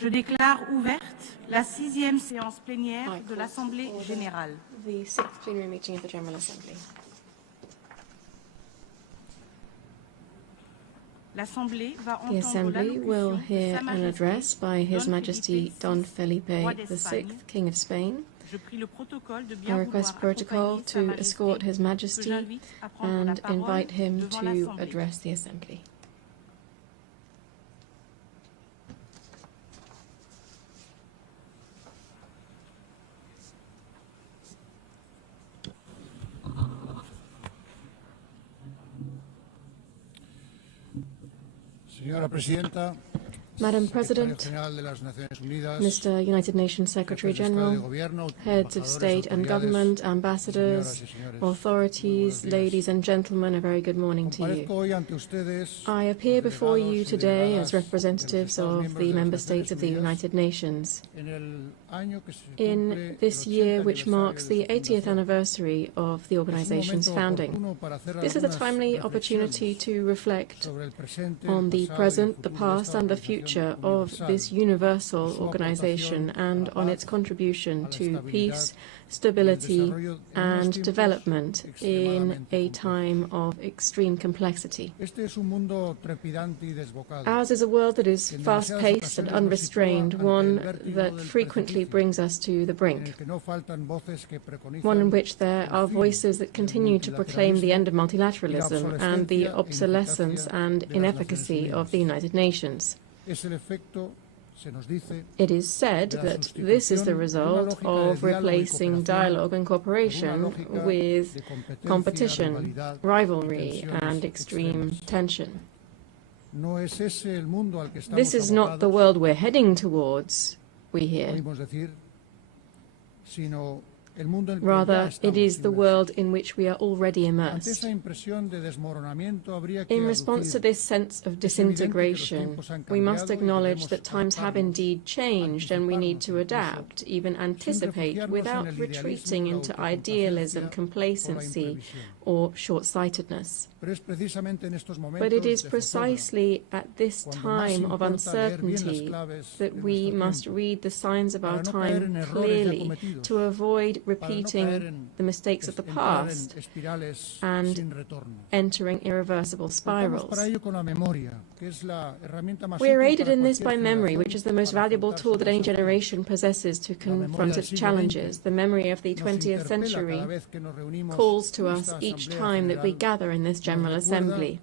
Je déclare ouverte la 6e séance plénière de l'Assemblée générale. The 6th plenary meeting of the General Assembly. The Assembly will hear an address by His Majesty Don Felipe VI, King of Spain. I request protocol to escort His Majesty and invite him to address the Assembly. Señora Presidenta, Madam President, Mr. United Nations Secretary General, heads of state and government, ambassadors, authorities, ladies and gentlemen, a very good morning to you. I appear before you today as representatives of the member states of the United Nations. In this year, which marks the 80th anniversary of the organization's founding, this is a timely opportunity to reflect on the present, the past and the future of this universal organization and on its contribution to peace, stability and development in a time of extreme complexity. Ours is a world that is fast-paced and unrestrained, one that frequently brings us to the brink, one in which there are voices that continue to proclaim the end of multilateralism and the obsolescence and inefficacy of the United Nations. It is said that this is the result of replacing dialogue and cooperation with competition, rivalry, and extreme tension. This is not the world we're heading towards, we hear. Rather, it is the world in which we are already immersed. In response to this sense of disintegration, we must acknowledge that times have indeed changed and we need to adapt, even anticipate, without retreating into idealism, complacency, or short-sightedness. But it is precisely at this time of uncertainty that we must read the signs of our time clearly to avoid repeating the mistakes of the past and entering irreversible spirals. We are aided in this by memory, which is the most valuable tool that any generation possesses to confront its challenges. The memory of the 20th century calls to us each time that we gather in this General Assembly.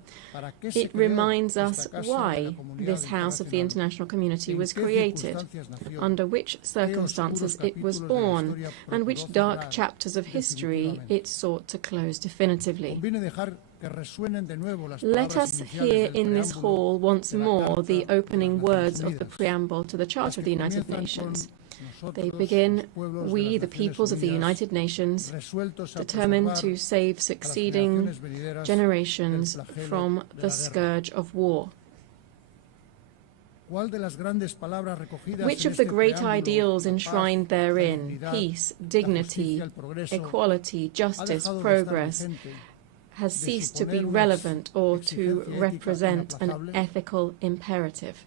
It reminds us why this House of the International Community was created, under which circumstances it was born, and which dark chapters of history it sought to close definitively. Let us hear in this hall once more the opening words of the preamble to the Charter of the United Nations. They begin, "We, the peoples of the United Nations, determined to save succeeding generations from the scourge of war." Which of the great ideals enshrined therein, peace, dignity, equality, justice, progress, has ceased to be relevant or to represent an ethical imperative?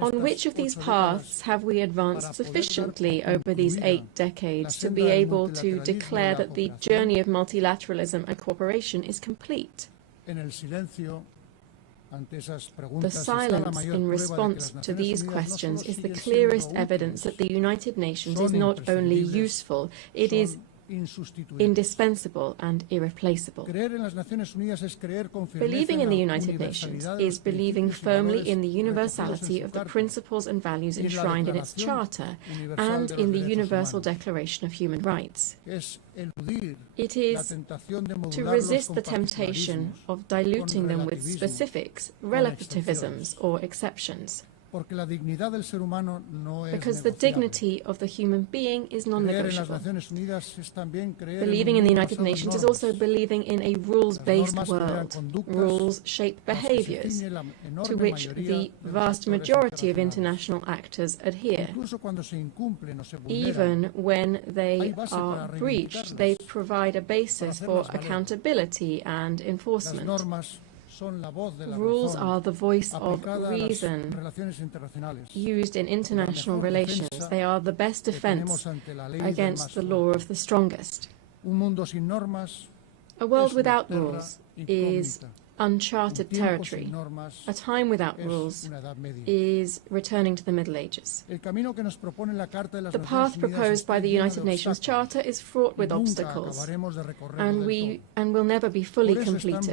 On which of these paths have we advanced sufficiently over these 8 decades to be able to declare that the journey of multilateralism and cooperation is complete? The silence in response to these questions is the clearest evidence that the United Nations is not only useful, it is indispensable and irreplaceable. Believing in the United Nations is believing firmly in the universality of the principles and values enshrined in its Charter and in the Universal Declaration of Human Rights. It is to resist the temptation of diluting them with specifics, relativisms, or exceptions. Because the dignity of the human being is non-negotiable. Believing in the United Nations is also believing in a rules-based world. Rules shape behaviors, to which the vast majority of international actors adhere. Even when they are breached, they provide a basis for accountability and enforcement. Rules are the voice of reason used in international relations. They are the best defense against the law of the strongest. A world without rules is uncharted territory. A time without rules is returning to the Middle Ages. The path proposed by the United Nations Charter is fraught with obstacles, and will never be fully completed.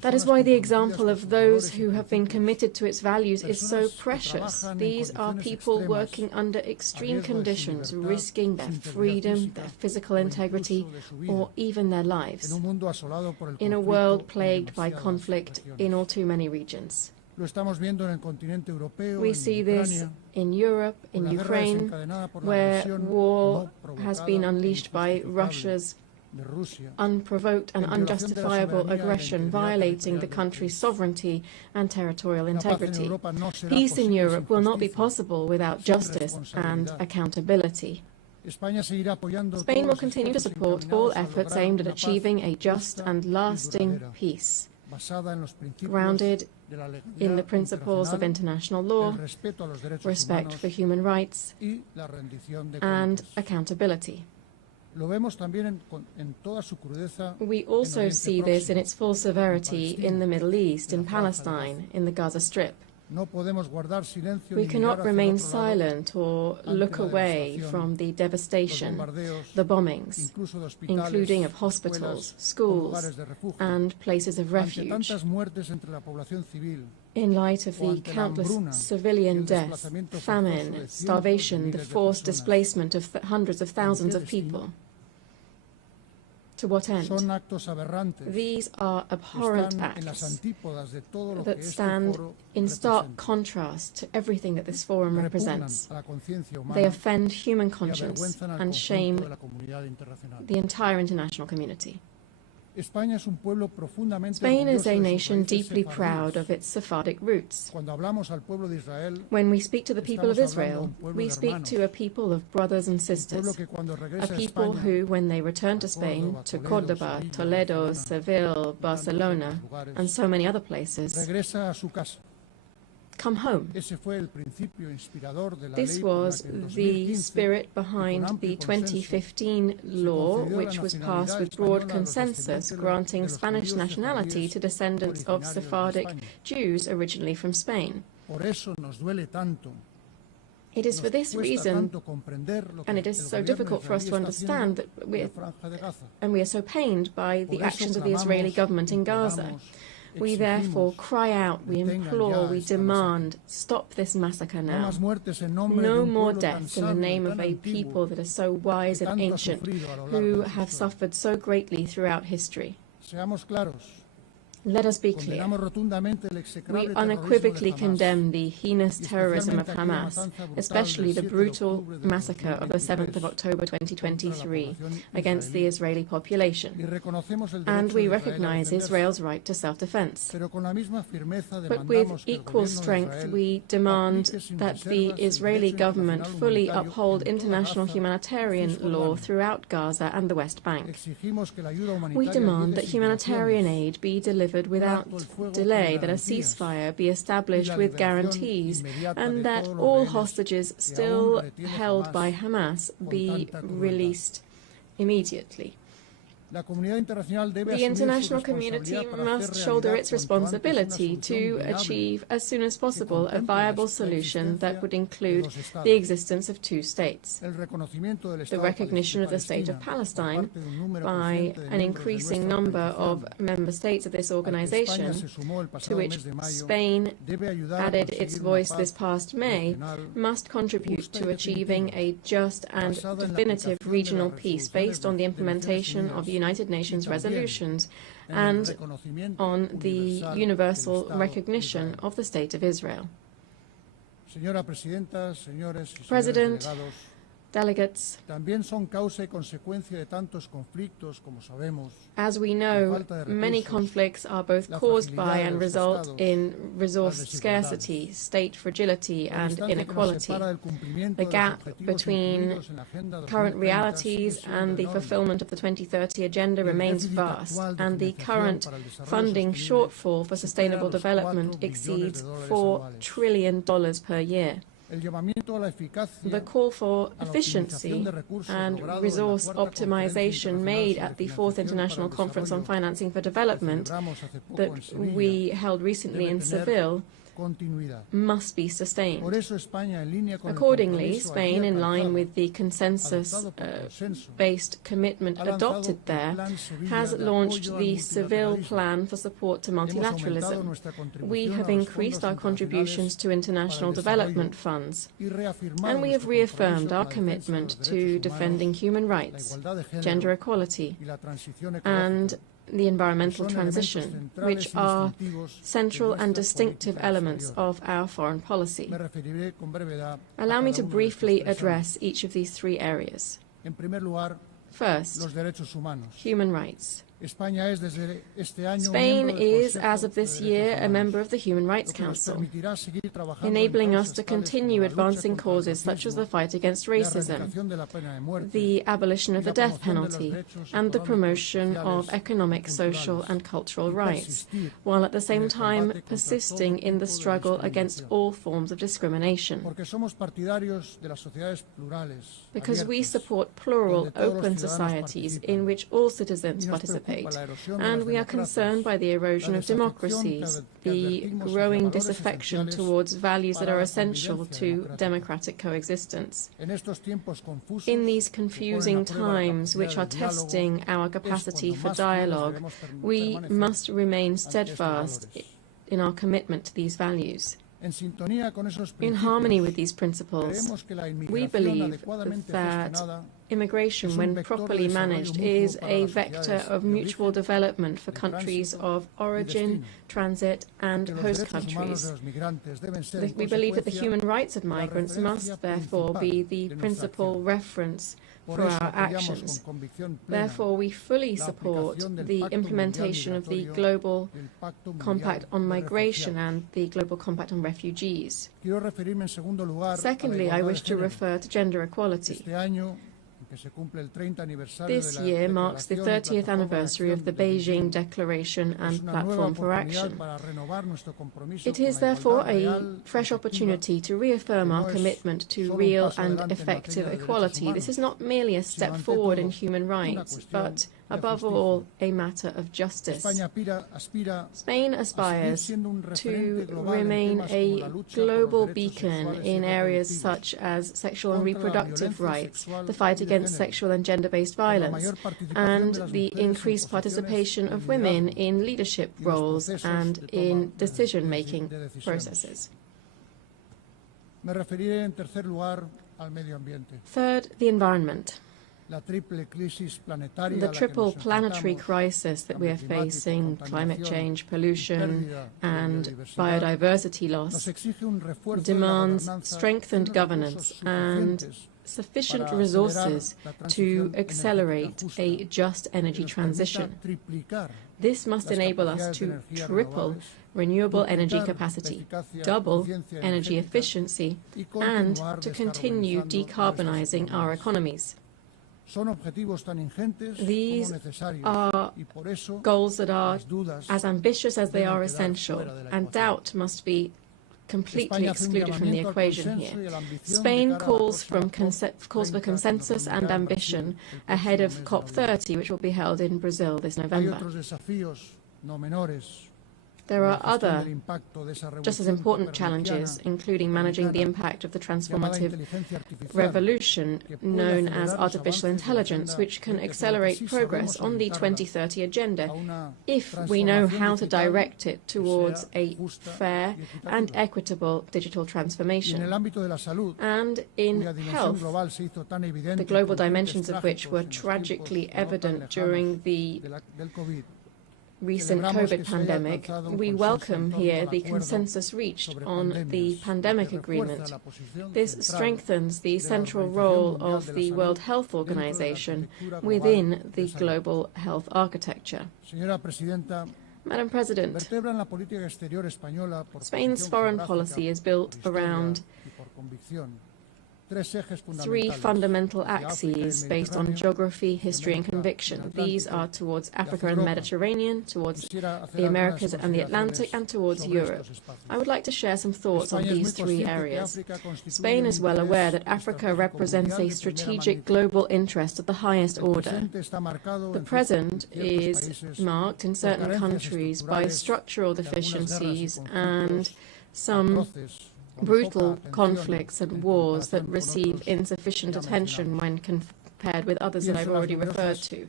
That is why the example of those who have been committed to its values is so precious. These are people working under extreme conditions, risking their freedom, their physical integrity, or even their lives, in a world plagued by conflict in all too many regions. We see this in Europe, in Ukraine, where war has been unleashed by Russia's unprovoked and unjustifiable aggression, violating the country's sovereignty and territorial integrity. Peace in Europe will not be possible without justice and accountability. Spain will continue to support all efforts aimed at achieving a just and lasting peace, grounded in the principles of international law, respect for human rights, and accountability. We also see this in its full severity in the Middle East, in Palestine, in the Gaza Strip. We cannot remain silent or look away from the devastation, the bombings, including of hospitals, schools, and places of refuge, in light of the countless civilian deaths, famine, starvation, the forced displacement of hundreds of thousands of people. To what end? These are abhorrent acts that stand in stark contrast to everything that this forum represents. They offend human conscience and shame the entire international community. Spain is a nation deeply proud of its Sephardic roots. When we speak to the people of Israel, we speak to a people of brothers and sisters, a people who, when they return to Spain, to Córdoba, Toledo, Seville, Barcelona, and so many other places, come home. This was the spirit behind the 2015 law, which was passed with broad consensus, granting Spanish nationality to descendants of Sephardic Jews originally from Spain. It is for this reason, and it is so difficult for us to understand, that we are so pained by the actions of the Israeli government in Gaza. We therefore cry out, we implore, we demand, stop this massacre now. No more deaths in the name of a people that are so wise and ancient, who have suffered so greatly throughout history. Let us be clear. We unequivocally condemn the heinous terrorism of Hamas, especially the brutal massacre of the 7th of October 2023 against the Israeli population. And we recognize Israel's right to self-defense. But with equal strength, we demand that the Israeli government fully uphold international humanitarian law throughout Gaza and the West Bank. We demand that humanitarian aid be delivered without delay, that a ceasefire be established with guarantees, and that all hostages still held by Hamas be released immediately. The international community must shoulder its responsibility to achieve as soon as possible a viable solution that would include the existence of two states. The recognition of the State of Palestine by an increasing number of member states of this organization, to which Spain added its voice this past May, must contribute to achieving a just and definitive regional peace based on the implementation of United Nations resolutions and on the universal recognition of the State of Israel. President, Delegates, también son causa y consecuencia de tantos conflictos, como sabemos. as we know, many conflicts are both caused by and result in resource scarcity, state fragility, and inequality. The gap between current realities and the fulfillment of the 2030 Agenda remains vast, and the current funding shortfall for sustainable development exceeds $4 trillion per year. The call for efficiency and resource optimization made at the 4th International Conference on Financing for Development that we held recently in Seville must be sustained. Accordingly, Spain, in line with the consensus-based commitment adopted there, has launched the Seville Plan for Support to Multilateralism. We have increased our contributions to international development funds, and we have reaffirmed our commitment to defending human rights, gender equality, and the environmental transition, which are central and distinctive elements of our foreign policy. Allow me to briefly address each of these three areas. First, human rights. Spain is, as of this year, a member of the Human Rights Council, enabling us to continue advancing causes such as the fight against racism, the abolition of the death penalty, and the promotion of economic, social, and cultural rights, while at the same time persisting in the struggle against all forms of discrimination. Because we support plural, open societies in which all citizens participate, and we are concerned by the erosion of democracies, the growing disaffection towards values that are essential to democratic coexistence. In these confusing times, which are testing our capacity for dialogue, we must remain steadfast in our commitment to these values. In harmony with these principles, we believe that immigration, when properly managed, is a vector of mutual development for countries of origin, transit, and host countries. We believe that the human rights of migrants must therefore be the principal reference for our actions. Therefore, we fully support the implementation of the Global Compact on Migration and the Global Compact on Refugees. Secondly, I wish to refer to gender equality. This year marks the 30th anniversary of the Beijing Declaration and Platform for Action. It is therefore a fresh opportunity to reaffirm our commitment to real and effective equality. This is not merely a step forward in human rights, but above all, a matter of justice. Spain aspires to remain a global beacon in areas such as sexual and reproductive rights, the fight against sexual and gender-based violence, and the increased participation of women in leadership roles and in decision-making processes. Third, the environment. The triple planetary crisis that we are facing, climate change, pollution, and biodiversity loss, demands strengthened governance and sufficient resources to accelerate a just energy transition. This must enable us to triple renewable energy capacity, double energy efficiency, and to continue decarbonizing our economies. These are goals that are as ambitious as they are essential, and doubt must be completely excluded from the equation here. Spain calls for consensus and ambition ahead of COP30, which will be held in Brazil this November. There are other, just as important challenges, including managing the impact of the transformative revolution known as artificial intelligence, which can accelerate progress on the 2030 Agenda if we know how to direct it towards a fair and equitable digital transformation. And in health, the global dimensions of which were tragically evident during the recent COVID pandemic, we welcome here the consensus reached on the pandemic agreement. This strengthens the central role of the World Health Organization within the global health architecture. Madam President, Spain's foreign policy is built around three fundamental axes based on geography, history and conviction. These are towards Africa and the Mediterranean, towards the Americas and the Atlantic, and towards Europe. I would like to share some thoughts on these three areas. Spain is well aware that Africa represents a strategic global interest of the highest order. The present is marked in certain countries by structural deficiencies and some brutal conflicts and wars that receive insufficient attention when compared with others that I've already referred to.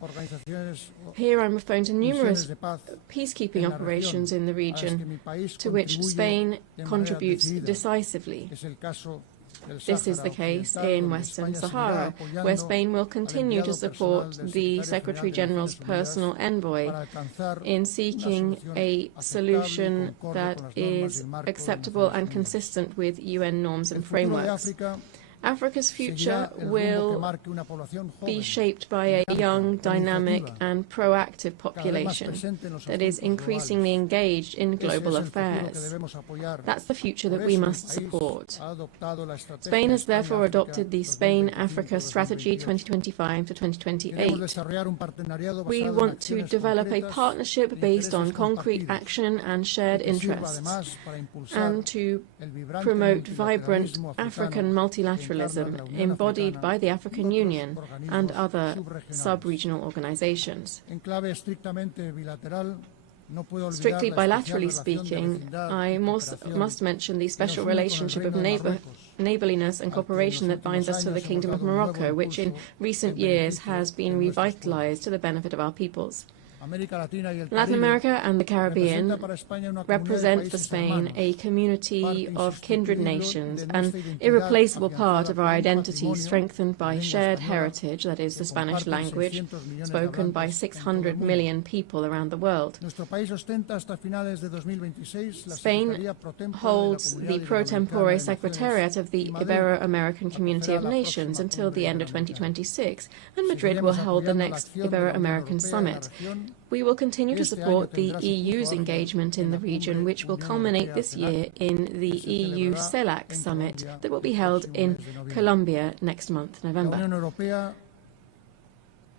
Here I'm referring to numerous peacekeeping operations in the region to which Spain contributes decisively. This is the case in Western Sahara, where Spain will continue to support the Secretary-General's personal envoy in seeking a solution that is acceptable and consistent with UN norms and frameworks. Africa's future will be shaped by a young, dynamic and proactive population that is increasingly engaged in global affairs. That's the future that we must support. Spain has therefore adopted the Spain-Africa Strategy 2025 to 2028. We want to develop a partnership based on concrete action and shared interests, and to promote vibrant African multilateralism embodied by the African Union and other sub-regional organizations. Strictly bilaterally speaking, I must mention the special relationship of neighbourliness and cooperation that binds us to the Kingdom of Morocco, which in recent years has been revitalized to the benefit of our peoples. Latin America and the Caribbean represent for Spain a community of kindred nations, an irreplaceable part of our identity strengthened by shared heritage, that is, the Spanish language, spoken by 600 million people around the world. Spain holds the pro tempore secretariat of the Ibero-American Community of Nations until the end of 2026, and Madrid will hold the next Ibero-American Summit. We will continue to support the EU's engagement in the region, which will culminate this year in the EU CELAC summit that will be held in Colombia next month, November.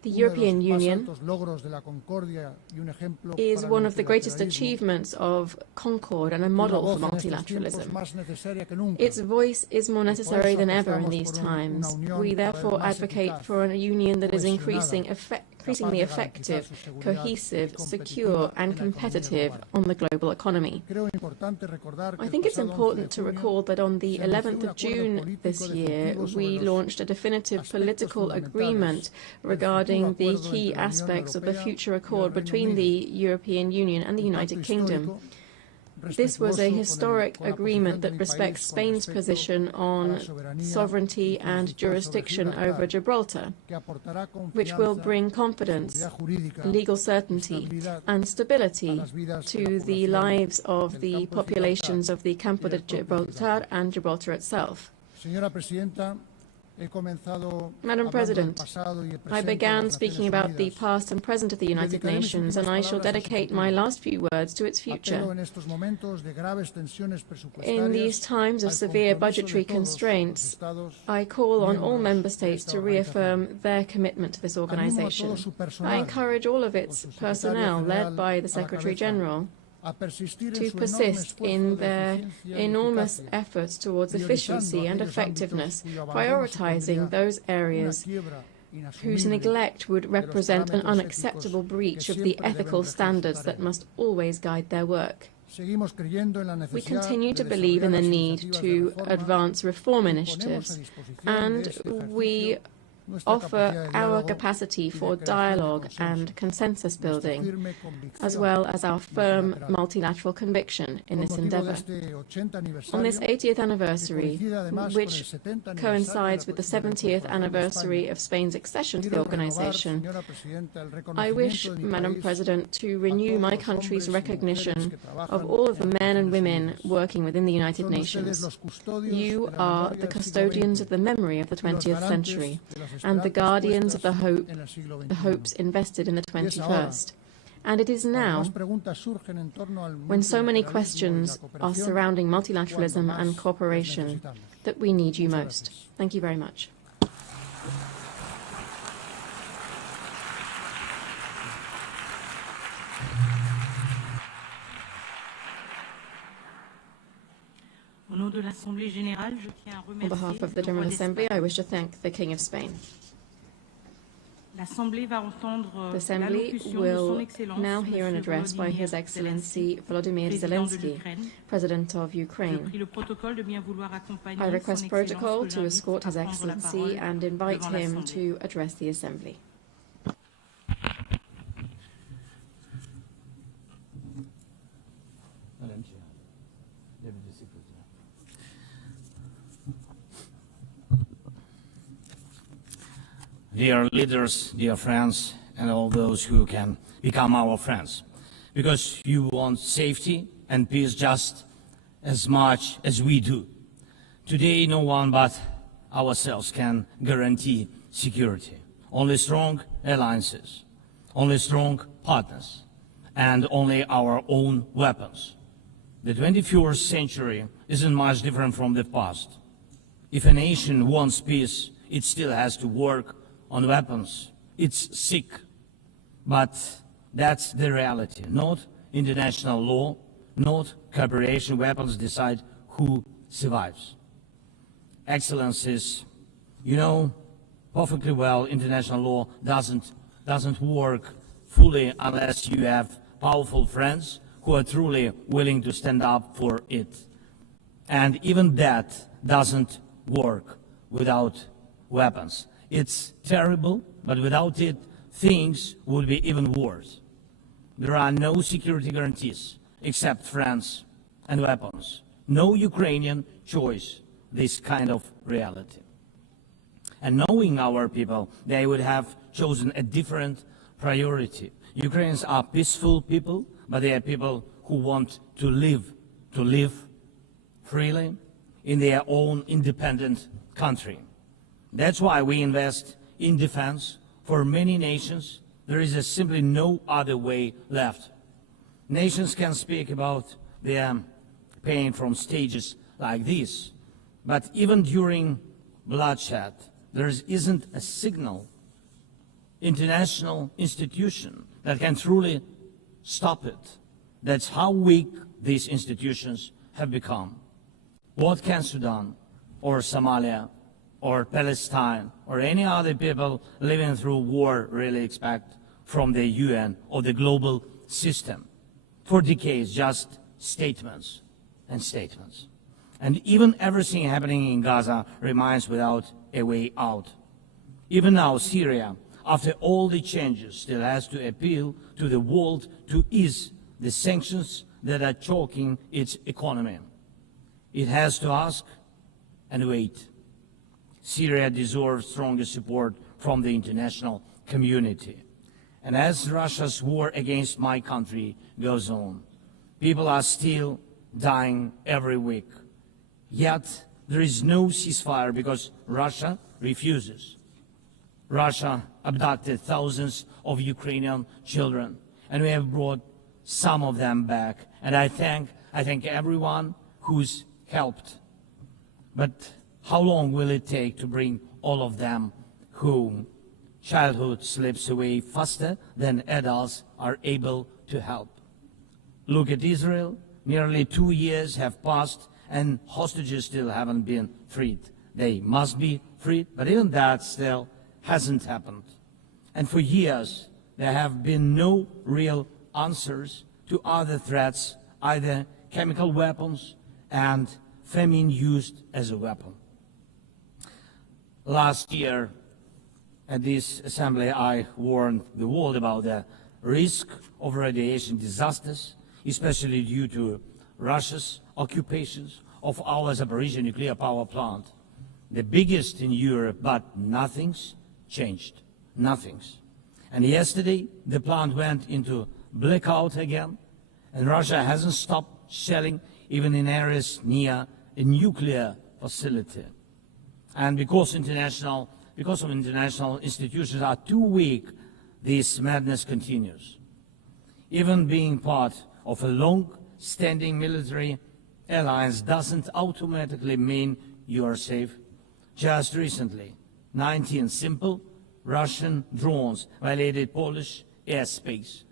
The European Union is one of the greatest achievements of concord and a model for multilateralism. Its voice is more necessary than ever in these times. We therefore advocate for a union that is increasingly effective, cohesive, secure and competitive on the global economy. I think it's important to recall that on the 11th of June this year, we launched a definitive political agreement regarding the key aspects of the future accord between the European Union and the United Kingdom. This was a historic agreement that respects Spain's position on sovereignty and jurisdiction over Gibraltar, which will bring confidence, legal certainty and stability to the lives of the populations of the Campo de Gibraltar and Gibraltar itself. Madam President, I began speaking about the past and present of the United Nations, and I shall dedicate my last few words to its future. In these times of severe budgetary constraints, I call on all member states to reaffirm their commitment to this organization. I encourage all of its personnel, led by the Secretary-General, to persist in their enormous efforts towards efficiency and effectiveness, prioritizing those areas whose neglect would represent an unacceptable breach of the ethical standards that must always guide their work. We continue to believe in the need to advance reform initiatives, and we offer our capacity for dialogue and consensus building, as well as our firm multilateral conviction in this endeavour. On this 80th anniversary, which coincides with the 70th anniversary of Spain's accession to the organisation, I wish, Madam President, to renew my country's recognition of all of the men and women working within the United Nations. You are the custodians of the memory of the 20th century and the guardians of the hopes invested in the 21st. And it is now, when so many questions are surrounding multilateralism and cooperation, that we need you most. Thank you very much. On behalf of the General Assembly, I wish to thank the King of Spain. The Assembly will now hear an address by His Excellency Volodymyr Zelensky, President of Ukraine. I request protocol to escort His Excellency and invite him to address the Assembly. Dear leaders, dear friends, and all those who can become our friends, because you want safety and peace just as much as we do. Today, no one but ourselves can guarantee security. Only strong alliances, only strong partners, and only our own weapons. The 21st century isn't much different from the past. If a nation wants peace, it still has to work on weapons. It's sick, but that's the reality. Not international law, not cooperation. Weapons decide who survives. Excellencies, you know perfectly well international law doesn't work fully unless you have powerful friends who are truly willing to stand up for it. And even that doesn't work without weapons. It's terrible, but without it, things would be even worse. There are no security guarantees except friends and weapons. No Ukrainian choice this kind of reality. And knowing our people, they would have chosen a different priority. Ukrainians are peaceful people, but they are people who want to live freely in their own independent country. That's why we invest in defense. For many nations, there is simply no other way left. Nations can speak about their pain from stages like this, but even during bloodshed, there isn't a single international institution that can truly stop it. That's how weak these institutions have become. What can Sudan or Somalia or Palestine or any other people living through war really expect from the UN or the global system? For decades, just statements and statements. And even everything happening in Gaza remains without a way out. Even now, Syria, after all the changes, still has to appeal to the world to ease the sanctions that are choking its economy. It has to ask and wait. Syria deserves stronger support from the international community. And as Russia's war against my country goes on, people are still dying every week. Yet there is no ceasefire because Russia refuses. Russia abducted thousands of Ukrainian children, and we have brought some of them back. And I thank everyone who's helped. But how long will it take to bring all of them home? Childhood slips away faster than adults are able to help. Look at Israel. Nearly 2 years have passed and hostages still haven't been freed. They must be freed, but even that still hasn't happened. And for years, there have been no real answers to other threats, either chemical weapons and famine used as a weapon. Last year, at this assembly, I warned the world about the risk of radiation disasters, especially due to Russia's occupations of our Zaporizhzhia nuclear power plant, the biggest in Europe, but nothing's changed. Nothing's. And yesterday, the plant went into blackout again, and Russia hasn't stopped shelling even in areas near a nuclear facility. And because of international institutions are too weak, this madness continues. Even being part of a long-standing military alliance doesn't automatically mean you are safe. Just recently, 19 simple Russian drones violated Polish airspace,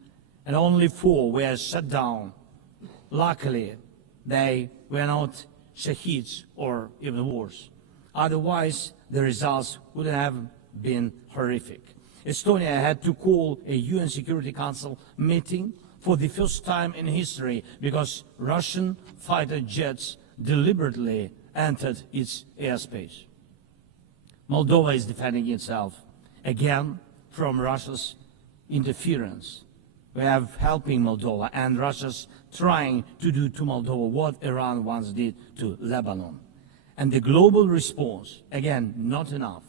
and only 4 were shut down. Luckily, they were not shaheeds or even worse. Otherwise, the results would have been horrific. Estonia had to call a UN Security Council meeting for the first time in history because Russian fighter jets deliberately entered its airspace. Moldova is defending itself, again, from Russia's interference. We have helping Moldova, and Russia's trying to do to Moldova what Iran once did to Lebanon. And the global response, again, not enough.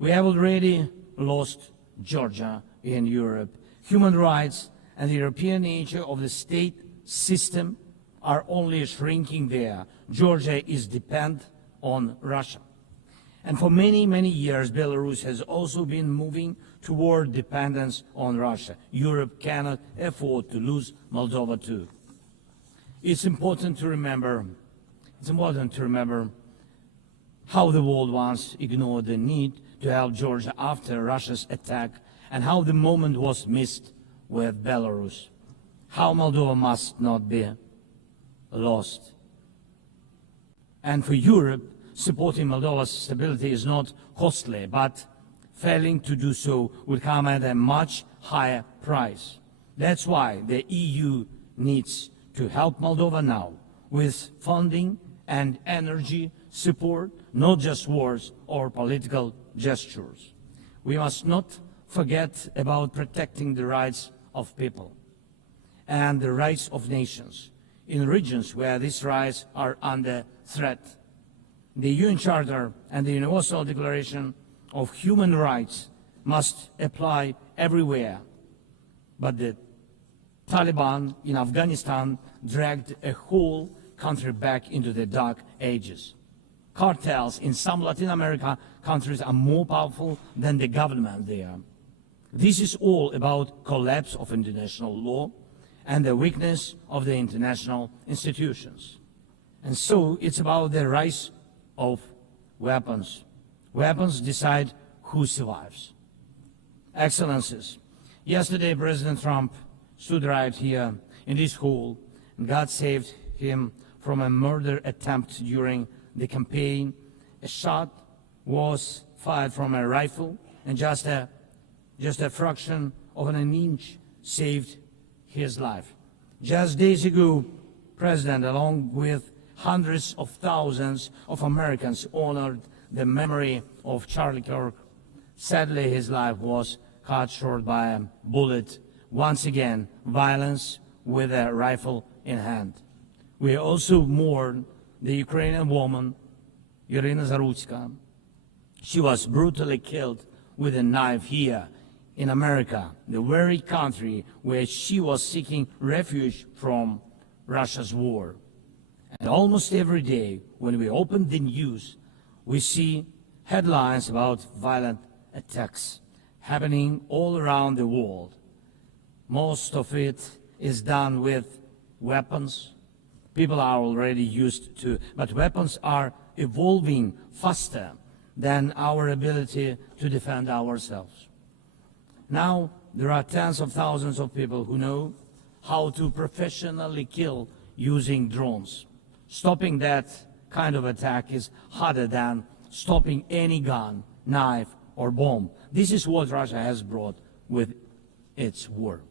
We have already lost Georgia in Europe. Human rights and the European nature of the state system are only shrinking there. Georgia is dependent on Russia. And for many, many years, Belarus has also been moving toward dependence on Russia. Europe cannot afford to lose Moldova too. It's important to remember how the world once ignored the need to help Georgia after Russia's attack, and how the moment was missed with Belarus. How Moldova must not be lost. And for Europe, supporting Moldova's stability is not costly, but failing to do so will come at a much higher price. That's why the EU needs to help Moldova now with funding and energy support, not just words or political gestures. We must not forget about protecting the rights of people and the rights of nations in regions where these rights are under threat. The UN Charter and the Universal Declaration of Human Rights must apply everywhere. But the Taliban in Afghanistan dragged a whole country back into the dark ages. Cartels in some Latin American countries are more powerful than the government there. This is all about collapse of international law and the weakness of the international institutions. And so it's about the rise of weapons. Weapons decide who survives. Excellencies, yesterday President Trump stood right here in this hall, and God saved him from a murder attempt during the campaign. A shot was fired from a rifle, and just a fraction of an inch saved his life. Just days ago, President, along with hundreds of thousands of Americans, honored the memory of Charlie Kirk. Sadly, his life was cut short by a bullet. Once again, violence with a rifle in hand. We also mourn the Ukrainian woman, Irina Zarutska. She was brutally killed with a knife here in America, the very country where she was seeking refuge from Russia's war. And almost every day, when we open the news, we see headlines about violent attacks happening all around the world. Most of it is done with weapons. People are already used to, but weapons are evolving faster than our ability to defend ourselves. Now, there are tens of thousands of people who know how to professionally kill using drones. Stopping that kind of attack is harder than stopping any gun, knife, or bomb. This is what Russia has brought with its war.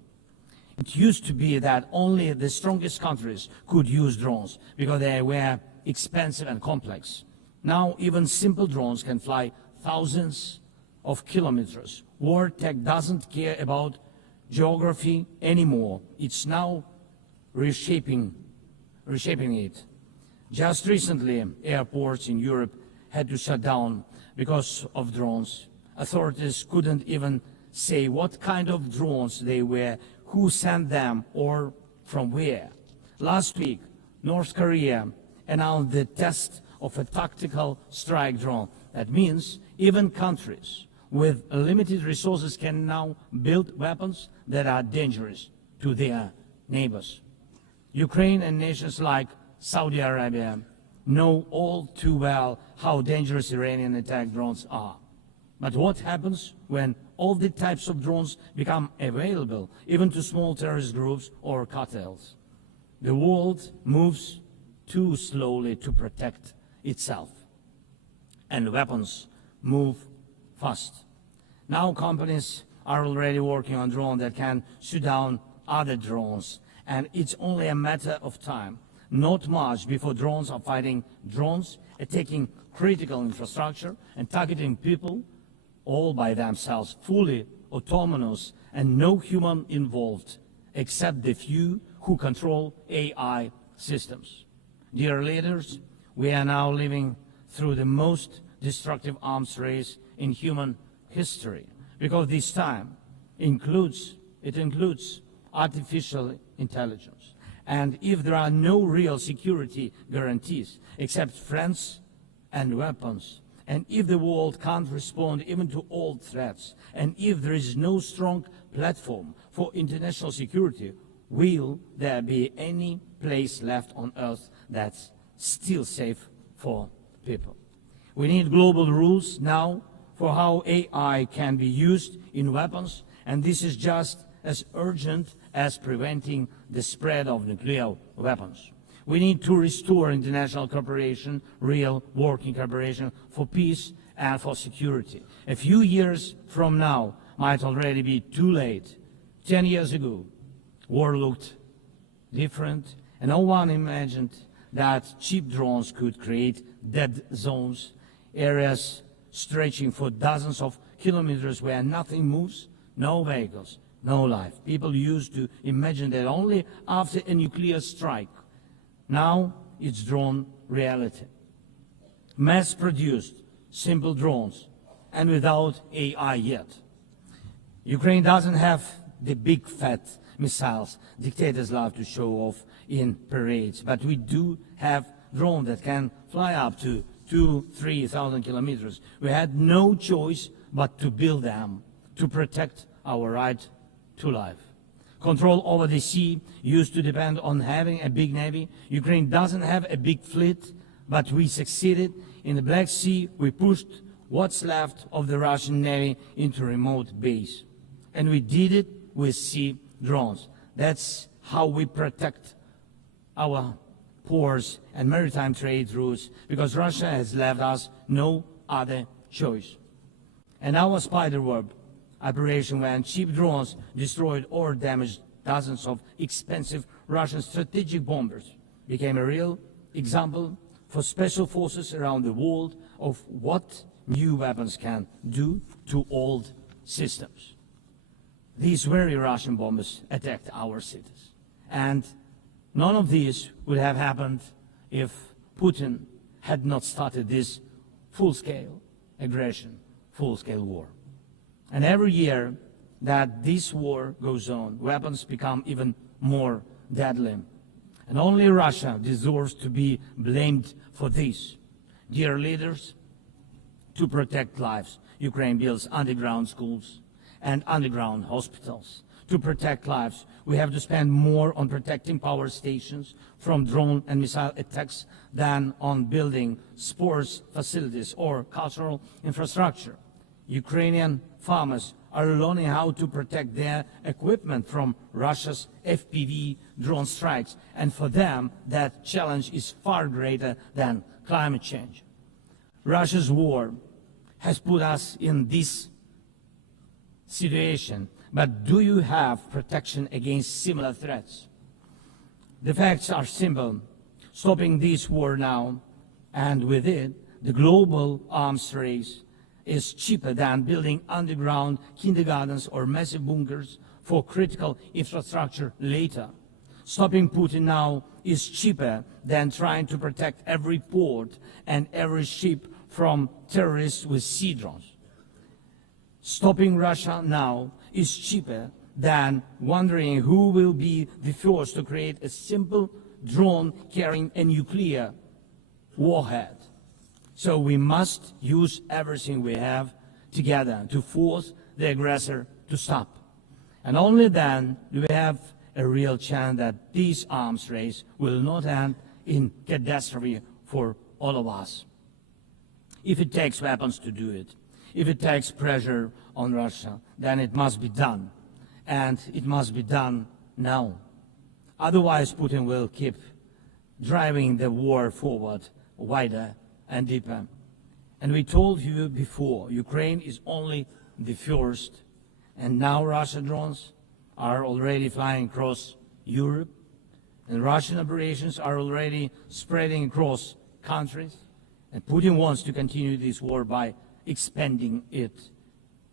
It used to be that only the strongest countries could use drones because they were expensive and complex. Now even simple drones can fly thousands of kilometers. War tech doesn't care about geography anymore. It's now reshaping it. Just recently, airports in Europe had to shut down because of drones. Authorities couldn't even say what kind of drones they were, who sent them, or from where. Last week, North Korea announced the test of a tactical strike drone. That means even countries with limited resources can now build weapons that are dangerous to their neighbors. Ukraine and nations like Saudi Arabia know all too well how dangerous Iranian attack drones are. But what happens when all the types of drones become available, even to small terrorist groups or cartels? The world moves too slowly to protect itself, and weapons move fast. Now companies are already working on drones that can shoot down other drones, and it's only a matter of time, not much, before drones are fighting drones, attacking critical infrastructure and targeting people all by themselves, fully autonomous and no human involved, except the few who control AI systems. Dear leaders, we are now living through the most destructive arms race in human history, because this time includes artificial intelligence. And if there are no real security guarantees except friends and weapons, and if the world can't respond even to old threats, and if there is no strong platform for international security, will there be any place left on Earth that's still safe for people? We need global rules now for how AI can be used in weapons, and this is just as urgent as preventing the spread of nuclear weapons. We need to restore international cooperation, real working cooperation for peace and for security. A few years from now might already be too late. 10 years ago, war looked different, and no one imagined that cheap drones could create dead zones, areas stretching for dozens of kilometers where nothing moves, no vehicles, no life. People used to imagine that only after a nuclear strike. Now it's drawn reality. Mass-produced, simple drones, and without AI yet. Ukraine doesn't have the big fat missiles dictators love to show off in parades, but we do have drones that can fly up to 2,000-3,000 kilometers. We had no choice but to build them to protect our right to life. Control over the sea used to depend on having a big navy. Ukraine doesn't have a big fleet, but we succeeded. In the Black Sea, we pushed what's left of the Russian navy into remote base. And we did it with sea drones. That's how we protect our ports and maritime trade routes, because Russia has left us no other choice. And our spiderweb operation, when cheap drones destroyed or damaged dozens of expensive Russian strategic bombers, became a real example for special forces around the world of what new weapons can do to old systems. These very Russian bombers attacked our cities. And none of these would have happened if Putin had not started this full-scale aggression, full-scale war. And every year that this war goes on, weapons become even more deadly. And only Russia deserves to be blamed for this. Dear leaders, to protect lives, Ukraine builds underground schools and underground hospitals. To protect lives, we have to spend more on protecting power stations from drone and missile attacks than on building sports facilities or cultural infrastructure. Ukrainian farmers are learning how to protect their equipment from Russia's FPV drone strikes, and for them that challenge is far greater than climate change. Russia's war has put us in this situation, but do you have protection against similar threats? The facts are simple. Stopping this war now, and with it, the global arms race, is cheaper than building underground kindergartens or massive bunkers for critical infrastructure later. Stopping Putin now is cheaper than trying to protect every port and every ship from terrorists with sea drones. Stopping Russia now is cheaper than wondering who will be the first to create a simple drone carrying a nuclear warhead. So we must use everything we have together to force the aggressor to stop. And only then do we have a real chance that this arms race will not end in catastrophe for all of us. If it takes weapons to do it, if it takes pressure on Russia, then it must be done. And it must be done now. Otherwise, Putin will keep driving the war forward wider and deeper. And we told you before, Ukraine is only the first, and now Russian drones are already flying across Europe, and Russian operations are already spreading across countries, and Putin wants to continue this war by expanding it,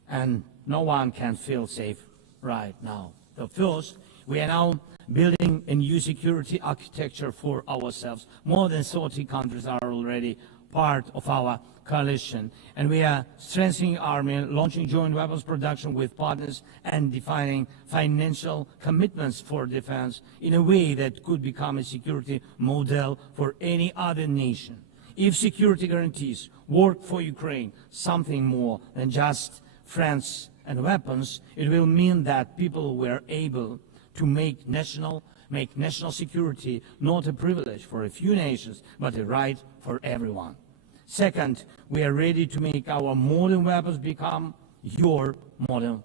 and no one can feel safe right now. So first, we are now building a new security architecture for ourselves. More than 30 countries are already part of our coalition, and we are strengthening army, launching joint weapons production with partners, and defining financial commitments for defense in a way that could become a security model for any other nation. If security guarantees work for Ukraine, something more than just friends and weapons, it will mean that people were able to make national security not a privilege for a few nations, but a right for everyone. Second, we are ready to make our modern weapons become your modern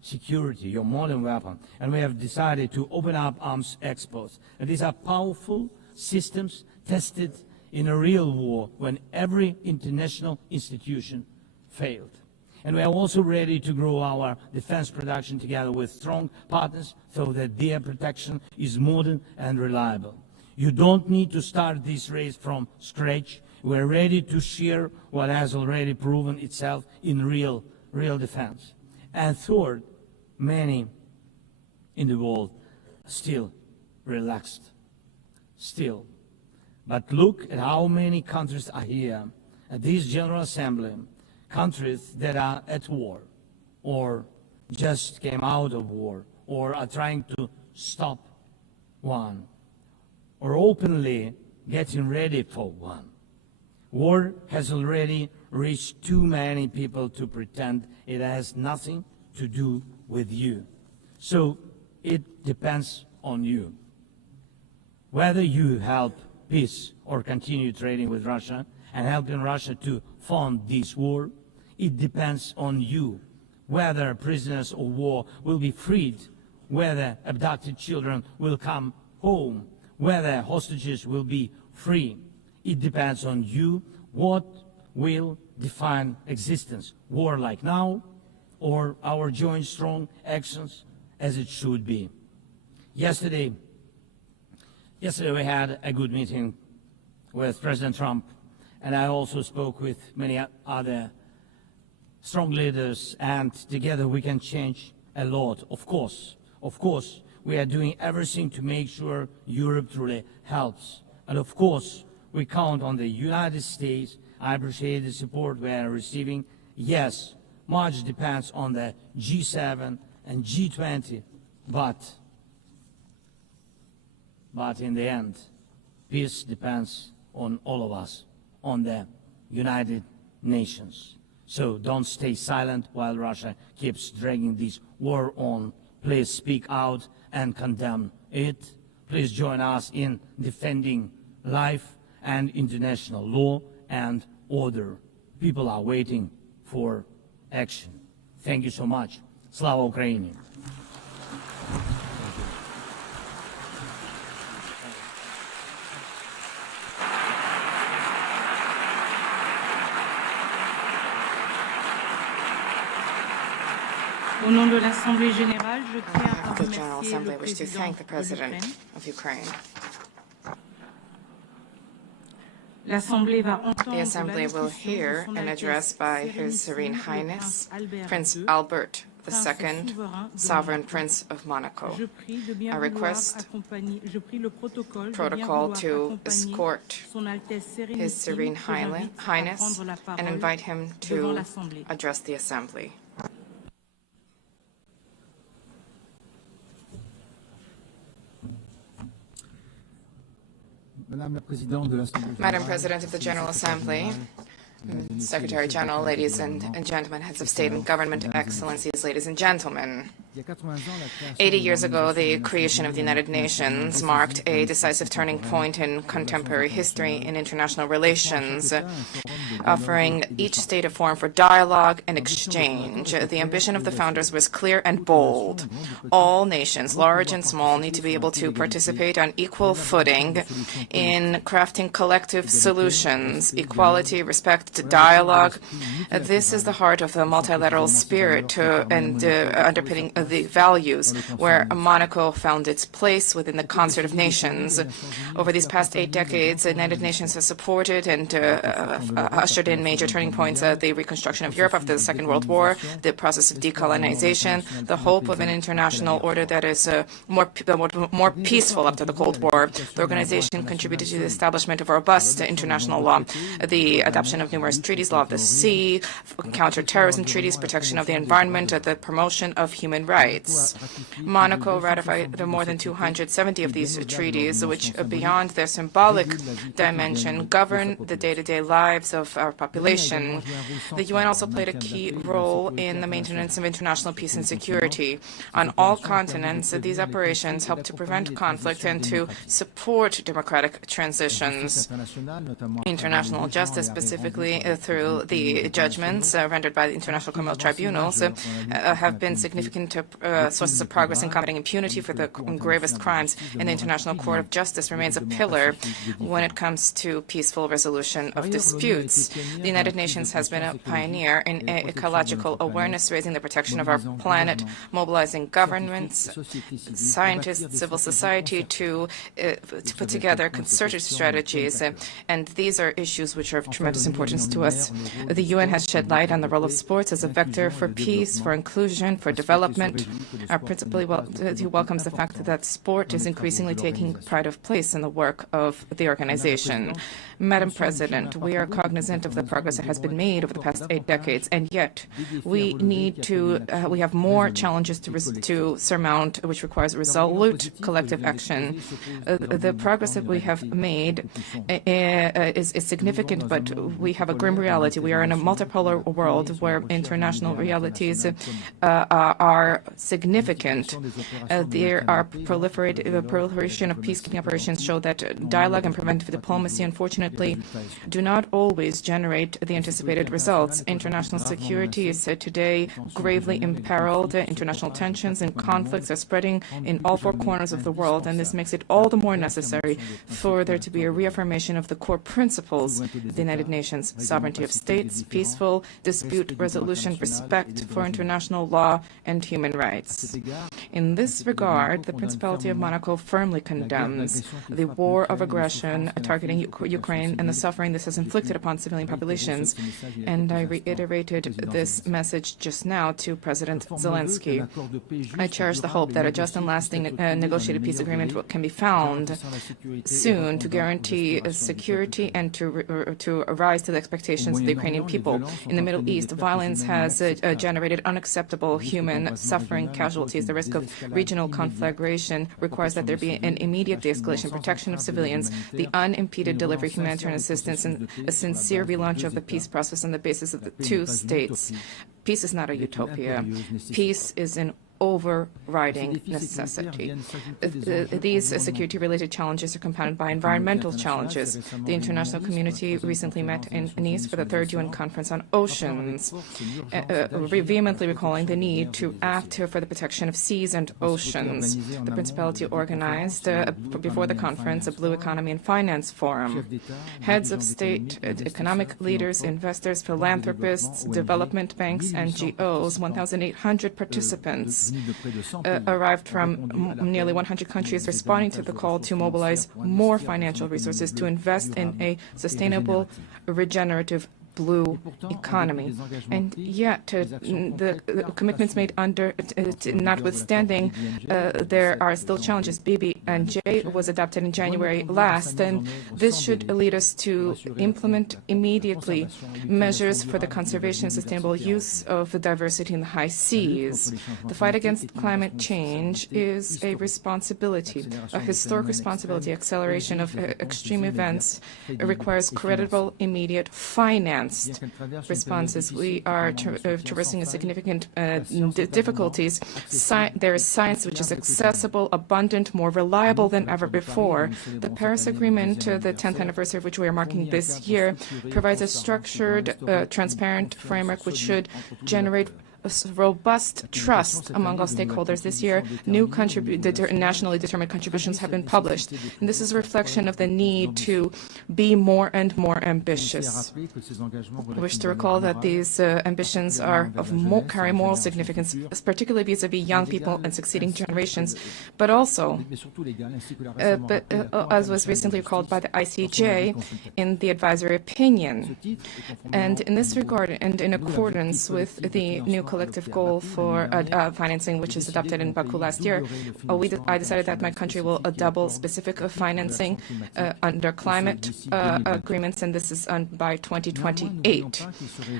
security, your modern weapon. And we have decided to open up arms exports. And these are powerful systems tested in a real war when every international institution failed. And we are also ready to grow our defense production together with strong partners so that their protection is modern and reliable. You don't need to start this race from scratch. We are ready to share what has already proven itself in real defense. And third, many in the world still relaxed. Still. But look at how many countries are here at this General Assembly. Countries that are at war, or just came out of war, or are trying to stop one, or openly getting ready for one. War has already reached too many people to pretend it has nothing to do with you. So it depends on you. Whether you help peace or continue trading with Russia and helping Russia to fund this war, it depends on you. Whether prisoners of war will be freed, whether abducted children will come home, whether hostages will be free. It depends on you. What will define existence? War like now, or our joint strong actions as it should be? Yesterday we had a good meeting with President Trump, and I also spoke with many other strong leaders, and together we can change a lot. Of course, we are doing everything to make sure Europe truly helps. And of course, we count on the United States. I appreciate the support we are receiving. Yes, much depends on the G7 and G20, but in the end, peace depends on all of us, on the United Nations. So don't stay silent while Russia keeps dragging this war on. Please speak out and condemn it. Please join us in defending life and international law and order. People are waiting for action. Thank you so much. Slava Ukraini! Au nom de l'Assemblée générale, je tiens à The General remercier Assembly le wishes to président thank the de President l'Ukraine. of Ukraine The Assembly will hear an address by His Serene Highness, Prince Albert II, Sovereign Prince of Monaco. I request protocol to escort His Serene Highness and invite him to address the Assembly. Madam President of the General Assembly, Secretary General, ladies and gentlemen, heads of state and government, excellencies, ladies and gentlemen. 80 years ago, the creation of the United Nations marked a decisive turning point in contemporary history in international relations, offering each state a forum for dialogue and exchange. The ambition of the founders was clear and bold. All nations, large and small, need to be able to participate on equal footing in crafting collective solutions, equality, respect, dialogue. This is the heart of the multilateral spirit and underpinning the values where Monaco found its place within the concert of nations. Over these past 8 decades, the United Nations has supported and ushered in major turning points: the reconstruction of Europe after the Second World War, the process of decolonization, the hope of an international order that is more peaceful after the Cold War. The organization contributed to the establishment of robust international law, the adoption of numerous treaties, law of the sea, counter-terrorism treaties, protection of the environment, the promotion of human rights. Monaco ratified more than 270 of these treaties, which, beyond their symbolic dimension, govern the day-to-day lives of our population. The UN also played a key role in the maintenance of international peace and security. On all continents, these operations help to prevent conflict and to support democratic transitions. International justice, specifically through the judgments rendered by the International Criminal Tribunals, have been significant sources of progress in combating impunity for the gravest crimes, and the International Court of Justice remains a pillar when it comes to peaceful resolution of disputes. The United Nations has been a pioneer in ecological awareness, raising the protection of our planet, mobilizing governments, scientists, civil society to put together concerted strategies, and these are issues which are of tremendous importance to us. The UN has shed light on the role of sports as a vector for peace, for inclusion, for development. Our principal welcomes the fact that sport is increasingly taking pride of place in the work of the organization. Madam President, we are cognizant of the progress that has been made over the past 8 decades, and yet we have more challenges to surmount, which requires resolute collective action. The progress that we have made is significant, but we have a grim reality. We are in a multipolar world where international realities are significant. There are proliferation of peacekeeping operations show that dialogue and preventive diplomacy, unfortunately, do not always generate the anticipated results. International security is today gravely imperiled. International tensions and conflicts are spreading in all 4 corners of the world, and this makes it all the more necessary for there to be a reaffirmation of the core principles of the United Nations: sovereignty of states, peaceful dispute resolution, respect for international law, and human rights. In this regard, the Principality of Monaco firmly condemns the war of aggression targeting Ukraine and the suffering this has inflicted upon civilian populations, and I reiterated this message just now to President Zelensky. I cherish the hope that a just and lasting negotiated peace agreement can be found soon to guarantee security and to rise to the expectations of the Ukrainian people. In the Middle East, violence has generated unacceptable human suffering casualties. The risk of regional conflagration requires that there be an immediate de-escalation, protection of civilians, the unimpeded delivery of humanitarian assistance, and a sincere relaunch of the peace process on the basis of the 2 states. Peace is not a utopia. Peace is an overriding necessity. These security-related challenges are compounded by environmental challenges. The international community recently met in Nice for the 3rd UN Conference on Oceans, vehemently recalling the need to act for the protection of seas and oceans. The Principality organized, before the conference, a Blue Economy and Finance Forum. Heads of state, economic leaders, investors, philanthropists, development banks, NGOs, 1,800 participants arrived from nearly 100 countries responding to the call to mobilize more financial resources to invest in a sustainable, regenerative blue economy. And yet, the commitments made notwithstanding, there are still challenges. BB&J was adopted in January last, and this should lead us to implement immediately measures for the conservation and sustainable use of the diversity in the high seas. The fight against climate change is a responsibility, a historic responsibility. Acceleration of extreme events requires credible, immediate finance responses. We are traversing a significant difficulties. There is science which is accessible, abundant, more reliable than ever before. The Paris Agreement, the 10th anniversary of which we are marking this year, provides a structured, transparent framework which should generate robust trust among all stakeholders. This year, new nationally determined contributions have been published, and this is a reflection of the need to be more and more ambitious. I wish to recall that these ambitions are carry moral significance, particularly vis-à-vis young people and succeeding generations, but also, as was recently recalled by the ICJ in the advisory opinion. And in this regard, and in accordance with the new collective goal for financing, which was adopted in Baku last year, I decided that my country will double specific financing under climate agreements, and this is by 2028.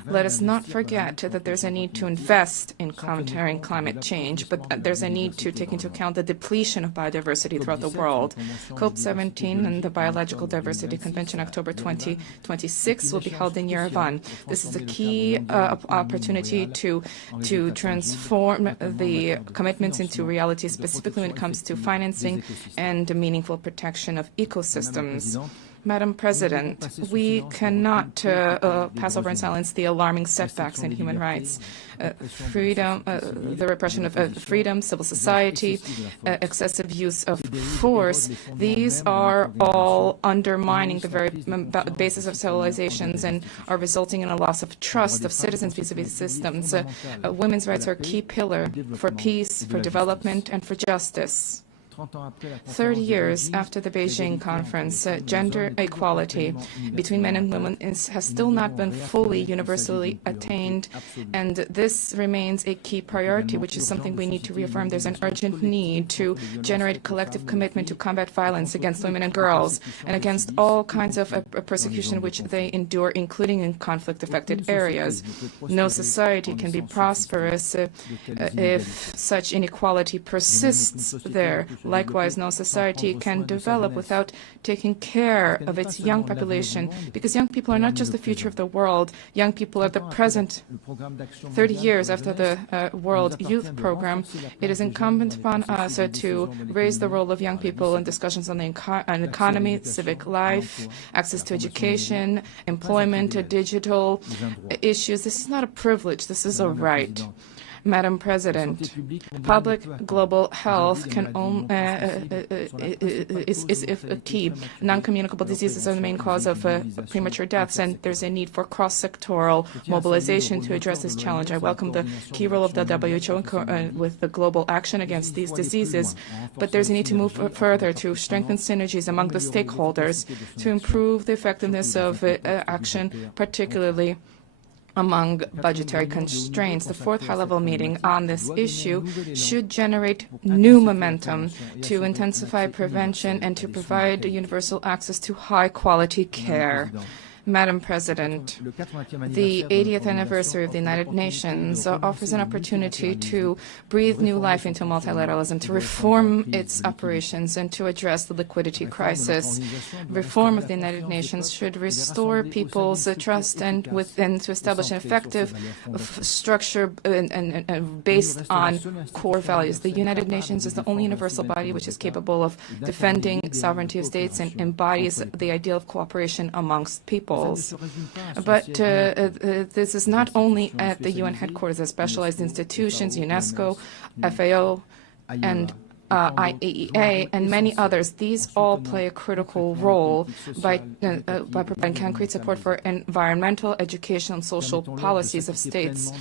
Let us not forget that there's a need to invest in countering climate change, but there's a need to take into account the depletion of biodiversity throughout the world. COP17 and the Biological Diversity Convention, October 2026, will be held in Yerevan. This is a key opportunity to transform the commitments into reality, specifically when it comes to financing and meaningful protection of ecosystems. Madam President, we cannot pass over in silence the alarming setbacks in human rights. Freedom, the repression of freedom, civil society, excessive use of force, these are all undermining the very basis of civilizations and are resulting in a loss of trust of citizens vis-à-vis systems. Women's rights are a key pillar for peace, for development, and for justice. 30 years after the Beijing conference, gender equality between men and women has still not been fully universally attained, and this remains a key priority, which is something we need to reaffirm. There's an urgent need to generate collective commitment to combat violence against women and girls and against all kinds of persecution which they endure, including in conflict-affected areas. No society can be prosperous if such inequality persists there. Likewise, no society can develop without taking care of its young population, because young people are not just the future of the world. Young people are the present. 30 years after the World Youth Program, it is incumbent upon us to raise the role of young people in discussions on the economy, civic life, access to education, employment, digital issues. This is not a privilege. This is a right. Madam President, public global health is a key. Non-communicable diseases are the main cause of premature deaths, and there's a need for cross-sectoral mobilization to address this challenge. I welcome the key role of the WHO with the global action against these diseases, but there's a need to move further to strengthen synergies among the stakeholders to improve the effectiveness of action, particularly among budgetary constraints. The fourth high-level meeting on this issue should generate new momentum to intensify prevention and to provide universal access to high-quality care. Madam President, the 80th anniversary of the United Nations offers an opportunity to breathe new life into multilateralism, to reform its operations, and to address the liquidity crisis. Reform of the United Nations should restore people's trust and to establish an effective structure based on core values. The United Nations is the only universal body which is capable of defending sovereignty of states and embodies the ideal of cooperation amongst people. But this is not only at the UN headquarters. As specialized institutions, UNESCO, FAO, and IAEA, and many others. These all play a critical role by providing concrete support for environmental, educational, and social policies of states,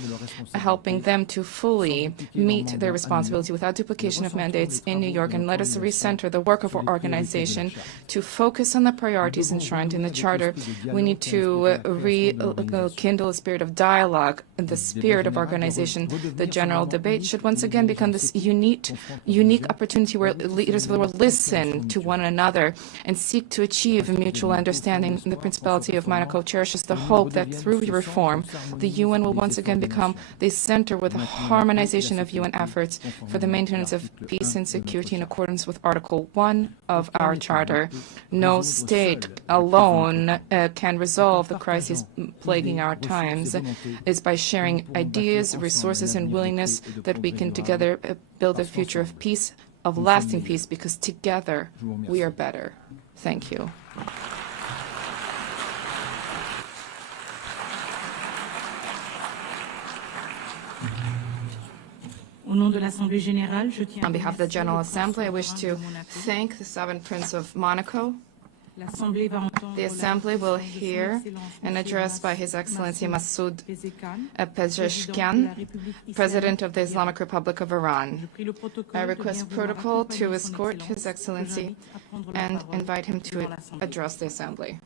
helping them to fully meet their responsibility without duplication of mandates in New York. And let us recenter the work of our organization to focus on the priorities enshrined in the Charter. We need to rekindle a spirit of dialogue, the spirit of organization. The general debate should once again become this unique opportunity where leaders of the world listen to one another and seek to achieve mutual understanding. The Principality of Monaco cherishes the hope that through reform, the UN will once again become the center with a harmonization of UN efforts for the maintenance of peace and security in accordance with Article 1 of our Charter. No state alone can resolve the crises plaguing our times. It's by sharing ideas, resources, and willingness that we can together build a future of peace, of lasting peace, because together we are better. Thank you. On behalf of the General Assembly, I wish to thank the Sovereign Prince of Monaco. The Assembly will hear an address by His Excellency Masoud Pezeshkian, President of the Islamic Republic of Iran. I request protocol to escort His Excellency and invite him to address the Assembly.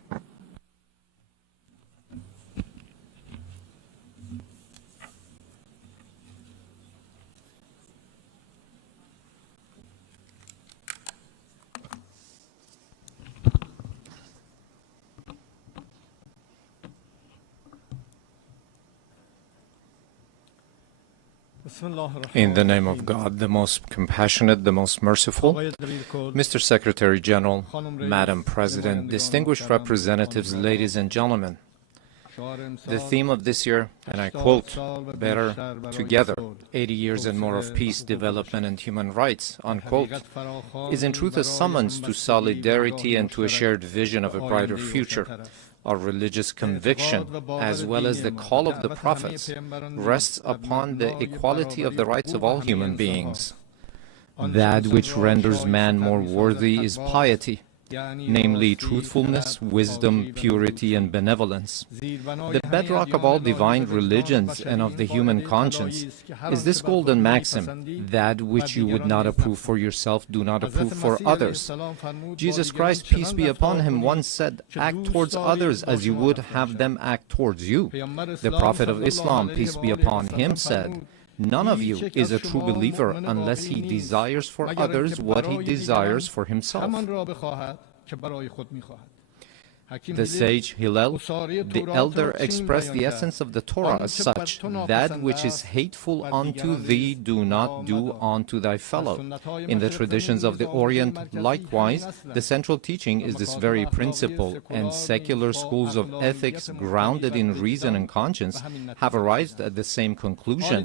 In the name of God, the most compassionate, the most merciful, Mr. Secretary General, Madam President, distinguished representatives, ladies and gentlemen, the theme of this year, and I quote, "Better Together, 80 years and more of peace, development, and human rights," unquote, is in truth a summons to solidarity and to a shared vision of a brighter future. Our religious conviction, as well as the call of the prophets, rests upon the equality of the rights of all human beings. That which renders man more worthy is piety, namely truthfulness, wisdom, purity, and benevolence. The bedrock of all divine religions and of the human conscience is this golden maxim: that which you would not approve for yourself, do not approve for others. Jesus Christ, peace be upon him, once said, "Act towards others as you would have them act towards you." The Prophet of Islam, peace be upon him, said, "None of you is a true believer unless he desires for others what he desires for himself." The sage Hillel, the elder, expressed the essence of the Torah as such: "That which is hateful unto thee, do not do unto thy fellow." In the traditions of the Orient, likewise, the central teaching is this very principle, and secular schools of ethics grounded in reason and conscience have arrived at the same conclusion.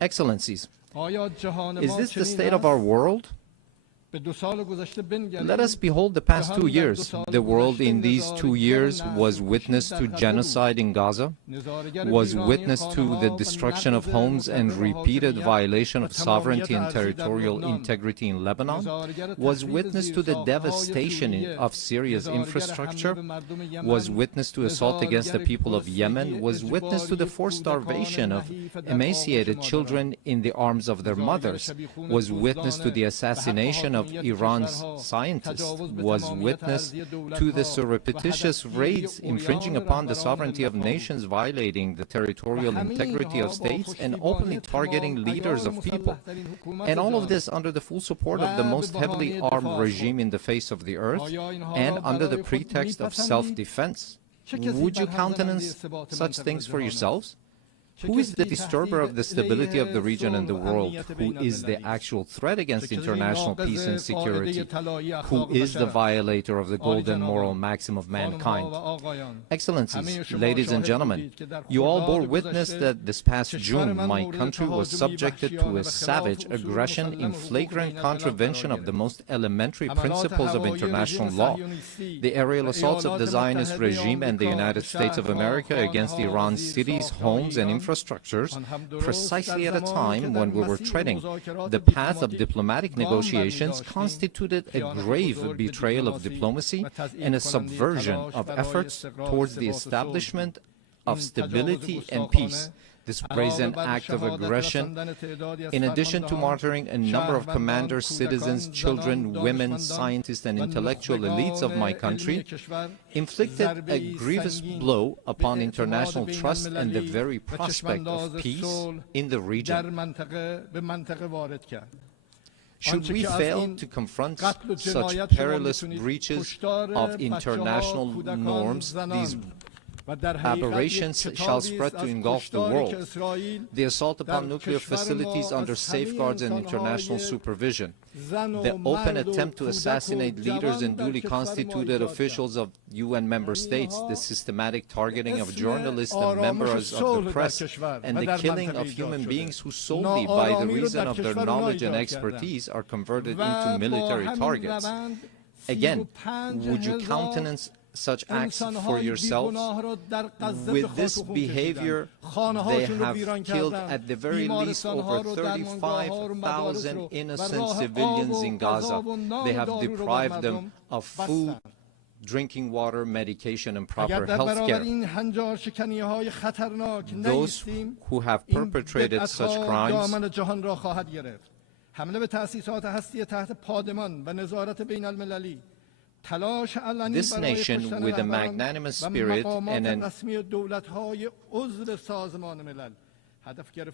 Excellencies, is this the state of our world? Let us behold the past 2 years. The world in these 2 years was witness to genocide in Gaza, was witness to the destruction of homes and repeated violation of sovereignty and territorial integrity in Lebanon, was witness to the devastation of Syria's infrastructure, was witness to assault against the people of Yemen, was witness to the forced starvation of emaciated children in the arms of their mothers, was witness to the assassination of Iran's scientists, was witness to the surreptitious raids infringing upon the sovereignty of nations, violating the territorial integrity of states, and openly targeting leaders of people. And all of this under the full support of the most heavily armed regime in the face of the earth, and under the pretext of self-defense. Would you countenance such things for yourselves? Who is the disturber of the stability of the region and the world? Who is the actual threat against international peace and security? Who is the violator of the golden moral maxim of mankind? Excellencies, ladies and gentlemen, you all bore witness that this past June my country was subjected to a savage aggression in flagrant contravention of the most elementary principles of international law. The aerial assaults of the Zionist regime and the United States of America against Iran's cities, homes, and infrastructure infrastructures precisely at a time when we were treading the path of diplomatic negotiations constituted a grave betrayal of diplomacy and a subversion of efforts towards the establishment of stability and peace. This brazen act of aggression, in addition to martyring a number of commanders, citizens, children, women, scientists, and intellectual elites of my country, inflicted a grievous blow upon international trust and the very prospect of peace in the region. Should we fail to confront such perilous breaches of international norms, these aberrations shall spread to engulf the world. The assault upon nuclear facilities under safeguards and international supervision, the open attempt to assassinate leaders and duly constituted officials of UN member states, the systematic targeting of journalists and members of the press, and the killing of human beings who solely by the reason of their knowledge and expertise are converted into military targets. Again, would you countenance such acts for yourselves? With this behavior, they have killed at the very least over 35,000 innocent civilians in Gaza. They have deprived them of food, drinking water, medication, and proper health care. Those who have perpetrated such crimes this nation, with a magnanimous spirit and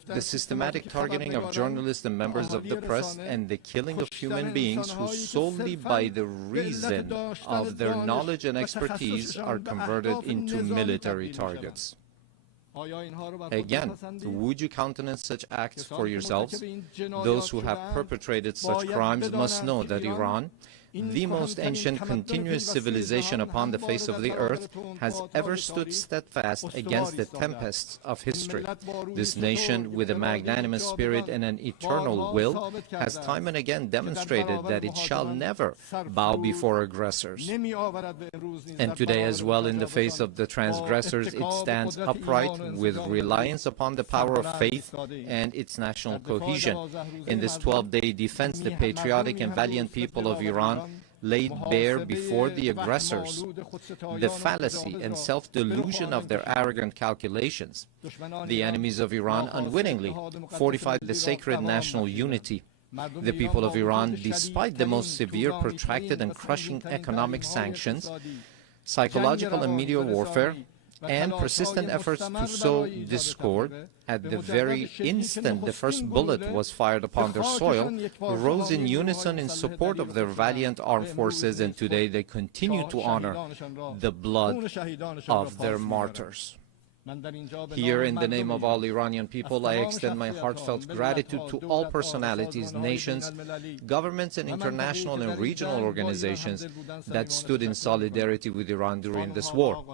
the systematic targeting of journalists and members of the press and the killing of human beings who solely by the reason of their knowledge and expertise are converted into military targets. Again, would you countenance such acts for yourselves? Those who have perpetrated such crimes must know that Iran, the most ancient continuous civilization upon the face of the earth, has ever stood steadfast against the tempests of history. This nation, with a magnanimous spirit and an eternal will, has time and again demonstrated that it shall never bow before aggressors. And today as well, in the face of the transgressors, it stands upright with reliance upon the power of faith and its national cohesion. In this 12-day defense, the patriotic and valiant people of Iran laid bare before the aggressors the fallacy and self-delusion of their arrogant calculations. The enemies of Iran unwittingly fortified the sacred national unity. The people of Iran, despite the most severe, protracted, and crushing economic sanctions, psychological and media warfare, and persistent efforts to sow discord, at the very instant the first bullet was fired upon their soil, rose in unison in support of their valiant armed forces, and today they continue to honor the blood of their martyrs. Here, in the name of all Iranian people, I extend my heartfelt gratitude to all personalities, nations, governments, and international and regional organizations that stood in solidarity with Iran during this war.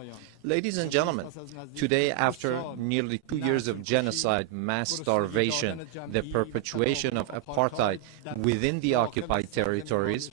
Ladies and gentlemen, today, after nearly 2 years of genocide, mass starvation, the perpetuation of apartheid within the occupied territories,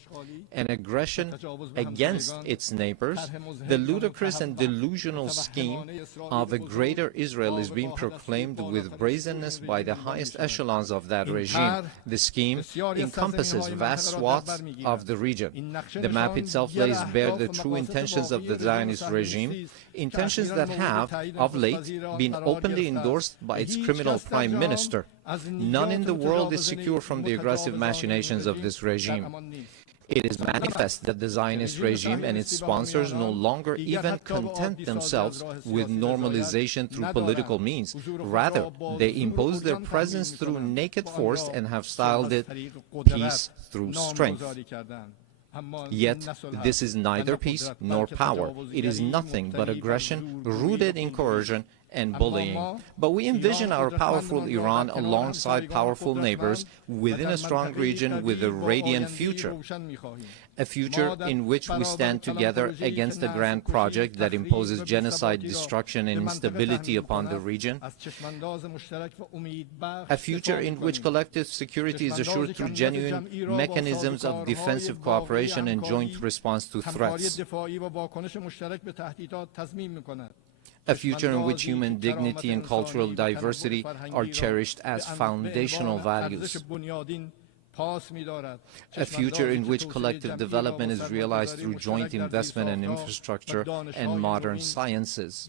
and aggression against its neighbors, the ludicrous and delusional scheme of a greater Israel is being proclaimed with brazenness by the highest echelons of that regime. The scheme encompasses vast swaths of the region. The map itself lays bare the true intentions of the Zionist regime, intentions that have, of late, been openly endorsed by its criminal prime minister. None in the world is secure from the aggressive machinations of this regime. It is manifest that the Zionist regime and its sponsors no longer even content themselves with normalization through political means. Rather, they impose their presence through naked force and have styled it peace through strength. Yet, this is neither peace nor power. It is nothing but aggression rooted in coercion and bullying. But we envision our powerful Iran alongside powerful neighbors within a strong region with a radiant future. A future in which we stand together against a grand project that imposes genocide, destruction, and instability upon the region. A future in which collective security is assured through genuine mechanisms of defensive cooperation and joint response to threats. a future in which human dignity and cultural diversity are cherished as foundational values, a future in which collective development is realized through joint investment in infrastructure and modern sciences,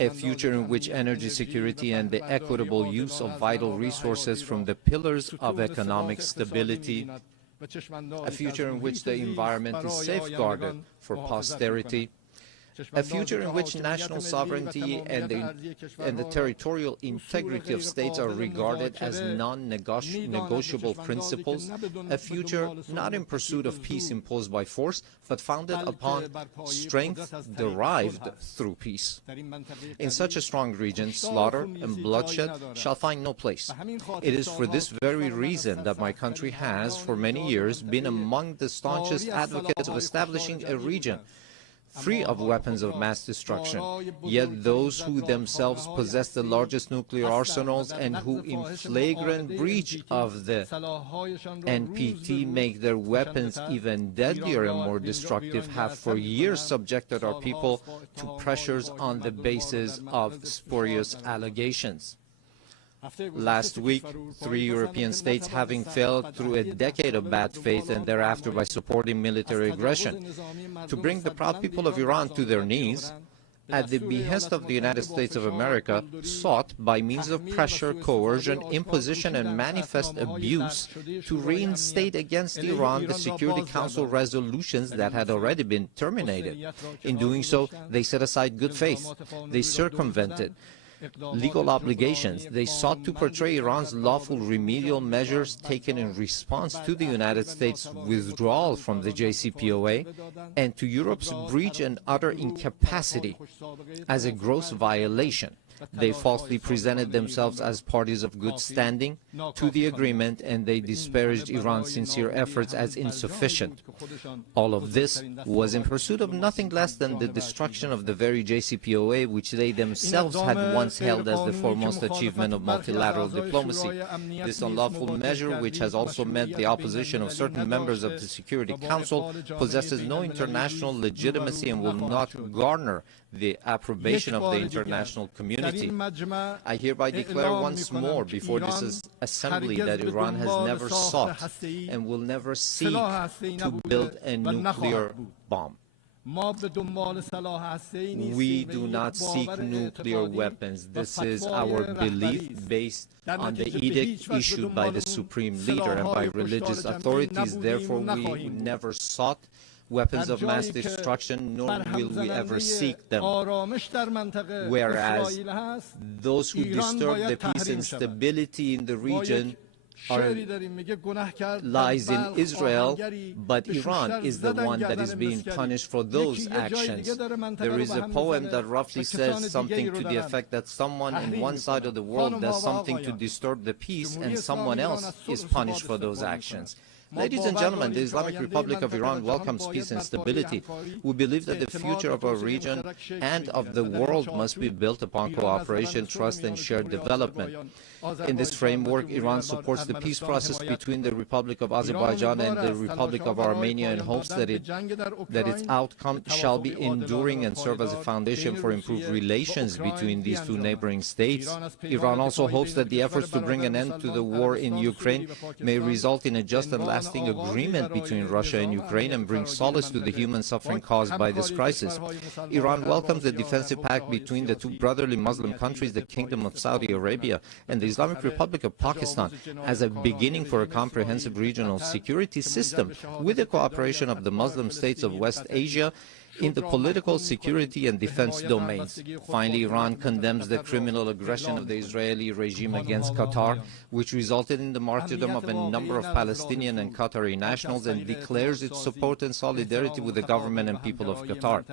a future in which energy security and the equitable use of vital resources from the pillars of economic stability, a future in which the environment is safeguarded for posterity, a future in which national sovereignty and the territorial integrity of states are regarded as non-negotiable principles, a future not in pursuit of peace imposed by force, but founded upon strength derived through peace. In such a strong region, slaughter and bloodshed shall find no place. It is for this very reason that my country has, for many years, been among the staunchest advocates of establishing a region free of weapons of mass destruction, yet those who themselves possess the largest nuclear arsenals and who in flagrant breach of the NPT make their weapons even deadlier and more destructive have for years subjected our people to pressures on the basis of spurious allegations. Last week, 3 European states, having failed through a decade of bad faith and thereafter by supporting military aggression to bring the proud people of Iran to their knees, at the behest of the United States of America, sought, by means of pressure, coercion, imposition, and manifest abuse, to reinstate against Iran the Security Council resolutions that had already been terminated. In doing so, they set aside good faith. They circumvented legal obligations. They sought to portray Iran's lawful remedial measures taken in response to the United States' withdrawal from the JCPOA and to Europe's breach and utter incapacity as a gross violation. They falsely presented themselves as parties of good standing to the agreement, and they disparaged Iran's sincere efforts as insufficient. All of this was in pursuit of nothing less than the destruction of the very JCPOA, which they themselves had once held as the foremost achievement of multilateral diplomacy. This unlawful measure, which has also met the opposition of certain members of the Security Council, possesses no international legitimacy and will not garner the approbation of the international community. I hereby declare once more before this assembly that Iran has never sought and will never seek to build a nuclear bomb. We do not seek nuclear weapons. This is our belief based on the edict issued by the Supreme Leader and by religious authorities. Therefore, we never sought weapons of mass destruction, nor will we ever seek them. Whereas those who disturb the peace and stability in the region lies in Israel, but Iran is the one that is being punished for those actions. There is a poem that roughly says something to the effect that someone on one side of the world does something to disturb the peace and someone else is punished for those actions. Ladies and gentlemen, the Islamic Republic of Iran welcomes peace and stability. We believe that the future of our region and of the world must be built upon cooperation, trust, and shared development. In this framework, Iran supports the peace process between the Republic of Azerbaijan and the Republic of Armenia in hopes that its outcome shall be enduring and serve as a foundation for improved relations between these two neighboring states. Iran also hopes that the efforts to bring an end to the war in Ukraine may result in a just and lasting agreement between Russia and Ukraine and bring solace to the human suffering caused by this crisis. Iran welcomes the defensive pact between the two brotherly Muslim countries, the Kingdom of Saudi Arabia and the Islamic Republic of Pakistan, as a beginning for a comprehensive regional security system with the cooperation of the Muslim states of West Asia in the political, security, and defense domains. Finally, Iran condemns the criminal aggression of the Israeli regime against Qatar, which resulted in the martyrdom of a number of Palestinian and Qatari nationals, and declares its support and solidarity with the government and people of Qatar.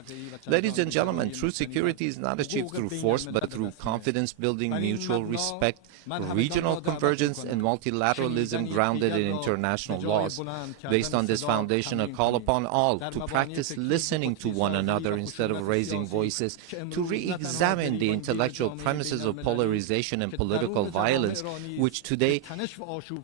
Ladies and gentlemen, true security is not achieved through force, but through confidence-building, mutual respect, regional convergence, and multilateralism grounded in international laws. Based on this foundation, I call upon all to practice listening to to one another instead of raising voices, to re-examine the intellectual premises of polarization and political violence, which today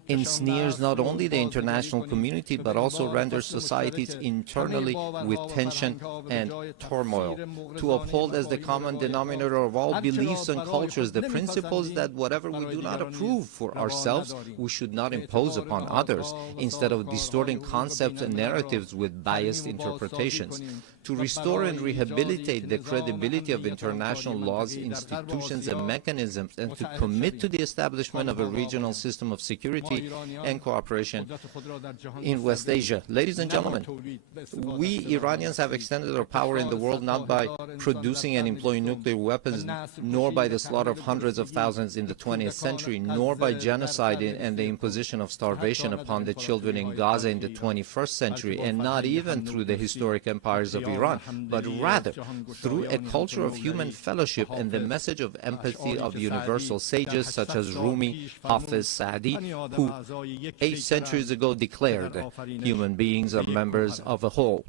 ensnares not only the international community but also renders societies internally with tension and turmoil, to uphold as the common denominator of all beliefs and cultures the principles that whatever we do not approve for ourselves, we should not impose upon others, instead of distorting concepts and narratives with biased interpretations, to restore and rehabilitate the credibility of international laws, institutions, and mechanisms, and to commit to the establishment of a regional system of security and cooperation in West Asia. Ladies and gentlemen, we Iranians have extended our power in the world not by producing and employing nuclear weapons, nor by the slaughter of hundreds of thousands in the 20th century, nor by genocide and the imposition of starvation upon the children in Gaza in the 21st century, and not even through the historic empires of Iran, but rather through a culture of human fellowship and the message of empathy of universal sages such as Rumi, Hafiz, Saadi, who 8 centuries ago declared human beings are members of a whole,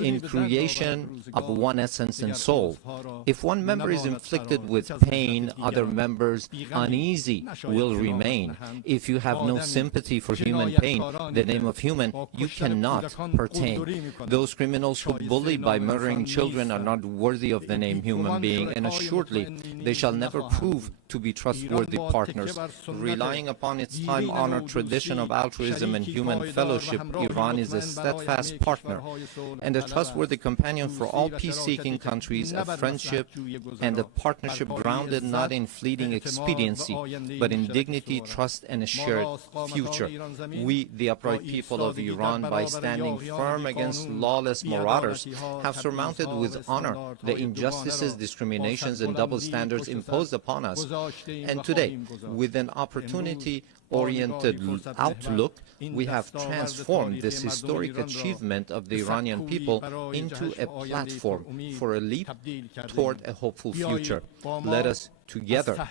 in creation of one essence and soul. If one member is inflicted with pain, other members uneasy will remain. If you have no sympathy for human pain, the name of human, you cannot pertain. Those criminals who bully by murdering children are not worthy of the name human being, and assuredly they shall never prove to be trustworthy partners. Relying upon its time-honored tradition of altruism and human fellowship, Iran is a steadfast partner and a trustworthy companion for all peace-seeking countries, a friendship and a partnership grounded not in fleeting expediency, but in dignity, trust, and a shared future. We, the upright people of Iran, by standing firm against lawless marauders, have surmounted with honor the injustices, discriminations, and double standards imposed upon us. And today, with an opportunity-oriented outlook, we have transformed this historic achievement of the Iranian people into a platform for a leap toward a hopeful future. Let us together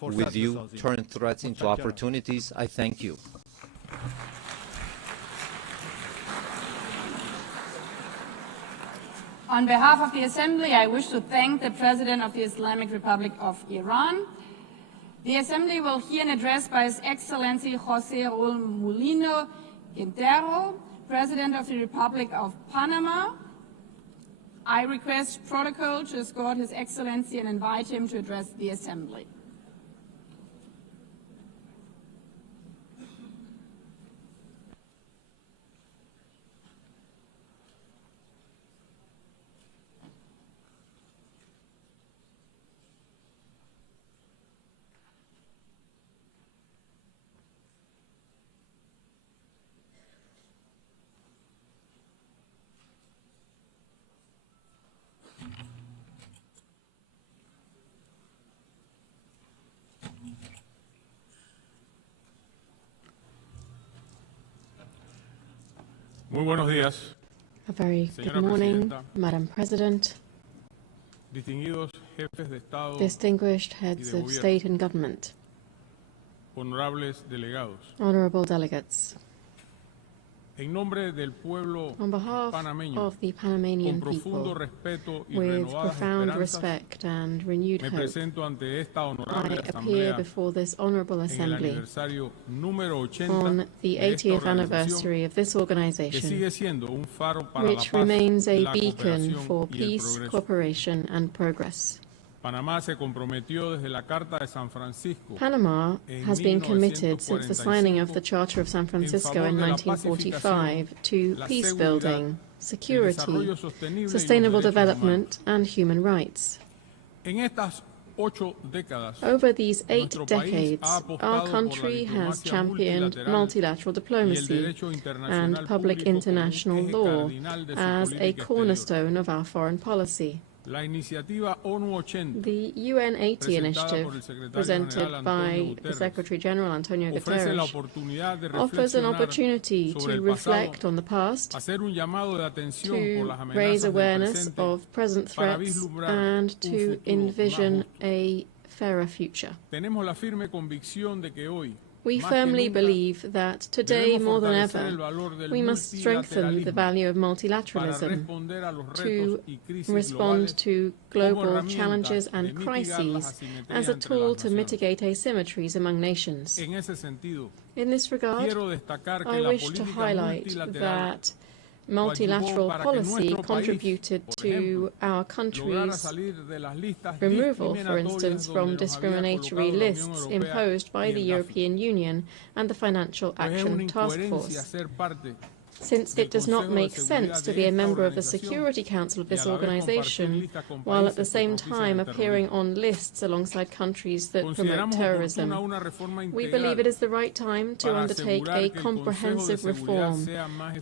with you turn threats into opportunities. I thank you. On behalf of the Assembly, I wish to thank the President of the Islamic Republic of Iran. The Assembly will hear an address by His Excellency José Raúl Mulino Quintero, President of the Republic of Panama. I request protocol to escort His Excellency and invite him to address the Assembly. Muy buenos días. A very good morning, Madam President, Distinguidos jefes de Estado, distinguished heads of state and government, honorables delegados. honorable delegates. En nombre del pueblo On behalf panameño, of the Panamanian con profundo people, respeto y with renovadas profound esperanzas, respect and renewed me hope, presento ante esta I honorable appear asamblea before this honorable en el assembly aniversario número 80 on the de esta 80th organización anniversary of this que organization, sigue siendo un faro para la which paz, remains a la beacon cooperación for y el peace, progreso. cooperation and progress. Panamá se comprometió desde la Carta de San Francisco Panama en has been committed since the signing of the 1945 Charter of San Francisco in favor de la 1945 to la peace seguridad, building, el security, desarrollo sostenible y los sustainable derechos development, and human rights. En estas 8 décadas, Over these 8 nuestro país decades, ha apostado our por la country has diplomacia championed multilateral multilateral y el diplomacy derecho internacional and public público como un international eje law cardinal de su as a política exterior. cornerstone of our foreign policy. La iniciativa ONU 80, The UN80 presentada initiative, por el secretario presented general by Antonio the Guterres, Secretary General Antonio ofrece la Guterres, oportunidad de offers an reflexionar opportunity sobre to el reflect pasado, on the past, hacer un llamado de atención por to las raise amenazas del awareness presente of present para threats, vislumbrar and un to futuro más envision justo. a fairer future. Tenemos la firme convicción de que hoy, We firmly believe that today, more than ever, we must strengthen the value of multilateralism to respond to global challenges and crises as a tool to mitigate asymmetries among nations. In this regard, I wish to highlight that multilateral policy contributed to our country's removal, for instance, from discriminatory lists imposed by the European Union and the Financial Action Task Force. Since it does not make sense to be a member of the Security Council of this organization, while at the same time appearing on lists alongside countries that promote terrorism. We believe it is the right time to undertake a comprehensive reform,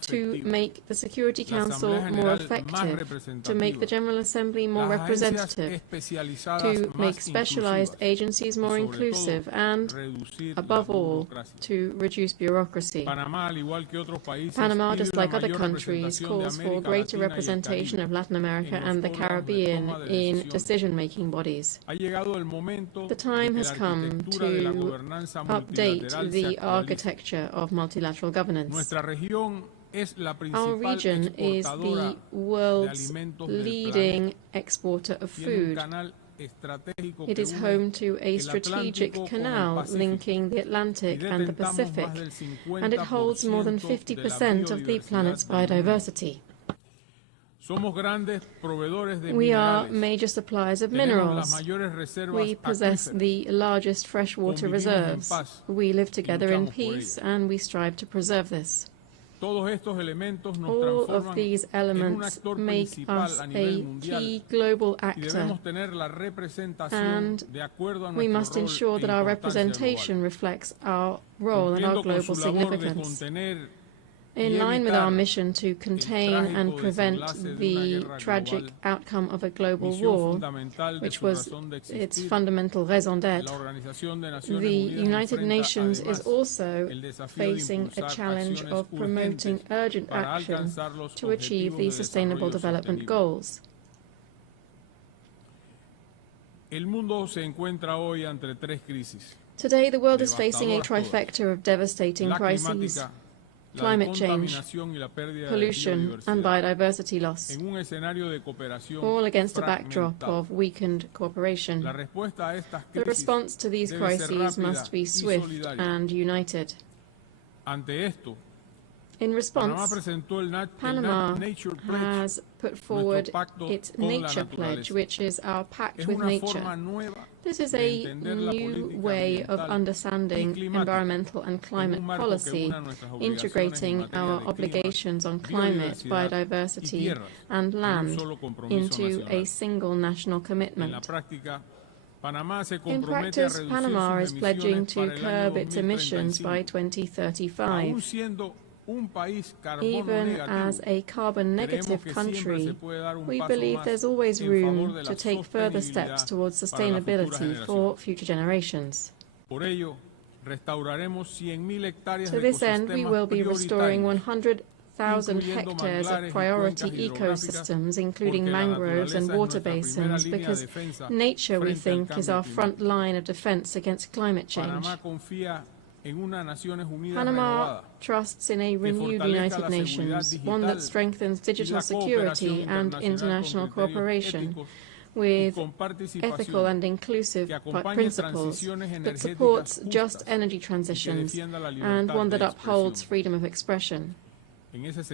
to make the Security Council more effective, to make the General Assembly more representative, to make specialized agencies more inclusive, and, above all, to reduce bureaucracy. Panama, just like other countries, calls for greater representation of Latin America and the Caribbean in decision-making bodies. The time has come to update the architecture of multilateral governance. Our region is the world's leading exporter of food. It is home to a strategic canal linking the Atlantic and the Pacific, and it holds more than 50% of the planet's biodiversity. We are major suppliers of minerals. We possess the largest freshwater reserves. We live together in peace, and we strive to preserve this. All of these elements make us a key global actor, and we must ensure that our representation reflects our role and our global significance. In line with our mission to contain and prevent the tragic outcome of a global war, which was its fundamental raison d'être, the United Nations is also facing a challenge of promoting urgent action to achieve the Sustainable Development Goals. Today, the world is facing a trifecta of devastating crises: climate change, pollution, and biodiversity loss, all against a backdrop of weakened cooperation. The response to these crises must be swift and united. In response, Panama has put forward its Nature Pledge, which is our pact with nature. This is a new way of understanding environmental and climate policy, integrating our obligations on climate, biodiversity, and land into a single national commitment. In practice, Panama is pledging to curb its emissions by 2035. Even as a carbon-negative country, we believe there's always room to take further steps towards sustainability for future generations. To this end, we will be restoring 100,000 hectares of priority ecosystems, including mangroves and water basins, because nature, we think, is our front line of defense against climate change. Panama trusts in a renewed United Nations, one that strengthens digital security and international cooperation, with ethical and inclusive principles, that supports just energy transitions, and one that upholds freedom of expression. In this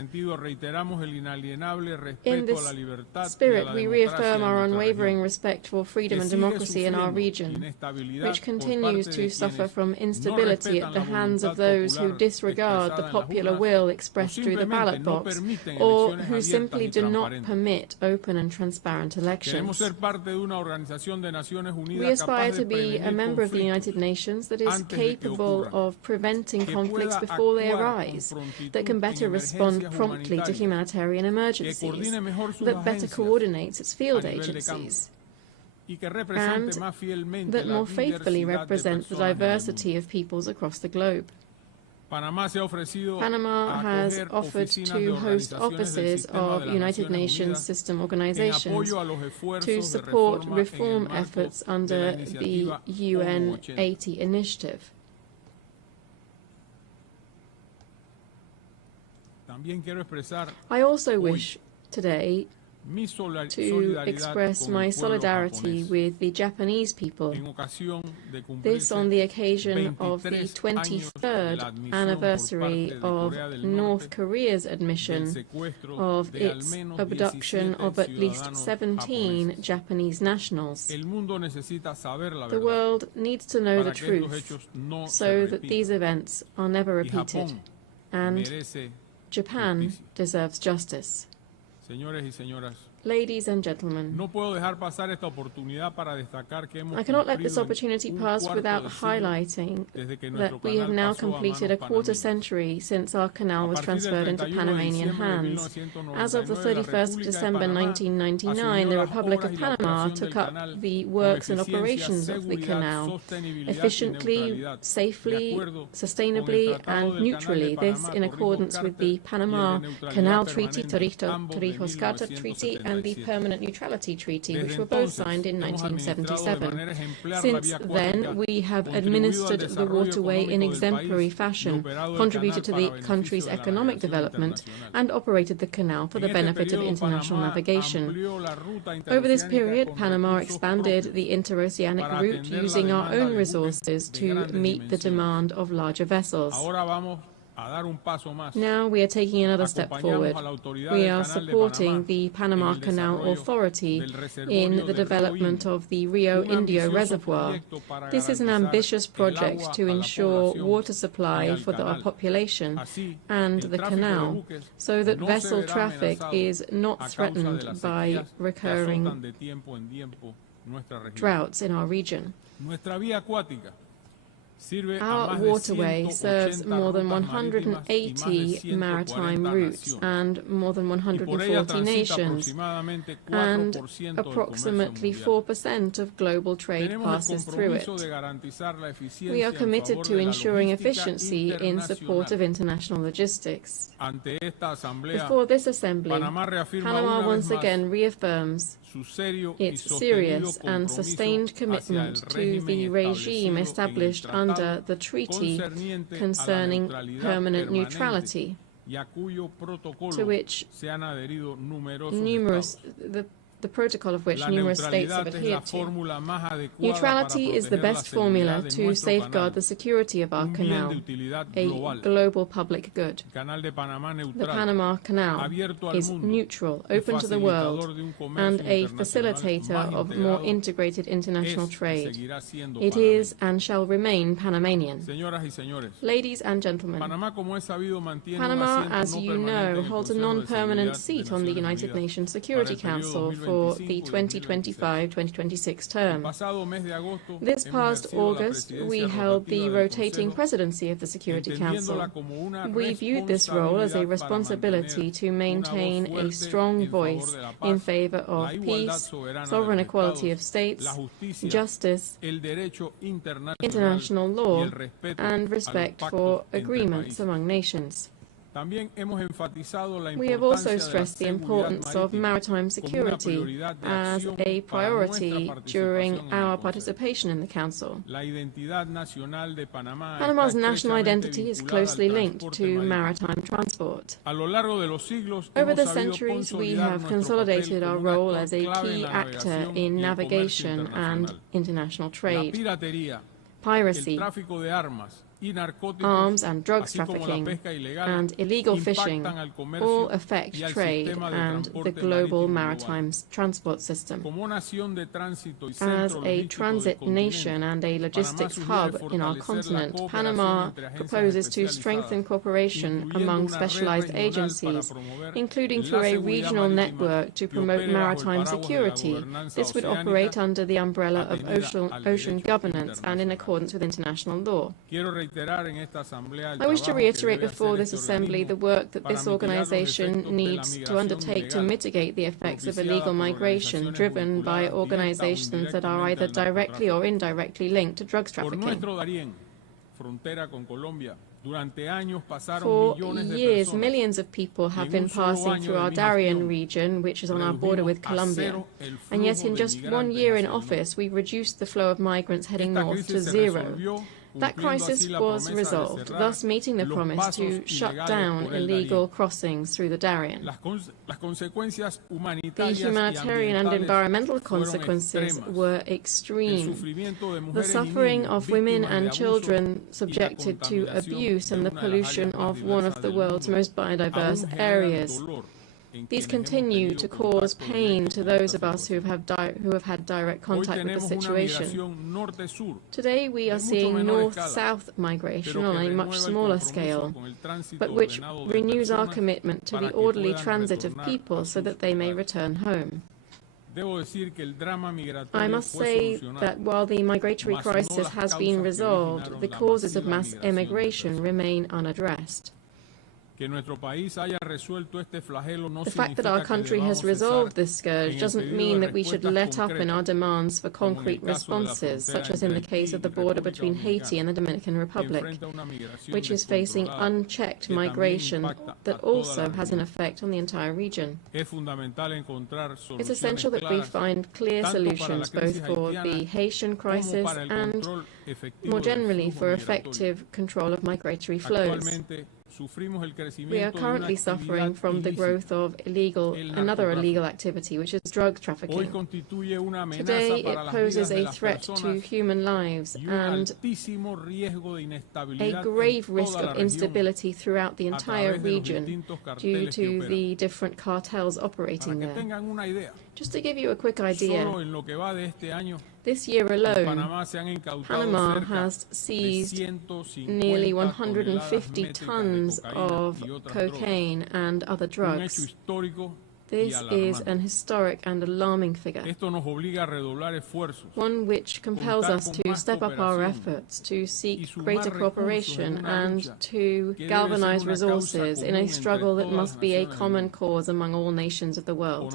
spirit, we reaffirm our unwavering respect for freedom and democracy in our region, which continues to suffer from instability at the hands of those who disregard the popular will expressed through the ballot box, or who simply do not permit open and transparent elections. We aspire to be a member of the United Nations that is capable of preventing conflicts before they arise, that can better respond promptly to humanitarian emergencies, that better coordinates its field agencies, and that more faithfully represents the diversity of peoples across the globe. Panama has offered to host offices of United Nations system organizations to support reform efforts under the UN 80 initiative. I also wish today to express my solidarity with the Japanese people. This on the occasion of the 23rd anniversary of North Korea's admission of its abduction of at least 17 Japanese nationals. The world needs to know the truth so that these events are never repeated, and Japan deserves justice. Ladies and gentlemen, I cannot let this opportunity pass without highlighting that we have now completed a quarter century since our canal was transferred into Panamanian hands. As of the 31st of December 1999, the Republic of Panama took up the works and operations of the canal efficiently, safely, sustainably and neutrally, this in accordance with the Panama Canal Treaty, Torrijos-Carter Treaty and the Permanent Neutrality Treaty, which were both signed in 1977. Since then, we have administered the waterway in exemplary fashion, contributed to the country's economic development, and operated the canal for the benefit of international navigation. Over this period, Panama expanded the interoceanic route using our own resources to meet the demand of larger vessels. Now we are taking another step forward. We are supporting the Panama Canal Authority in the development of the Rio Indio Reservoir. This is an ambitious project to ensure water supply for our population and the canal, so that vessel traffic is not threatened by recurring droughts in our region. Our waterway serves more than 180 maritime routes and more than 140 nations, and approximately 4% of global trade passes through it. We are committed to ensuring efficiency in support of international logistics. Before this assembly, Panama once again reaffirms its serious and sustained commitment to the regime established under the Treaty Concerning Permanent Neutrality, to which the protocol of which numerous states have adhered to. Neutrality is the best formula to safeguard the security of our canal, a global public good. The Panama Canal is neutral, open to the world, and a facilitator of more integrated international trade. It is and shall remain Panamanian. Ladies and gentlemen, Panama, as you know, holds a non-permanent seat on the United Nations Security Council for the 2025-2026 term. This past August, we held the rotating presidency of the Security Council. We viewed this role as a responsibility to maintain a strong voice in favor of peace, sovereign equality of states, justice, international law, and respect for agreements among nations. We have also stressed the importance of maritime security as a priority during our participation in the Council. Panama's national identity is closely linked to maritime transport. Over the centuries, we have consolidated our role as a key actor in navigation and international trade. Piracy, arms and drugs trafficking, and illegal fishing all affect trade and the global maritime transport system. As a transit nation and a logistics hub in our continent, Panama proposes to strengthen cooperation among specialized agencies, including through a regional network to promote maritime security. This would operate under the umbrella of ocean governance and in accordance with international law. I wish to reiterate before this Assembly the work that this organization needs to undertake to mitigate the effects of illegal migration driven by organizations that are either directly or indirectly linked to drugs trafficking. For years, millions of people have been passing through our Darien region, which is on our border with Colombia. And yet in just 1 year in office, we've reduced the flow of migrants heading north to zero. That crisis was resolved, thus meeting the promise to shut down illegal crossings through the Darien. The humanitarian and environmental consequences were extreme. The suffering of women and children subjected to abuse and the pollution of one of the world's most biodiverse areas. These continue to cause pain to those of us who have had direct contact with the situation. Today we are seeing north-south migration on a much smaller scale, but which renews our commitment to the orderly transit of people so that they may return home. I must say that while the migratory crisis has been resolved, the causes of mass emigration remain unaddressed. The fact that our country has resolved this scourge doesn't mean that we should let up in our demands for concrete responses, such as in the case of the border between Haiti and the Dominican Republic, which is facing unchecked migration that also has an effect on the entire region. It's essential that we find clear solutions both for the Haitian crisis and, more generally, for effective control of migratory flows. We are currently suffering from the growth of another illegal activity, which is drug trafficking. Today, it poses a threat to human lives and a grave risk of instability throughout the entire region due to the different cartels operating there. Just to give you a quick idea, this year alone, Panama has seized nearly 150 tons of cocaine and other drugs. This is an historic and alarming figure, one which compels us to step up our efforts, to seek greater cooperation and to galvanize resources in a struggle that must be a common cause among all nations of the world.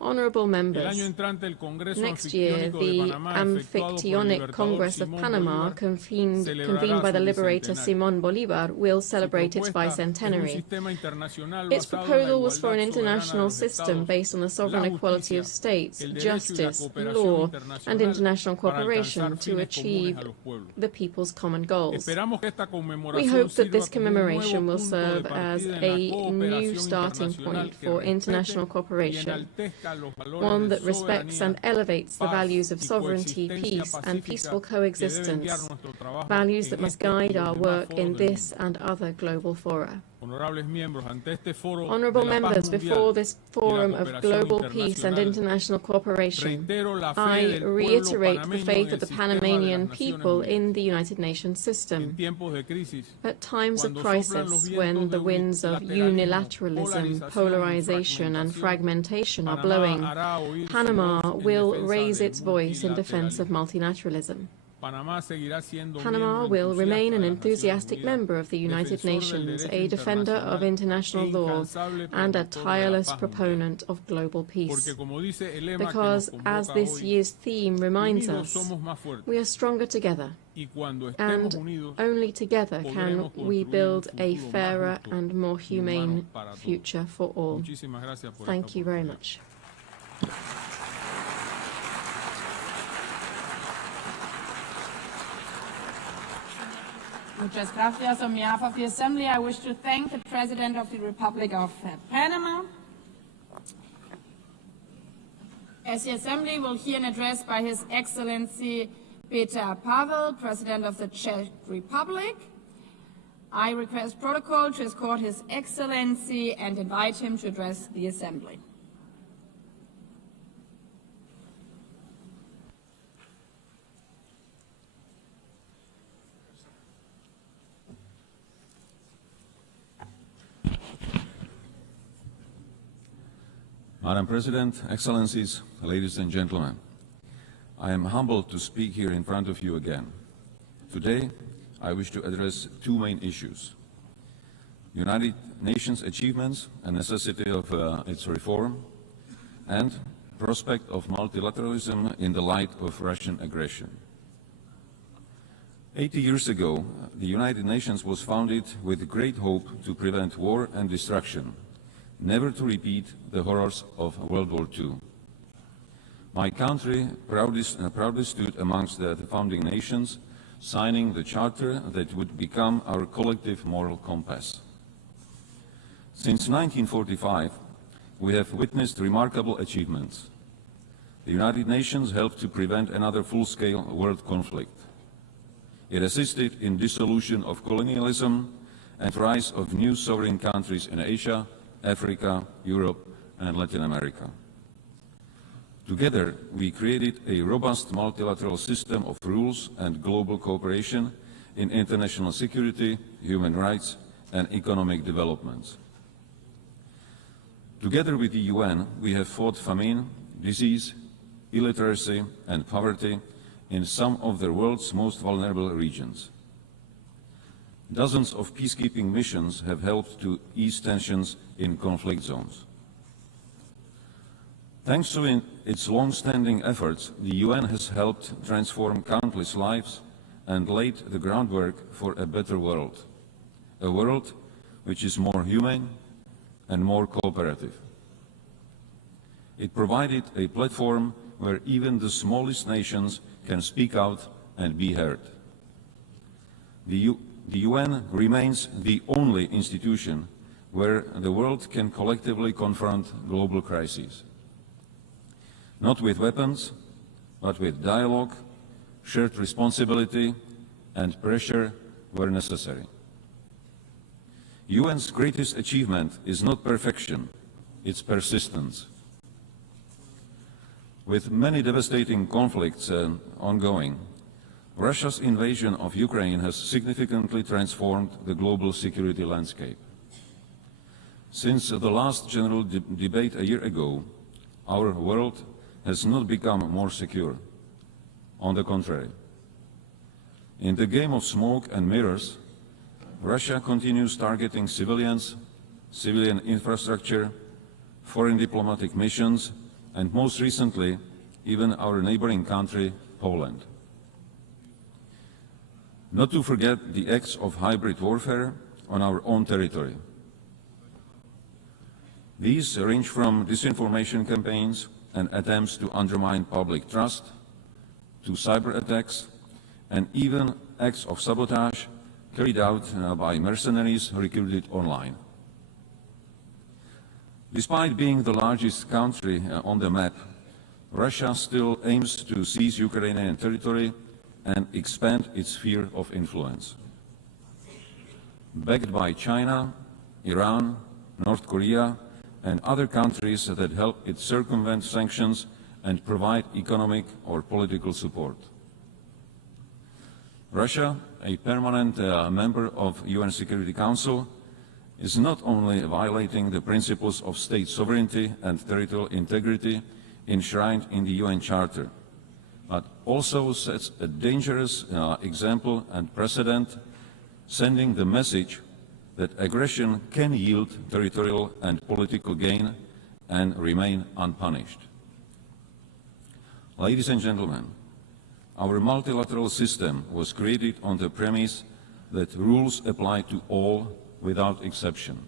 Honourable members, next year the Amphictyonic Congress of Panama, convened by the liberator Simón Bolívar, will celebrate its bicentenary. Its proposal was for an international system based on the sovereign equality of states, justice, law, and international cooperation to achieve the people's common goals. We hope that this commemoration will serve as a new starting point for international cooperation, one that respects and elevates the values of sovereignty, peace, and peaceful coexistence, values that must guide our work in this and other global fora. Honourable members, before this forum of global peace and international cooperation, I reiterate the faith of the Panamanian people in the United Nations system. At times of crisis, when the winds of unilateralism, polarization, and fragmentation are blowing, Panama will raise its voice in defense of multilateralism. Panama will remain an enthusiastic member of the United Nations, a defender of international law, and a tireless proponent of global peace. Because, as this year's theme reminds us, we are stronger together, and only together can we build a fairer and more humane future for all. Thank you very much. Muchas gracias. On behalf of the Assembly, I wish to thank the President of the Republic of Panama. As the Assembly will hear an address by His Excellency Peter Pavel, President of the Czech Republic, I request protocol to escort His Excellency and invite him to address the Assembly. Madam President, Excellencies, ladies and gentlemen, I am humbled to speak here in front of you again. Today, I wish to address two main issues: United Nations achievements and necessity of its reform, and prospect of multilateralism in the light of Russian aggression. 80 years ago, the United Nations was founded with great hope to prevent war and destruction, never to repeat the horrors of World War II. My country proudly stood amongst the founding nations, signing the charter that would become our collective moral compass. Since 1945, we have witnessed remarkable achievements. The United Nations helped to prevent another full-scale world conflict. It assisted in dissolution of colonialism and rise of new sovereign countries in Asia, Africa, Europe, and Latin America. Together, we created a robust multilateral system of rules and global cooperation in international security, human rights, and economic development. Together with the UN, we have fought famine, disease, illiteracy, and poverty in some of the world's most vulnerable regions. Dozens of peacekeeping missions have helped to ease tensions in conflict zones. Thanks to its long-standing efforts, the UN has helped transform countless lives and laid the groundwork for a better world, a world which is more humane and more cooperative. It provided a platform where even the smallest nations can speak out and be heard. The UN remains the only institution where the world can collectively confront global crises. Not with weapons, but with dialogue, shared responsibility, and pressure where necessary. UN's greatest achievement is not perfection, it's persistence. With many devastating conflicts ongoing, Russia's invasion of Ukraine has significantly transformed the global security landscape. Since the last general debate a year ago, our world has not become more secure. On the contrary. In the game of smoke and mirrors, Russia continues targeting civilians, civilian infrastructure, foreign diplomatic missions, and most recently, even our neighboring country, Poland. Not to forget the acts of hybrid warfare on our own territory. These range from disinformation campaigns and attempts to undermine public trust, to cyber attacks, and even acts of sabotage carried out by mercenaries recruited online. Despite being the largest country on the map, Russia still aims to seize Ukrainian territory and expand its sphere of influence. Backed by China, Iran, North Korea, and other countries that help it circumvent sanctions and provide economic or political support. Russia, a permanent member of UN Security Council, is not only violating the principles of state sovereignty and territorial integrity enshrined in the UN Charter, but also sets a dangerous example and precedent, sending the message that aggression can yield territorial and political gain and remain unpunished. Ladies and gentlemen, our multilateral system was created on the premise that rules apply to all without exception.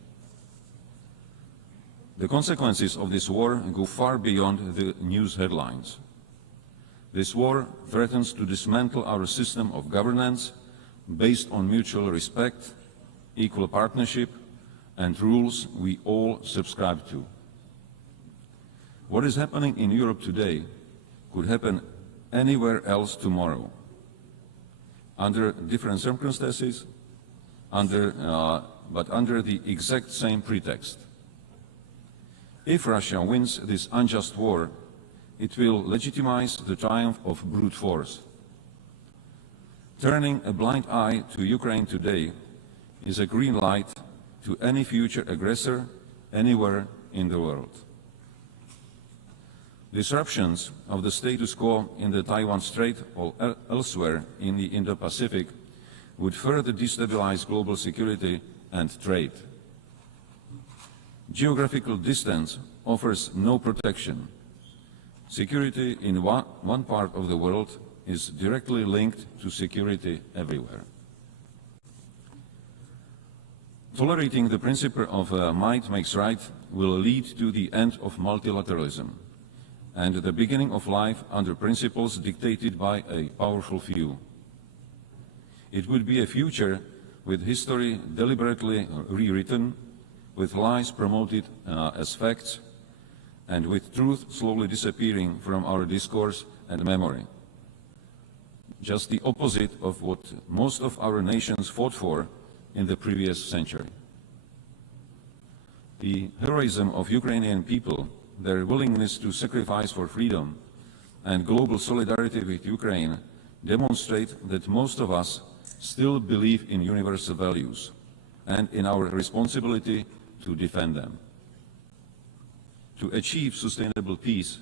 The consequences of this war go far beyond the news headlines. This war threatens to dismantle our system of governance based on mutual respect, equal partnership, and rules we all subscribe to. What is happening in Europe today could happen anywhere else tomorrow, under different circumstances, but under the exact same pretext. If Russia wins this unjust war, it will legitimize the triumph of brute force. Turning a blind eye to Ukraine today is a green light to any future aggressor anywhere in the world. Disruptions of the status quo in the Taiwan Strait or elsewhere in the Indo-Pacific would further destabilize global security and trade. Geographical distance offers no protection. Security in one part of the world is directly linked to security everywhere. Tolerating the principle of might makes right will lead to the end of multilateralism and the beginning of life under principles dictated by a powerful few. It would be a future with history deliberately rewritten, with lies promoted as facts, and with truth slowly disappearing from our discourse and memory. Just the opposite of what most of our nations fought for in the previous century. The heroism of Ukrainian people, their willingness to sacrifice for freedom, and global solidarity with Ukraine demonstrate that most of us still believe in universal values and in our responsibility to defend them. To achieve sustainable peace,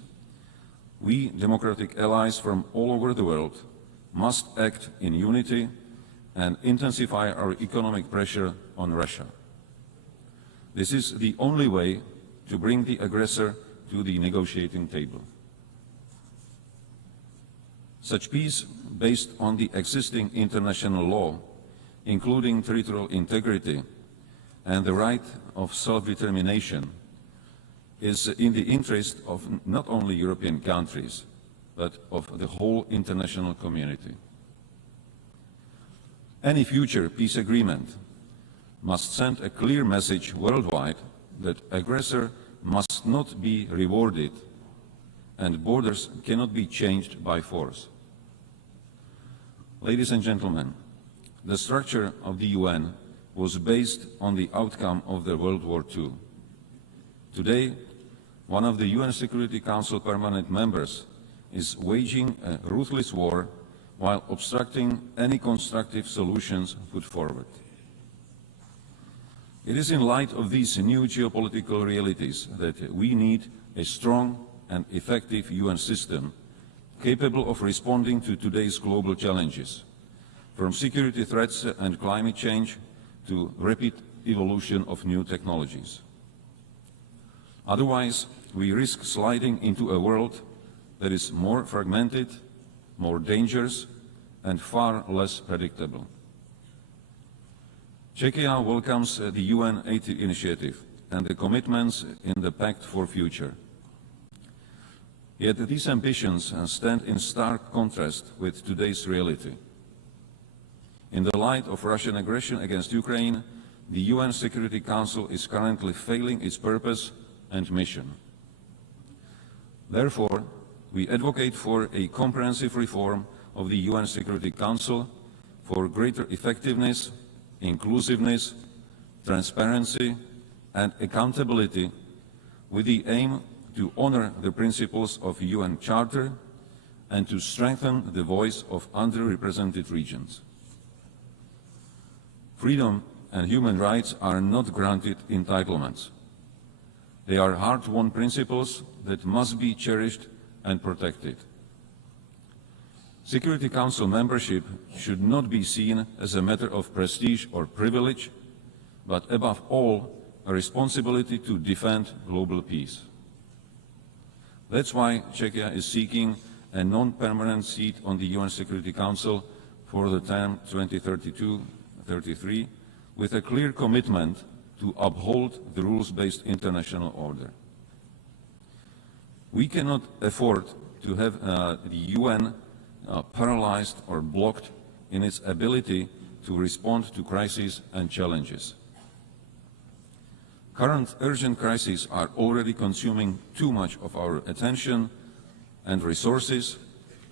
we democratic allies from all over the world must act in unity and intensify our economic pressure on Russia. This is the only way to bring the aggressor to the negotiating table. Such peace, based on the existing international law, including territorial integrity and the right of self-determination, is in the interest of not only European countries, but of the whole international community. Any future peace agreement must send a clear message worldwide that aggressor must not be rewarded and borders cannot be changed by force. Ladies and gentlemen, the structure of the UN was based on the outcome of the World War II. Today, one of the UN Security Council permanent members is waging a ruthless war while obstructing any constructive solutions put forward. It is in light of these new geopolitical realities that we need a strong and effective UN system capable of responding to today's global challenges, from security threats and climate change to rapid evolution of new technologies. Otherwise, we risk sliding into a world that is more fragmented, more dangerous, and far less predictable. Czechia welcomes the UN 80 initiative and the commitments in the Pact for Future. Yet these ambitions stand in stark contrast with today's reality. In the light of Russian aggression against Ukraine, the UN Security Council is currently failing its purpose and mission. Therefore, we advocate for a comprehensive reform of the UN Security Council for greater effectiveness, inclusiveness, transparency, and accountability, with the aim to honor the principles of the UN Charter and to strengthen the voice of underrepresented regions. Freedom and human rights are not granted entitlements. They are hard-won principles that must be cherished and protected. Security Council membership should not be seen as a matter of prestige or privilege, but above all, a responsibility to defend global peace. That's why Czechia is seeking a non-permanent seat on the UN Security Council for the term 2032-33, with a clear commitment to uphold the rules-based international order. We cannot afford to have the UN paralyzed or blocked in its ability to respond to crises and challenges. Current urgent crises are already consuming too much of our attention and resources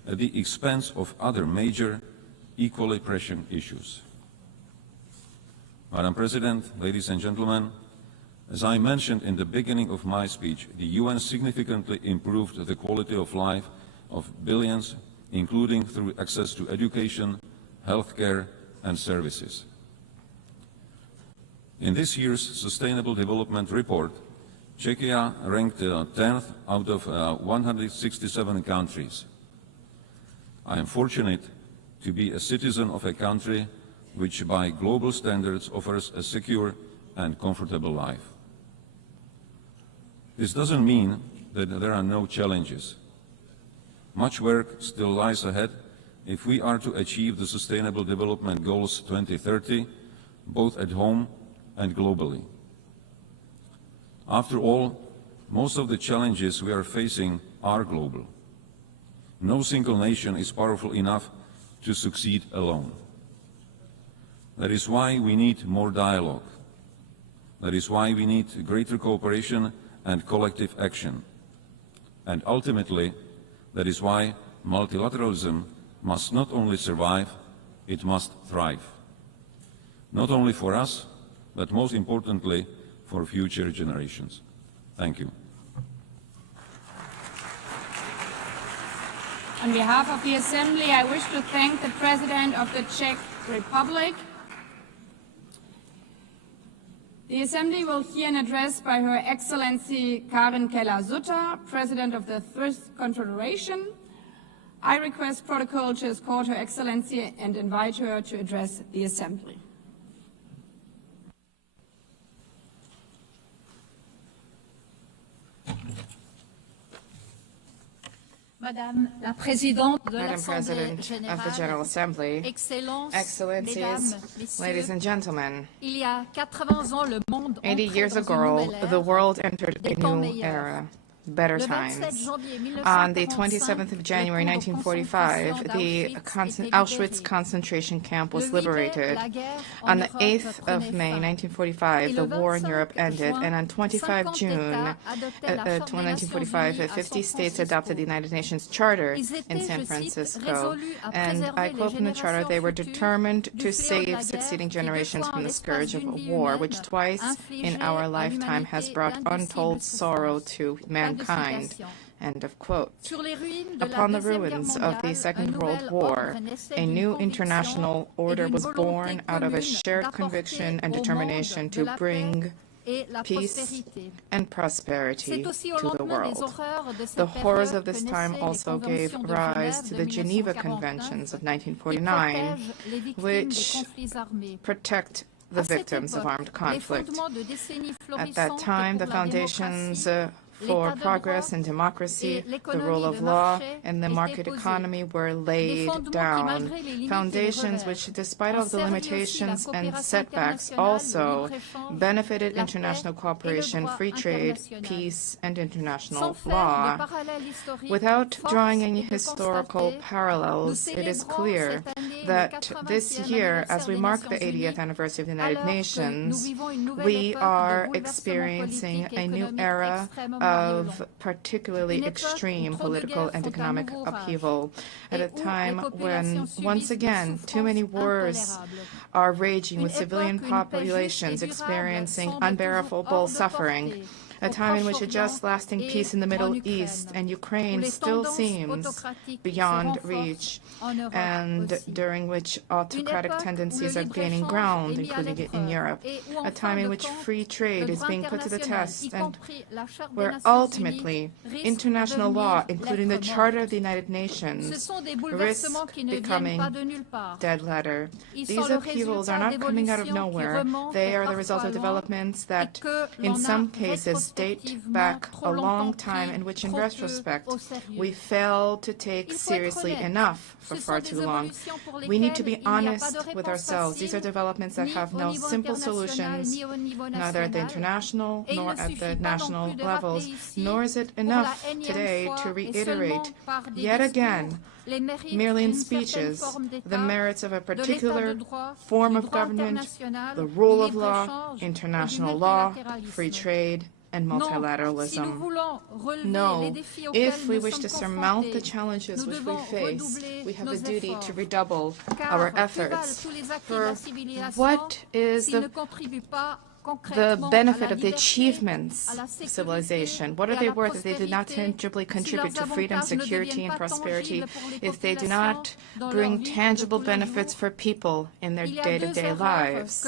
at the expense of other major, equally pressing issues. Madam President, ladies and gentlemen, as I mentioned in the beginning of my speech, the UN significantly improved the quality of life of billions, including through access to education, healthcare, and services. In this year's Sustainable Development Report, Czechia ranked 10th out of 167 countries. I am fortunate to be a citizen of a country which by global standards offers a secure and comfortable life. This doesn't mean that there are no challenges. Much work still lies ahead if we are to achieve the Sustainable Development Goals 2030, both at home and globally. After all, most of the challenges we are facing are global. No single nation is powerful enough to succeed alone. That is why we need more dialogue. That is why we need greater cooperation and collective action. And ultimately, that is why multilateralism must not only survive, it must thrive. Not only for us, but most importantly, for future generations. Thank you. On behalf of the Assembly, I wish to thank the President of the Czech Republic. The Assembly will hear an address by Her Excellency Karen Keller-Sutter, President of the First Confederation. I request protocol to escort Her Excellency and invite her to address the Assembly. Madam President of the General Assembly, Excellencies, ladies and gentlemen, 80 years ago, the world entered a new era. Better times. On the 27th of January 1945, the Auschwitz concentration camp was liberated. On the 8th of May 1945, the war in Europe ended, and on 25 June 1945, 50 states adopted the United Nations Charter in San Francisco. And I quote from the Charter, they were determined to save succeeding generations from the scourge of war, which twice in our lifetime has brought untold sorrow to mankind. End of quote. Upon the ruins of the Second World War, a new international order was born out of a shared conviction and determination to bring peace and prosperity to the world. The horrors of this time also gave rise to the Geneva Conventions of 1949, which protect the victims of armed conflict. At that time, the foundations for progress and democracy, the rule of law, and the market economy were laid down. Foundations which, despite all the limitations and setbacks, also benefited international cooperation, free trade, peace, and international law. Without drawing any historical parallels, it is clear that this year, as we mark the 80th anniversary of the United Nations, we are experiencing a new era of particularly extreme political and economic upheaval at a time when, once again, too many wars are raging with civilian populations experiencing unbearable suffering, a time in which a just, lasting peace in the Middle East and Ukraine still seems beyond reach, and during which autocratic tendencies are gaining ground, including in Europe, a time in which free trade is being put to the test, and where ultimately international law, including the Charter of the United Nations, risk becoming dead letter. These upheavals are not coming out of nowhere. They are the result of developments that, in some cases, date back a long time, in which, in retrospect, we failed to take seriously enough for far too long. We need to be honest with ourselves. These are developments that have no simple solutions, neither at the international nor at the national levels, nor is it enough today to reiterate yet again, merely in speeches, the merits of a particular form of government, the rule of law, international law, free trade, and multilateralism. No, if we wish to surmount the challenges which we face, we have a duty to redouble our efforts. For what is the benefit of the achievements of civilization? What are they worth if they do not tangibly contribute to freedom, security, and prosperity, if they do not bring tangible benefits for people in their day-to-day lives?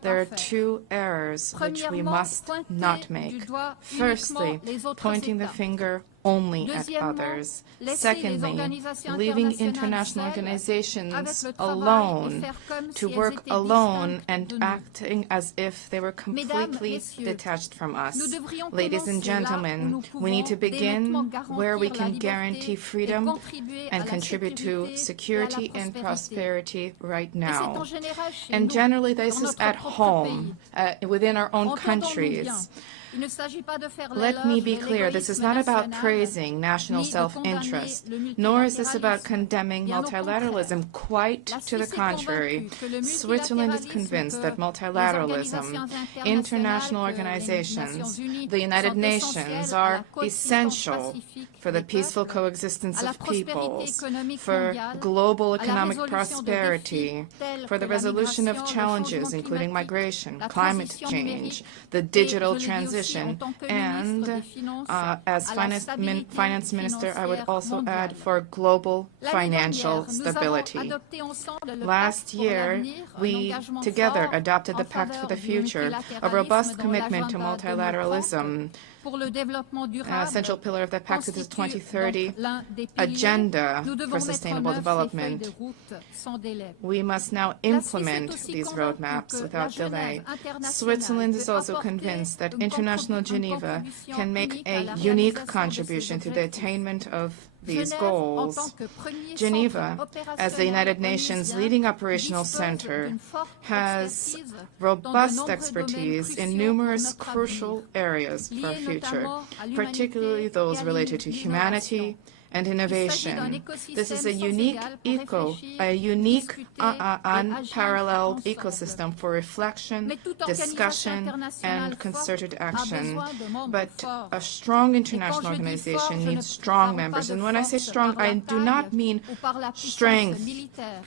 There are two errors which we must not make. Firstly, pointing the finger only at others. Secondly, leaving international organizations alone, to work alone and acting as if they were completely detached from us. Ladies and gentlemen, we need to begin where we can guarantee freedom and contribute to security and prosperity right now. And generally, this is at home, within our own countries. Let me be clear, this is not about praising national self-interest, nor is this about condemning multilateralism. Quite to the contrary, Switzerland is convinced that multilateralism, international organizations, the United Nations are essential for the peaceful coexistence of peoples, for global economic prosperity, for the resolution of challenges including migration, climate change, the digital transition, and as finance minister, I would also add for global financial stability. Last year, we together adopted the Pact for the Future, a robust commitment to multilateralism. An essential pillar of that pact is the 2030 Agenda for Sustainable Development. We must now implement these roadmaps without delay. Switzerland is also convinced that International Geneva can make a unique contribution to the attainment of these goals. Geneva, as the United Nations leading operational center, has robust expertise in numerous crucial areas for our future, particularly those related to humanity and innovation. This is a unique unparalleled ecosystem for reflection, discussion, and concerted action. But a strong international organization needs strong members. And when I say strong, I do not mean strength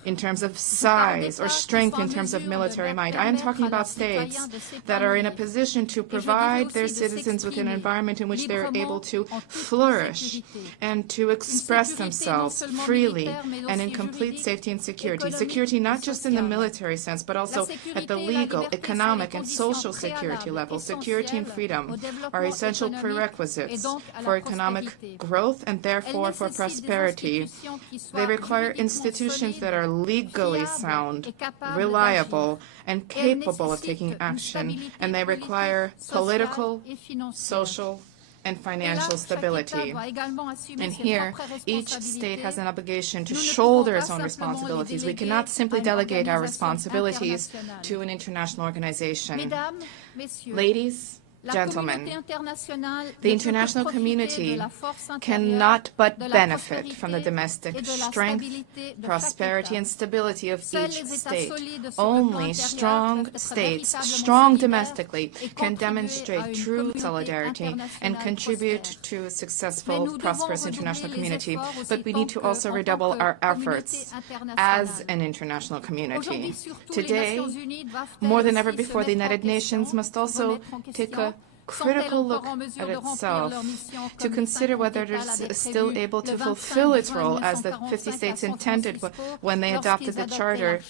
in terms of size or strength in terms of military might. I am talking about states that are in a position to provide their citizens with an environment in which they are able to flourish and to express themselves freely and in complete safety and security. Security not just in the military sense, but also at the legal, economic, and social security level. Security and freedom are essential prerequisites for economic growth and therefore for prosperity. They require institutions that are legally sound, reliable, and capable of taking action, and they require political, social, and financial stability. And here, each state has an obligation to shoulder its own responsibilities. We cannot simply delegate our responsibilities to an international organization. Ladies, gentlemen, the international community cannot but benefit from the domestic strength, prosperity, and stability of each state. Only strong states, strong domestically, can demonstrate true solidarity and contribute to a successful, prosperous international community. But we need to also redouble our efforts as an international community. Today, more than ever before, the United Nations must also take a critical look at itself to consider whether it is still able to fulfill its role as the 50 states intended when they adopted the Charter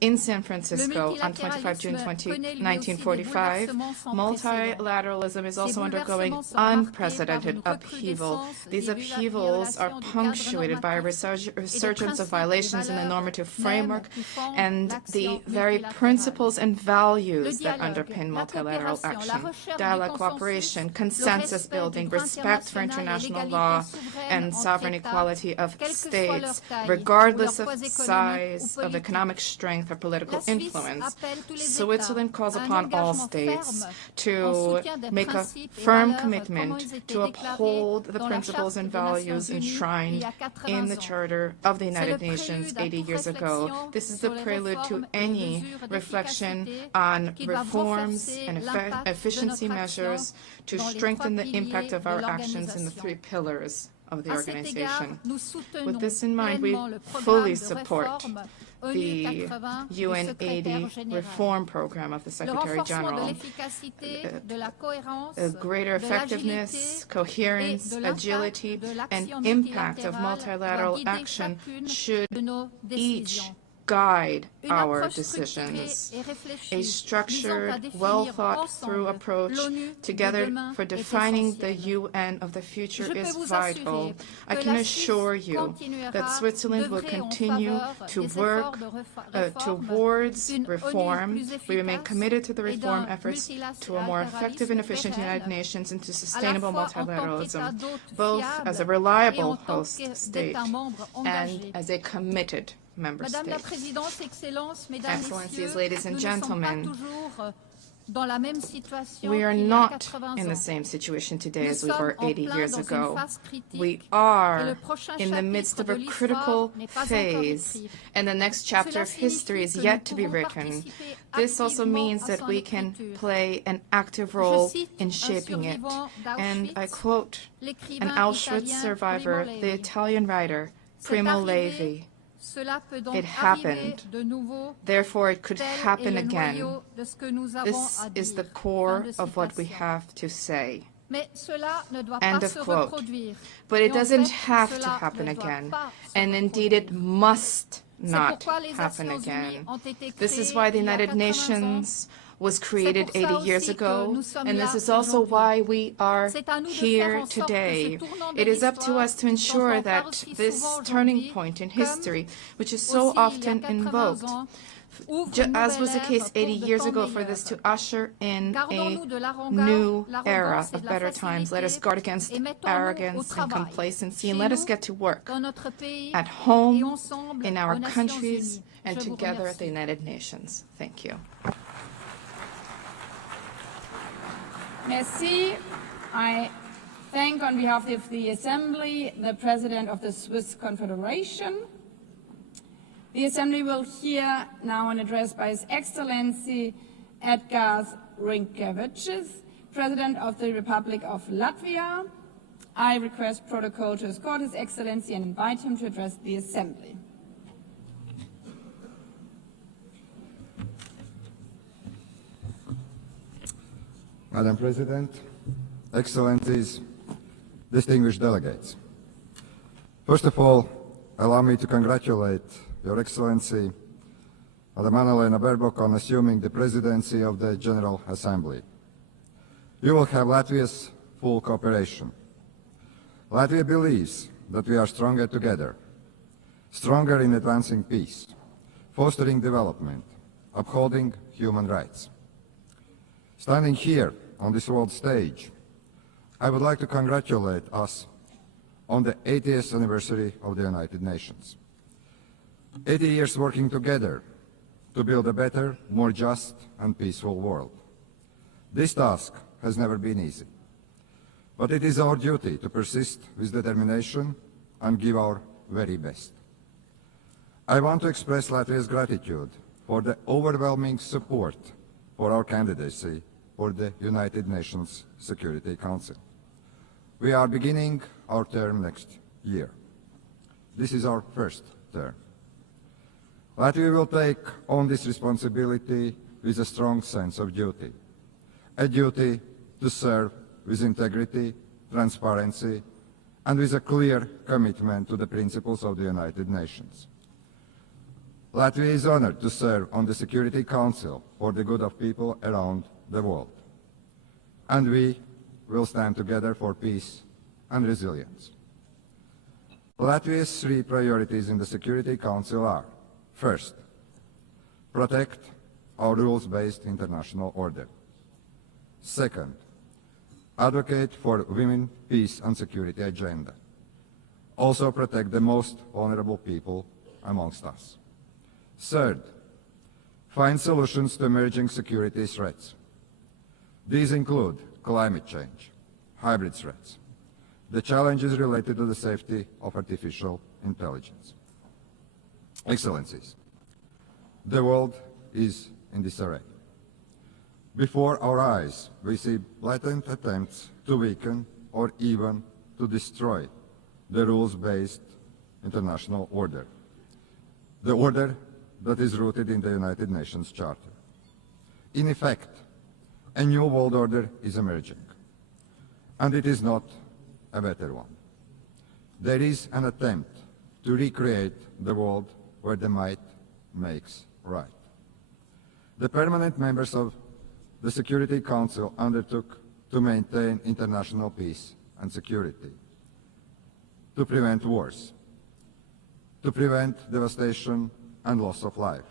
in San Francisco on 25 June 1945. Multilateralism is also undergoing unprecedented upheaval. These upheavals are punctuated by a resurgence of violations in the normative framework and the very principles and values that underpin multilateral action. Dialogue, cooperation, consensus building, respect for international law, and sovereign equality of states, regardless of size, of economic strength, or political influence. Switzerland calls upon all states to make a firm commitment to uphold the principles and values enshrined in the Charter of the United Nations 80 years ago. This is the prelude to any reflection on reforms and efficiency measures to strengthen the impact of our actions in the three pillars of the organization. With this in mind, we fully support the UN 80 reform program of the Secretary General. Greater effectiveness, coherence, agility, and impact of multilateral action should each guide our decisions. A structured, well-thought-through approach together for defining the UN of the future is vital. I can assure you that Switzerland will continue to work towards reform. We remain committed to the reform efforts to a more effective and efficient United Nations and to sustainable multilateralism, both as a reliable host state and as a committed member state. Excellencies, ladies and gentlemen, We are not in the same situation today as we were 80 years ago. We are in the midst of a critical phase, and the next chapter of history is yet to be written. This also means that we can play an active role in shaping it. And I quote an Auschwitz survivor, the Italian writer Primo Levi: "It happened, therefore it could happen again. This is the core of what we have to say." End of quote. But it doesn't have to happen again, and indeed it must not happen again. This is why the United Nations was created 80 years ago, and this is also why we are here today. It is up to us to ensure that this turning point in history, which is so often invoked, as was the case 80 years ago, for this to usher in a new era of better times. Let us guard against arrogance and complacency, and let us get to work at home, in our countries, and together at the United Nations. Thank you. Merci. I thank, on behalf of the Assembly, the President of the Swiss Confederation. The Assembly will hear now an address by His Excellency Edgars Rinkēvičs, President of the Republic of Latvia. I request protocol to escort His Excellency and invite him to address the Assembly. Madam President, Excellencies, distinguished delegates. First of all, allow me to congratulate Your Excellency, Madam Anna-Lena Baerbock, on assuming the presidency of the General Assembly. You will have Latvia's full cooperation. Latvia believes that we are stronger together, stronger in advancing peace, fostering development, upholding human rights. Standing here on this world stage, I would like to congratulate us on the 80th anniversary of the United Nations. 80 years working together to build a better, more just and peaceful world. This task has never been easy, but it is our duty to persist with determination and give our very best. I want to express Latvia's gratitude for the overwhelming support for our candidacy for the United Nations Security Council. We are beginning our term next year. This is our first term. Latvia will take on this responsibility with a strong sense of duty, a duty to serve with integrity, transparency, and with a clear commitment to the principles of the United Nations. Latvia is honored to serve on the Security Council for the good of people around the world, and we will stand together for peace and resilience. Latvia's three priorities in the Security Council are: first, protect our rules-based international order. Second, advocate for women, peace and security agenda. Also protect the most vulnerable people amongst us. Third, find solutions to emerging security threats. These include climate change, hybrid threats, the challenges related to the safety of artificial intelligence. Excellencies, the world is in disarray. Before our eyes, we see blatant attempts to weaken or even to destroy the rules-based international order, the order that is rooted in the United Nations Charter. In effect, a new world order is emerging, and it is not a better one. There is an attempt to recreate the world where the might makes right. The permanent members of the Security Council undertook to maintain international peace and security, to prevent wars, to prevent devastation and loss of life.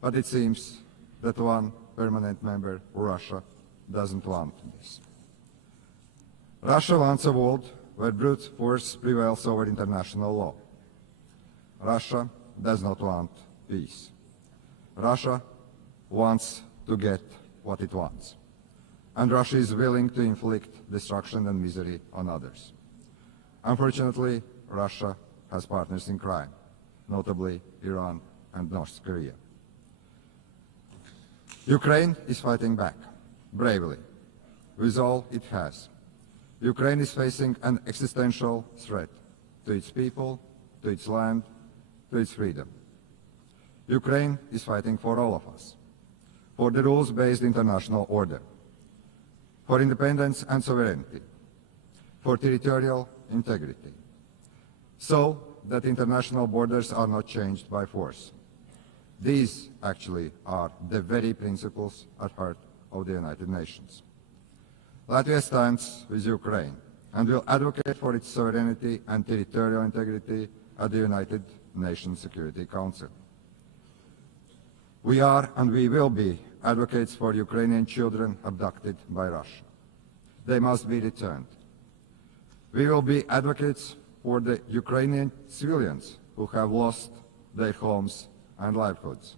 But it seems that one permanent member, Russia, doesn't want this. Russia wants a world where brute force prevails over international law. Russia does not want peace. Russia wants to get what it wants. And Russia is willing to inflict destruction and misery on others. Unfortunately, Russia has partners in crime, notably Iran and North Korea. Ukraine is fighting back, bravely, with all it has. Ukraine is facing an existential threat to its people, to its land, to its freedom. Ukraine is fighting for all of us, for the rules-based international order, for independence and sovereignty, for territorial integrity, so that international borders are not changed by force. These actually are the very principles at heart of the United Nations. Latvia stands with Ukraine and will advocate for its sovereignty and territorial integrity at the United Nations Security Council. We are and we will be advocates for Ukrainian children abducted by Russia. They must be returned. We will be advocates for the Ukrainian civilians who have lost their homes and livelihoods.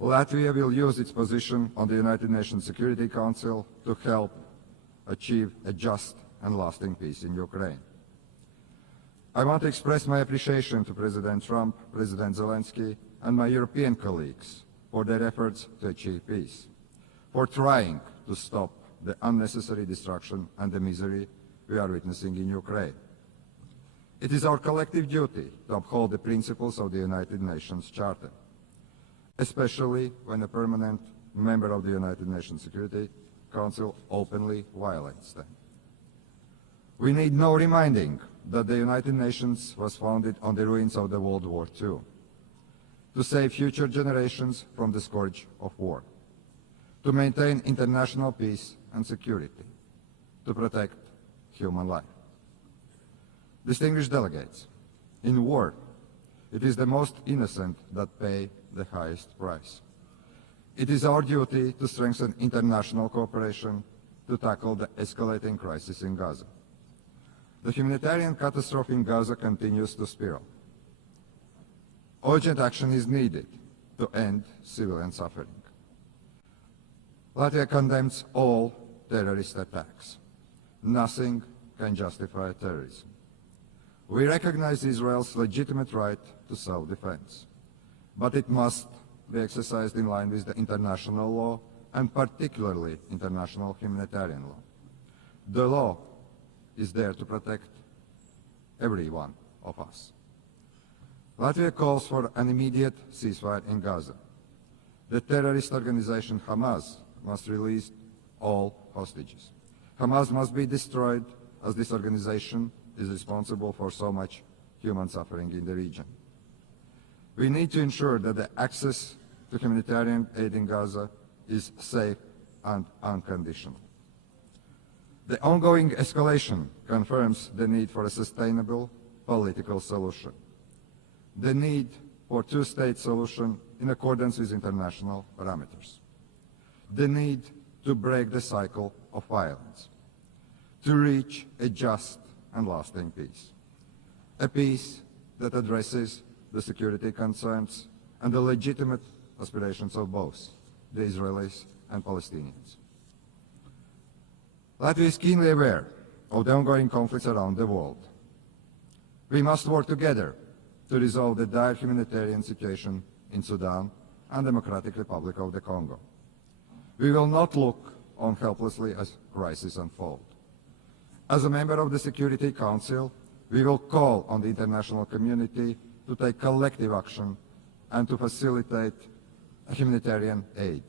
Latvia will use its position on the United Nations Security Council to help achieve a just and lasting peace in Ukraine. I want to express my appreciation to President Trump, President Zelensky, and my European colleagues for their efforts to achieve peace, for trying to stop the unnecessary destruction and the misery we are witnessing in Ukraine. It is our collective duty to uphold the principles of the United Nations Charter, especially when a permanent member of the United Nations Security Council openly violates them. We need no reminding that the United Nations was founded on the ruins of the World War II, to save future generations from the scourge of war, to maintain international peace and security, to protect human life. Distinguished delegates, in war, it is the most innocent that pay the highest price. It is our duty to strengthen international cooperation to tackle the escalating crisis in Gaza. The humanitarian catastrophe in Gaza continues to spiral. Urgent action is needed to end civilian suffering. Latvia condemns all terrorist attacks. Nothing can justify terrorism. We recognize Israel's legitimate right to self-defense, but it must be exercised in line with the international law, and particularly international humanitarian law. The law is there to protect every one of us. Latvia calls for an immediate ceasefire in Gaza. The terrorist organization Hamas must release all hostages. Hamas must be destroyed, as this organization is responsible for so much human suffering in the region. We need to ensure that the access to humanitarian aid in Gaza is safe and unconditional. The ongoing escalation confirms the need for a sustainable political solution, the need for a two-state solution in accordance with international parameters, the need to break the cycle of violence, to reach a just and lasting peace, a peace that addresses the security concerns and the legitimate aspirations of both the Israelis and Palestinians. Latvia is keenly aware of the ongoing conflicts around the world. We must work together to resolve the dire humanitarian situation in Sudan and Democratic Republic of the Congo. We will not look on helplessly as crises unfold. As a member of the Security Council, we will call on the international community to take collective action and to facilitate humanitarian aid,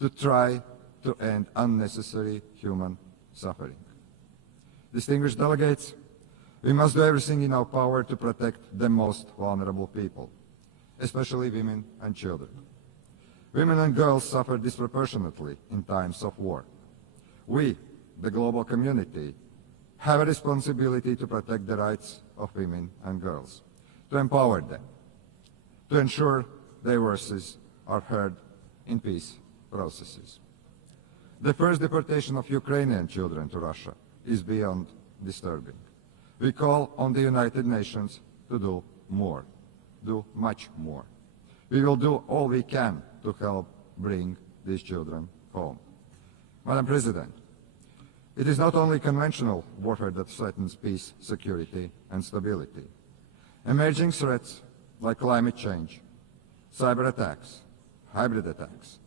to try to end unnecessary human suffering. Distinguished delegates, we must do everything in our power to protect the most vulnerable people, especially women and children. Women and girls suffer disproportionately in times of war. We, the global community, have a responsibility to protect the rights of women and girls, to empower them, to ensure their voices are heard in peace processes. The first deportation of Ukrainian children to Russia is beyond disturbing. We call on the United Nations to do more, do much more. We will do all we can to help bring these children home. Madam President, it is not only conventional warfare that threatens peace, security, and stability. Emerging threats like climate change, cyber attacks, hybrid attacks,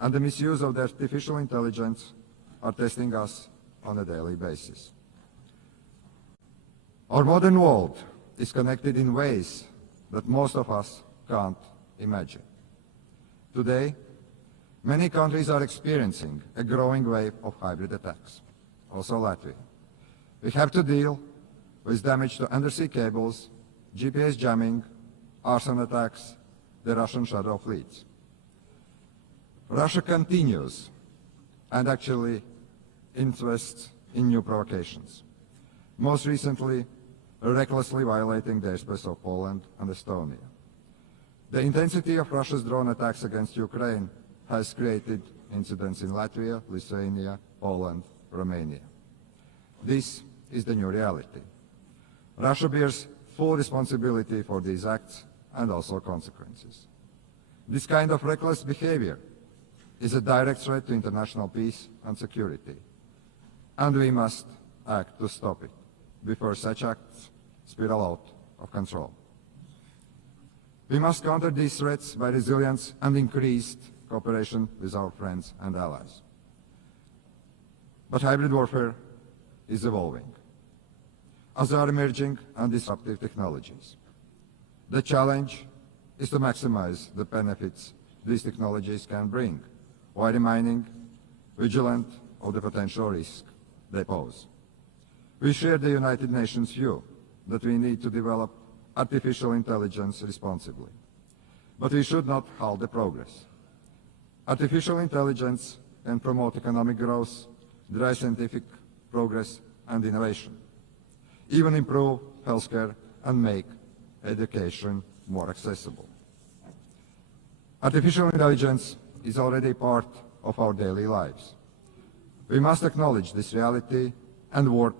and the misuse of artificial intelligence are testing us on a daily basis. Our modern world is connected in ways that most of us can't imagine. Today, many countries are experiencing a growing wave of hybrid attacks, also Latvia. We have to deal with damage to undersea cables, GPS jamming, arson attacks, the Russian shadow fleets. Russia continues and actually invests in new provocations, most recently recklessly violating the airspace of Poland and Estonia. The intensity of Russia's drone attacks against Ukraine has created incidents in Latvia, Lithuania, Poland, Romania. This is the new reality. Russia bears full responsibility for these acts and also consequences. This kind of reckless behavior is a direct threat to international peace and security, and we must act to stop it before such acts spiral out of control. We must counter these threats by resilience and increased cooperation with our friends and allies. But hybrid warfare is evolving, as there are emerging and disruptive technologies. The challenge is to maximize the benefits these technologies can bring, while remaining vigilant of the potential risk they pose. We share the United Nations view that we need to develop artificial intelligence responsibly, but we should not halt the progress. Artificial intelligence can promote economic growth, drive scientific progress and innovation, even improve healthcare and make education more accessible. Artificial intelligence is already part of our daily lives. We must acknowledge this reality and work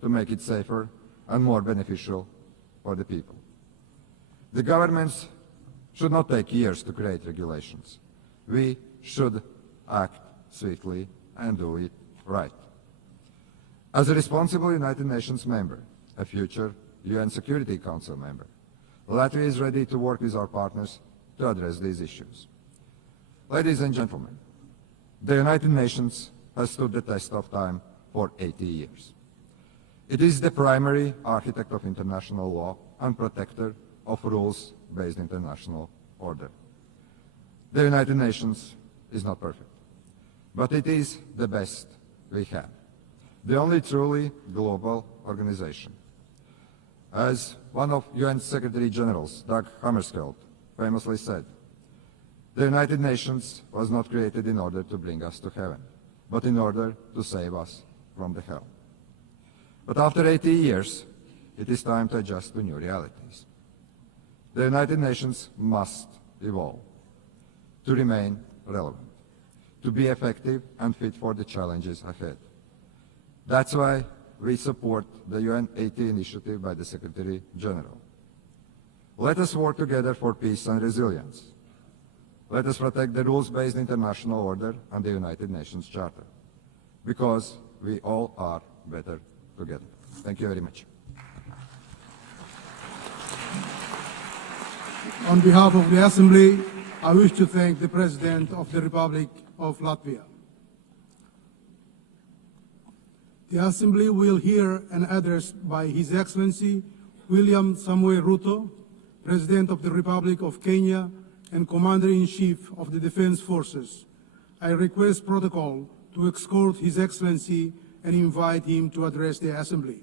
to make it safer and more beneficial for the people. The governments should not take years to create regulations. We should act swiftly and do it right. As a responsible United Nations member, a future UN Security Council member, Latvia is ready to work with our partners to address these issues. Ladies and gentlemen, the United Nations has stood the test of time for 80 years. It is the primary architect of international law and protector of rules-based international order. The United Nations is not perfect, but it is the best we have, the only truly global organization. As one of UN Secretary Generals, Dag Hammarskjöld, famously said, the United Nations was not created in order to bring us to heaven, but in order to save us from the hell. But after 80 years, it is time to adjust to new realities. The United Nations must evolve to remain relevant, to be effective and fit for the challenges ahead. That's why we support the UN 80 initiative by the Secretary General. Let us work together for peace and resilience. Let us protect the rules-based international order and the United Nations Charter, because we all are better together. Thank you very much. On behalf of the Assembly, I wish to thank the President of the Republic of Latvia. The Assembly will hear an address by His Excellency William Samoei Ruto, President of the Republic of Kenya and Commander-in-Chief of the Defense Forces. I request protocol to escort His Excellency and invite him to address the Assembly.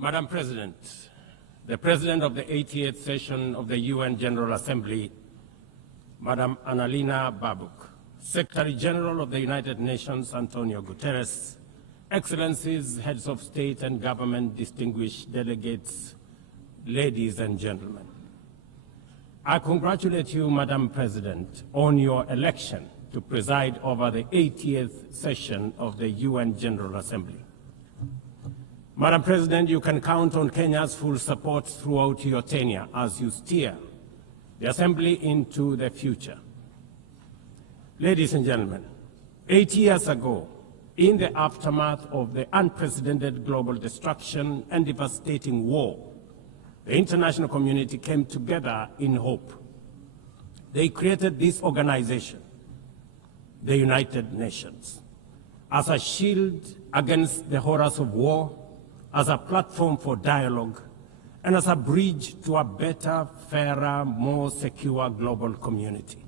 Madam President, the President of the 88th session of the UN General Assembly, Madam Annalena Baerbock, Secretary General of the United Nations, Antonio Guterres, Excellencies, Heads of State and Government, distinguished delegates, ladies and gentlemen. I congratulate you, Madam President, on your election to preside over the 80th session of the UN General Assembly. Madam President, you can count on Kenya's full support throughout your tenure as you steer the Assembly into the future. Ladies and gentlemen, 8 years ago, in the aftermath of the unprecedented global destruction and devastating war, the international community came together in hope. They created this organization, the United Nations, as a shield against the horrors of war, as a platform for dialogue, and as a bridge to a better, fairer, more secure global community.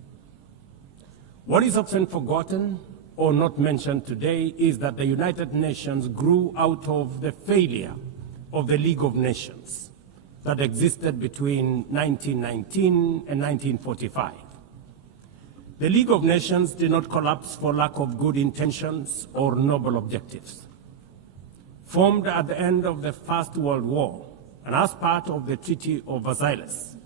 What is often forgotten or not mentioned today is that the United Nations grew out of the failure of the League of Nations that existed between 1919 and 1945. The League of Nations did not collapse for lack of good intentions or noble objectives. Formed at the end of the First World War and as part of the Treaty of Versailles,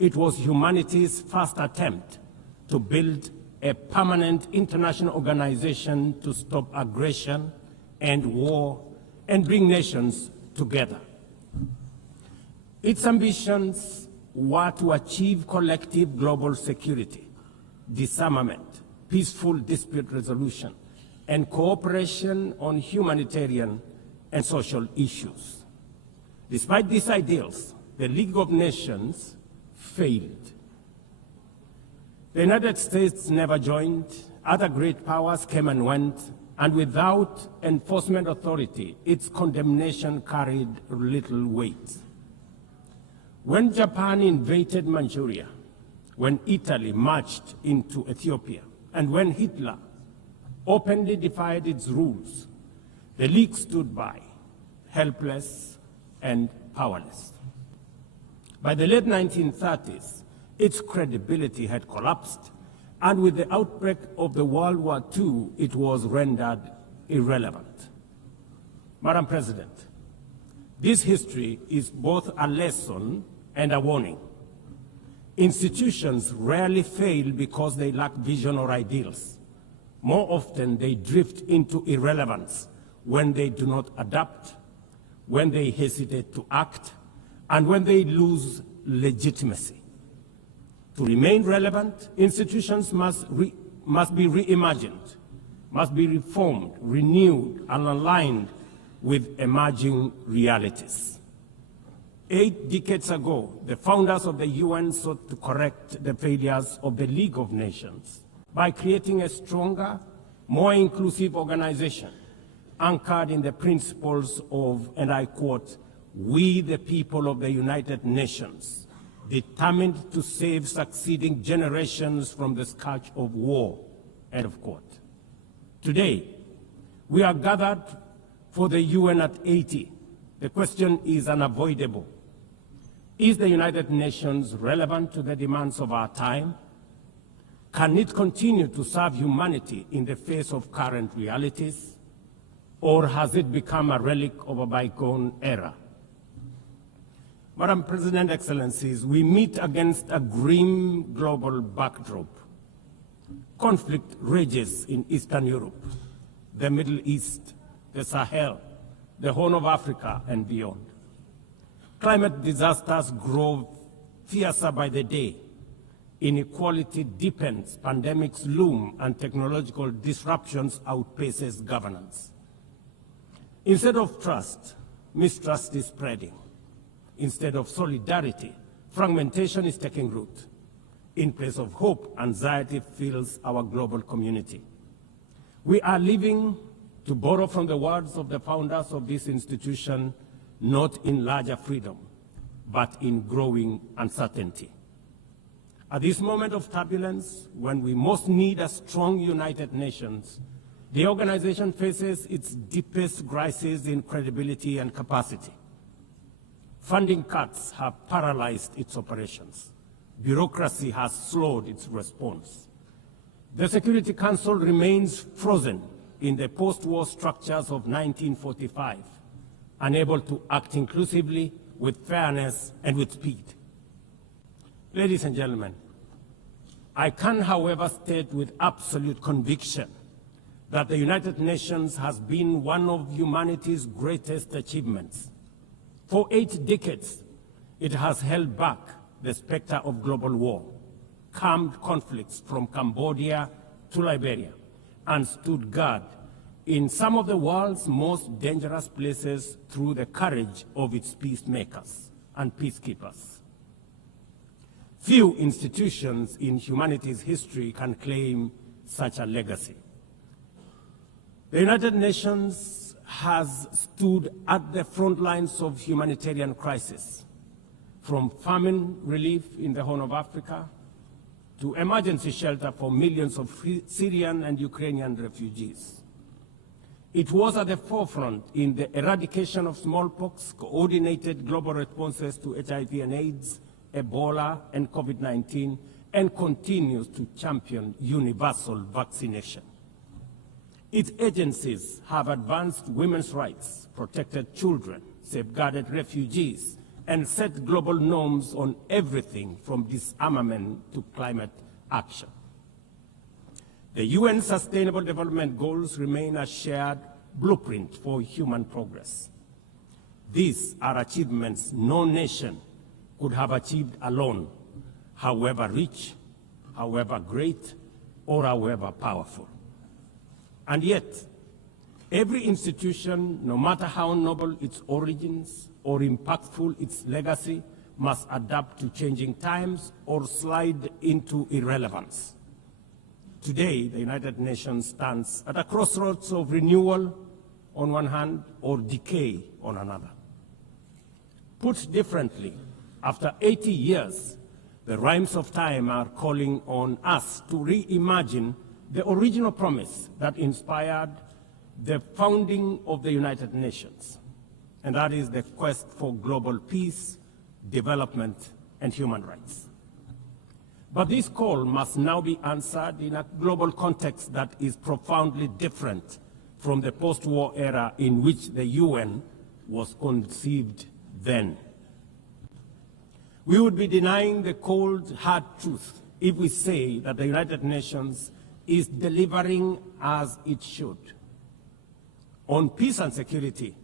it was humanity's first attempt to build a permanent international organization to stop aggression and war and bring nations together. Its ambitions were to achieve collective global security, disarmament, peaceful dispute resolution, and cooperation on humanitarian and social issues. Despite these ideals, the League of Nations failed. The United States never joined, other great powers came and went, and without enforcement authority, its condemnation carried little weight. When Japan invaded Manchuria, when Italy marched into Ethiopia, and when Hitler openly defied its rules, the League stood by, helpless and powerless. By the late 1930s, its credibility had collapsed, and with the outbreak of the World War II, it was rendered irrelevant. Madam President, this history is both a lesson and a warning. Institutions rarely fail because they lack vision or ideals. More often, they drift into irrelevance when they do not adapt, when they hesitate to act, and when they lose legitimacy. To remain relevant, institutions must be reimagined, must be reformed, renewed, and aligned with emerging realities. 8 decades ago, the founders of the UN sought to correct the failures of the League of Nations by creating a stronger, more inclusive organization anchored in the principles of, and I quote, "We the people of the United Nations, determined to save succeeding generations from the scourge of war," end of quote. Today, we are gathered for the UN at 80. The question is unavoidable. Is the United Nations relevant to the demands of our time? Can it continue to serve humanity in the face of current realities? Or has it become a relic of a bygone era? Madam President, Excellencies, we meet against a grim global backdrop. Conflict rages in Eastern Europe, the Middle East, the Sahel, the Horn of Africa, and beyond. Climate disasters grow fiercer by the day. Inequality deepens, pandemics loom, and technological disruptions outpaces governance. Instead of trust, mistrust is spreading. Instead of solidarity, fragmentation is taking root. In place of hope, anxiety fills our global community. We are living, to borrow from the words of the founders of this institution, not in larger freedom, but in growing uncertainty. At this moment of turbulence, when we most need a strong United Nations, the organization faces its deepest crisis in credibility and capacity. Funding cuts have paralyzed its operations. Bureaucracy has slowed its response. The Security Council remains frozen in the post-war structures of 1945, unable to act inclusively, with fairness, and with speed. Ladies and gentlemen, I can, however, state with absolute conviction that the United Nations has been one of humanity's greatest achievements. For 8 decades, it has held back the specter of global war, calmed conflicts from Cambodia to Liberia, and stood guard in some of the world's most dangerous places through the courage of its peacemakers and peacekeepers. Few institutions in humanity's history can claim such a legacy. The United Nations has stood at the front lines of humanitarian crisis, from famine relief in the Horn of Africa to emergency shelter for millions of Syrian and Ukrainian refugees. It was at the forefront in the eradication of smallpox, coordinated global responses to HIV and AIDS, Ebola, and COVID-19, and continues to champion universal vaccination. Its agencies have advanced women's rights, protected children, safeguarded refugees, and set global norms on everything from disarmament to climate action. The UN Sustainable Development Goals remain a shared blueprint for human progress. These are achievements no nation could have achieved alone, however rich, however great, or however powerful. And yet, every institution, no matter how noble its origins or impactful its legacy, must adapt to changing times or slide into irrelevance. Today, the United Nations stands at a crossroads of renewal on one hand or decay on another. Put differently, after 80 years, the rhymes of time are calling on us to reimagine the original promise that inspired the founding of the United Nations, and that is the quest for global peace, development, and human rights. But this call must now be answered in a global context that is profoundly different from the post-war era in which the UN was conceived then. We would be denying the cold, hard truth if we say that the United Nations is delivering as it should. On peace and security,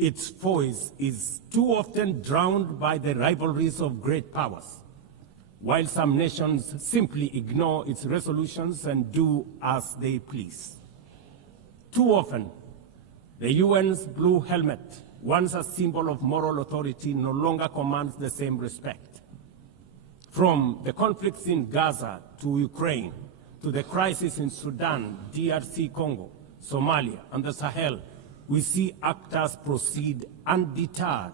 its voice is too often drowned by the rivalries of great powers, while some nations simply ignore its resolutions and do as they please. Too often, the UN's blue helmet, once a symbol of moral authority, no longer commands the same respect. From the conflicts in Gaza to Ukraine, to the crisis in Sudan, DRC Congo, Somalia, and the Sahel, we see actors proceed undeterred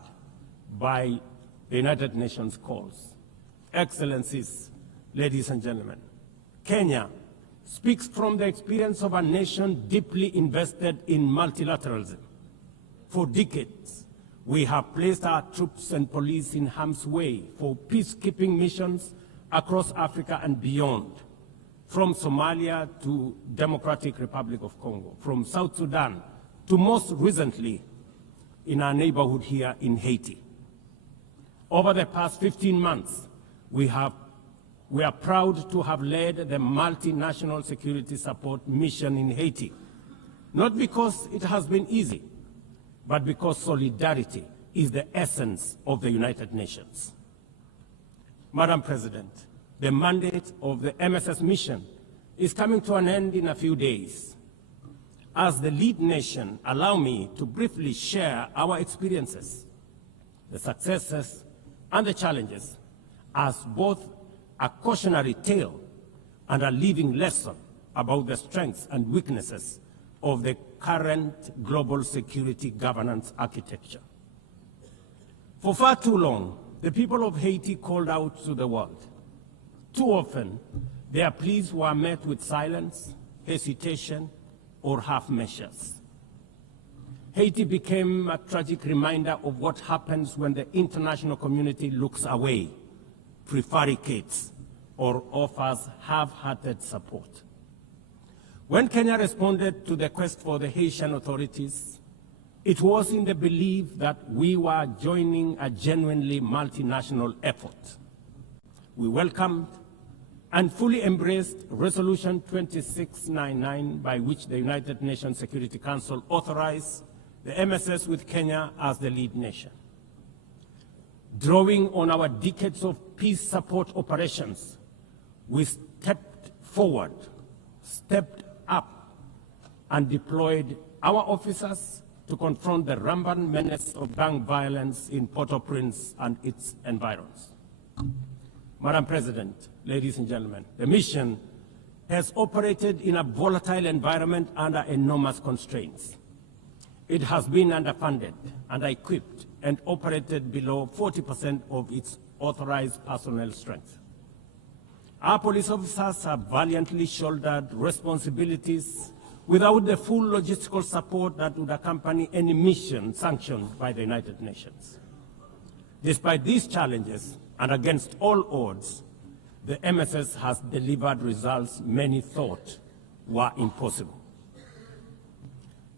by the United Nations calls. Excellencies, ladies and gentlemen, Kenya speaks from the experience of a nation deeply invested in multilateralism. For decades, we have placed our troops and police in harm's way for peacekeeping missions across Africa and beyond, from Somalia to Democratic Republic of Congo, from South Sudan to most recently in our neighborhood here in Haiti. Over the past 15 months, we are proud to have led the multinational security support mission in Haiti, not because it has been easy, but because solidarity is the essence of the United Nations. Madam President, the mandate of the MSS mission is coming to an end in a few days. As the lead nation, allow me to briefly share our experiences, the successes and the challenges, as both a cautionary tale and a living lesson about the strengths and weaknesses of the current global security governance architecture. For far too long, the people of Haiti called out to the world. Too often, their pleas were met with silence, hesitation, or half measures. Haiti became a tragic reminder of what happens when the international community looks away, prevaricates, or offers half-hearted support. When Kenya responded to the quest for the Haitian authorities, it was in the belief that we were joining a genuinely multinational effort. We welcomed and fully embraced Resolution 2699, by which the United Nations Security Council authorized the MSS with Kenya as the lead nation. Drawing on our decades of peace support operations, we stepped forward, stepped up, and deployed our officers to confront the rampant menace of gang violence in Port-au-Prince and its environs. Madam President, ladies and gentlemen, the mission has operated in a volatile environment under enormous constraints. It has been underfunded, under-equipped, and operated below 40% of its authorized personnel strength. Our police officers have valiantly shouldered responsibilities without the full logistical support that would accompany any mission sanctioned by the United Nations. Despite these challenges, and against all odds, the MSS has delivered results many thought were impossible.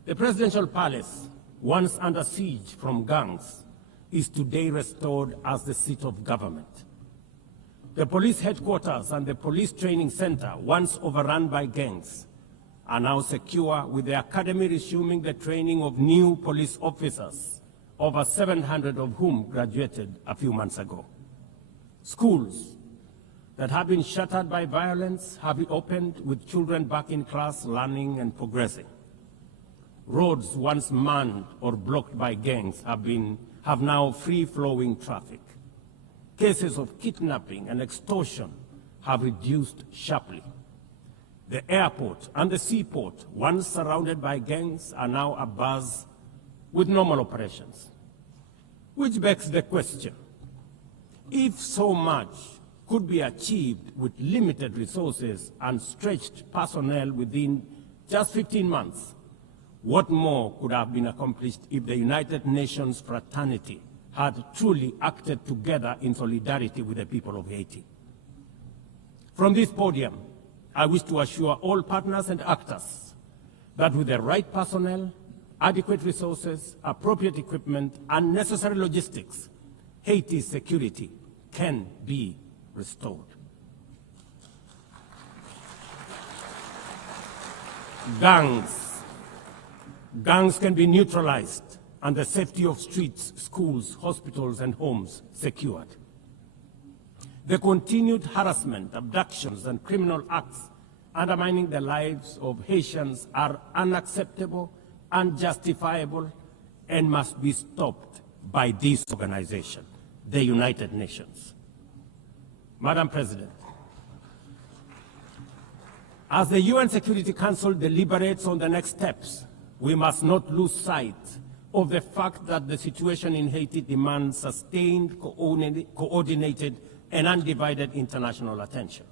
The presidential palace, once under siege from gangs, is today restored as the seat of government. The police headquarters and the police training center, once overrun by gangs, are now secure, with the academy resuming the training of new police officers, over 700 of whom graduated a few months ago. Schools that have been shattered by violence have reopened, with children back in class, learning and progressing. Roads once manned or blocked by gangs have now free-flowing traffic. Cases of kidnapping and extortion have reduced sharply. The airport and the seaport, once surrounded by gangs, are now abuzz with normal operations. Which begs the question, if so much could be achieved with limited resources and stretched personnel within just 15 months, what more could have been accomplished if the United Nations fraternity had truly acted together in solidarity with the people of Haiti? From this podium, I wish to assure all partners and actors that with the right personnel, adequate resources, appropriate equipment, and necessary logistics, Haiti's security can be restored. Gangs can be neutralized and the safety of streets, schools, hospitals, and homes secured. The continued harassment, abductions, and criminal acts undermining the lives of Haitians are unacceptable, unjustifiable, and must be stopped by this organization, the United Nations. Madam President, as the UN Security Council deliberates on the next steps, we must not lose sight of the fact that the situation in Haiti demands sustained, coordinated, and undivided international attention.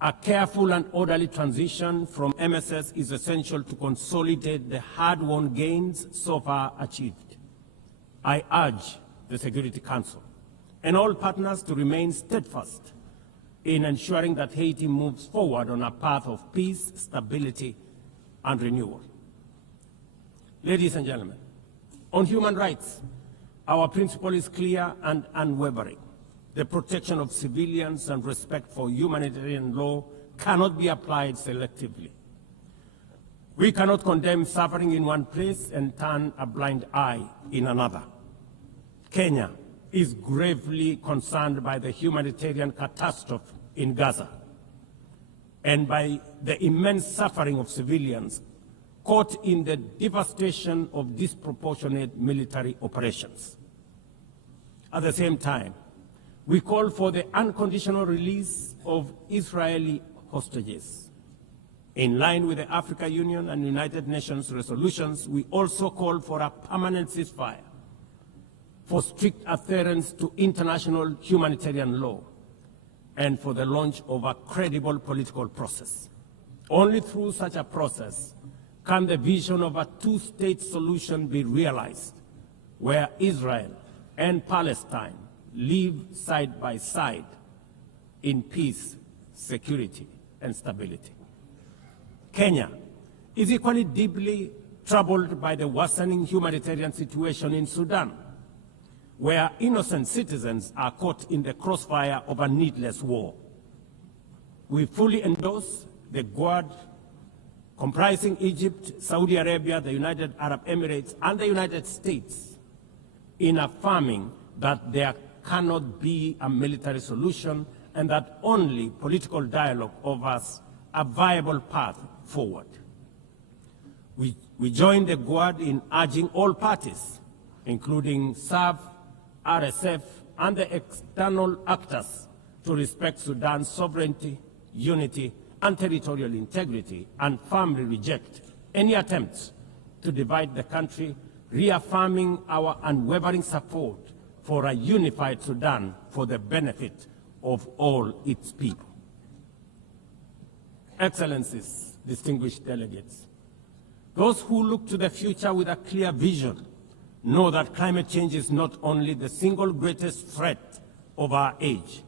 A careful and orderly transition from MSS is essential to consolidate the hard-won gains so far achieved. I urge the Security Council and all partners to remain steadfast in ensuring that Haiti moves forward on a path of peace, stability, and renewal. Ladies and gentlemen, on human rights, our principle is clear and unwavering. The protection of civilians and respect for humanitarian law cannot be applied selectively. We cannot condemn suffering in one place and turn a blind eye in another. Kenya is gravely concerned by the humanitarian catastrophe in Gaza and by the immense suffering of civilians caught in the devastation of disproportionate military operations. At the same time, we call for the unconditional release of Israeli hostages. In line with the African Union and United Nations resolutions, we also call for a permanent ceasefire, for strict adherence to international humanitarian law, and for the launch of a credible political process. Only through such a process can the vision of a two-state solution be realized, where Israel and Palestine live side by side in peace, security, and stability. Kenya is equally deeply troubled by the worsening humanitarian situation in Sudan. where innocent citizens are caught in the crossfire of a needless war. We fully endorse the Quad, comprising Egypt, Saudi Arabia, the United Arab Emirates, and the United States, in affirming that there cannot be a military solution and that only political dialogue offers a viable path forward. We join the Quad in urging all parties, including SAF, RSF, and the external actors, to respect Sudan's sovereignty, unity, and territorial integrity, and firmly reject any attempts to divide the country, reaffirming our unwavering support for a unified Sudan for the benefit of all its people. Excellencies, distinguished delegates, those who look to the future with a clear vision know that climate change is not only the single greatest threat of our age,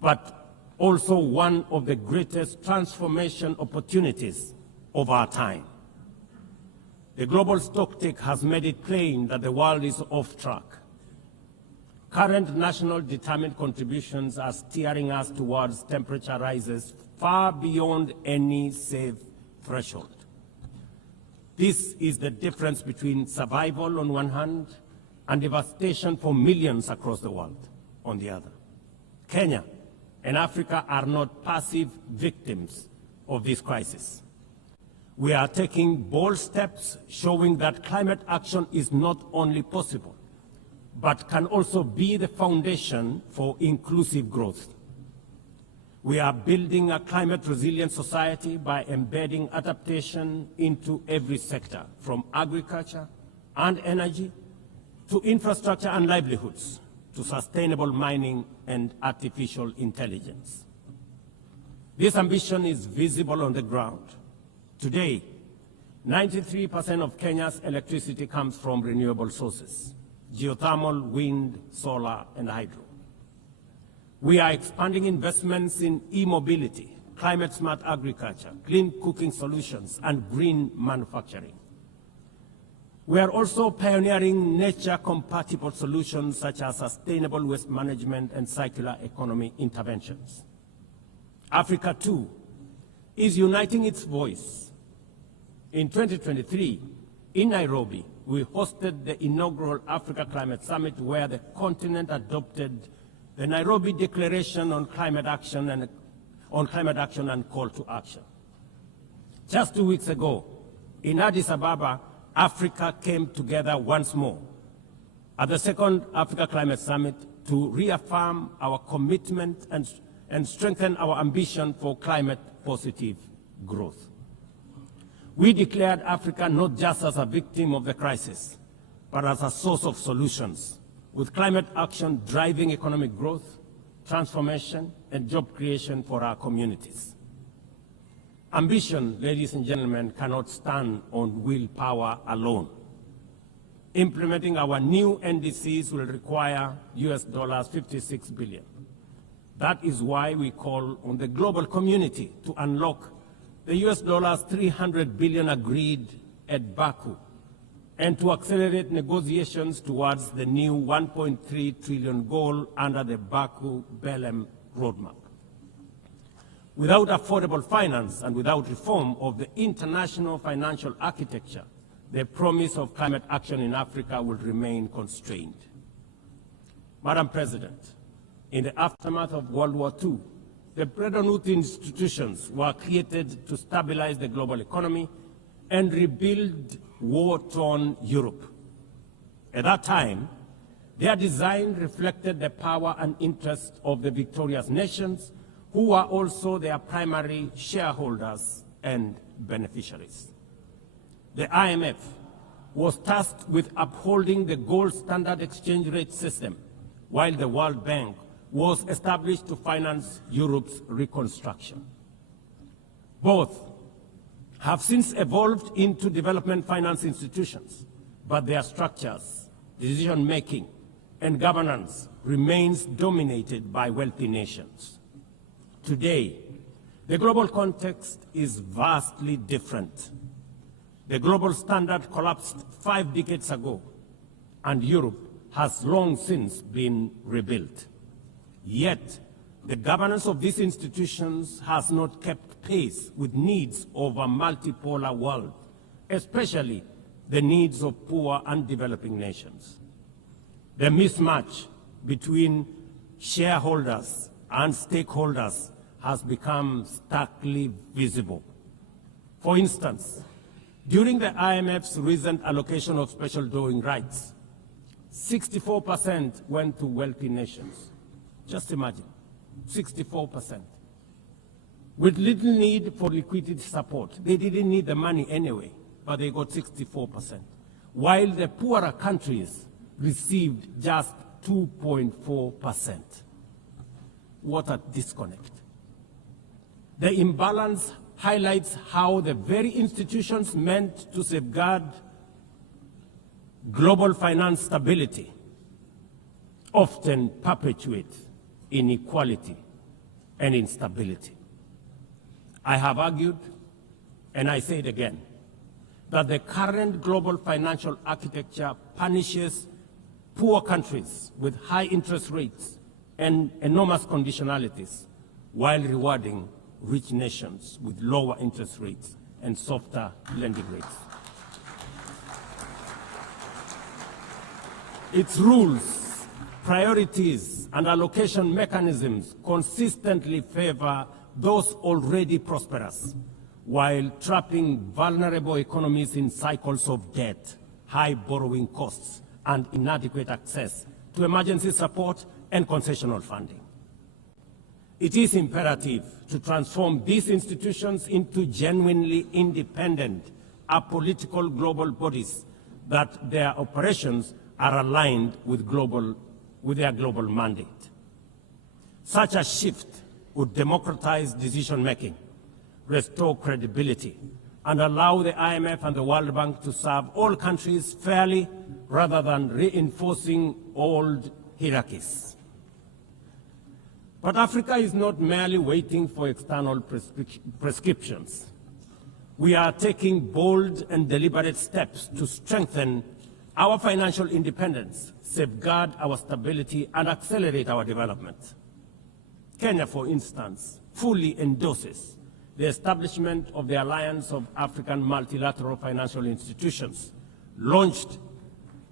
but also one of the greatest transformation opportunities of our time. The global stocktake has made it plain that the world is off track. Current national determined contributions are steering us towards temperature rises far beyond any safe threshold. This is the difference between survival on one hand and devastation for millions across the world on the other. Kenya and Africa are not passive victims of this crisis. We are taking bold steps showing that climate action is not only possible, but can also be the foundation for inclusive growth. We are building a climate-resilient society by embedding adaptation into every sector, from agriculture and energy to infrastructure and livelihoods, to sustainable mining and artificial intelligence. This ambition is visible on the ground. Today, 93% of Kenya's electricity comes from renewable sources: geothermal, wind, solar, and hydro. We are expanding investments in e-mobility, climate-smart agriculture, clean cooking solutions, and green manufacturing. We are also pioneering nature-compatible solutions such as sustainable waste management and circular economy interventions. Africa, too, is uniting its voice. In 2023, in Nairobi, we hosted the inaugural Africa Climate Summit, where the continent adopted the Nairobi Declaration on Climate Action and Call to Action. Just 2 weeks ago, in Addis Ababa, Africa came together once more at the second Africa Climate Summit to reaffirm our commitment and strengthen our ambition for climate-positive growth. We declared Africa not just as a victim of the crisis, but as a source of solutions, with climate action driving economic growth, transformation, and job creation for our communities. Ambition, ladies and gentlemen, cannot stand on willpower alone. Implementing our new NDCs will require $56 billion. That is why we call on the global community to unlock the $300 billion agreed at Baku, and to accelerate negotiations towards the new $1.3 trillion goal under the Baku-Belém roadmap. Without affordable finance and without reform of the international financial architecture, the promise of climate action in Africa will remain constrained. Madam President, in the aftermath of World War II, the Bretton Woods institutions were created to stabilize the global economy and rebuild war-torn Europe. At that time, their design reflected the power and interest of the victorious nations, who were also their primary shareholders and beneficiaries. The IMF was tasked with upholding the gold standard exchange rate system, while the World Bank was established to finance Europe's reconstruction. Both have since evolved into development finance institutions, but their structures, decision-making, and governance remains dominated by wealthy nations. Today, the global context is vastly different. The global standard collapsed 5 decades ago, and Europe has long since been rebuilt. Yet, the governance of these institutions has not kept pace with needs of a multipolar world, especially the needs of poor and developing nations. The mismatch between shareholders and stakeholders has become starkly visible. For instance, during the IMF's recent allocation of special drawing rights, 64% went to wealthy nations. Just imagine, 64%. With little need for liquidity support. They didn't need the money anyway, but they got 64%. While the poorer countries received just 2.4%. What a disconnect. The imbalance highlights how the very institutions meant to safeguard global finance stability often perpetuate inequality and instability. I have argued, and I say it again, that the current global financial architecture punishes poor countries with high interest rates and enormous conditionalities while rewarding rich nations with lower interest rates and softer lending rates. Its rules, priorities, and allocation mechanisms consistently favor those already prosperous, while trapping vulnerable economies in cycles of debt, high borrowing costs, and inadequate access to emergency support and concessional funding. It is imperative to transform these institutions into genuinely independent, apolitical global bodies that their operations are aligned with their global mandate. Such a shift would democratize decision-making, restore credibility, and allow the IMF and the World Bank to serve all countries fairly rather than reinforcing old hierarchies. But Africa is not merely waiting for external prescriptions. We are taking bold and deliberate steps to strengthen our financial independence, safeguard our stability, and accelerate our development. Kenya, for instance, fully endorses the establishment of the Alliance of African Multilateral Financial Institutions, launched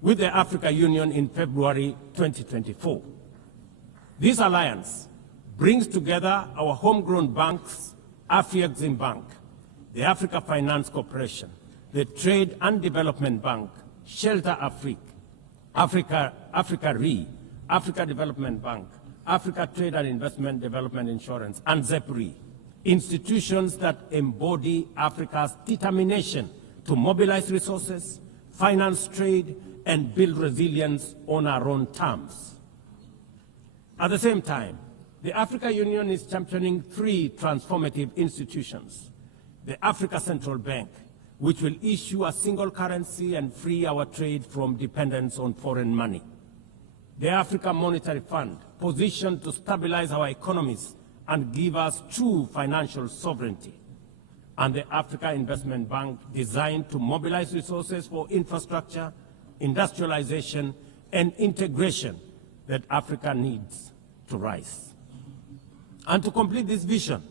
with the Africa Union in February 2024. This alliance brings together our homegrown banks, Afrexim Bank, the Africa Finance Corporation, the Trade and Development Bank, Shelter Africa Re, Africa Development Bank, Africa Trade and Investment Development Insurance, and ZEPRI, institutions that embody Africa's determination to mobilize resources, finance trade, and build resilience on our own terms. At the same time, the Africa Union is championing 3 transformative institutions: the Africa Central Bank, which will issue a single currency and free our trade from dependence on foreign money; the Africa Monetary Fund, positioned to stabilize our economies and give us true financial sovereignty; and the Africa Investment Bank, designed to mobilize resources for infrastructure, industrialization, and integration that Africa needs to rise. And to complete this vision,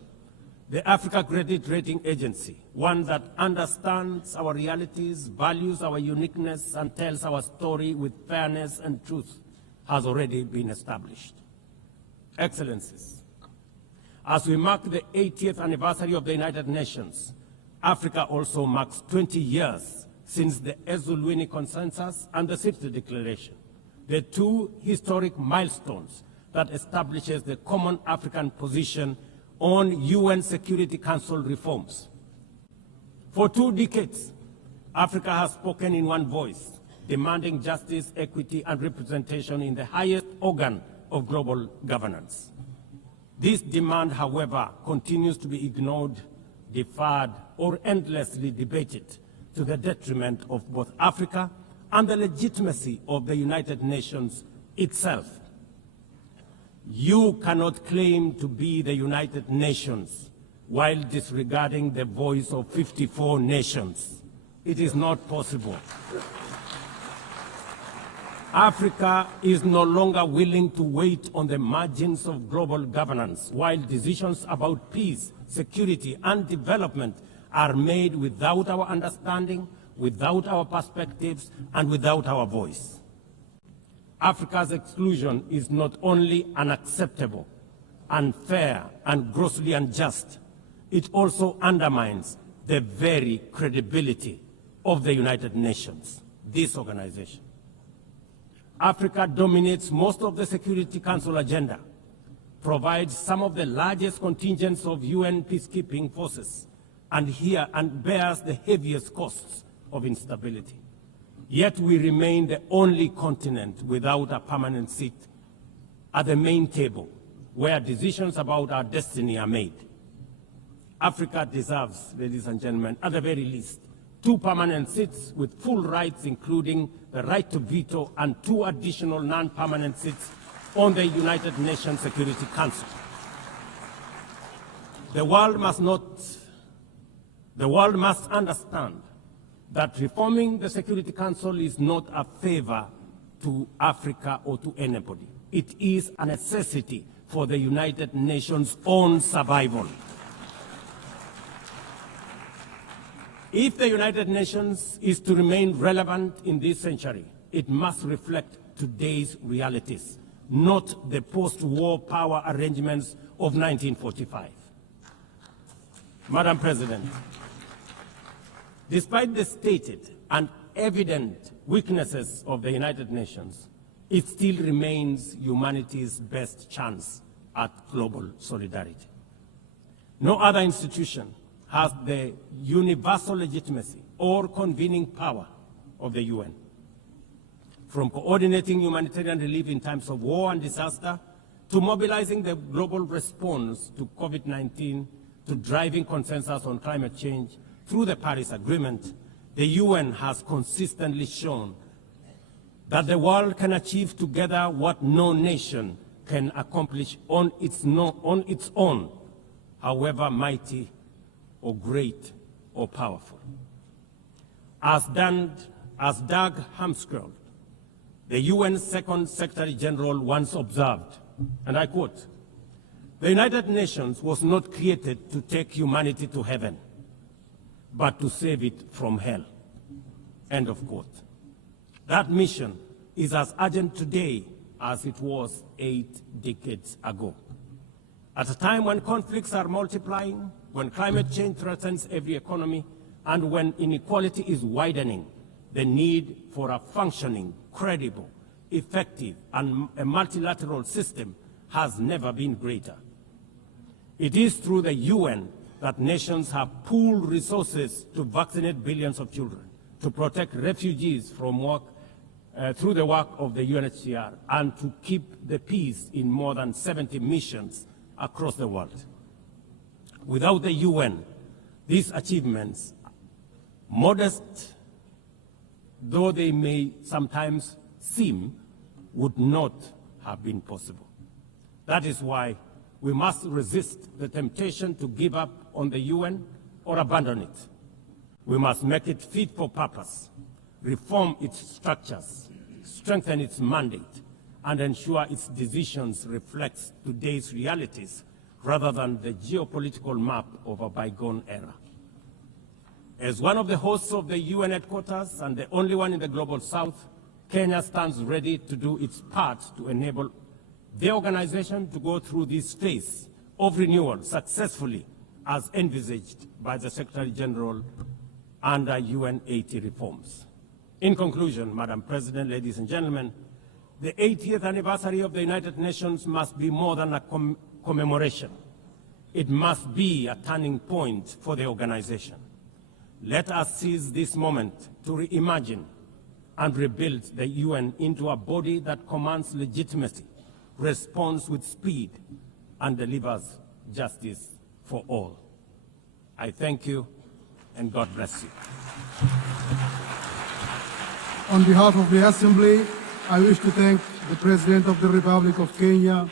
the Africa Credit Rating Agency, one that understands our realities, values our uniqueness, and tells our story with fairness and truth, has already been established. Excellencies, as we mark the 80th anniversary of the United Nations, Africa also marks 20 years since the Ezulwini Consensus and the Cypriot Declaration, the 2 historic milestones that establishes the common African position on UN Security Council reforms. For 2 decades, Africa has spoken in one voice, demanding justice, equity, and representation in the highest organ of global governance. This demand, however, continues to be ignored, deferred, or endlessly debated to the detriment of both Africa and the legitimacy of the United Nations itself. You cannot claim to be the United Nations while disregarding the voice of 54 nations. It is not possible. Africa is no longer willing to wait on the margins of global governance, while decisions about peace, security, and development are made without our understanding, without our perspectives, and without our voice. Africa's exclusion is not only unacceptable, unfair, and grossly unjust, it also undermines the very credibility of the United Nations, this organization. Africa dominates most of the Security Council agenda, provides some of the largest contingents of UN peacekeeping forces, and bears the heaviest costs of instability. Yet we remain the only continent without a permanent seat at the main table where decisions about our destiny are made. Africa deserves, ladies and gentlemen, at the very least, 2 permanent seats with full rights, including the right to veto, and 2 additional non-permanent seats on the United Nations Security Council. The world must understand that reforming the Security Council is not a favor to Africa or to anybody. It is a necessity for the United Nations' own survival. If the United Nations is to remain relevant in this century, it must reflect today's realities, not the post-war power arrangements of 1945. Madam President, despite the stated and evident weaknesses of the United Nations, it still remains humanity's best chance at global solidarity. No other institution has the universal legitimacy or convening power of the UN. From coordinating humanitarian relief in times of war and disaster, to mobilizing the global response to COVID-19, to driving consensus on climate change, through the Paris Agreement, the UN has consistently shown that the world can achieve together what no nation can accomplish on its own, however mighty or great or powerful. As Doug Hammarskjöld, the UN Second Secretary General, once observed, and I quote, "The United Nations was not created to take humanity to heaven, but to save it from hell." End of quote. That mission is as urgent today as it was 8 decades ago. At a time when conflicts are multiplying, when climate change threatens every economy, and when inequality is widening, the need for a functioning, credible, effective, and a multilateral system has never been greater. It is through the UN that nations have pooled resources to vaccinate billions of children, to protect refugees from through the work of the UNHCR, and to keep the peace in more than 70 missions across the world. Without the UN, these achievements, modest though they may sometimes seem, would not have been possible. That is why we must resist the temptation to give up on the UN or abandon it. We must make it fit for purpose, reform its structures, strengthen its mandate, and ensure its decisions reflect today's realities rather than the geopolitical map of a bygone era. As one of the hosts of the UN headquarters and the only one in the Global South, Kenya stands ready to do its part to enable the organization to go through this phase of renewal successfully as envisaged by the Secretary General under UN 80 reforms. In conclusion, Madam President, ladies and gentlemen, the 80th anniversary of the United Nations must be more than a commemoration. It must be a turning point for the organization. Let us seize this moment to reimagine and rebuild the UN into a body that commands legitimacy, responds with speed, and delivers justice for all. I thank you, and God bless you. On behalf of the Assembly, I wish to thank the President of the Republic of Kenya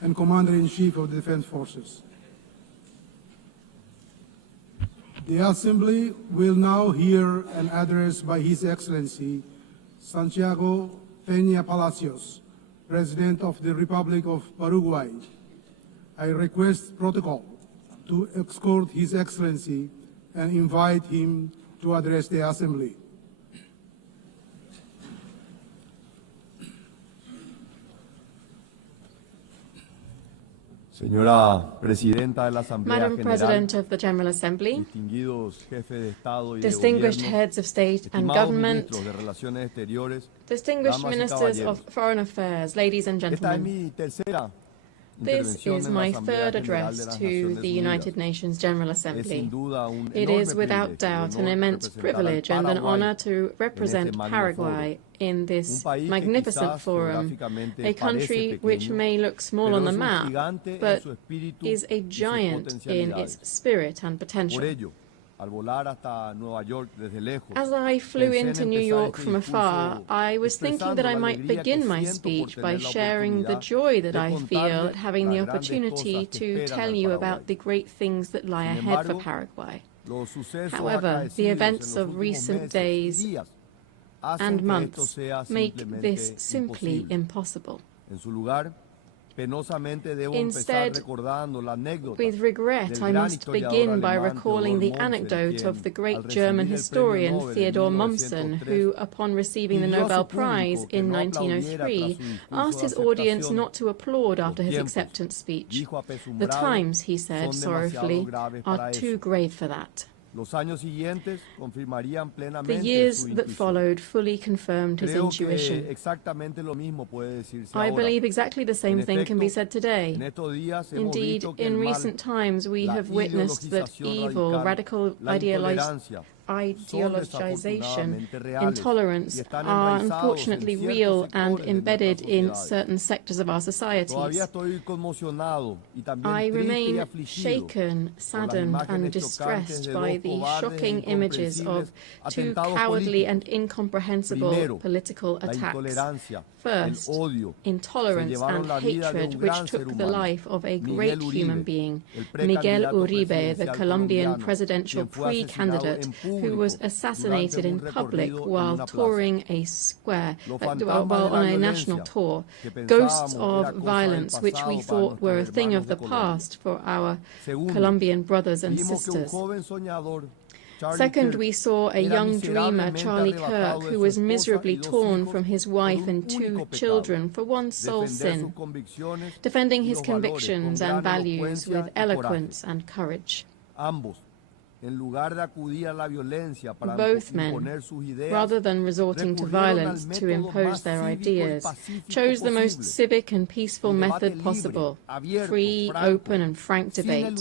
and Commander-in-Chief of the Defense Forces. The Assembly will now hear an address by His Excellency Santiago Peña Palacios, President of the Republic of Paraguay. I request protocol to escort His Excellency and invite him to address the Assembly. Señora Presidenta de la Asamblea Madam General, President of the General Assembly, distinguidos jefes de Estado y de distinguished Gobierno, heads of state and estimados government, ministros de Relaciones Exteriores, distinguished damas y ministers caballeros. of foreign affairs, ladies and Esta es gentlemen. mi tercera This intervención is en la my Asamblea third General de address las to Naciones the Unidas. United Nations General Es Assembly. sin duda un It enorme is without privilegio, doubt un an honor immense representar al privilege and an Paraguay honor to en este represent magno Paraguay in Un this país que magnificent quizás forum, geográficamente a country parece which pequeño, may look small pero on the es un map, gigante en but su espíritu is a y sus giant in its potencialidades. spirit and Por potential. ello, al volar hasta Nueva York desde lejos, As I flew pensé en into New empezar York este from afar, discurso I was thinking that I expresando la might alegría que begin my siento por speech by tener la sharing the oportunidad joy that de I feel contarles at having the las grandes opportunity cosas que to esperan tell al you Paraguay. about the great things that lie Sin ahead for embargo, Paraguay. los sucesos However, the acaecidos events en los of últimos recent meses y days días hacen and que esto months sea make simplemente this simply imposible. impossible. En su lugar, penosamente debo empezar Instead, recordando la anécdota with regret, del I gran must historiador begin by alemán recalling the Theodor Mommsen, anecdote quien, of the al great recibir German el premio historian Nobel en Theodor Mommsen, 1903, who, upon receiving the pidió a su Nobel público Prize que in no aplaudiera 1903, tras su discurso asked de his audience aceptación. not to applaud after Los his tiempos, acceptance speech. dijo The apesumbrado, times, he said son demasiado sorrowfully, graves are para too eso. grave for that. Los años siguientes confirmarían The plenamente years su that intuición. followed fully confirmed his Creo intuition. que exactamente lo mismo puede decirse I ahora. believe exactly the same En thing can be efecto, said today. en estos días hemos Indeed, visto que el in mal, recent times we la have witnessed that ideologización evil, radical la intolerancia, son ideologization, desafortunadamente reales intolerance y están are enraizados unfortunately en ciertos real and sectores de embedded nuestras in sociedades. certain sectors of our Todavía societies. estoy conmocionado y también I triste y remain afligido shaken, por las saddened, imágenes and chocantes distressed de by dos the cobardes e shocking images of incomprensibles two atentados cowardly políticos. and incomprehensible Primero, political la attacks. intolerancia, First, el odio, intolerance se llevaron and la vida de hatred un which gran ser took the humano, life of a Miguel great Uribe, human being, el Miguel precandidato Uribe, the presidencial Colombian colombiano, presidential quien fue asesinado pre-candidate en who público was durante assassinated un in public recorrido en while una plaza. touring a square, Los while fantasmas de la on a national violencia, tour. que Ghosts pensábamos of era cosa del violence which we pasado para thought were a nuestros thing hermanos of the de Colombia. past for our Segundo, Colombian brothers and vimos que un sisters. joven soñador, Charlie Second, Kirk, we saw a era young dreamer, miserablemente Charlie arrebatado Kirk, de who su was esposa miserably y dos torn hijos from his por wife un and único two pecado, children for one sole defender sus sin, convicciones defending y his los valores convictions con and gran values with elocuencia y eloquence coraje. and courage. Ambos, en lugar de acudir a la violencia para Both men, imponer sus ideas, rather than resorting to violence to impose their ideas, chose the most civic and peaceful method possible, free, open and frank debate,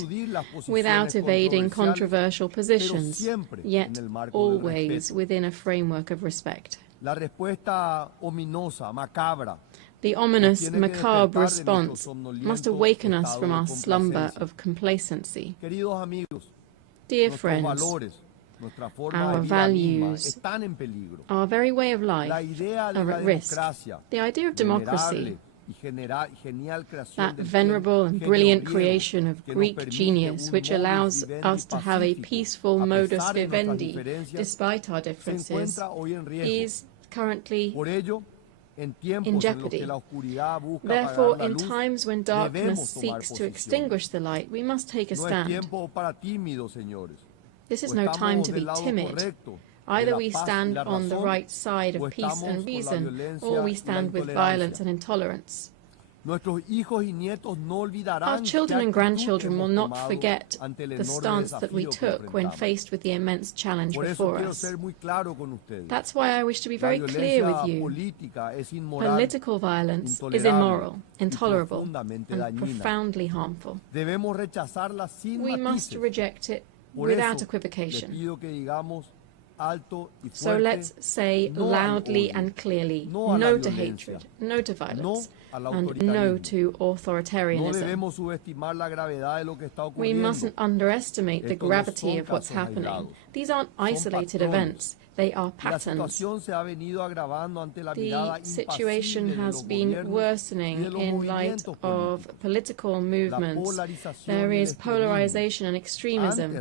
without evading controversial positions, yet always within a framework of respect. La respuesta ominosa, macabra, The ominous, macabre response must awaken us from our slumber of complacency. Queridos amigos, Dear nuestros friends, valores, nuestra forma our de vida misma values, están en peligro. our very way of life La idea de are la at risk. democracia, The idea of democracy, venerable y genial creación that del venerable and genio brilliant griego, creation of que nos Greek permite genius, un which modus allows vivendi us to have a pacífico, peaceful a modus pesar de nuestras vivendi diferencias, despite our se differences, encuentra hoy en riesgo. is currently Por ello, en tiempos in en los jeopardy. que la oscuridad busca Therefore, apagar la in luz, times when debemos darkness tomar seeks to posición. extinguish the light, we must take a No es stand. tiempo para tímidos, señores. This is O no estamos time to del be lado timid. correcto de Either la we paz y stand la on the razón, right side o of peace estamos and con la reason, violencia or y we la stand with intolerancia. violence and intolerance. Nuestros hijos y nietos no olvidarán Our children qué and actitud grandchildren will hemos not tomado forget ante el the enorme stance that we desafío que took when enfrentamos. faced with the immense challenge Por eso before quiero us. ser muy claro con ustedes. That's why I wish to be very La clear violencia with you. política es inmoral, Political violence is intolerable immoral, y intolerable, profundamente and dañina. profoundly harmful. Debemos rechazarla sin We must matices. reject it Por without eso, equivocation. les pido que digamos alto y So fuerte, let's say no al loudly odio, and clearly, no a la no to violencia, hatred, no to violence, no and no to authoritarianism. We mustn't underestimate the gravity of what's happening. These aren't isolated events. They are patterns. The situation has been worsening in light of political movements. There is polarization and extremism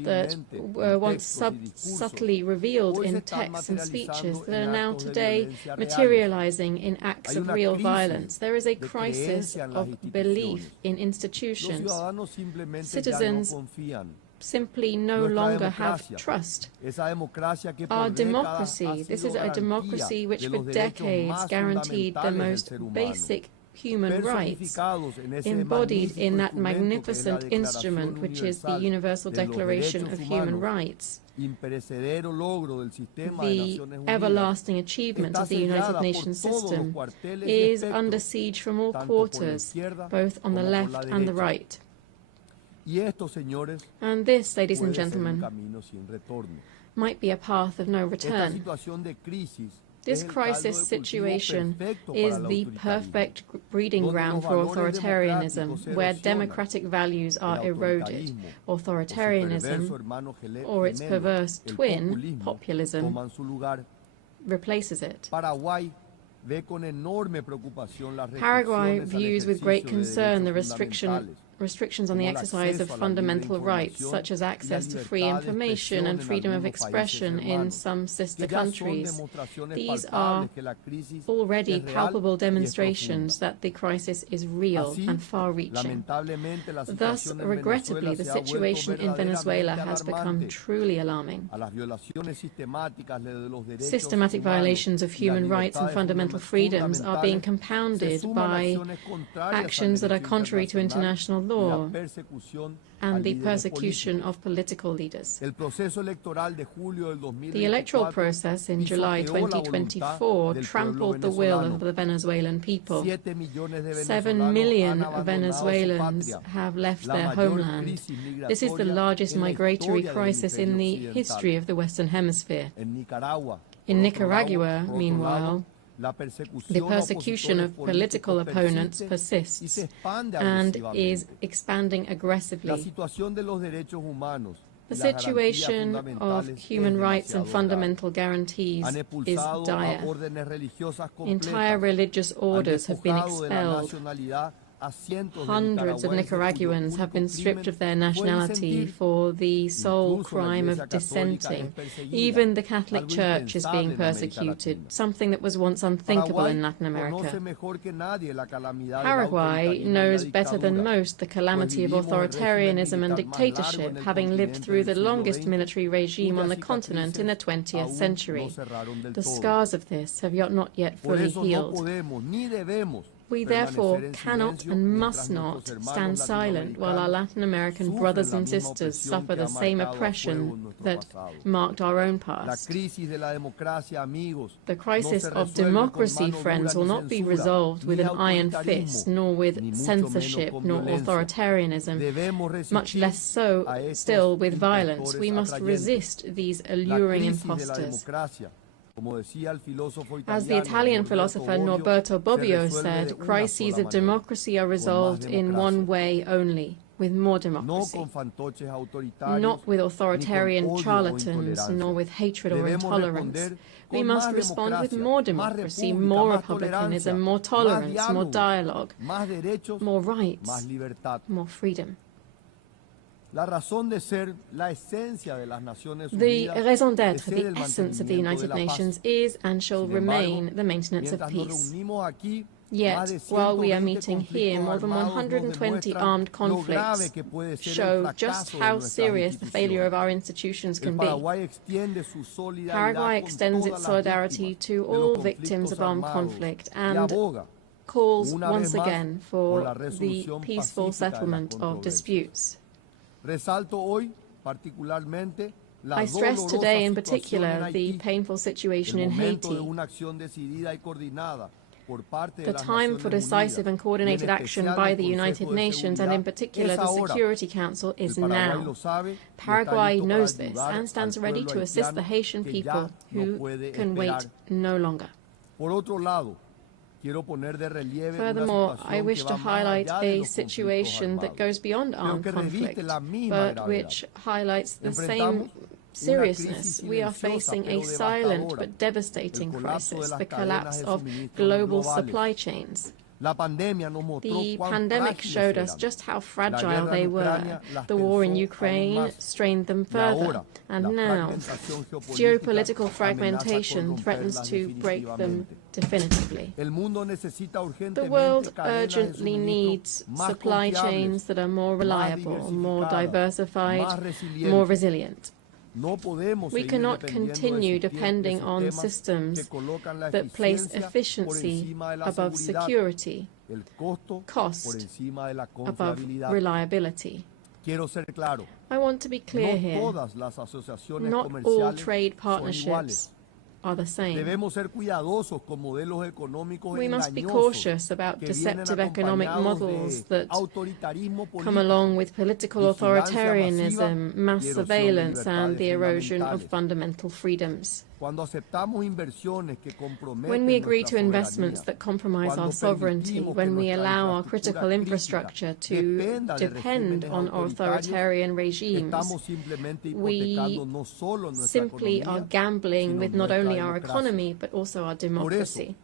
that were once subtly revealed in texts and speeches that are now today materializing in acts of real violence. There is a crisis of belief in institutions. Citizens simply no longer have trust. Our democracy, this is a democracy which for decades guaranteed the most basic human rights, embodied in that magnificent instrument which is the Universal Declaration of Human Rights. The everlasting achievement of the United Nations system is under siege from all quarters, both on the left and the right. And this, ladies and gentlemen, might be a path of no return. This crisis situation is the perfect breeding ground for authoritarianism, where democratic values are eroded. Authoritarianism, or its perverse twin, populism, replaces it. Paraguay views with great concern the restrictions on the exercise of fundamental rights, such as access to free information and freedom of expression in some sister countries. These are already palpable demonstrations that the crisis is real and far-reaching. Thus, regrettably, the situation in Venezuela has become truly alarming. Systematic violations of human rights and fundamental freedoms are being compounded by actions that are contrary to international law and the persecution of political leaders. The electoral process in July 2024 trampled the will of the Venezuelan people. 7 million Venezuelans have left their homeland. This is the largest migratory crisis in the history of the Western Hemisphere. In Nicaragua, meanwhile, the persecution of political opponents persists and is expanding aggressively. The situation of human rights and fundamental guarantees is dire. Entire religious orders have been expelled. Hundreds of Nicaraguans have been stripped of their nationality for the sole crime of dissenting. Even the Catholic Church is being persecuted, something that was once unthinkable in Latin America. Paraguay knows better than most the calamity of authoritarianism and dictatorship, having lived through the longest military regime on the continent in the 20th century. The scars of this have not yet fully healed. We therefore cannot and must not stand silent while our Latin American brothers and sisters suffer the same oppression that marked our own past. The crisis of democracy, friends, will not be resolved with an iron fist, nor with censorship, nor authoritarianism, much less so still with violence. We must resist these alluring impostors. As the Italian philosopher Norberto Bobbio said, crises of democracy are resolved in one way only, with more democracy. Not with authoritarian charlatans, nor with hatred or intolerance. We must respond with more democracy, more republicanism, more tolerance, more dialogue, more rights, more freedom. The raison d'être, the essence of the United Nations, is and shall remain the maintenance of peace. Yet, while we are meeting here, more than 120 armed conflicts show just how serious the failure of our institutions can be. Paraguay extends its solidarity to all victims of armed conflict and calls once again for the peaceful settlement of disputes. I stress today in particular the painful situation in Haiti. The time for decisive and coordinated action by the United Nations, and in particular the Security Council, is now. Paraguay knows this and stands ready to assist the Haitian people who can wait no longer. Furthermore, I wish to highlight a situation that goes beyond armed conflict, but which highlights the same seriousness. We are facing a silent but devastating crisis, the collapse of global supply chains. The pandemic showed us just how fragile they were. The war in Ukraine strained them further, and now geopolitical fragmentation threatens to break them definitively. The world urgently needs supply chains that are more reliable, more diversified, more resilient. We cannot continue depending on systems that place efficiency above security, cost above reliability. I want to be clear here. Not all trade partnerships are the same. We must be cautious about deceptive economic models that come along with political authoritarianism, mass surveillance, and the erosion of fundamental freedoms. When we agree to investments that compromise our sovereignty, when we allow our critical infrastructure to depend on authoritarian regimes, we simply are gambling with not only our economy but also our democracy.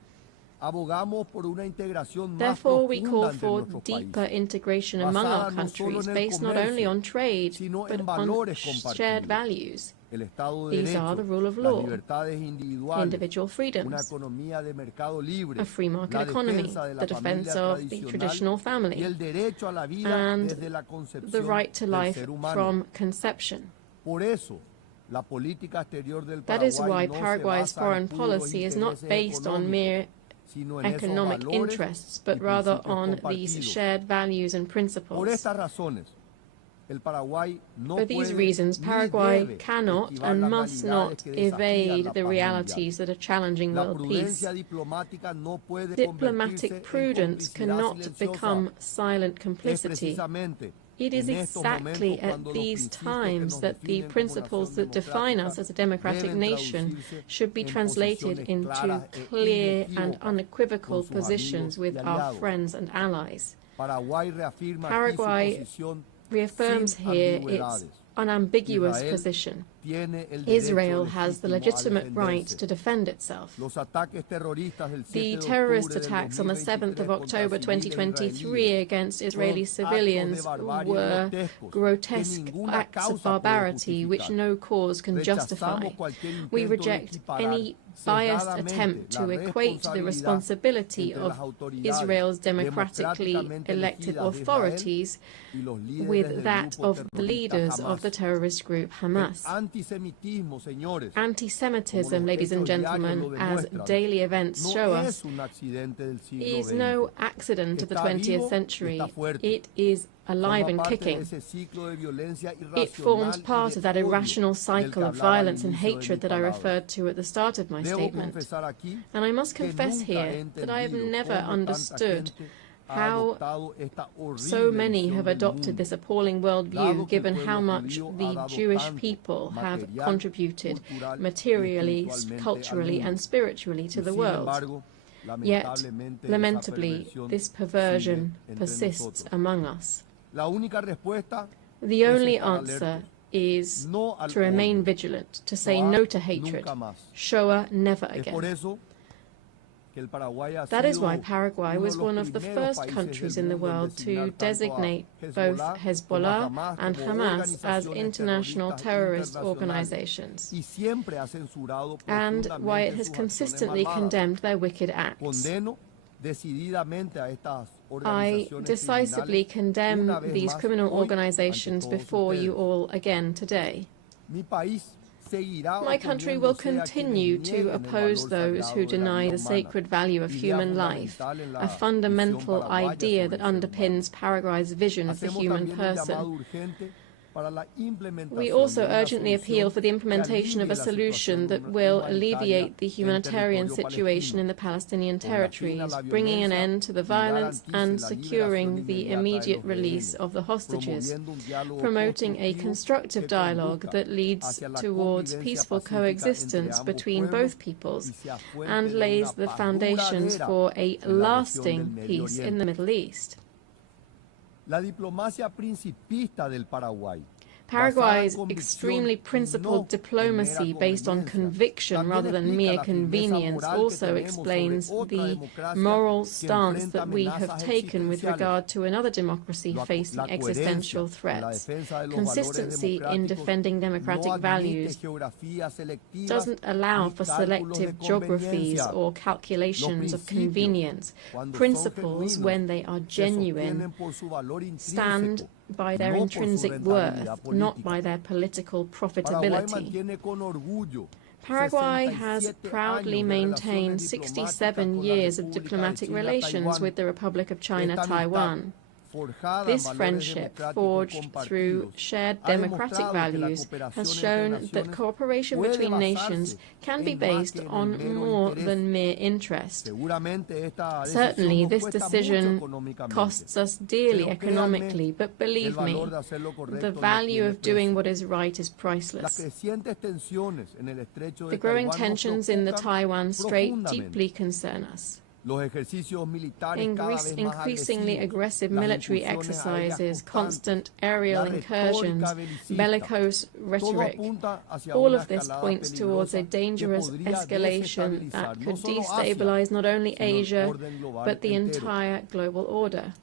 Therefore, we call for deeper integration among our countries based not only on trade but on shared values. These are the rule of law, individual freedoms, a free market economy, the defense of the traditional family, and the right to life from conception. That is why Paraguay's foreign policy is not based on mere economic interests, but rather on these shared values and principles. For these reasons, Paraguay cannot and must not evade the realities that are challenging world peace. Diplomatic prudence cannot become silent complicity. It is exactly at these times that the principles that define us as a democratic nation should be translated into clear and unequivocal positions with our friends and allies. Paraguay reaffirms here its unambiguous position. Israel has the legitimate right to defend itself. The terrorist attacks on the 7th of October 2023 against Israeli civilians were grotesque acts of barbarity which no cause can justify. We reject any biased attempt to equate the responsibility of Israel's democratically elected authorities with that of the leaders of the terrorist group Hamas. Anti-Semitism, ladies and gentlemen, as daily events show us, is no accident of the 20th century. It is alive and kicking. It forms part of that irrational cycle of violence and hatred that I referred to at the start of my statement. And I must confess here that I have never understood how so many have adopted this appalling worldview, given how much the Jewish people have contributed materially, culturally, and spiritually to the world. Yet, lamentably, this perversion persists among us. The only answer is to remain vigilant, to say no to hatred. Shoah never again. That is why Paraguay was one of the first countries in the world to designate both Hezbollah and Hamas as international terrorist organizations, and why it has consistently condemned their wicked acts. I decisively condemn these criminal organizations before you all again today. My country will continue to oppose those who deny the sacred value of human life, a fundamental idea that underpins Paraguay's vision of the human person. We also urgently appeal for the implementation of a solution that will alleviate the humanitarian situation in the Palestinian territories, bringing an end to the violence and securing the immediate release of the hostages, promoting a constructive dialogue that leads towards peaceful coexistence between both peoples and lays the foundations for a lasting peace in the Middle East. La diplomacia principista del Paraguay, Paraguay's extremely principled diplomacy based on conviction rather than mere convenience also explains the moral stance that we have taken with regard to another democracy facing existential threats. Consistency in defending democratic values doesn't allow for selective geographies or calculations of convenience. Principles, when they are genuine, stand by their intrinsic worth, not by their political profitability. Paraguay has proudly maintained 67 years of diplomatic relations with the Republic of China, Taiwan. This friendship, forged through shared democratic values, has shown that cooperation between nations can be based on more than mere interest. Certainly, this decision costs us dearly economically, but believe me, the value of doing what is right is priceless. The growing tensions in the Taiwan Strait deeply concern us. Increasingly aggressive military exercises, constant aerial incursions, bellicose rhetoric, all of this points towards a dangerous escalation that could destabilize not only Asia, but the entire global order.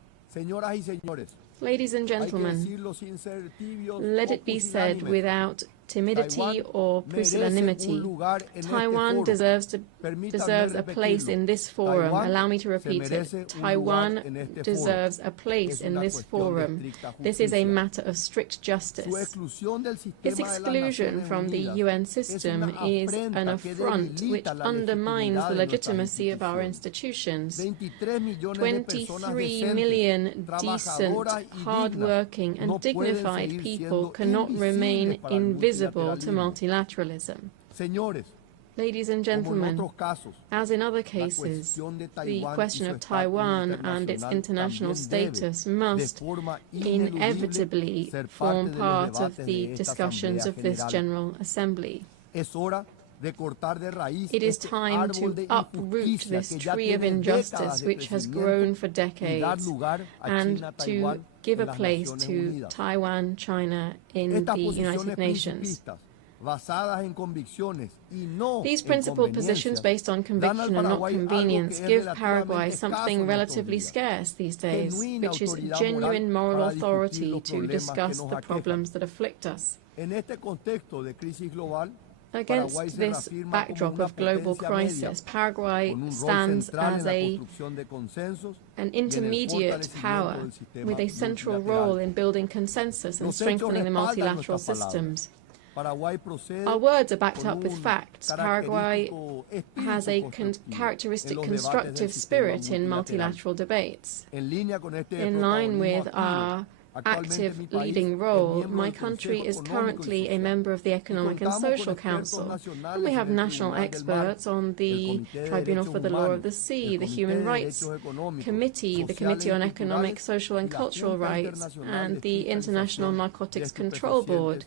Ladies and gentlemen, let it be said without timidity or pusillanimity, Taiwan deserves a place in this forum. Allow me to repeat it. Taiwan deserves a place in this forum. This is a matter of strict justice. Its exclusion from the UN system is an affront which undermines the legitimacy of our institutions. 23 million decent, hard-working and dignified people cannot remain invisible to multilateralism. Ladies and gentlemen, as in other cases, the question of Taiwan and its international status must inevitably form part of the discussions of this General Assembly. It is time to uproot this tree of injustice which has grown for decades and to give a place to Taiwan, China in the United Nations. These principled positions based on conviction and not convenience give Paraguay something relatively scarce these days, which is genuine moral authority to discuss the problems that afflict us. Against this backdrop of global crisis, Paraguay stands as an intermediate power with a central role in building consensus and strengthening the multilateral systems. Our words are backed up with facts. Paraguay has a characteristic constructive spirit in multilateral debates. In line with our active leading role, my country is currently a member of the Economic and Social Council, and we have national experts on the Tribunal for the Law of the Sea, the Human Rights Committee, the Committee on Economic, Social and Cultural Rights, and the International Narcotics Control Board,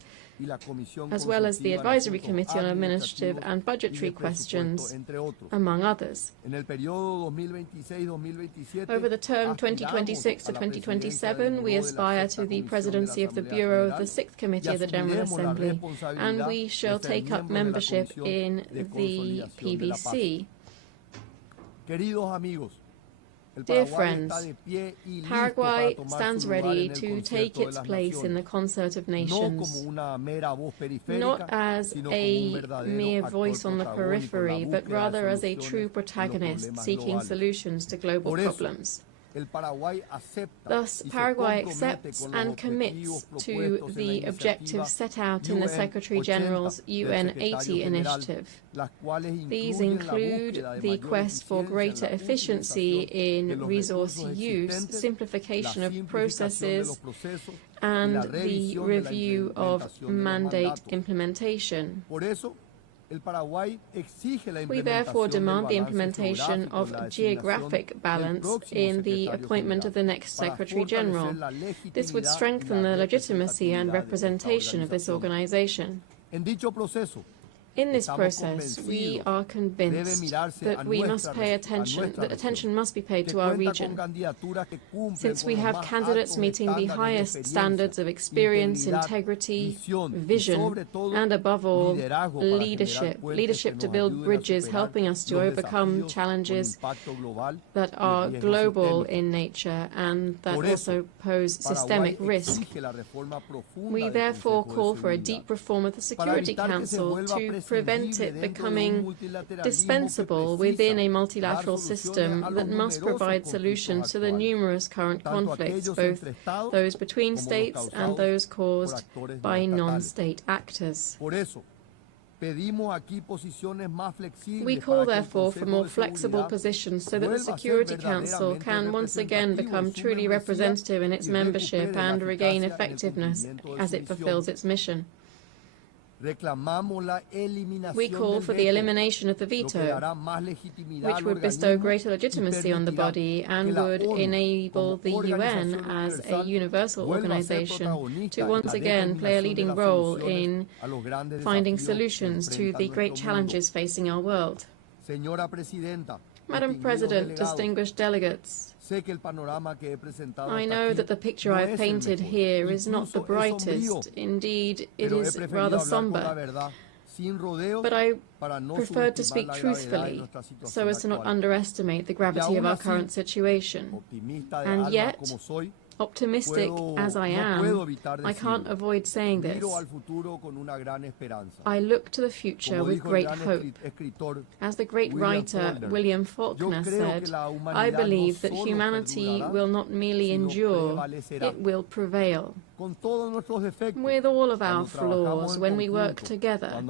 as well as the Advisory Committee on Administrative and Budgetary Questions, among others. Over the term 2026 to 2027, we aspire to the presidency of the Bureau of the 6th Committee of the General Assembly, and we shall take up membership in the PBC. Dear friends, Paraguay stands ready to take its place in the concert of nations, not as a mere voice on the periphery, but rather as a true protagonist seeking solutions to global problems. Thus, Paraguay accepts and commits to the objectives set out in the Secretary-General's UN 80 initiative. These include the quest for greater efficiency in resource use, simplification of processes, and the review of mandate implementation. We therefore demand the implementation of geographic balance in the appointment of the next Secretary General. This would strengthen the legitimacy and representation of this organization. In this process, we are convinced that we must pay attention, that attention must be paid to our region. Since we have candidates meeting the highest standards of experience, integrity, vision, and above all, leadership to build bridges, helping us to overcome challenges that are global in nature and that also pose systemic risk. We therefore call for a deep reform of the Security Council to prevent it becoming dispensable within a multilateral system that must provide solutions to the numerous current conflicts, both those between states and those caused by non-state actors. We call, therefore, for more flexible positions so that the Security Council can once again become truly representative in its membership and regain effectiveness as it fulfills its mission. We call for the elimination of the veto, which would bestow greater legitimacy on the body and would enable the UN as a universal organization to once again play a leading role in finding solutions to the great challenges facing our world. Madam President, distinguished delegates, I know that the picture I have painted here is not the brightest. Indeed, it is rather somber. But I prefer to speak truthfully, so as to not underestimate the gravity of our current situation. And yet, optimistic as I am, I can't avoid saying this. I look to the future with great hope. As the great writer William Faulkner said, I believe that humanity will not merely endure, it will prevail. With all of our flaws, when we work together,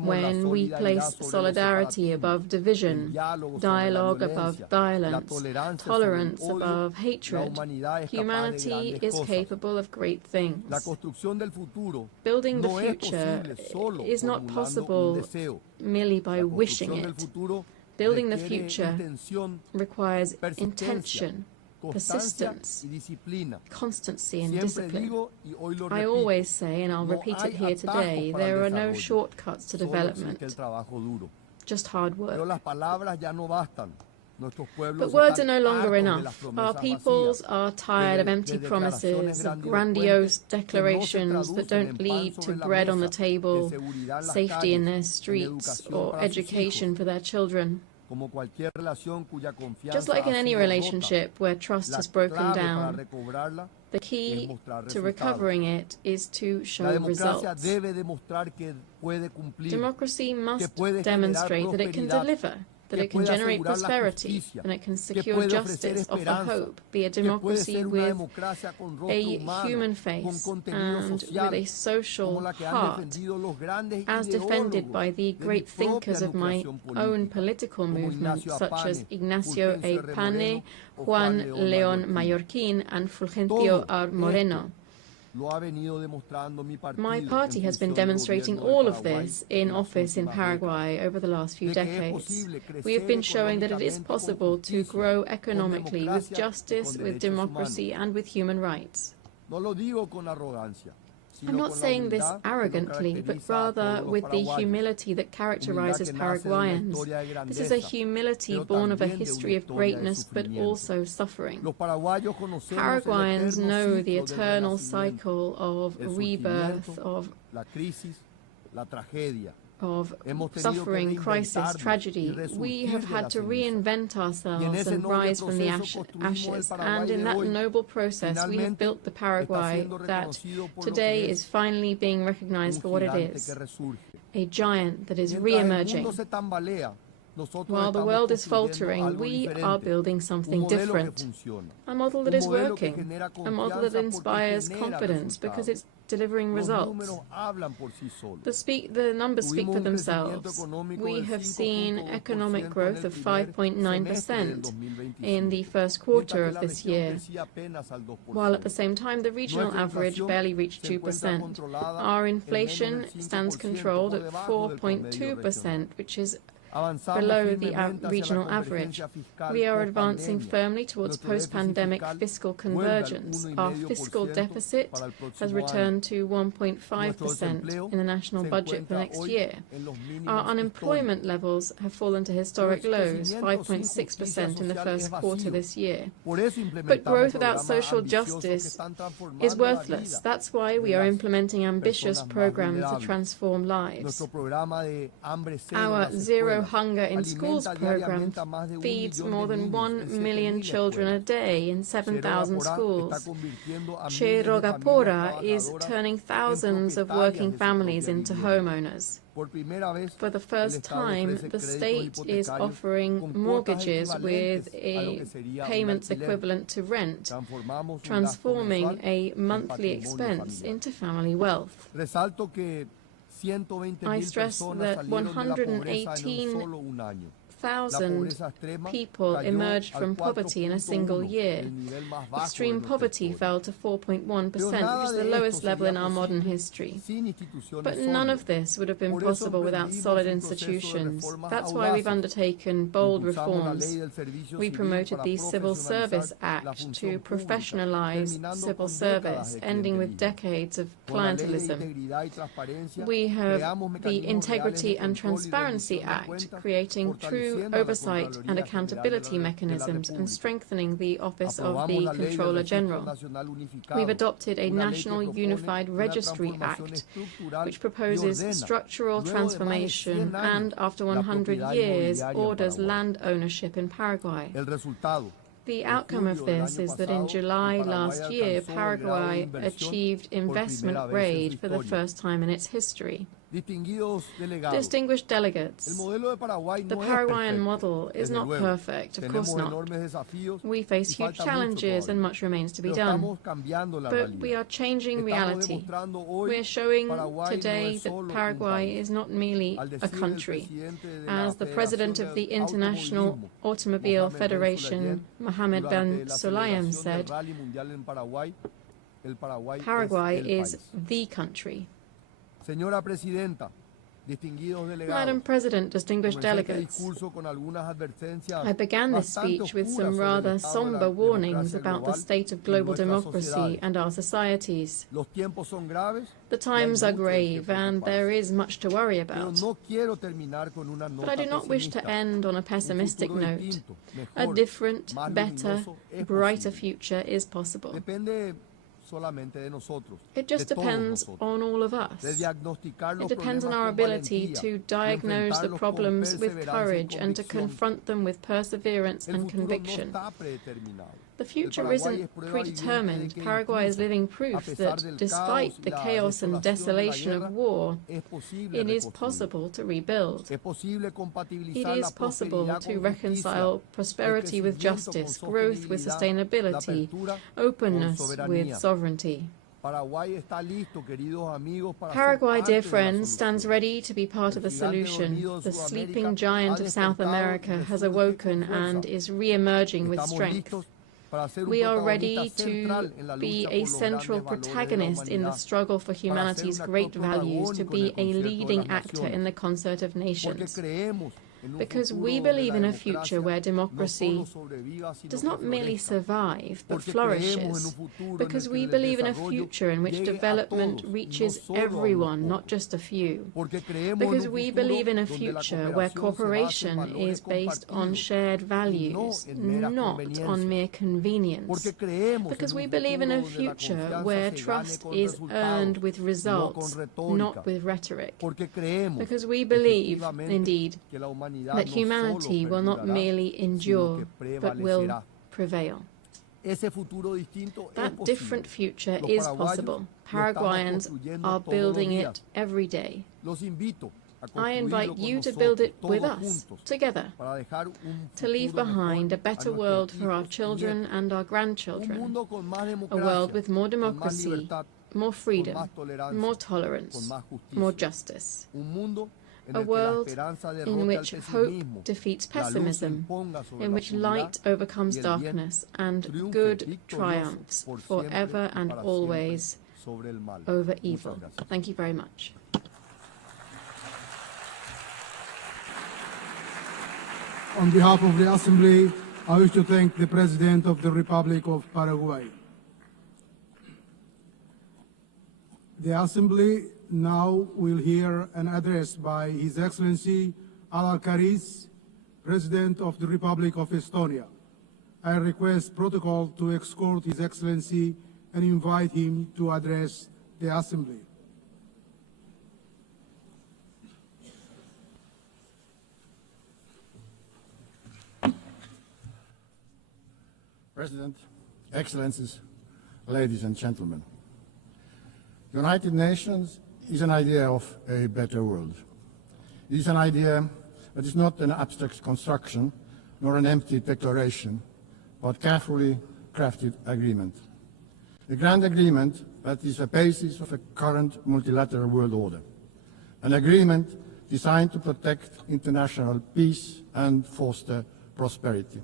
when we place solidarity above division, dialogue above violence, tolerance above hatred, humanity is capable of great things. Building the future is not possible merely by wishing it. Building the future requires intention, persistence, constancy and discipline. I always say, and I'll repeat it here today, there are no shortcuts to development, just hard work. But words are no longer enough. Our peoples are tired of empty promises, of grandiose declarations that don't lead to bread on the table, safety in their streets, or education for their children. Just like in any relationship where trust has broken down, the key to recovering it is to show results. Democracy must demonstrate that it can deliver, that it can generate prosperity, and it can secure justice, offer hope, be a democracy with a human face and with a social heart, as defended by the great thinkers of my own political movement, such as Ignacio Eipane, Juan León Mallorquín, and Fulgencio R. Moreno. My party has been demonstrating all of this in office in Paraguay over the last few decades. We have been showing that it is possible to grow economically with justice, with democracy, and with human rights. I'm not saying this arrogantly, but rather with the humility that characterizes Paraguayans. This is a humility born of a history of greatness, but also suffering. Paraguayans know the eternal cycle of rebirth, of suffering, crisis, tragedy. We have had to reinvent ourselves and rise from the ashes. And in that noble process, we have built the Paraguay that today is finally being recognized for what it is, a giant that is re-emerging. While the world is faltering, we are building something different. A model that is working, a model that inspires confidence because it's delivering results. The numbers speak for themselves. We have seen economic growth of 5.9% in the first quarter of this year, while at the same time the regional average barely reached 2%. Our inflation stands controlled at 4.2%, which is below the regional average. We are advancing firmly towards post-pandemic fiscal convergence. Our fiscal deficit has returned to 1.5% in the national budget for next year. Our unemployment levels have fallen to historic lows, 5.6% in the first quarter this year. But growth without social justice is worthless. That's why we are implementing ambitious programs to transform lives. Our Zero Hunger in Schools program feeds more than 1 million children a day in 7,000 schools. Che Rogapora is turning thousands of working families into homeowners. For the first time, the state is offering mortgages with a payment equivalent to rent, transforming a monthly expense into family wealth. I stress that 118,000 people emerged from poverty in a single year. Extreme poverty fell to 4.1%, which is the lowest level in our modern history. But none of this would have been possible without solid institutions. That's why we've undertaken bold reforms. We promoted the Civil Service Act to professionalize civil service, ending with decades of clientelism. We have the Integrity and Transparency Act, creating true oversight and accountability mechanisms and strengthening the Office of the Controller General. We've adopted a National Unified Registry Act, which proposes structural transformation and, after 100 years, orders land ownership in Paraguay. The outcome of this is that in July last year, Paraguay achieved investment grade for the first time in its history. Distinguished delegates, the Paraguayan model is not perfect, of course not. We face huge challenges and much remains to be done. But we are changing reality. We are showing today that Paraguay is not merely a country. As the president of the International Automobile Federation, Mohammed Ben Sulayem, said, Paraguay is the country. Madam President, distinguished delegates, I began this speech with some rather somber warnings about the state of global democracy and our societies. The times are grave and there is much to worry about. But I do not wish to end on a pessimistic note. A different, better, brighter future is possible. It just depends on all of us. It depends on our ability to diagnose the problems with courage and to confront them with perseverance and conviction. The future isn't predetermined. Paraguay is living proof that, despite the chaos and desolation of war, it is possible to rebuild. It is possible to reconcile prosperity with justice, growth with sustainability, openness with sovereignty. Paraguay, dear friends, stands ready to be part of the solution. The sleeping giant of South America has awoken and is re-emerging with strength. We are ready to be a central protagonist in the struggle for humanity's great values, to be a leading actor in the concert of nations. Because we believe in a future where democracy does not merely survive, but flourishes. Because we believe in a future in which development reaches everyone, not just a few. Because we believe in a future where cooperation is based on shared values, not on mere convenience. Because we believe in a future where trust is earned with results, not with rhetoric. Because we believe, indeed, that humanity will not merely endure, but will prevail. That different future is possible. Paraguayans are building it every day. I invite you to build it with us, together, to leave behind a better world for our children and our grandchildren, a world with more democracy, more freedom, more tolerance, more justice. A world in which hope defeats pessimism, in which light overcomes darkness, and good triumphs forever and always over evil. Thank you very much. On behalf of the Assembly, I wish to thank the President of the Republic of Paraguay. The Assembly now will hear an address by His Excellency Al-Karis, President of the Republic of Estonia. I request protocol to escort His Excellency and invite him to address the Assembly. President, Excellencies, ladies and gentlemen. United Nations is an idea of a better world. It is an idea that is not an abstract construction nor an empty declaration, but carefully crafted agreement. A grand agreement that is the basis of a current multilateral world order. An agreement designed to protect international peace and foster prosperity.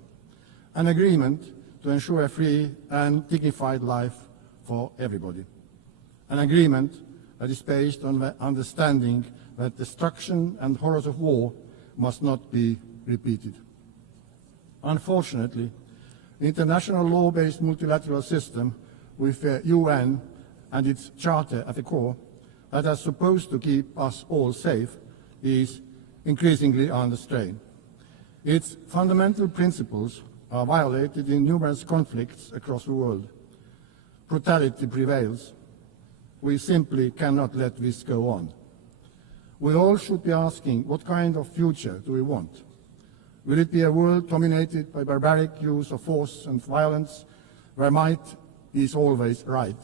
An agreement to ensure a free and dignified life for everybody. An agreement that is based on the understanding that destruction and horrors of war must not be repeated. Unfortunately, the international law-based multilateral system with the UN and its charter at the core that is supposed to keep us all safe is increasingly under strain. Its fundamental principles are violated in numerous conflicts across the world. Brutality prevails. We simply cannot let this go on. We all should be asking, what kind of future do we want? Will it be a world dominated by barbaric use of force and violence, where might is always right?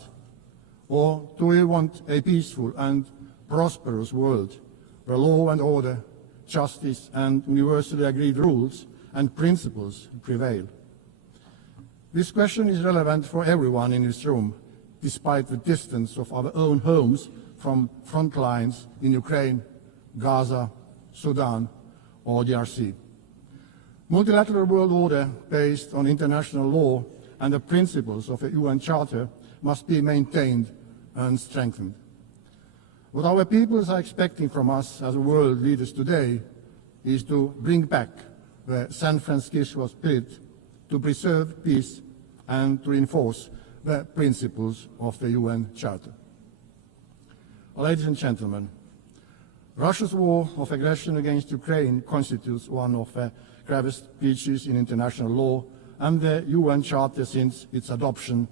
Or do we want a peaceful and prosperous world, where law and order, justice and universally agreed rules and principles prevail? This question is relevant for everyone in this room, despite the distance of our own homes from front lines in Ukraine, Gaza, Sudan, or DRC. Multilateral world order based on international law and the principles of the UN Charter must be maintained and strengthened. What our peoples are expecting from us as world leaders today is to bring back the San Francisco spirit, to preserve peace and to reinforce the principles of the UN Charter. Ladies and gentlemen, Russia's war of aggression against Ukraine constitutes one of the gravest breaches in international law and the UN Charter since its adoption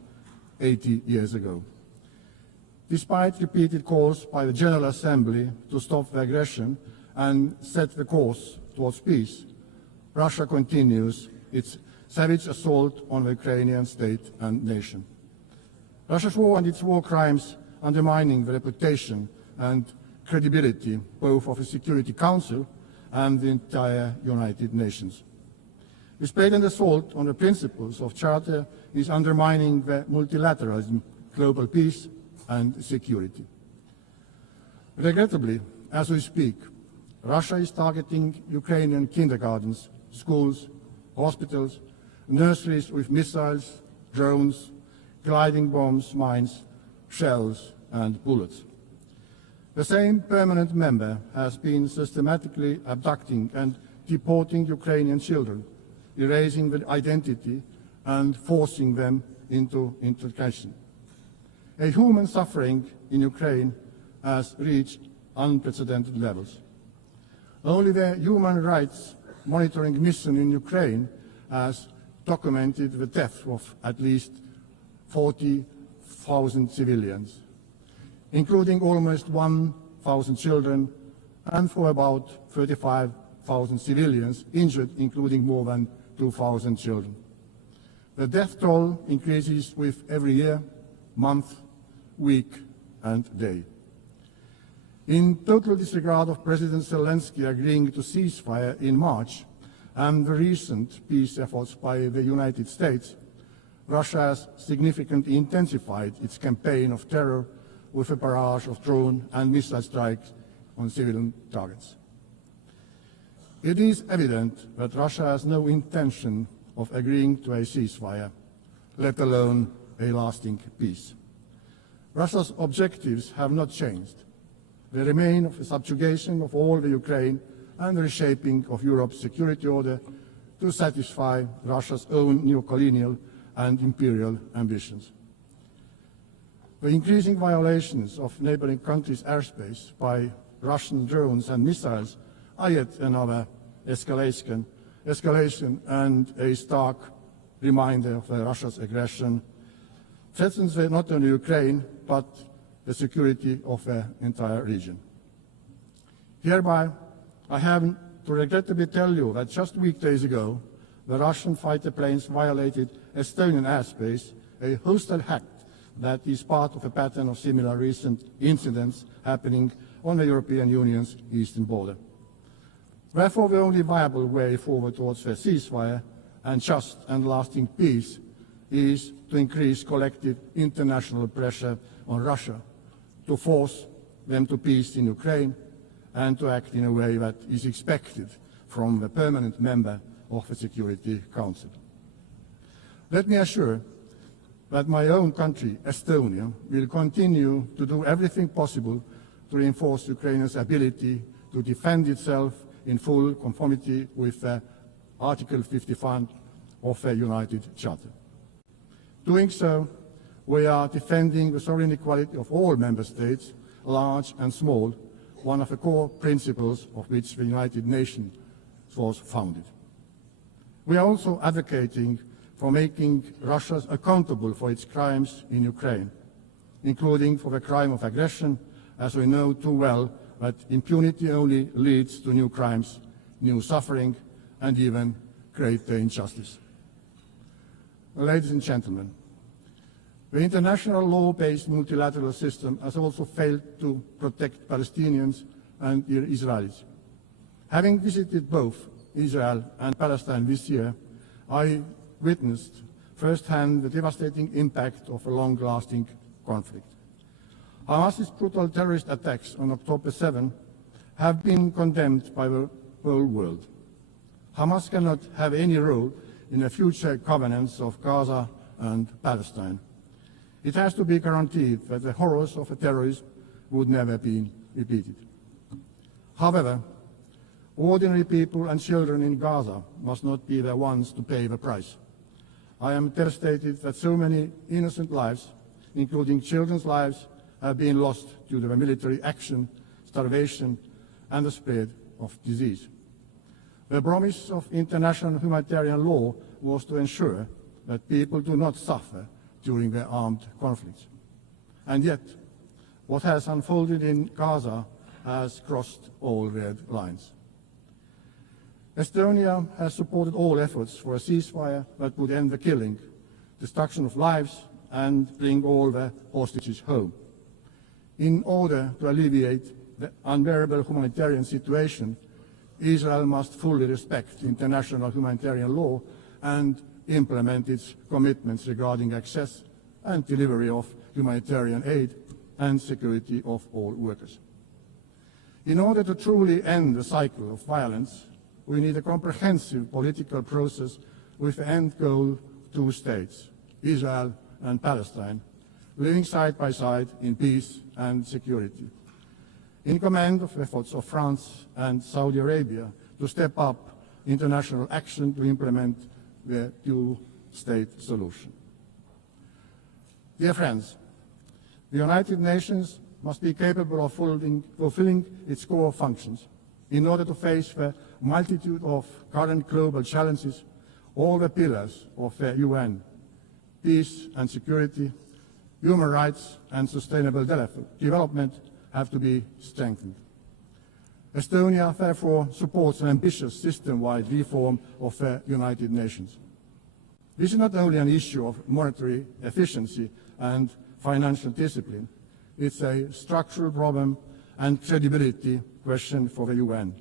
80 years ago. Despite repeated calls by the General Assembly to stop the aggression and set the course towards peace, Russia continues its savage assault on the Ukrainian state and nation. Russia's war and its war crimes undermining the reputation and credibility both of the Security Council and the entire United Nations. This blatant assault on the principles of Charter is undermining the multilateralism, global peace and security. Regrettably, as we speak, Russia is targeting Ukrainian kindergartens, schools, hospitals, nurseries with missiles, drones, gliding bombs, mines, shells and bullets. The same permanent member has been systematically abducting and deporting Ukrainian children, erasing their identity and forcing them into integration. A human suffering in Ukraine has reached unprecedented levels. Only the Human Rights Monitoring Mission in Ukraine has documented the death of at least 40,000 civilians, including almost 1,000 children, and for about 35,000 civilians injured, including more than 2,000 children. The death toll increases with every year, month, week and day. In total disregard of President Zelensky agreeing to ceasefire in March and the recent peace efforts by the United States, Russia has significantly intensified its campaign of terror with a barrage of drone and missile strikes on civilian targets. It is evident that Russia has no intention of agreeing to a ceasefire, let alone a lasting peace. Russia's objectives have not changed. They remain of the subjugation of all the Ukraine and the reshaping of Europe's security order to satisfy Russia's own neo-colonial and imperial ambitions. The increasing violations of neighboring countries' airspace by Russian drones and missiles are yet another escalation and a stark reminder of Russia's aggression threatens not only Ukraine, but the security of the entire region. Hereby, I have to regrettably tell you that just weekdays ago, the Russian fighter planes violated Estonian airspace, a hostile act that is part of a pattern of similar recent incidents happening on the European Union's eastern border. Therefore, the only viable way forward towards a ceasefire and just and lasting peace is to increase collective international pressure on Russia to force them to peace in Ukraine and to act in a way that is expected from the permanent member of the Security Council. Let me assure that my own country, Estonia, will continue to do everything possible to reinforce Ukraine's ability to defend itself in full conformity with Article 51 of the United Charter. Doing so, we are defending the sovereign equality of all member states, large and small, one of the core principles of which the United Nations was founded. We are also advocating for making Russia accountable for its crimes in Ukraine, including for the crime of aggression, as we know too well that impunity only leads to new crimes, new suffering, and even greater injustice. Ladies and gentlemen, the international law-based multilateral system has also failed to protect Palestinians and Israelis. Having visited both Israel and Palestine this year, I witnessed firsthand the devastating impact of a long-lasting conflict. Hamas's brutal terrorist attacks on October 7 have been condemned by the whole world. Hamas cannot have any role in the future governance of Gaza and Palestine. It has to be guaranteed that the horrors of terrorism would never be repeated. However, ordinary people and children in Gaza must not be the ones to pay the price. I am devastated that so many innocent lives, including children's lives, have been lost due to the military action, starvation, and the spread of disease. The promise of international humanitarian law was to ensure that people do not suffer during the armed conflicts. And yet, what has unfolded in Gaza has crossed all red lines. Estonia has supported all efforts for a ceasefire that would end the killing, destruction of lives, and bring all the hostages home. In order to alleviate the unbearable humanitarian situation, Israel must fully respect international humanitarian law and implement its commitments regarding access and delivery of humanitarian aid and security of all workers. In order to truly end the cycle of violence, we need a comprehensive political process with the end goal 2 states, Israel and Palestine, living side by side in peace and security. In command of efforts of France and Saudi Arabia to step up international action to implement the 2-state solution. Dear friends, the United Nations must be capable of fulfilling its core functions. In order to face the multitude of current global challenges, all the pillars of the UN, peace and security, human rights and sustainable development have to be strengthened. Estonia therefore supports an ambitious system-wide reform of the United Nations. This is not only an issue of monetary efficiency and financial discipline, it's a structural problem and credibility question for the UN.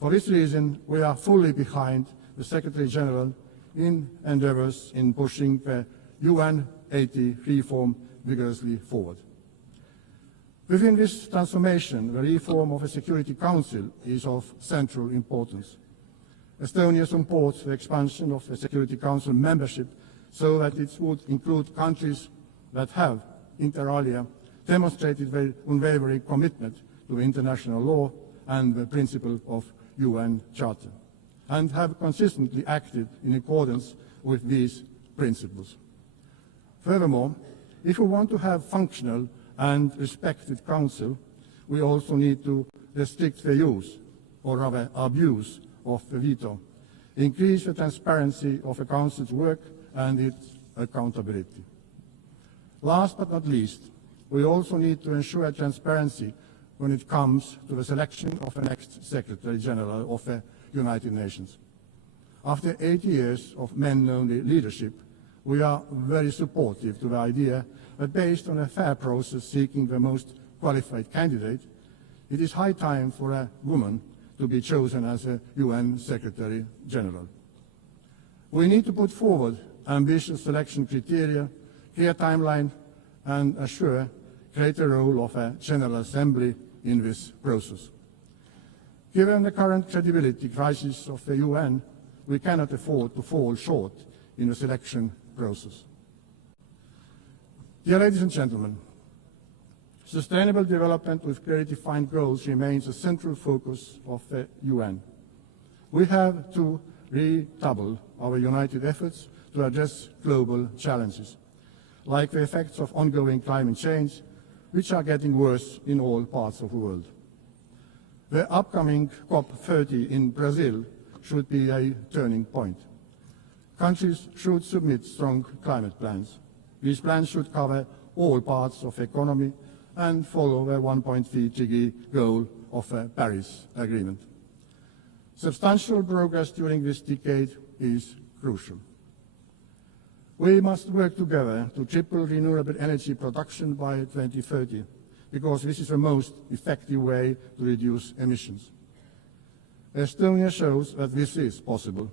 For this reason, we are fully behind the Secretary General in endeavours in pushing the UN 80 reform vigorously forward. Within this transformation, the reform of a Security Council is of central importance. Estonia supports the expansion of the Security Council membership so that it would include countries that have, inter alia, demonstrated their unwavering commitment to international law and the principle of UN Charter, and have consistently acted in accordance with these principles. Furthermore, if we want to have functional and respected council, we also need to restrict the use, or rather abuse, of the veto, increase the transparency of the council's work and its accountability. Last but not least, we also need to ensure transparency when it comes to the selection of the next Secretary General of the United Nations. After 80 years of men-only leadership, we are very supportive to the idea that based on a fair process seeking the most qualified candidate, it is high time for a woman to be chosen as a UN Secretary General. We need to put forward ambitious selection criteria, clear timeline, and assure greater role of a General Assembly in this process. Given the current credibility crisis of the UN, we cannot afford to fall short in the selection process. Dear ladies and gentlemen, sustainable development with clearly defined goals remains a central focus of the UN. We have to redouble our united efforts to address global challenges, like the effects of ongoing climate change, which are getting worse in all parts of the world. The upcoming COP30 in Brazil should be a turning point. Countries should submit strong climate plans. These plans should cover all parts of the economy and follow the 1.3 degree goal of the Paris Agreement. Substantial progress during this decade is crucial. We must work together to triple renewable energy production by 2030, because this is the most effective way to reduce emissions. Estonia shows that this is possible.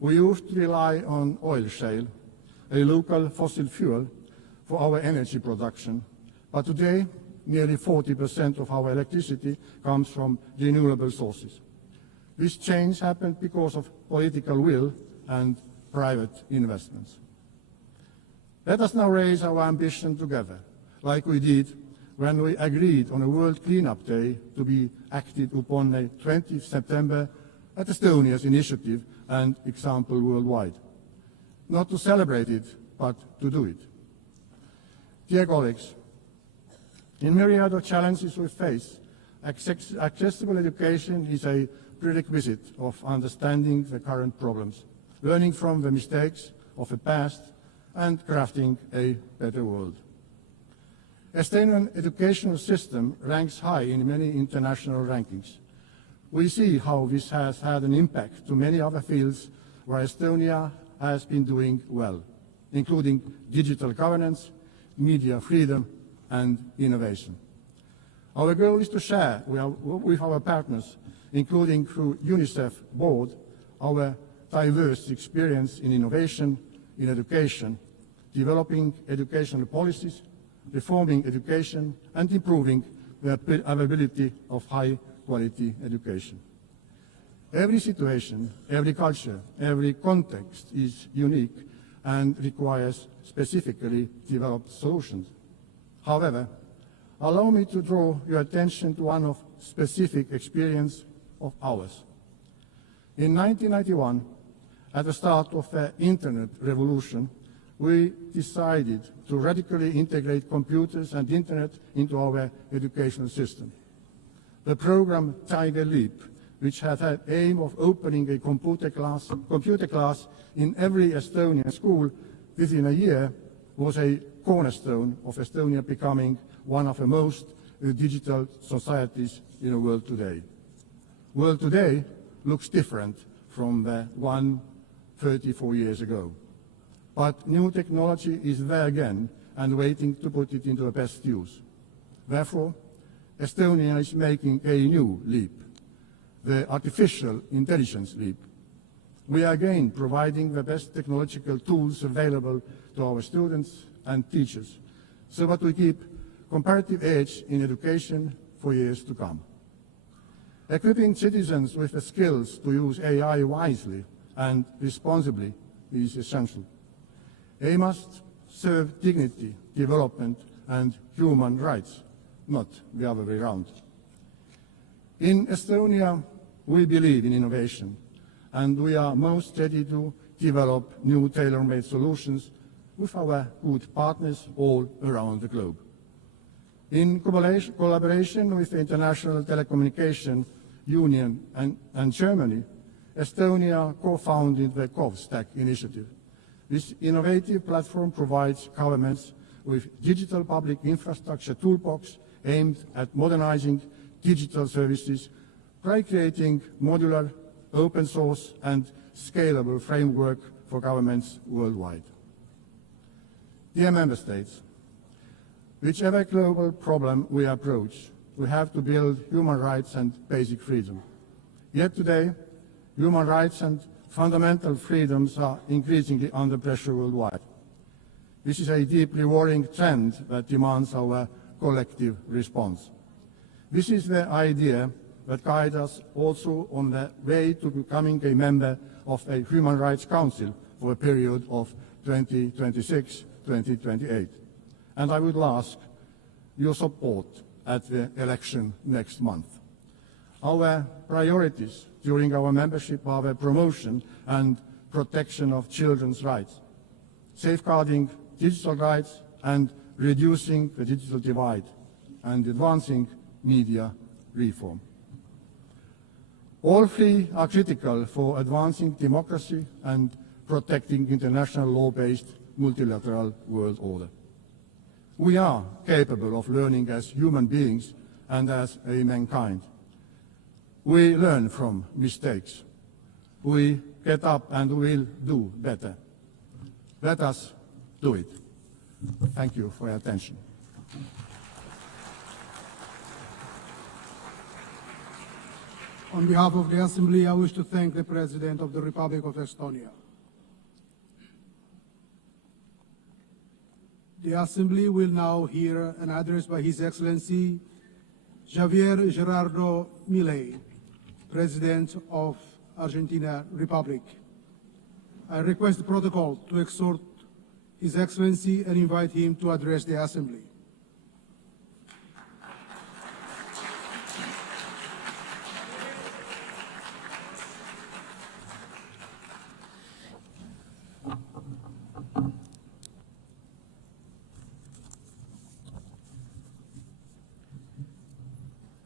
We used to rely on oil shale, a local fossil fuel, for our energy production, but today nearly 40% of our electricity comes from renewable sources. This change happened because of political will and private investments. Let us now raise our ambition together, like we did when we agreed on a World Cleanup Day to be acted upon the 20th September at Estonia's initiative and example worldwide. Not to celebrate it, but to do it. Dear colleagues, in myriad of challenges we face, accessible education is a prerequisite of understanding the current problems, learning from the mistakes of the past, and crafting a better world. Estonian educational system ranks high in many international rankings. We see how this has had an impact to many other fields where Estonia has been doing well, including digital governance, media freedom, and innovation. Our goal is to share with our partners, including through UNICEF board, our diverse experience in innovation, in education, developing educational policies, reforming education, and improving the availability of high-quality education. Every situation, every culture, every context is unique and requires specifically developed solutions. However, allow me to draw your attention to one of specific experience of ours. In 1991, at the start of the Internet revolution, we decided to radically integrate computers and Internet into our educational system. The program Tiger Leap, which had the aim of opening a computer class in every Estonian school within a year, was a cornerstone of Estonia becoming one of the most digital societies in the world today. The world today looks different from the one 34 years ago. But new technology is there again and waiting to put it into the best use. Therefore, Estonia is making a new leap, the artificial intelligence leap. We are again providing the best technological tools available to our students and teachers, so that we keep comparative edge in education for years to come. Equipping citizens with the skills to use AI wisely and responsibly is essential. AI must serve dignity, development, and human rights, not the other way around. In Estonia, we believe in innovation, and we are most ready to develop new tailor-made solutions with our good partners all around the globe. In collaboration with the International Telecommunication Union and Germany, Estonia co-founded the CovStack initiative. This innovative platform provides governments with digital public infrastructure toolbox aimed at modernizing digital services by creating modular, open source and scalable framework for governments worldwide. Dear Member States, whichever global problem we approach, we have to build human rights and basic freedom. Yet today, human rights and fundamental freedoms are increasingly under pressure worldwide. This is a deeply worrying trend that demands our collective response. This is the idea that guides us also on the way to becoming a member of a Human Rights Council for a period of 2026-2028. And I would ask your support at the election next month. Our priorities during our membership are the promotion and protection of children's rights, safeguarding digital rights and reducing the digital divide, and advancing media reform. All three are critical for advancing democracy and protecting international law-based multilateral world order. We are capable of learning as human beings and as a mankind. We learn from mistakes. We get up and will do better. Let us do it. Thank you for your attention. On behalf of the Assembly, I wish to thank the President of the Republic of Estonia. The Assembly will now hear an address by His Excellency Javier Gerardo Milei, President of Argentina Republic. I request the protocol to exhort His Excellency and invite him to address the Assembly.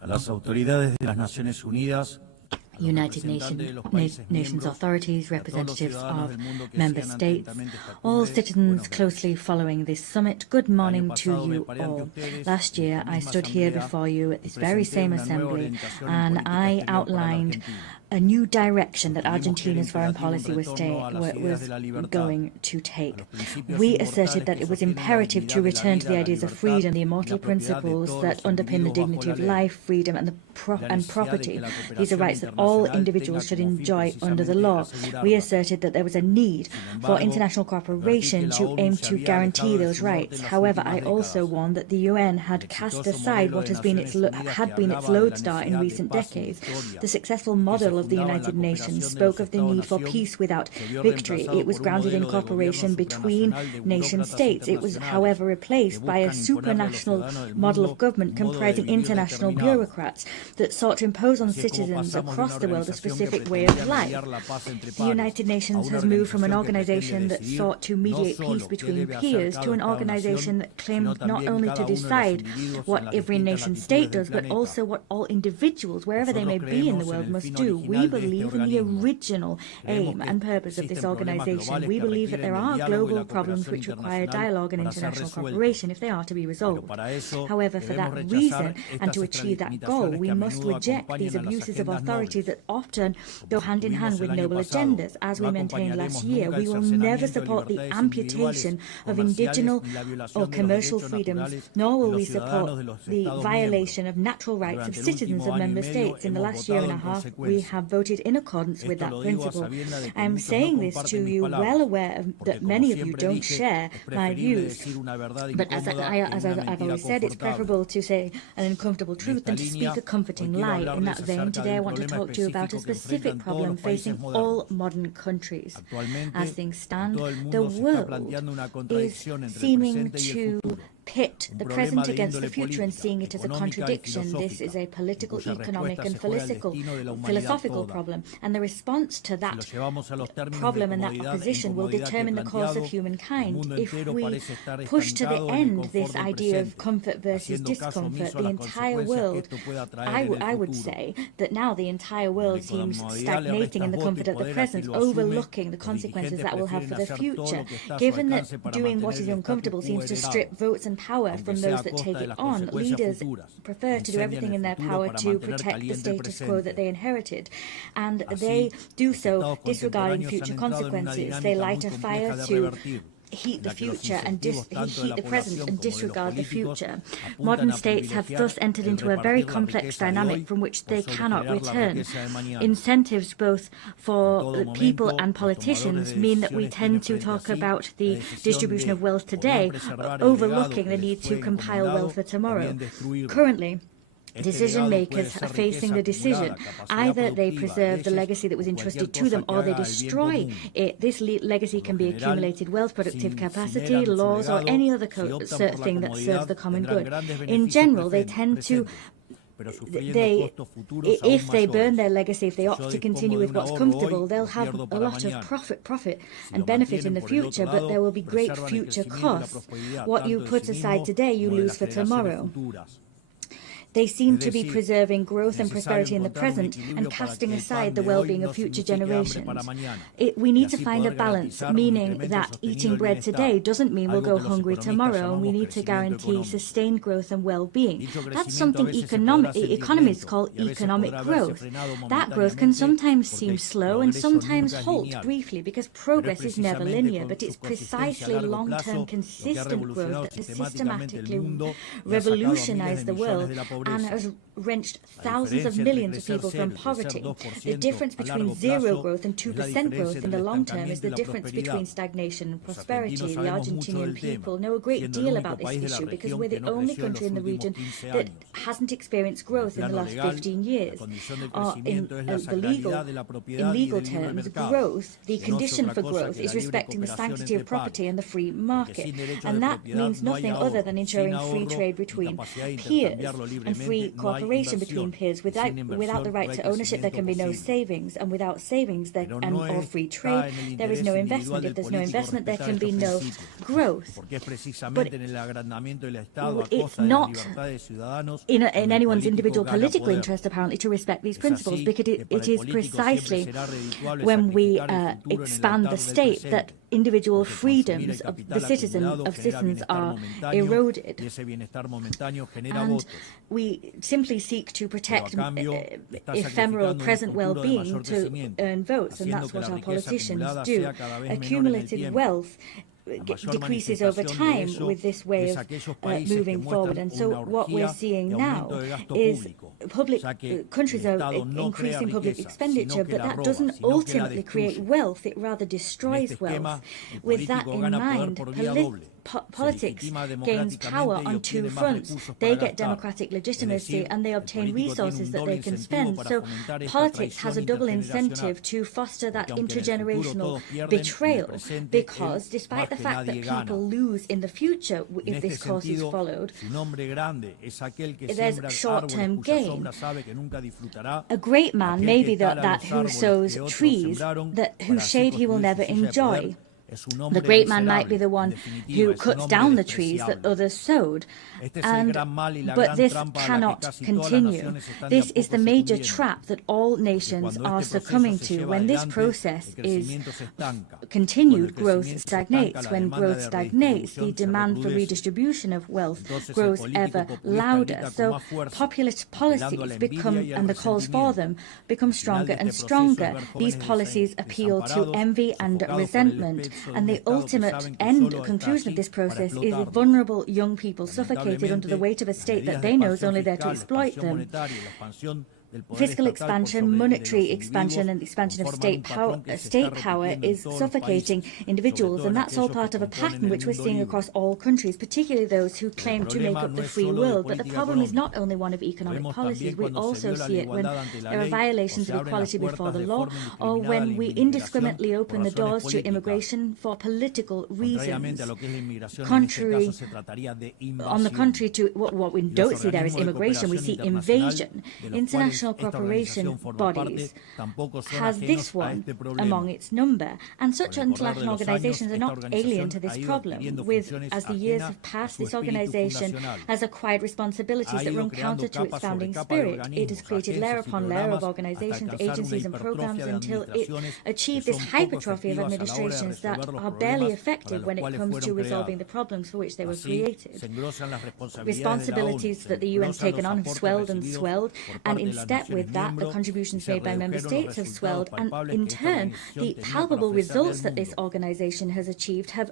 Las autoridades de las Naciones Unidas, United Nations authorities, representatives of member states, all citizens closely following this summit, good morning to you all. Last year I stood here before you at this very same assembly and I outlined a new direction that Argentina's foreign policy was going to take. We asserted that it was imperative to return to the ideas of freedom, the immortal principles that underpin the dignity of life, freedom and property. These are rights that all individuals should enjoy under the law. We asserted that there was a need for international cooperation to aim to guarantee those rights. However, I also warned that the UN had cast aside what had been its lodestar in recent decades. The successful model of the United Nations spoke of the need for peace without victory. It was grounded in cooperation between nation states. It was, however, replaced by a supranational model of government comprising international bureaucrats that sought to impose on citizens across the world a specific way of life. The United Nations has moved from an organization that sought to mediate peace between peers to an organization that claimed not only to decide what every nation state does, but also what all individuals, wherever they may be in the world, must do. We believe in the original aim and purpose of this organization. We believe that there are global problems which require dialogue and international cooperation if they are to be resolved. However, for that reason, and to achieve that goal, we must reject these abuses of authority that often go hand in hand with noble agendas. As we maintained last year, we will never support the amputation of indigenous or commercial freedoms, nor will we support the violation of natural rights of citizens of member states. In the last year and a half, we have have voted in accordance with that principle. I am saying this to you well aware that many of you don't share my views, but as I've always said, it's preferable to say an uncomfortable truth than to speak a comforting lie. In that vein, today I want to talk to you about a specific problem facing all modern countries. As things stand, the world is seeming to pit the present against the future and seeing it as a contradiction. This is a political, economic and philosophical problem, and the response to that problem and that opposition will determine the course of humankind. If we push to the end this idea of comfort versus discomfort, the entire world, I would say that now the entire world seems stagnating in the comfort of the present, overlooking the consequences that will have for the future. Given that doing what is uncomfortable seems to strip votes and power from those that take it on, leaders prefer to do everything in their power to protect the status quo that they inherited, and they do so disregarding future consequences. They light a fire to heat the future and heat the present and disregard the future. Modern states have thus entered into a very complex dynamic from which they cannot return. Incentives both for people and politicians mean that we tend to talk about the distribution of wealth today, overlooking the need to compile wealth for tomorrow. Currently, decision makers are facing the decision. Either they preserve the legacy that was entrusted to them or they destroy it. This legacy can be accumulated wealth, productive capacity, laws, or any other thing that serves the common good. In general, they tend to if they burn their legacy, if they opt to continue with what's comfortable, they'll have a lot of profit and benefit in the future, but there will be great future costs. What you put aside today, you lose for tomorrow. They seem to be preserving growth and prosperity in the present and casting aside the well-being of future generations. We need to find a balance, meaning that eating bread today doesn't mean we'll go hungry tomorrow, and we need to guarantee sustained growth and well-being. That's something economists call economic growth. That growth can sometimes seem slow and sometimes halt briefly because progress is never linear, but it's precisely long-term consistent growth that has systematically revolutionized the world and has wrenched thousands of millions of people from poverty. The difference between zero growth and 2% growth in the long term is the difference between stagnation and prosperity. The Argentinian people know a great deal about this issue because we're the only country in the region that hasn't experienced growth in the last 15 years. In legal terms, growth, the condition for growth, is respecting the sanctity of property and the free market. And that means nothing other than ensuring free trade between peers and free cooperation between peers. Without the right to ownership, there can be no savings, and without savings or free trade, there is no investment. If there's no investment, there can be no growth. But it's not in anyone's individual political interest, apparently, to respect these principles, because it is precisely when we expand the state that individual freedoms of the citizens are eroded, and we simply seek to protect ephemeral present well-being to earn votes, and that's what our politicians do. Accumulated wealth decreases over time with this way of moving forward, and so what we're seeing now is countries are increasing public expenditure, but that doesn't ultimately create wealth, it rather destroys wealth. With that in mind, politics gains power on two fronts. They get democratic legitimacy and they obtain resources that they can spend. So politics has a double incentive to foster that intergenerational betrayal, because despite the fact that people lose in the future if this course is followed, there's short-term gain. A great man may be that who sows trees whose shade he will never enjoy. The great man might be the one who cuts down the trees that others sowed, but this cannot continue. This is the major trap that all nations are succumbing to. When this process is continued, growth stagnates. When growth stagnates, the demand for redistribution of wealth grows ever louder. So populist policies and the calls for them become stronger and stronger. These policies appeal to envy and resentment. And the ultimate conclusion of this process is vulnerable young people suffocated under the weight of a state that they know is only there to exploit them. fiscal expansion, monetary expansion, and the expansion of state power is suffocating individuals, and that's all part of a pattern which we're seeing across all countries, particularly those who claim to make up the free world. But the problem is not only one of economic policies, we also see it when there are violations of equality before the law, or when we indiscriminately open the doors to immigration for political reasons. On the contrary to what we don't see there is immigration, we see invasion. International cooperation bodies has this one among its number, and such international organizations are not alien to this problem. As the years have passed, this organization has acquired responsibilities that run counter to its founding spirit. It has created layer upon layer of organizations, agencies and programs until it achieved this hypertrophy of administrations that are barely effective when it comes to resolving the problems for which they were created. Responsibilities that the UN's taken on have swelled and swelled, and in step with that, the contributions made by member states have swelled, and in turn, the palpable results that this organization has achieved have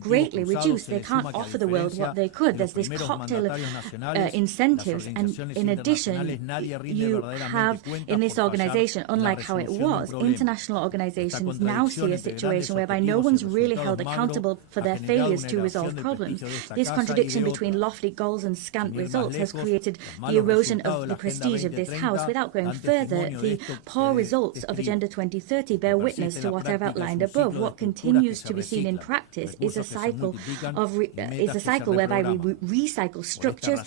greatly reduced. They can't offer the world what they could. There's this cocktail of incentives, and in addition, you have in this organization, unlike how it was, international organizations now see a situation whereby no one's really held accountable for their failures to resolve problems. This contradiction between lofty goals and scant results has created the erosion of the prestige of this House. Without going further, the poor results of Agenda 2030 bear witness to what I've outlined above. What continues to be seen in practice is a cycle whereby we recycle structures.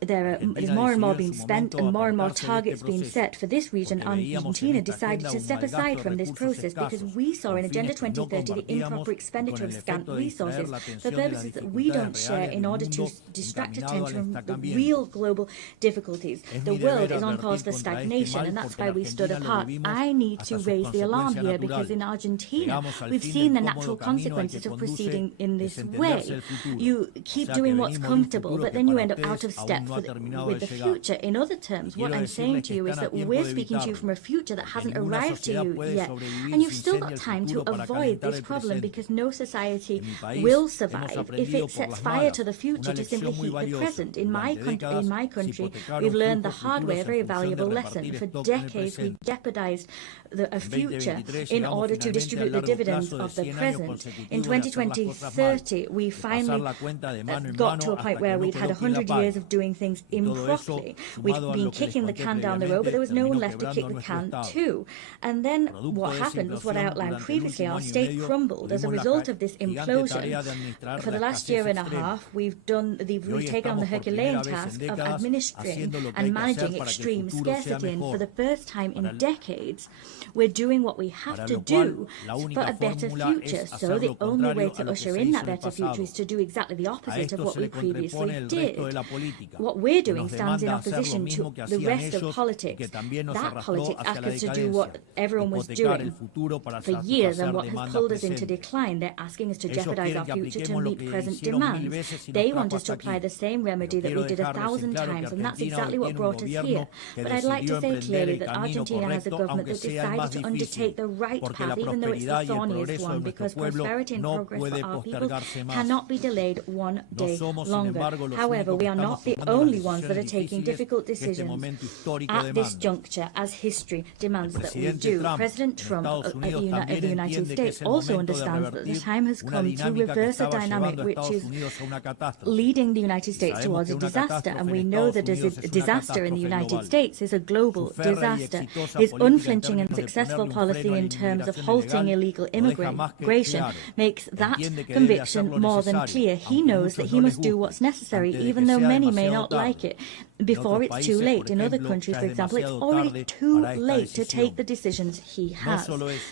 There's more and more being spent and more targets being set. For this region, Argentina decided to step aside from this process because we saw in Agenda 2030 the improper expenditure of scant resources for purposes that we don't share in order to distract attention from the real global difficulties. The world is on course for stagnation, and that's why we stood apart. I need to raise the alarm here because in Argentina we've seen the natural consequences of proceeding in this way. You keep doing what's comfortable, but then you end up out of step with the future. In other terms, what I'm saying to you is that we're speaking to you from a future that hasn't arrived to you yet, and you've still got time to avoid this problem because no society will survive if it sets fire to the future to simply heat the present. In my country, we've learned the hard way a very valuable lesson. For decades, we jeopardized a future in order to distribute the dividends of the present. In 2030, we finally got to a point where we'd had 100 years of doing things improperly. We'd been kicking the can down the road, but there was no one left to kick the can to. And then what happened was what I outlined previously. Our state crumbled as a result of this implosion. For the last year and a half, we've taken on the Herculean task of administering and managing extreme scarcity, and for the first time in decades, we're doing what we have to do for a better future. So the only way to usher in that better future is to do exactly the opposite of what we previously did. What we're doing stands in opposition to the rest of politics. That politics asked us to do what everyone was doing for years and what has pulled us into decline. They're asking us to jeopardize our future to meet present demands. They want us to apply the same remedy that we did 1,000 times, and that's exactly what brought us here. But I'd like to say clearly that Argentina has a government that decided to undertake the right path, even though it's the thorniest one, because prosperity and progress for our people cannot be delayed one day longer. However, we are not the only ones that are taking difficult decisions at this juncture, as history demands that we do. President Trump of the United States also understands that the time has come to reverse a dynamic which is leading the United States towards a disaster, and we know that a disaster in the United States is a global disaster. His unflinching and successful policy in terms of halting illegal immigration makes that conviction more than clear. He knows that he must do what's necessary, even though many may not like it, before it's too late. In other countries, for example, it's already too late to take the decisions he has.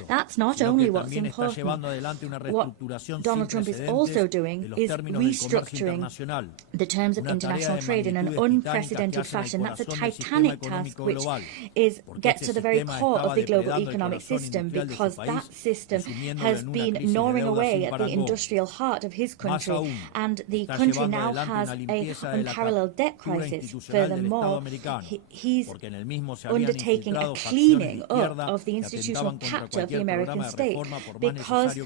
That's not only what's important. What Donald Trump is also doing is restructuring the terms of international trade in an unprecedented fashion. That's a titanic task which gets to the very core of the global economic system, because that system has been gnawing away at the industrial heart of his country, and the country now has an unparalleled debt crisis. Furthermore, he's undertaking a cleaning up of the institutional capture of the American state because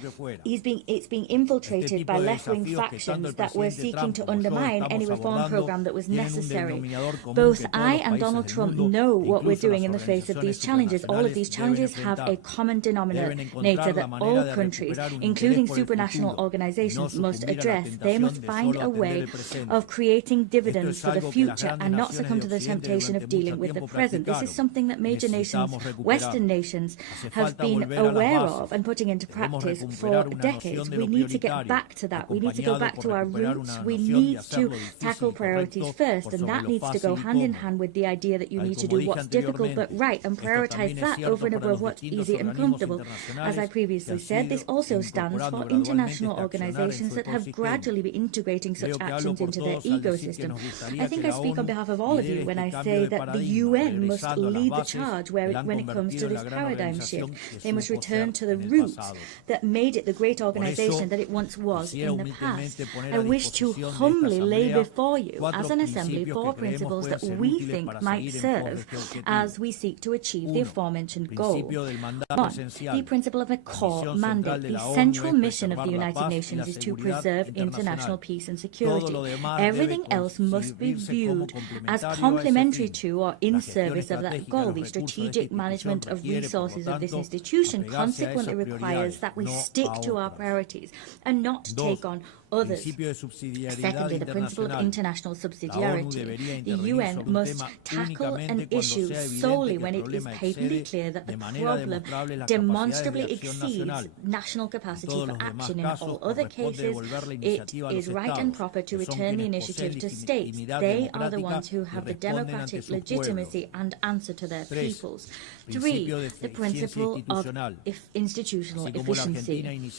it's being infiltrated by left-wing factions that were seeking to undermine any reform program that was necessary. Both I and Donald Trump know what we're doing in the face of these challenges. All of these challenges have a common denominator that all countries, including supranational organizations, must address. They must find a way of creating dividends for the future and not succumb to the temptation of dealing with the present. This is something that major nations, Western nations, have been aware of and putting into practice for decades. We need to get back to that. We need to go back to our roots. We need to tackle priorities first, and that needs to go hand in hand with the idea that you need to do what's difficult but right and prioritize that over and above what's easy and comfortable. As I previously said, this also stands for international organizations that have gradually been integrating such actions into their ecosystem. I think I speak on behalf of all of you when I say that the UN must lead the charge when it comes to this paradigm shift. They must return to the roots that made it the great organization that it once was in the past. I wish to humbly lay before you as an assembly 4 principles that we think might serve as we seek to achieve the aforementioned goal. 1. The principle of a core mandate. The central mission of the United Nations is to preserve international peace and security. Everything else must be viewed as complementary to or in service of that goal. The strategic management of resources of this institution consequently requires that we stick to our priorities and not take on others. Secondly, the principle of international subsidiarity. The UN must tackle an issue solely when it is patently clear that the problem demonstrably exceeds national capacity for action. In all other cases, it is right and proper to return the initiative to states. They are the ones who have the democratic legitimacy and answer to their peoples. 3. The principle of institutional efficiency.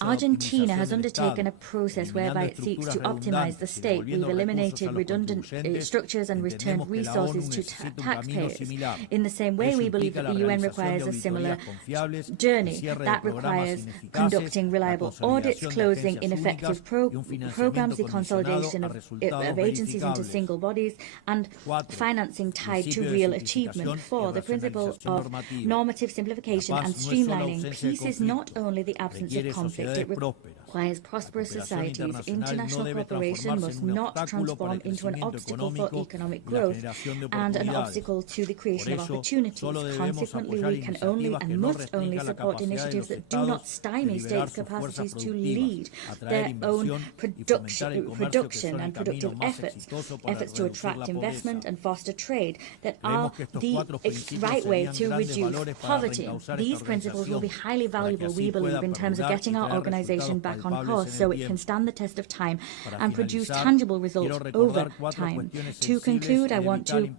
Argentina has undertaken a process whereby it seeks to optimize the state. We've eliminated redundant structures and returned resources to taxpayers. In the same way, we believe that the UN requires a similar journey. That requires conducting reliable audits, closing ineffective programs, the consolidation of agencies into single bodies, and financing tied to real achievement. 4. The principle of normative simplification and streamlining. Peace is not only the absence of conflict, it requires prosperous societies. International cooperation must not transform into an obstacle for economic growth and an obstacle to the creation of opportunities. Consequently, we can only and must only support initiatives that do not stymie states' capacities to lead their own production and productive efforts to attract investment and foster trade that are the right way to reduce poverty. These principles will be highly valuable, we believe, in terms of getting our organization back on course so it can stand the test of time and produce tangible results over time. To conclude, I want to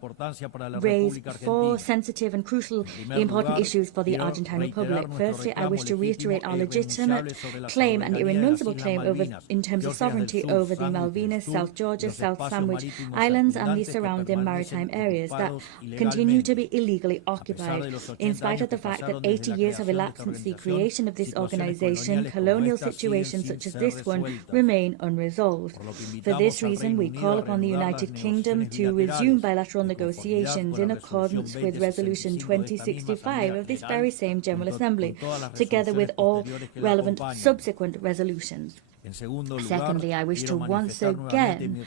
raise 4 sensitive and crucially important issues for the Argentine Republic. Firstly, I wish to reiterate our legitimate claim and irrenunciable claim in terms of sovereignty over the Malvinas, South Georgia, South Sandwich Islands and the surrounding maritime areas that continue to be illegally occupied. In spite of the fact that 80 years have elapsed since the creation of this organization, colonial situations such as this one remain unresolved. For this reason, we call upon the United Kingdom to resume bilateral negotiations in accordance with Resolution 2065 of this very same General Assembly, together with all relevant subsequent resolutions. Secondly, I wish to once again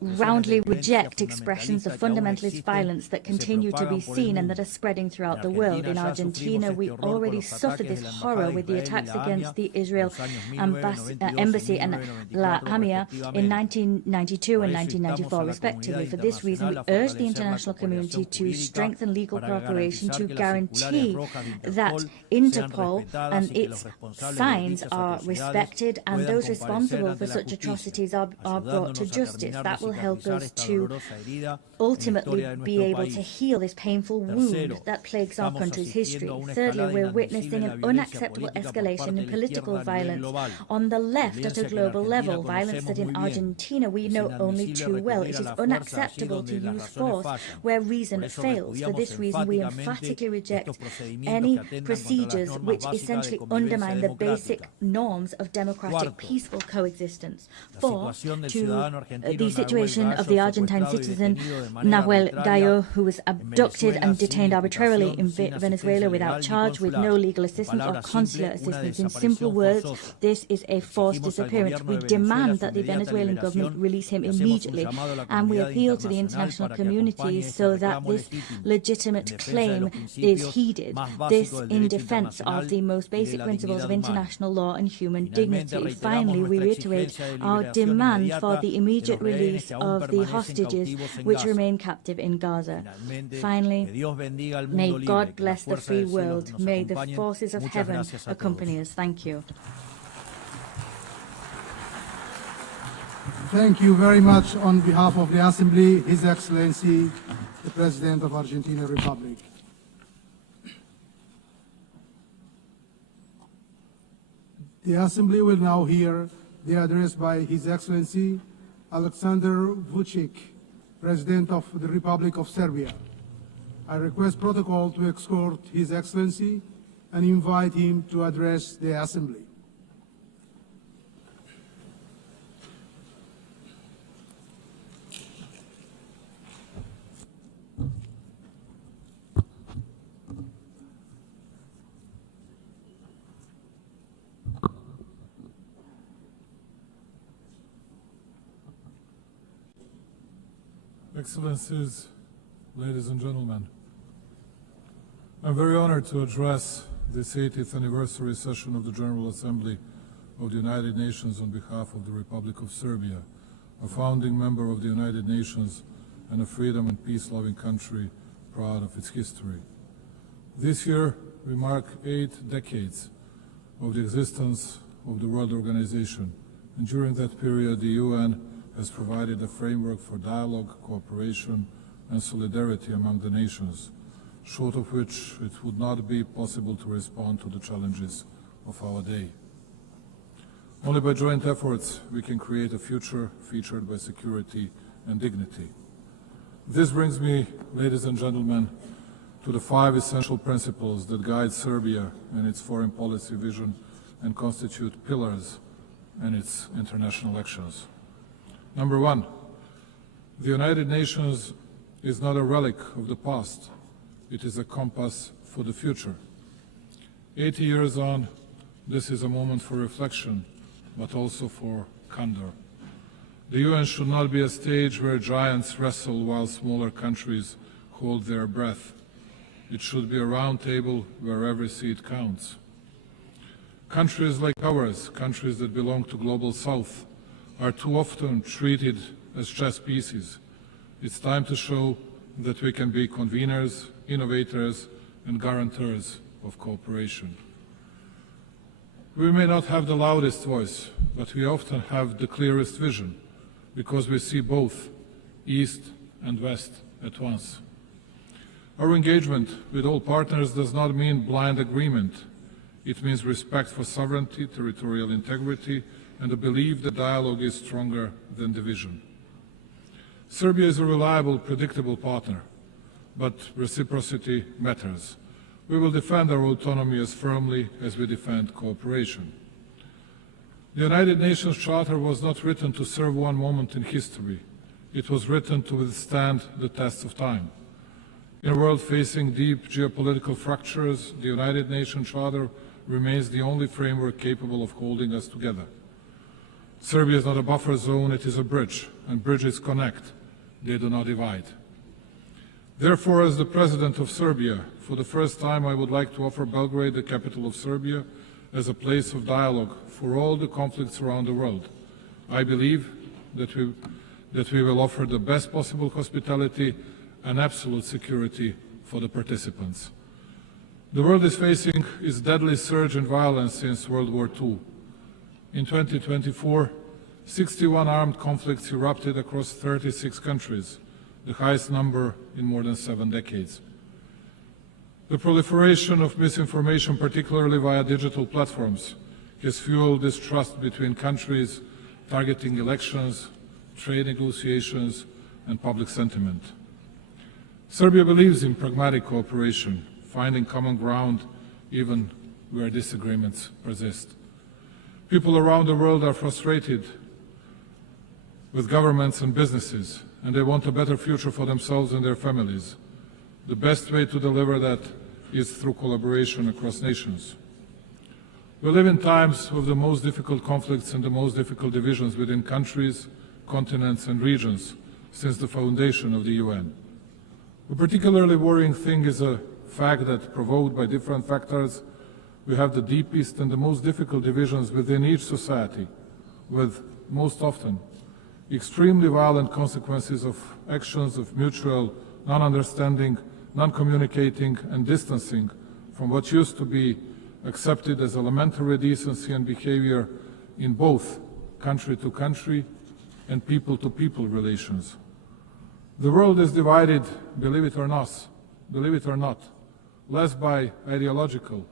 roundly reject expressions of fundamentalist violence that continue to be seen and that are spreading throughout the world. In Argentina, we already suffered this horror with the attacks against the Israel embassy and La Hamia in 1992 and 1994, respectively. For this reason, we urge the international community to strengthen legal cooperation to guarantee that Interpol and its signs are respected and those responsible for such atrocities are brought to justice. That will help us to ultimately be able to heal this painful wound that plagues our country's history. Thirdly, we're witnessing an unacceptable escalation in political violence on the left at a global level, violence that in Argentina we know only too well. It is unacceptable to use force where reason fails. For this reason, we emphatically reject any procedures which essentially undermine the basic norms of democratic peaceful coexistence. 4, to the situation of the Argentine citizen Nahuel Gallo, who was abducted and detained arbitrarily in Venezuela without charge, with no legal assistance or consular assistance. In simple words, this is a forced disappearance. We demand that the Venezuelan government release him immediately, and we appeal to the international community so that this legitimate claim is heeded. This in defense of the most basic principles of international law and human dignity. Finally, we reiterate our demand for the immediate release of the hostages which remain captive in Gaza. Finally, may God bless the free world. May the forces of heaven accompany us. Thank you. Thank you very much on behalf of the Assembly, His Excellency, the President of Argentina Republic. The Assembly will now hear the address by His Excellency Alexander Vučić, President of the Republic of Serbia. I request protocol to escort His Excellency and invite him to address the Assembly. Excellencies, ladies and gentlemen, I'm very honored to address this 80th anniversary session of the General Assembly of the United Nations on behalf of the Republic of Serbia, a founding member of the United Nations and a freedom and peace-loving country proud of its history. This year, we mark 8 decades of the existence of the World Organization, and during that period, the UN has provided a framework for dialogue, cooperation, and solidarity among the nations, short of which it would not be possible to respond to the challenges of our day. Only by joint efforts we can create a future featured by security and dignity. This brings me, ladies and gentlemen, to the 5 essential principles that guide Serbia and its foreign policy vision and constitute pillars in its international actions. Number 1, the United Nations is not a relic of the past, it is a compass for the future. 80 years on, this is a moment for reflection, but also for candor. The UN should not be a stage where giants wrestle while smaller countries hold their breath. It should be a round table where every seat counts. Countries like ours, countries that belong to Global South, are too often treated as chess pieces. It's time to show that we can be conveners, innovators, and guarantors of cooperation. We may not have the loudest voice, but we often have the clearest vision, because we see both East and West at once. Our engagement with all partners does not mean blind agreement. It means respect for sovereignty, territorial integrity, and the belief that dialogue is stronger than division. Serbia is a reliable, predictable partner, but reciprocity matters. We will defend our autonomy as firmly as we defend cooperation. The United Nations Charter was not written to serve one moment in history. It was written to withstand the test of time. In a world facing deep geopolitical fractures, the United Nations Charter remains the only framework capable of holding us together. Serbia is not a buffer zone, it is a bridge, and bridges connect, they do not divide. Therefore, as the President of Serbia, for the first time I would like to offer Belgrade, the capital of Serbia, as a place of dialogue for all the conflicts around the world. I believe that we will offer the best possible hospitality and absolute security for the participants. The world is facing its deadly surge in violence since World War II. In 2024, 61 armed conflicts erupted across 36 countries, the highest number in more than 7 decades. The proliferation of misinformation, particularly via digital platforms, has fueled distrust between countries, targeting elections, trade negotiations, and public sentiment. Serbia believes in pragmatic cooperation, finding common ground even where disagreements persist. People around the world are frustrated with governments and businesses, and they want a better future for themselves and their families. The best way to deliver that is through collaboration across nations. We live in times of the most difficult conflicts and the most difficult divisions within countries, continents and regions since the foundation of the UN. A particularly worrying thing is a fact that, provoked by different factors, we have the deepest and the most difficult divisions within each society, with, most often, extremely violent consequences of actions of mutual non-understanding, non-communicating and distancing from what used to be accepted as elementary decency and behavior in both country-to-country and people-to-people relations. The world is divided, believe it or not, less by ideological,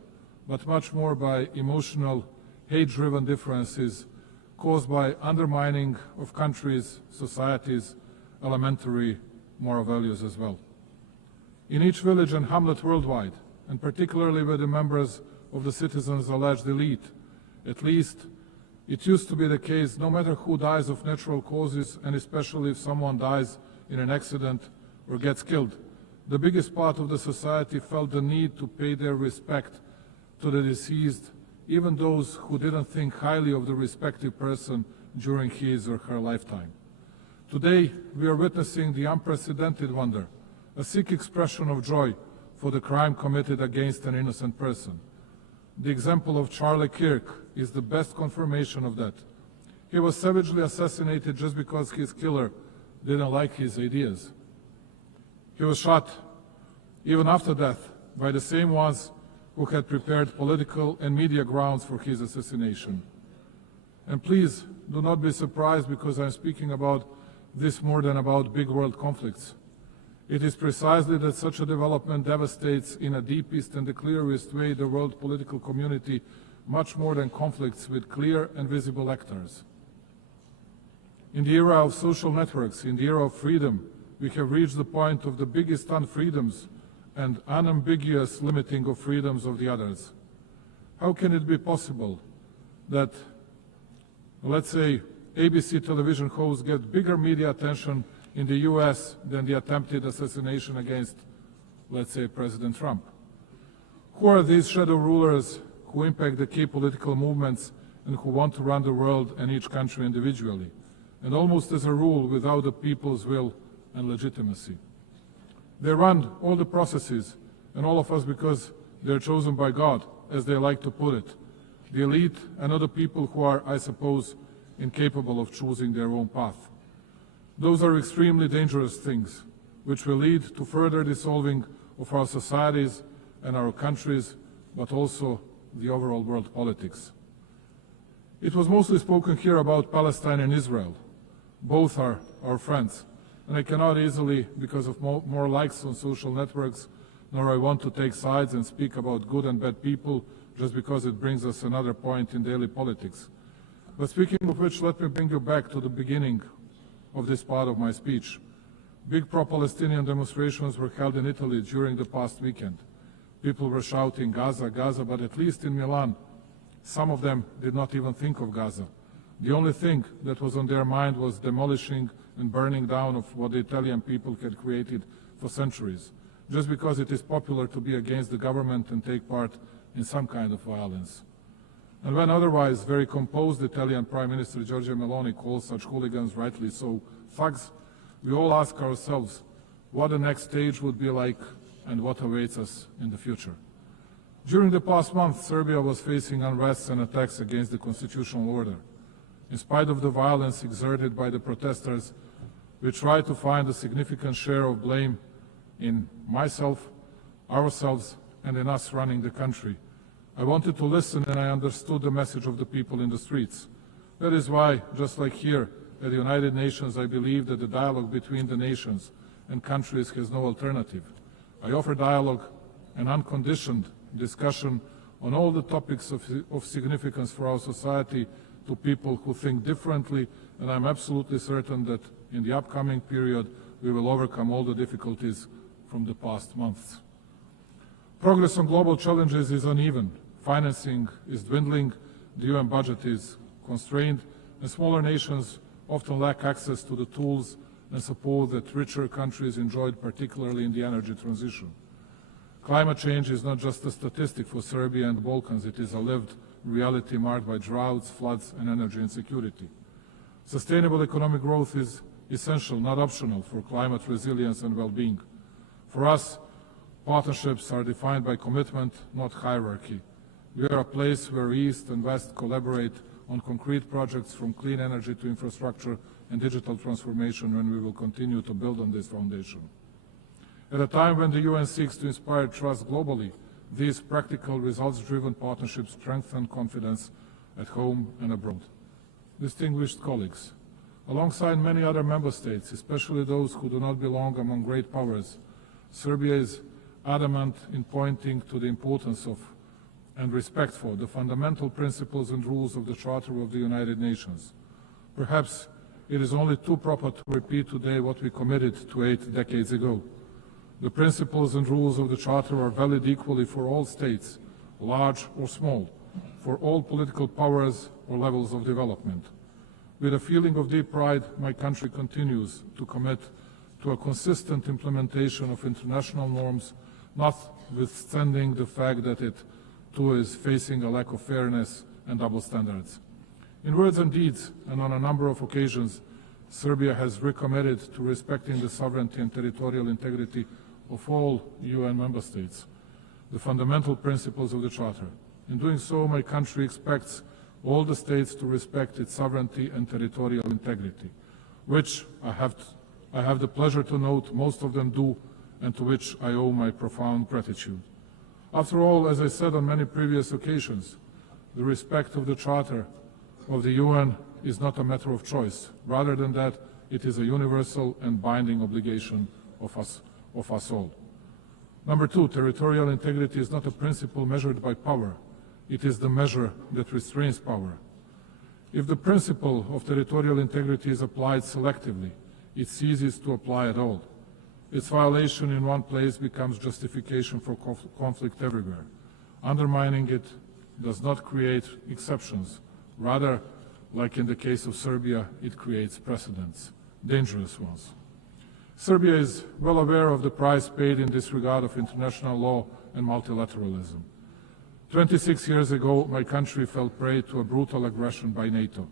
but much more by emotional, hate-driven differences caused by undermining of countries, societies, elementary moral values as well. In each village and hamlet worldwide, and particularly with the members of the citizens' alleged elite, at least it used to be the case no matter who dies of natural causes, and especially if someone dies in an accident or gets killed, the biggest part of the society felt the need to pay their respect to the deceased, even those who didn't think highly of the respective person during his or her lifetime. Today, we are witnessing the unprecedented wonder, a sick expression of joy for the crime committed against an innocent person. The example of Charlie Kirk is the best confirmation of that. He was savagely assassinated just because his killer didn't like his ideas. He was shot, even after death, by the same ones who had prepared political and media grounds for his assassination. And please do not be surprised because I'm speaking about this more than about big world conflicts. It is precisely that such a development devastates in a deepest and the clearest way the world political community much more than conflicts with clear and visible actors. In the era of social networks, in the era of freedom, we have reached the point of the biggest unfreedoms and unambiguous limiting of freedoms of the others. How can it be possible that, let's say, ABC television hosts get bigger media attention in the US than the attempted assassination against, let's say, President Trump? Who are these shadow rulers who impact the key political movements and who want to run the world and each country individually, and almost as a rule without the people's will and legitimacy? They run all the processes, and all of us because they're chosen by God, as they like to put it. The elite and other people who are, I suppose, incapable of choosing their own path. Those are extremely dangerous things, which will lead to further dissolving of our societies and our countries, but also the overall world politics. It was mostly spoken here about Palestine and Israel. Both are our friends. And I cannot easily, because of more likes on social networks, nor I want to take sides and speak about good and bad people just because it brings us another point in daily politics. But speaking of which, let me bring you back to the beginning of this part of my speech. Big pro-Palestinian demonstrations were held in Italy during the past weekend. People were shouting Gaza, Gaza, but at least in Milan, some of them did not even think of Gaza. The only thing that was on their mind was demolishing and burning down of what the Italian people had created for centuries, just because it is popular to be against the government and take part in some kind of violence. And when otherwise very composed Italian Prime Minister Giorgia Meloni calls such hooligans, rightly so, thugs, we all ask ourselves what the next stage would be like and what awaits us in the future. During the past month, Serbia was facing unrest and attacks against the constitutional order. In spite of the violence exerted by the protesters, we try to find a significant share of blame in myself, ourselves, and in us running the country. I wanted to listen and I understood the message of the people in the streets. That is why, just like here at the United Nations, I believe that the dialogue between the nations and countries has no alternative. I offer dialogue and unconditioned discussion on all the topics of significance for our society to people who think differently, and I'm absolutely certain that in the upcoming period we will overcome all the difficulties from the past months. Progress on global challenges is uneven. Financing is dwindling, the UN budget is constrained, and smaller nations often lack access to the tools and support that richer countries enjoyed, particularly in the energy transition. Climate change is not just a statistic for Serbia and the Balkans, it is a lived reality marked by droughts, floods, and energy insecurity. Sustainable economic growth is essential, not optional, for climate resilience and well-being. For us, partnerships are defined by commitment, not hierarchy. We are a place where East and West collaborate on concrete projects from clean energy to infrastructure and digital transformation, and we will continue to build on this foundation. At a time when the UN seeks to inspire trust globally, these practical, results-driven partnerships strengthen confidence at home and abroad. Distinguished colleagues, alongside many other member states, especially those who do not belong among great powers, Serbia is adamant in pointing to the importance of and respect for the fundamental principles and rules of the Charter of the United Nations. Perhaps it is only too proper to repeat today what we committed to 8 decades ago. The principles and rules of the Charter are valid equally for all states, large or small, for all political powers or levels of development. With a feeling of deep pride, my country continues to commit to a consistent implementation of international norms, notwithstanding the fact that it too is facing a lack of fairness and double standards. In words and deeds, and on a number of occasions, Serbia has recommitted to respecting the sovereignty and territorial integrity of all UN member states, the fundamental principles of the Charter. In doing so, my country expects all the states to respect its sovereignty and territorial integrity, which I have the pleasure to note most of them do, and to which I owe my profound gratitude. After all, as I said on many previous occasions, the respect of the Charter of the UN is not a matter of choice. Rather than that, it is a universal and binding obligation of us all. Number two, territorial integrity is not a principle measured by power. It is the measure that restrains power. If the principle of territorial integrity is applied selectively, it ceases to apply at all. Its violation in one place becomes justification for conflict everywhere. Undermining it does not create exceptions. Rather, like in the case of Serbia, it creates precedents, dangerous ones. Serbia is well aware of the price paid in disregard of international law and multilateralism. 26 years ago, my country fell prey to a brutal aggression by NATO.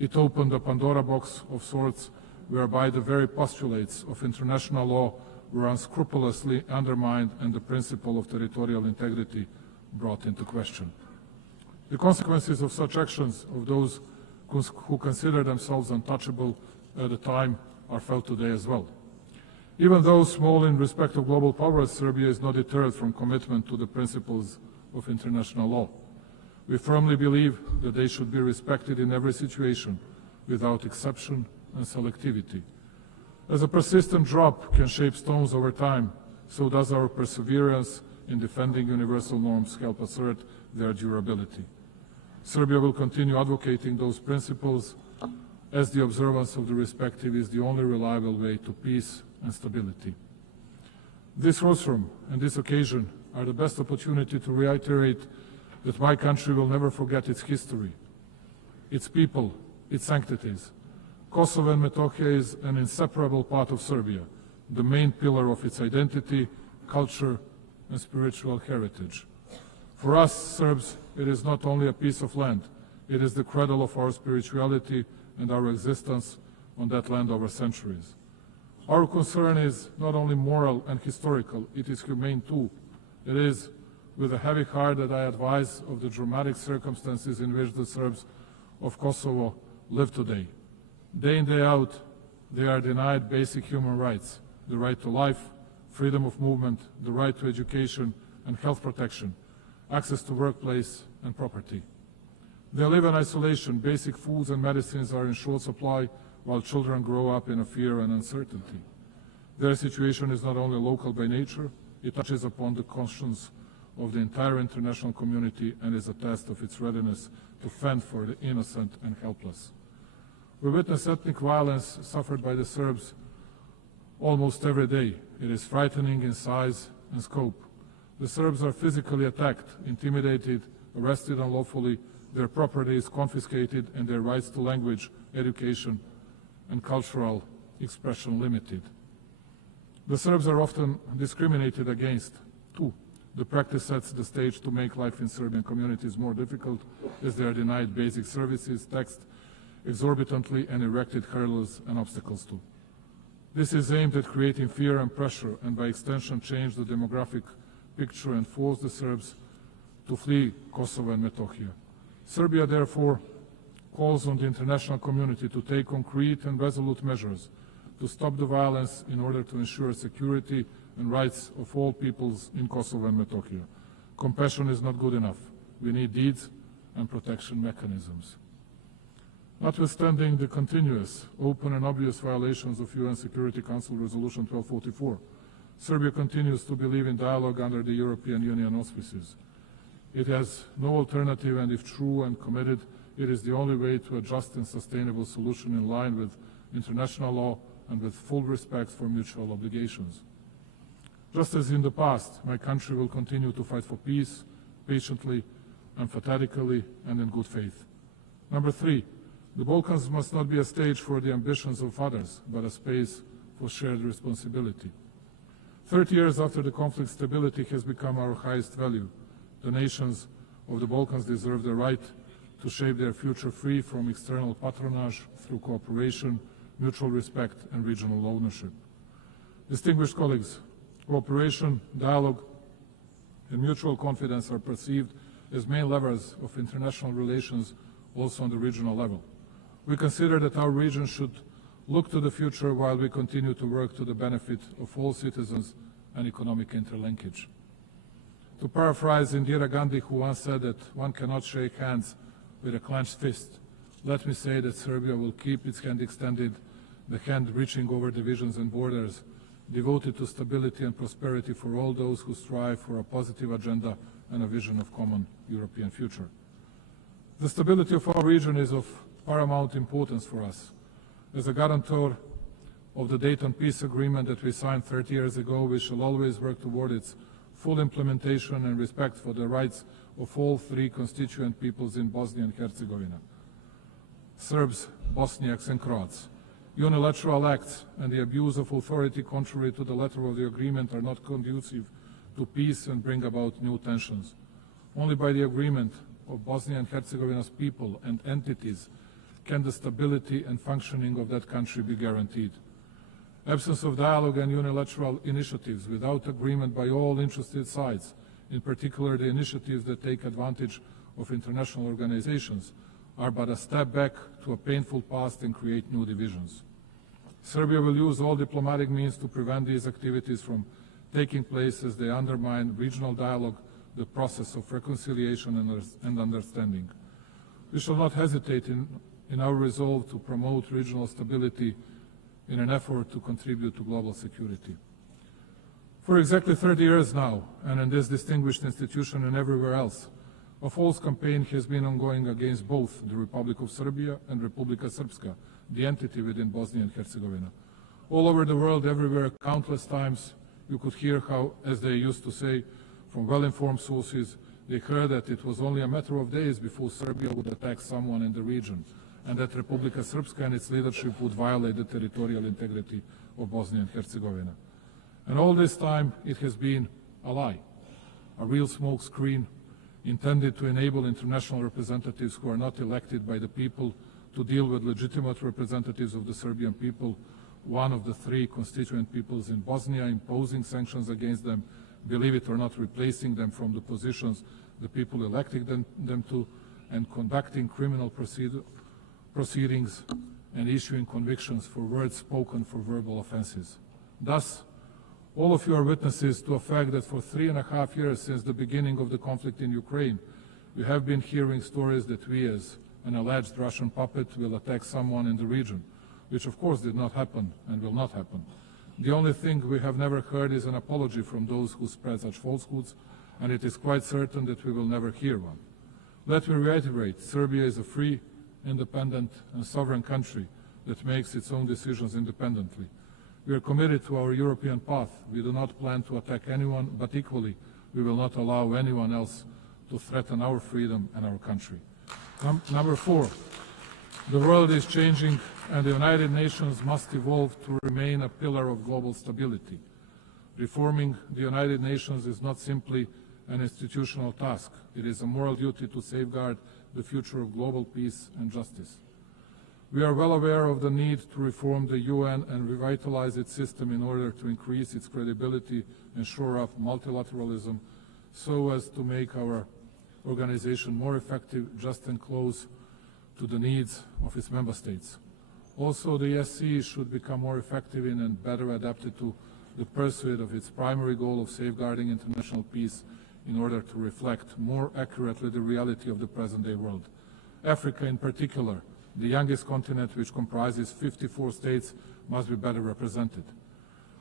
It opened a Pandora box of sorts, whereby the very postulates of international law were unscrupulously undermined and the principle of territorial integrity brought into question. The consequences of such actions of those who consider themselves untouchable at the time are felt today as well. Even though small in respect of global powers, Serbia is not deterred from commitment to the principles of international law. We firmly believe that they should be respected in every situation, without exception and selectivity. As a persistent drop can shape stones over time, so does our perseverance in defending universal norms help assert their durability. Serbia will continue advocating those principles, as the observance of the respective is the only reliable way to peace and stability. This rostrum and this occasion are the best opportunity to reiterate that my country will never forget its history, its people, its sanctities. Kosovo and Metohija is an inseparable part of Serbia, the main pillar of its identity, culture, and spiritual heritage. For us Serbs, it is not only a piece of land, it is the cradle of our spirituality and our existence on that land over centuries. Our concern is not only moral and historical, it is humane too. It is with a heavy heart that I advise of the dramatic circumstances in which the Serbs of Kosovo live today. Day in, day out, they are denied basic human rights, the right to life, freedom of movement, the right to education and health protection, access to workplace and property. They live in isolation, basic foods and medicines are in short supply, while children grow up in a fear and uncertainty. Their situation is not only local by nature, it touches upon the conscience of the entire international community and is a test of its readiness to fend for the innocent and helpless. We witness ethnic violence suffered by the Serbs almost every day. It is frightening in size and scope. The Serbs are physically attacked, intimidated, arrested unlawfully, their property is confiscated, and their rights to language, education, and cultural expression limited. The Serbs are often discriminated against, too. The practice sets the stage to make life in Serbian communities more difficult, as they are denied basic services, taxed exorbitantly, and erected hurdles and obstacles to. This is aimed at creating fear and pressure, and by extension change the demographic picture and force the Serbs to flee Kosovo and Metohija. Serbia, therefore, calls on the international community to take concrete and resolute measures to stop the violence in order to ensure security and rights of all peoples in Kosovo and Metohija. Compassion is not good enough. We need deeds and protection mechanisms. Notwithstanding the continuous, open and obvious violations of UN Security Council Resolution 1244, Serbia continues to believe in dialogue under the European Union auspices. It has no alternative, and if true and committed, it is the only way to a just and sustainable solution in line with international law and with full respect for mutual obligations. Just as in the past, my country will continue to fight for peace, patiently, emphatically, and in good faith. Number 3, the Balkans must not be a stage for the ambitions of others, but a space for shared responsibility. 30 years after the conflict, stability has become our highest value. The nations of the Balkans deserve the right to shape their future free from external patronage through cooperation, mutual respect, and regional ownership. Distinguished colleagues, cooperation, dialogue, and mutual confidence are perceived as main levers of international relations also on the regional level. We consider that our region should look to the future while we continue to work to the benefit of all citizens and economic interlinkage. To paraphrase Indira Gandhi, who once said that one cannot shake hands with a clenched fist, let me say that Serbia will keep its hand extended, the hand reaching over divisions and borders, devoted to stability and prosperity for all those who strive for a positive agenda and a vision of common European future. The stability of our region is of paramount importance for us. As a guarantor of the Dayton Peace Agreement that we signed 30 years ago, we shall always work toward its full implementation and respect for the rights of all 3 constituent peoples in Bosnia and Herzegovina, Serbs, Bosniaks, and Croats. Unilateral acts and the abuse of authority contrary to the letter of the agreement are not conducive to peace and bring about new tensions. Only by the agreement of Bosnia and Herzegovina's people and entities can the stability and functioning of that country be guaranteed. Absence of dialogue and unilateral initiatives without agreement by all interested sides, in particular the initiatives that take advantage of international organizations, are but a step back to a painful past and create new divisions. Serbia will use all diplomatic means to prevent these activities from taking place as they undermine regional dialogue, the process of reconciliation and understanding. We shall not hesitate in our resolve to promote regional stability in an effort to contribute to global security. For exactly 30 years now, and in this distinguished institution and everywhere else, a false campaign has been ongoing against both the Republic of Serbia and Republika Srpska, the entity within Bosnia and Herzegovina. All over the world, everywhere, countless times, you could hear how, as they used to say, from well-informed sources, they heard that it was only a matter of days before Serbia would attack someone in the region, and that Republika Srpska and its leadership would violate the territorial integrity of Bosnia and Herzegovina. And all this time, it has been a lie, a real smoke screen intended to enable international representatives who are not elected by the people to deal with legitimate representatives of the Serbian people, one of the 3 constituent peoples in Bosnia, imposing sanctions against them, believe it or not, replacing them from the positions the people elected them to, and conducting criminal proceedings and issuing convictions for words spoken for verbal offenses. Thus, all of you are witnesses to a fact that for 3.5 years since the beginning of the conflict in Ukraine, we have been hearing stories that we, as an alleged Russian puppet, will attack someone in the region, which of course did not happen and will not happen. The only thing we have never heard is an apology from those who spread such falsehoods, and it is quite certain that we will never hear one. Let me reiterate, Serbia is a free, independent and sovereign country that makes its own decisions independently. We are committed to our European path. We do not plan to attack anyone, but equally, we will not allow anyone else to threaten our freedom and our country. Number 4, the world is changing and the United Nations must evolve to remain a pillar of global stability. Reforming the United Nations is not simply an institutional task. It is a moral duty to safeguard the future of global peace and justice. We are well aware of the need to reform the UN and revitalize its system in order to increase its credibility and shore up multilateralism so as to make our organization more effective, just and close to the needs of its member states. Also, the ESC should become more effective in and better adapted to the pursuit of its primary goal of safeguarding international peace in order to reflect more accurately the reality of the present-day world. Africa in particular, the youngest continent which comprises 54 states, must be better represented.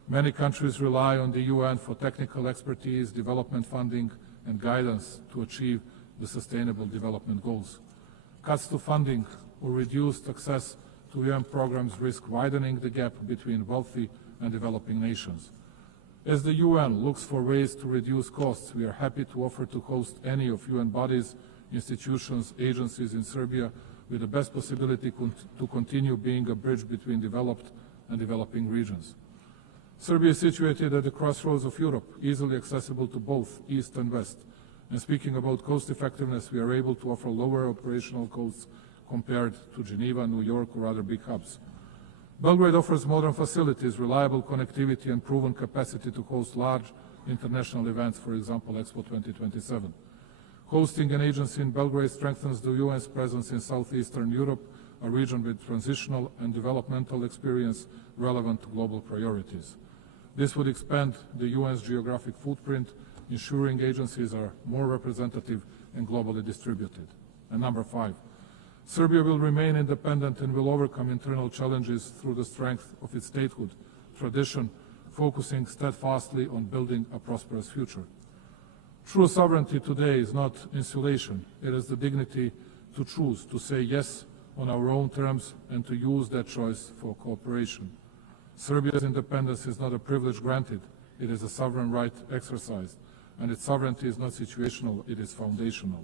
Many countries rely on the UN for technical expertise, development funding and guidance to achieve the Sustainable Development Goals. Cuts to funding or reduced access to UN programs risk widening the gap between wealthy and developing nations. As the UN looks for ways to reduce costs, we are happy to offer to host any of UN bodies, institutions, agencies in Serbia with the best possibility to continue being a bridge between developed and developing regions. Serbia is situated at the crossroads of Europe, easily accessible to both East and West. And speaking about cost effectiveness, we are able to offer lower operational costs compared to Geneva, New York, or other big hubs. Belgrade offers modern facilities, reliable connectivity, and proven capacity to host large international events, for example, Expo 2027. Hosting an agency in Belgrade strengthens the UN's presence in southeastern Europe, a region with transitional and developmental experience relevant to global priorities. This would expand the UN's geographic footprint, ensuring agencies are more representative and globally distributed. And number 5, Serbia will remain independent and will overcome internal challenges through the strength of its statehood tradition, focusing steadfastly on building a prosperous future. True sovereignty today is not insulation. It is the dignity to choose, to say yes on our own terms and to use that choice for cooperation. Serbia's independence is not a privilege granted. It is a sovereign right exercised, and its sovereignty is not situational, it is foundational.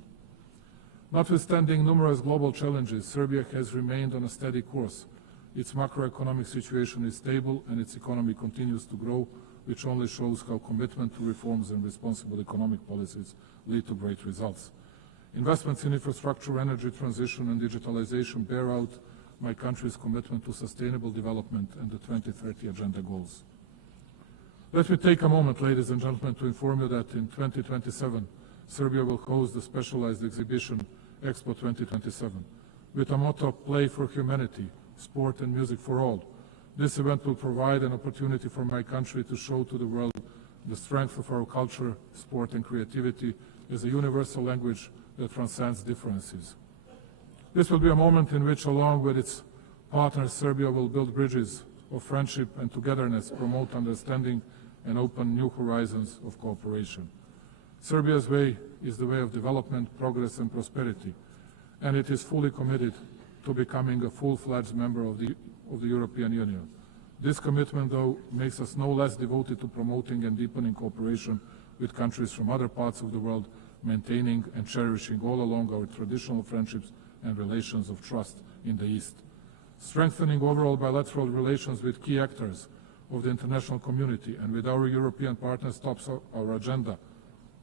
Notwithstanding numerous global challenges, Serbia has remained on a steady course. Its macroeconomic situation is stable and its economy continues to grow, which only shows how commitment to reforms and responsible economic policies lead to great results. Investments in infrastructure, energy transition and digitalization bear out my country's commitment to sustainable development and the 2030 Agenda goals. Let me take a moment, ladies and gentlemen, to inform you that in 2027, Serbia will host the specialized exhibition Expo 2027 with a motto, Play for Humanity, Sport and Music for All. This event will provide an opportunity for my country to show to the world the strength of our culture, sport and creativity as a universal language that transcends differences. This will be a moment in which, along with its partners, Serbia will build bridges of friendship and togetherness, promote understanding and open new horizons of cooperation. Serbia's way is the way of development, progress and prosperity, and it is fully committed to becoming a full-fledged member of the European Union. This commitment, though, makes us no less devoted to promoting and deepening cooperation with countries from other parts of the world, maintaining and cherishing all along our traditional friendships and relations of trust in the East. Strengthening overall bilateral relations with key actors of the international community and with our European partners tops our agenda.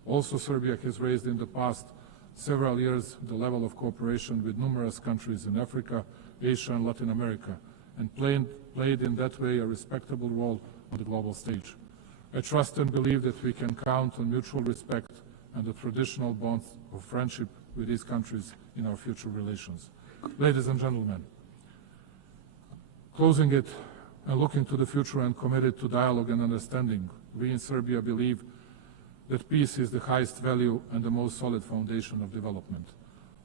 Also, Serbia has raised in the past several years the level of cooperation with numerous countries in Africa, Asia and Latin America, and played in that way a respectable role on the global stage. I trust and believe that we can count on mutual respect and the traditional bonds of friendship with these countries in our future relations. Ladies and gentlemen, closing it and looking to the future and committed to dialogue and understanding, we in Serbia believe that peace is the highest value and the most solid foundation of development.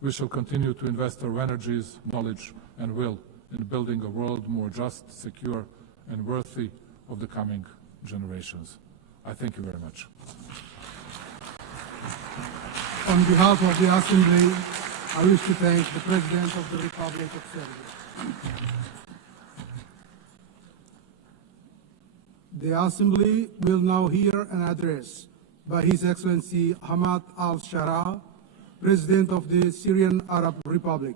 We shall continue to invest our energies, knowledge and will in building a world more just, secure and worthy of the coming generations. I thank you very much. On behalf of the Assembly, I wish to thank the President of the Republic of Serbia. The Assembly will now hear an address by His Excellency Hamad Al-Shara, President of the Syrian Arab Republic.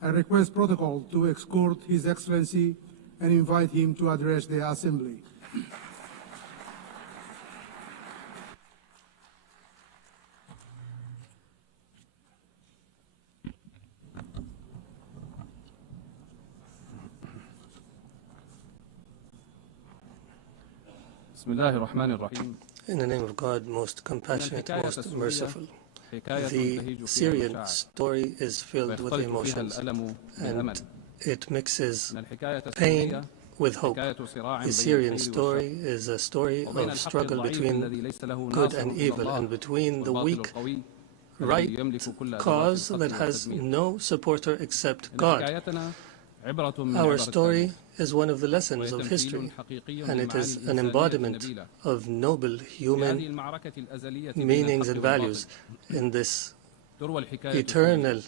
I request protocol to escort His Excellency and invite him to address the Assembly. In the name of God, most compassionate, most merciful. The Syrian story is filled with emotions, and it mixes pain with hope. The Syrian story is a story of struggle between good and evil, and between the weak right cause that has no supporter except God. Our story is one of the lessons of history, and it is an embodiment of noble human meanings and values in this eternal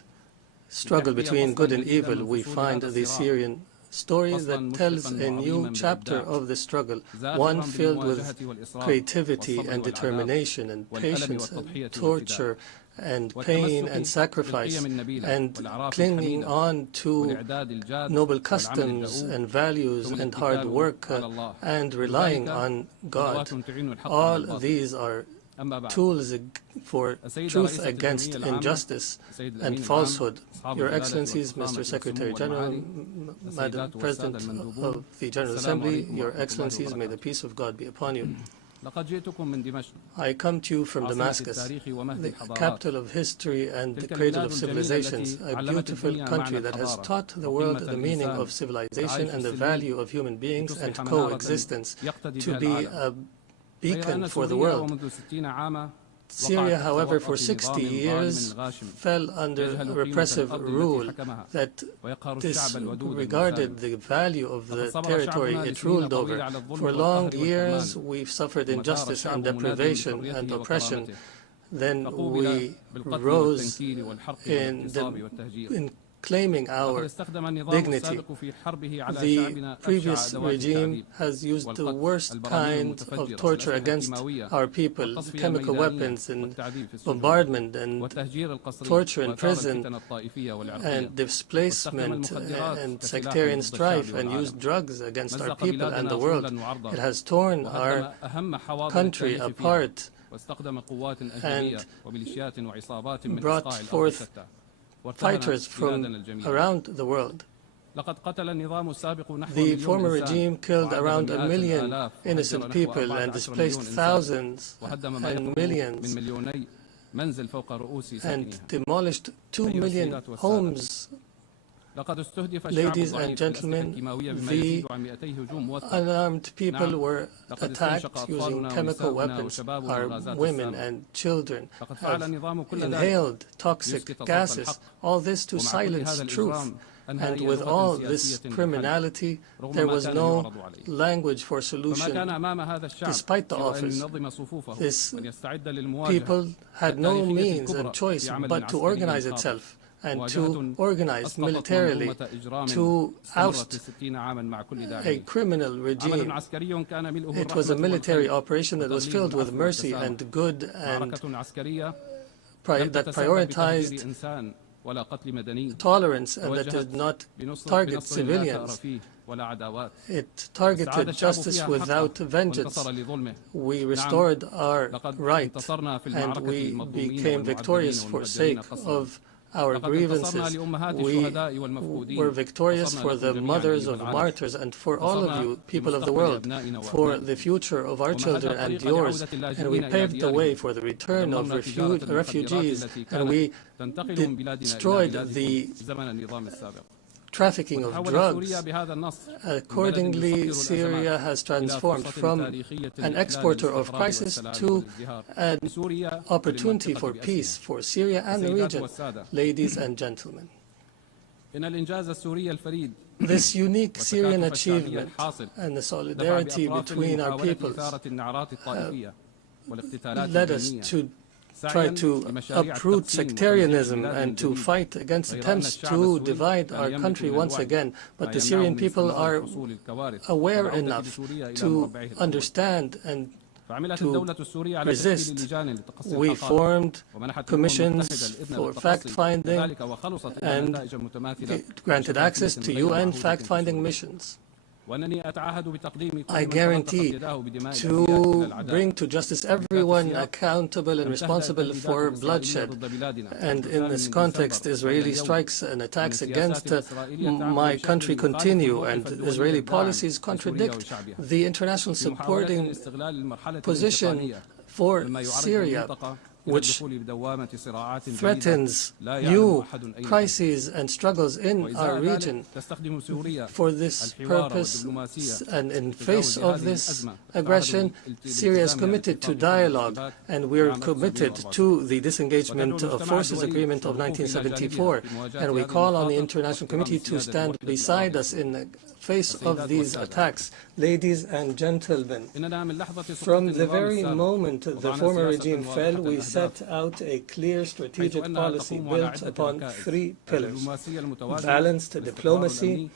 struggle between good and evil. We find the Syrian story that tells a new chapter of the struggle, one filled with creativity and determination and patience and torture and pain and sacrifice, and clinging on to noble customs and values and hard work and relying on God. All these are tools for truth against injustice and falsehood. Your Excellencies, Mr. Secretary General, Madam President of the General Assembly, Your Excellencies, may the peace of God be upon you. I come to you from Damascus, the capital of history and the cradle of civilizations, a beautiful country that has taught the world the meaning of civilization and the value of human beings and coexistence to be a beacon for the world. Syria, however, for 60 years fell under repressive rule that disregarded the value of the territory it ruled over. For long years, we've suffered injustice and deprivation and oppression. Then we rose in claiming our dignity. The previous regime has used the worst kind of torture against our people, chemical weapons and bombardment and torture in prison and displacement and sectarian strife, and used drugs against our people and the world. It has torn our country apart and brought forth fighters from around the world. The former regime killed around 1 million innocent people and displaced thousands and millions and demolished 2 million homes. Ladies and gentlemen, the unarmed people were attacked using chemical weapons. Our women and children have inhaled toxic gases, all this to silence truth. And with all this criminality, there was no language for solution. Despite the offers, this people had no means and choice but to organize itself and to organize militarily to oust a criminal regime. It was a military operation that was filled with mercy and good and that prioritized tolerance and that did not target civilians. It targeted justice without vengeance. We restored our rights and we became victorious for sake of our grievances. We were victorious for the mothers of martyrs and for all of you, people of the world, for the future of our children and yours. And we paved the way for the return of refugees, and we destroyed the trafficking of drugs. Accordingly, Syria has transformed from an exporter of crisis to an opportunity for peace for Syria and the region. Ladies and gentlemen, this unique Syrian achievement and the solidarity between our peoples led us to try to uproot sectarianism and to fight against attempts to divide our country once again. But the Syrian people are aware enough to understand and to resist. We formed commissions for fact-finding and granted access to UN fact-finding missions. I guarantee to bring to justice everyone accountable and responsible for bloodshed. And in this context, Israeli strikes and attacks against my country continue, and Israeli policies contradict the international supporting position for Syria, which threatens new crises and struggles in our region. For this purpose, and in face of this aggression, Syria is committed to dialogue, and we're committed to the disengagement of forces agreement of 1974, and we call on the international community to stand beside us in the face of these attacks. Ladies and gentlemen, from the very moment the former regime fell, we set out a clear strategic policy built upon three pillars: balanced diplomacy,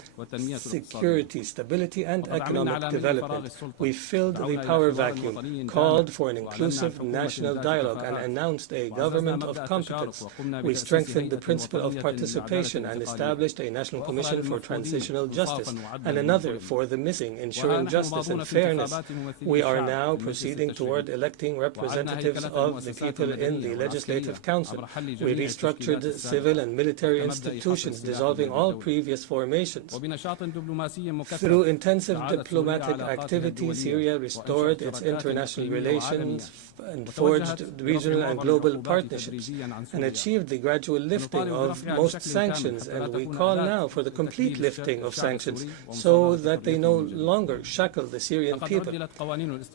security, stability, and economic development. We filled the power vacuum, called for an inclusive national dialogue, and announced a government of competence. We strengthened the principle of participation and established a national commission for transitional justice, and another for the missing, ensuring justice and fairness. We are now proceeding toward electing representatives of the people in the Legislative Council. We restructured civil and military institutions, dissolving all previous formations. Through intensive diplomatic activity, Syria restored its international relations and forged regional and global partnerships, and achieved the gradual lifting of most sanctions. And we call now for the complete lifting of sanctions, so that they no longer shackle the Syrian people.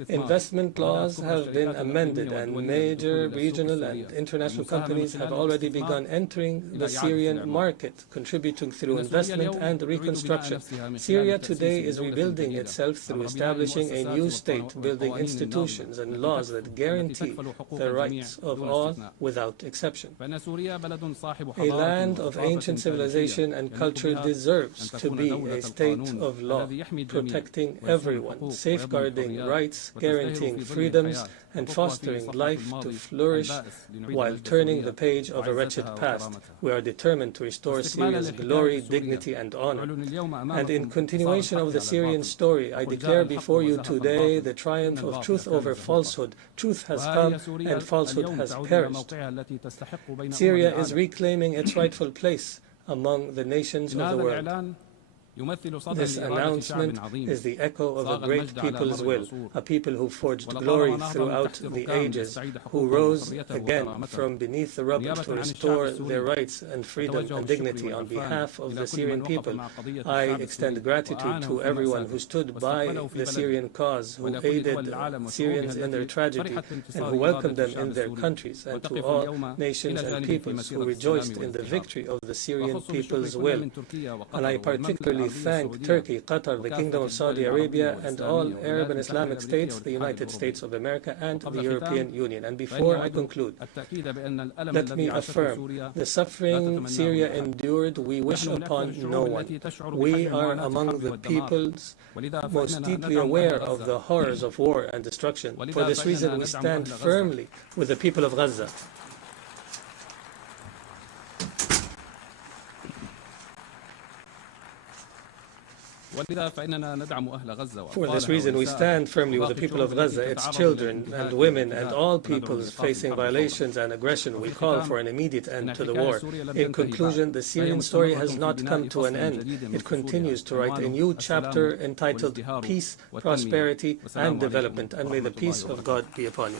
Investment laws have been amended, and major regional and international companies have already begun entering the Syrian market, contributing through investment and reconstruction. Syria today is rebuilding itself through establishing a new state, building institutions and laws that guarantee the rights of all without exception. A land of ancient civilization and culture deserves to be a state of law, protecting everyone, safeguarding rights, guaranteeing freedoms, and fostering life to flourish while turning the page of a wretched past. We are determined to restore Syria's glory, dignity, and honor. And in continuation of the Syrian story, I declare before you today the triumph of truth over falsehood. Truth has come and falsehood has perished. Syria is reclaiming its rightful place among the nations of the world. This announcement is the echo of a great people's will, a people who forged glory throughout the ages, who rose again from beneath the rubble to restore their rights and freedom and dignity. On behalf of the Syrian people, I extend gratitude to everyone who stood by the Syrian cause, who aided Syrians in their tragedy, and who welcomed them in their countries, and to all nations and peoples who rejoiced in the victory of the Syrian people's will. And I particularly thank Turkey, Qatar, the Kingdom of Saudi Arabia, and all Arab and Islamic states, the United States of America, and the European Union. And before I conclude, let me affirm the suffering Syria endured, we wish upon no one. We are among the peoples most deeply aware of the horrors of war and destruction. For this reason, we stand firmly with the people of Gaza. For this reason, we stand firmly with the people of Gaza, its children and women, and all peoples facing violations and aggression. We call for an immediate end to the war. In conclusion, the Syrian story has not come to an end. It continues to write a new chapter entitled Peace, Prosperity, and Development, and may the peace of God be upon you.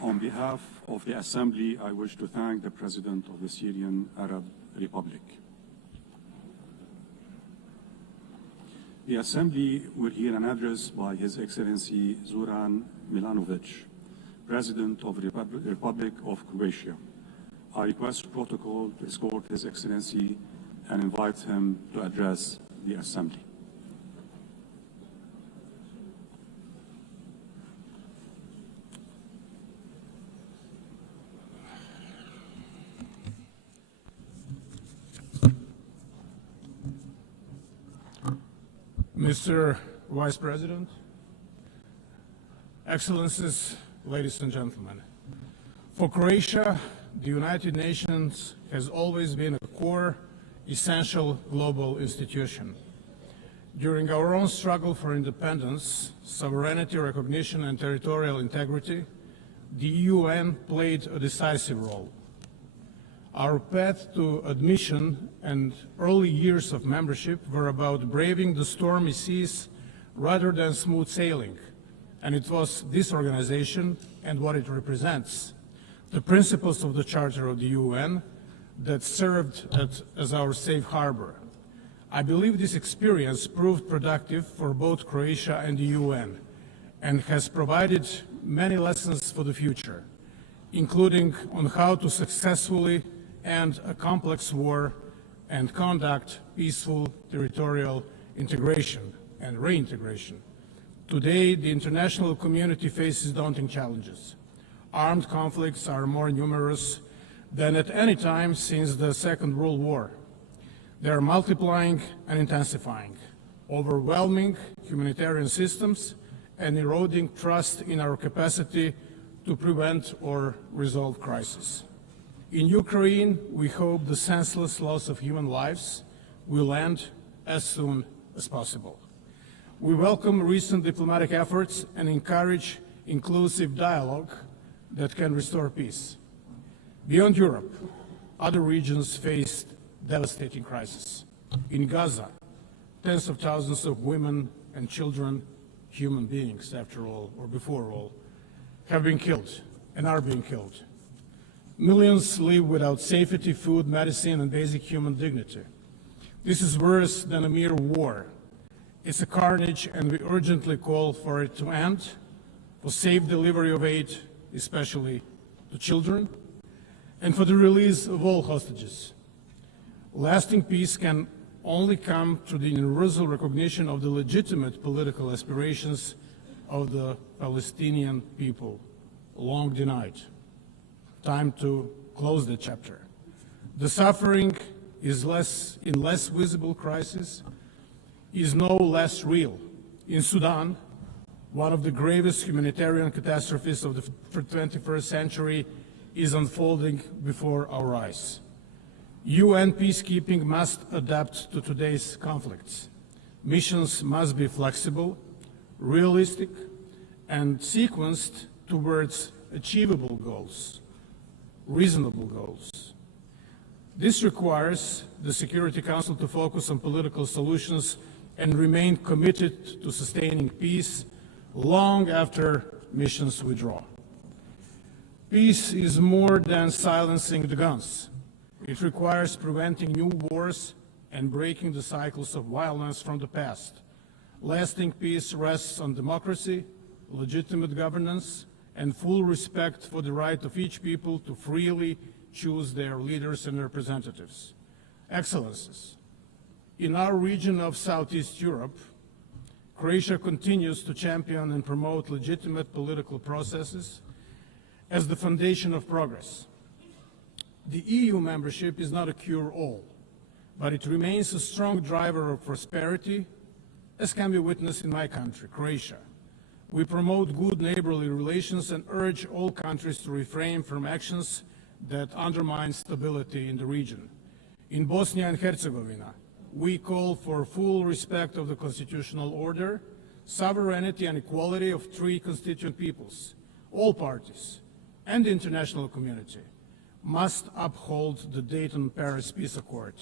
On behalf of the Assembly, I wish to thank the President of the Syrian Arab Republic. The Assembly will hear an address by His Excellency Zoran Milanovic, President of the Republic of Croatia. I request protocol to escort His Excellency and invite him to address the Assembly. Mr. Vice President, Excellencies, ladies and gentlemen, for Croatia, the United Nations has always been a core, essential global institution. During our own struggle for independence, sovereignty, recognition, and territorial integrity, the UN played a decisive role. Our path to admission and early years of membership were about braving the stormy seas rather than smooth sailing, and it was this organization and what it represents, the principles of the Charter of the UN, that served as our safe harbor. I believe this experience proved productive for both Croatia and the UN and has provided many lessons for the future, including on how to successfully end a complex war and conduct peaceful territorial integration and reintegration. Today, the international community faces daunting challenges. Armed conflicts are more numerous than at any time since the Second World War. They are multiplying and intensifying, overwhelming humanitarian systems and eroding trust in our capacity to prevent or resolve crises. In Ukraine, we hope the senseless loss of human lives will end as soon as possible. We welcome recent diplomatic efforts and encourage inclusive dialogue that can restore peace. Beyond Europe, other regions faced devastating crises. In Gaza, tens of thousands of women and children, human beings after all, or before all, have been killed and are being killed. Millions live without safety, food, medicine, and basic human dignity. This is worse than a mere war. It's a carnage, and we urgently call for it to end, for safe delivery of aid, especially to children, and for the release of all hostages. Lasting peace can only come through the universal recognition of the legitimate political aspirations of the Palestinian people, long denied. Time to close the chapter. The suffering is in less visible crisis is no less real. In Sudan, one of the gravest humanitarian catastrophes of the 21st century is unfolding before our eyes. UN peacekeeping must adapt to today's conflicts. Missions must be flexible, realistic, and sequenced towards achievable goals, reasonable goals. This requires the Security Council to focus on political solutions and remain committed to sustaining peace long after missions withdraw. Peace is more than silencing the guns. It requires preventing new wars and breaking the cycles of violence from the past. Lasting peace rests on democracy, legitimate governance, and full respect for the right of each people to freely choose their leaders and representatives. Excellencies, in our region of Southeast Europe, Croatia continues to champion and promote legitimate political processes as the foundation of progress. The EU membership is not a cure-all, but it remains a strong driver of prosperity, as can be witnessed in my country, Croatia. We promote good neighborly relations and urge all countries to refrain from actions that undermine stability in the region. In Bosnia and Herzegovina, we call for full respect of the constitutional order, sovereignty and equality of three constituent peoples. All parties and the international community must uphold the Dayton-Paris Peace Accord.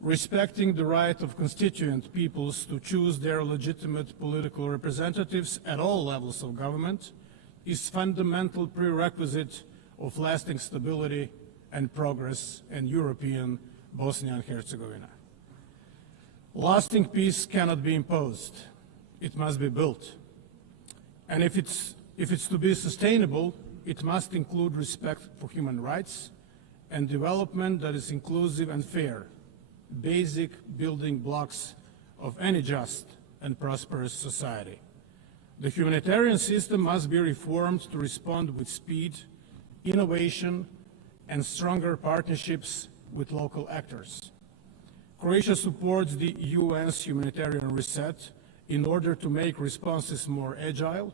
Respecting the right of constituent peoples to choose their legitimate political representatives at all levels of government is fundamental prerequisite of lasting stability and progress in European Bosnia and Herzegovina. Lasting peace cannot be imposed. It must be built. And if it's to be sustainable, it must include respect for human rights and development that is inclusive and fair, basic building blocks of any just and prosperous society. The humanitarian system must be reformed to respond with speed, innovation, and stronger partnerships with local actors. Croatia supports the UN's humanitarian reset in order to make responses more agile,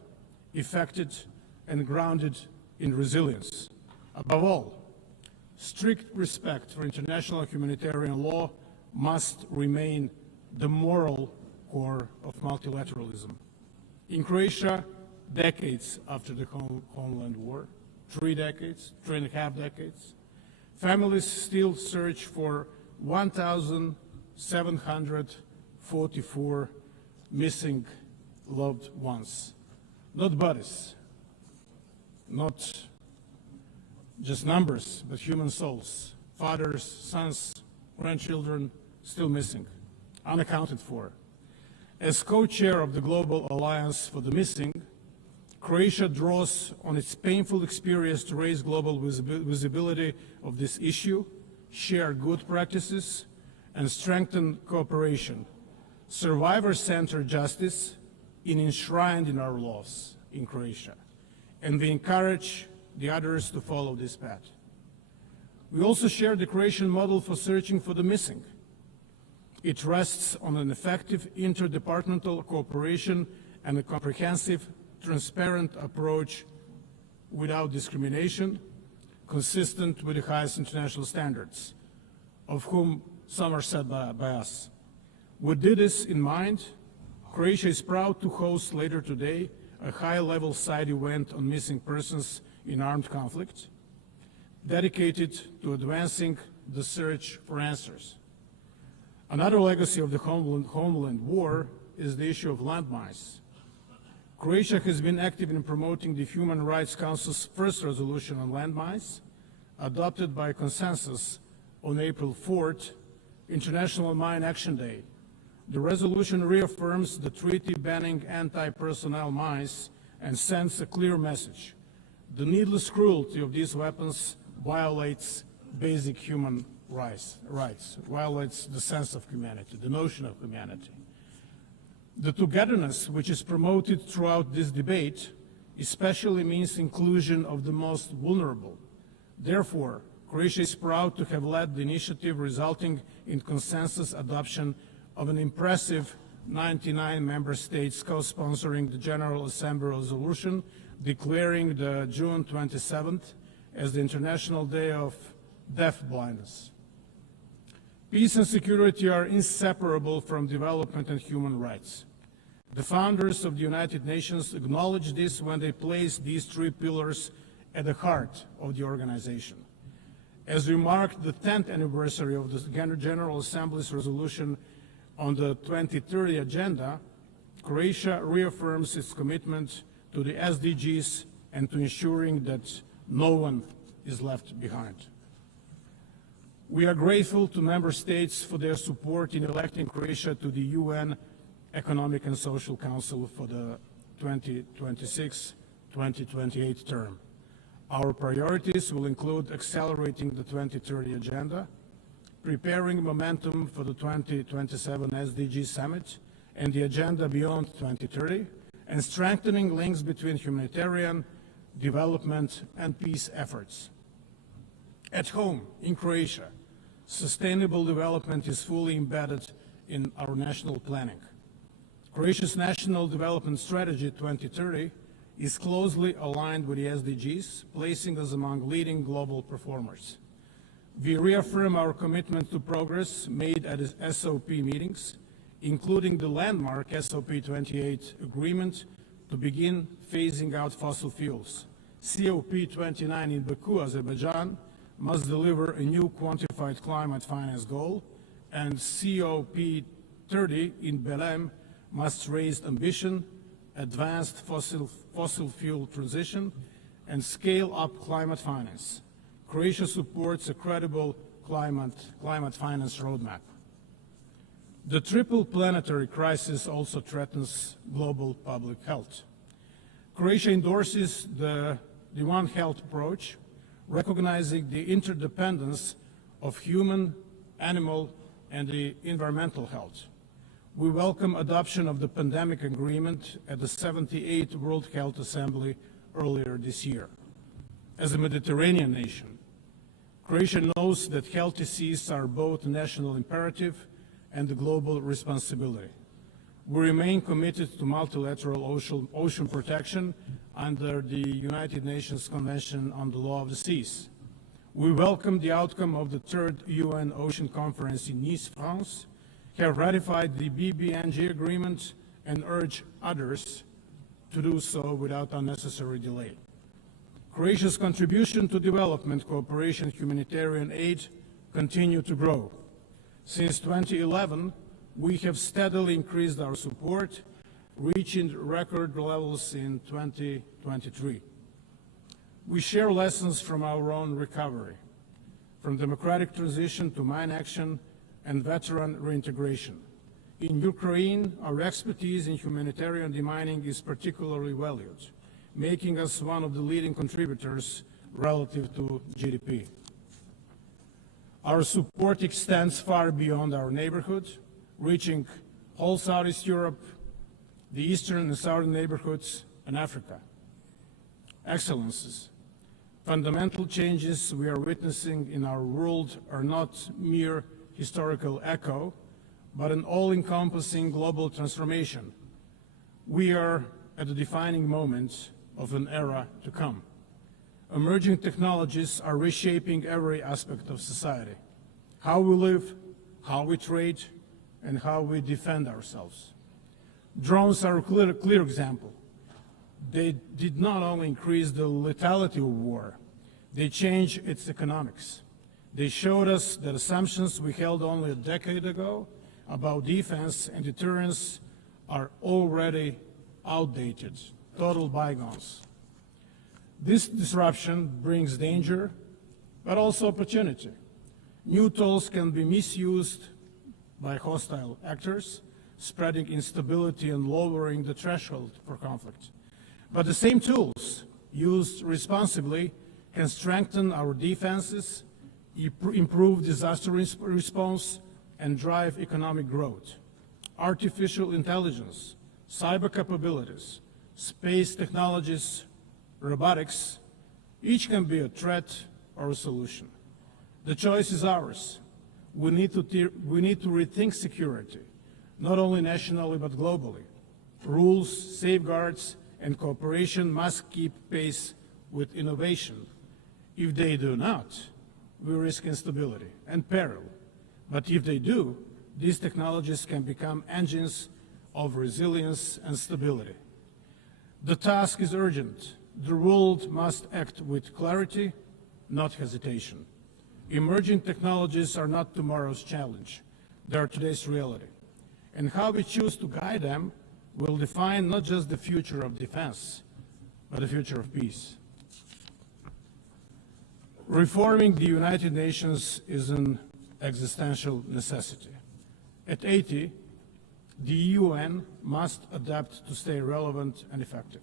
effective, and grounded in resilience. Above all, strict respect for international humanitarian law must remain the moral core of multilateralism. In Croatia, decades after the Homeland War, 3 decades, 3.5 decades, families still search for 1,744 missing loved ones. Not bodies, not just numbers, but human souls, fathers, sons, grandchildren still missing, unaccounted for. As co-chair of the Global Alliance for the Missing, Croatia draws on its painful experience to raise global visibility of this issue, share good practices, and strengthen cooperation. Survivor-centered justice is enshrined in our laws in Croatia, and we encourage the others to follow this path. We also share the Croatian model for searching for the missing. It rests on an effective interdepartmental cooperation and a comprehensive, transparent approach without discrimination, consistent with the highest international standards, of whom some are set by us. With this in mind, Croatia is proud to host later today a high-level side event on missing persons in armed conflict, dedicated to advancing the search for answers. Another legacy of the Homeland War is the issue of landmines. Croatia has been active in promoting the Human Rights Council's first resolution on landmines, adopted by consensus on April 4th, International Mine Action Day. The resolution reaffirms the treaty banning anti-personnel mines and sends a clear message. The needless cruelty of these weapons violates basic human rights, violates the sense of humanity, the notion of humanity. The togetherness which is promoted throughout this debate especially means inclusion of the most vulnerable. Therefore, Croatia is proud to have led the initiative resulting in consensus adoption of an impressive 99 member states co-sponsoring the General Assembly resolution declaring the June 27th as the International Day of Deaf Blindness. Peace and security are inseparable from development and human rights. The founders of the United Nations acknowledged this when they placed these 3 pillars at the heart of the organization. As we marked the 10th anniversary of the General Assembly's resolution on the 2030 agenda, Croatia reaffirms its commitment to the SDGs and to ensuring that no one is left behind. We are grateful to member states for their support in electing Croatia to the UN Economic and Social Council for the 2026-2028 term. Our priorities will include accelerating the 2030 agenda, preparing momentum for the 2027 SDG Summit and the agenda beyond 2030, and strengthening links between humanitarian, development, and peace efforts. At home, in Croatia, sustainable development is fully embedded in our national planning. Croatia's National Development Strategy 2030 is closely aligned with the SDGs, placing us among leading global performers. We reaffirm our commitment to progress made at SOP meetings, including the landmark SOP 28 agreement to begin phasing out fossil fuels. COP 29 in Baku, Azerbaijan, must deliver a new quantified climate finance goal, and COP 30 in Belém must raise ambition, advanced fossil fuel transition, and scale up climate finance. Croatia supports a credible climate finance roadmap. The triple planetary crisis also threatens global public health. Croatia endorses the One Health approach, recognizing the interdependence of human, animal, and the environmental health. We welcome adoption of the pandemic agreement at the 78th World Health Assembly earlier this year. As a Mediterranean nation, Croatia knows that healthy seas are both a national imperative and the global responsibility. We remain committed to multilateral ocean protection under the United Nations Convention on the Law of the Seas. We welcome the outcome of the third UN Ocean Conference in Nice, France, have ratified the BBNJ agreement, and urge others to do so without unnecessary delay. Croatia's contribution to development cooperation and humanitarian aid continue to grow. Since 2011, we have steadily increased our support, reaching record levels in 2023. We share lessons from our own recovery, from democratic transition to mine action and veteran reintegration. In Ukraine, our expertise in humanitarian demining is particularly valued, making us one of the leading contributors relative to GDP. Our support extends far beyond our neighborhood, reaching whole Southeast Europe, the eastern and southern neighborhoods, and Africa. Excellencies, fundamental changes we are witnessing in our world are not mere historical echo, but an all-encompassing global transformation. We are at the defining moment of an era to come. Emerging technologies are reshaping every aspect of society: how we live, how we trade, and how we defend ourselves. Drones are a clear example. They did not only increase the lethality of war, they changed its economics. They showed us that assumptions we held only a decade ago about defense and deterrence are already outdated, total bygones. This disruption brings danger, but also opportunity. New tools can be misused by hostile actors, spreading instability and lowering the threshold for conflict. But the same tools, used responsibly, can strengthen our defenses, improve disaster response, and drive economic growth. Artificial intelligence, cyber capabilities, space technologies, robotics, each can be a threat or a solution. The choice is ours. We need to rethink security, not only nationally but globally. Rules, safeguards, and cooperation must keep pace with innovation. If they do not, we risk instability and peril. But if they do, these technologies can become engines of resilience and stability. The task is urgent. The world must act with clarity, not hesitation. Emerging technologies are not tomorrow's challenge. They are today's reality. And how we choose to guide them will define not just the future of defense, but the future of peace. Reforming the United Nations is an existential necessity. At 80, the UN must adapt to stay relevant and effective.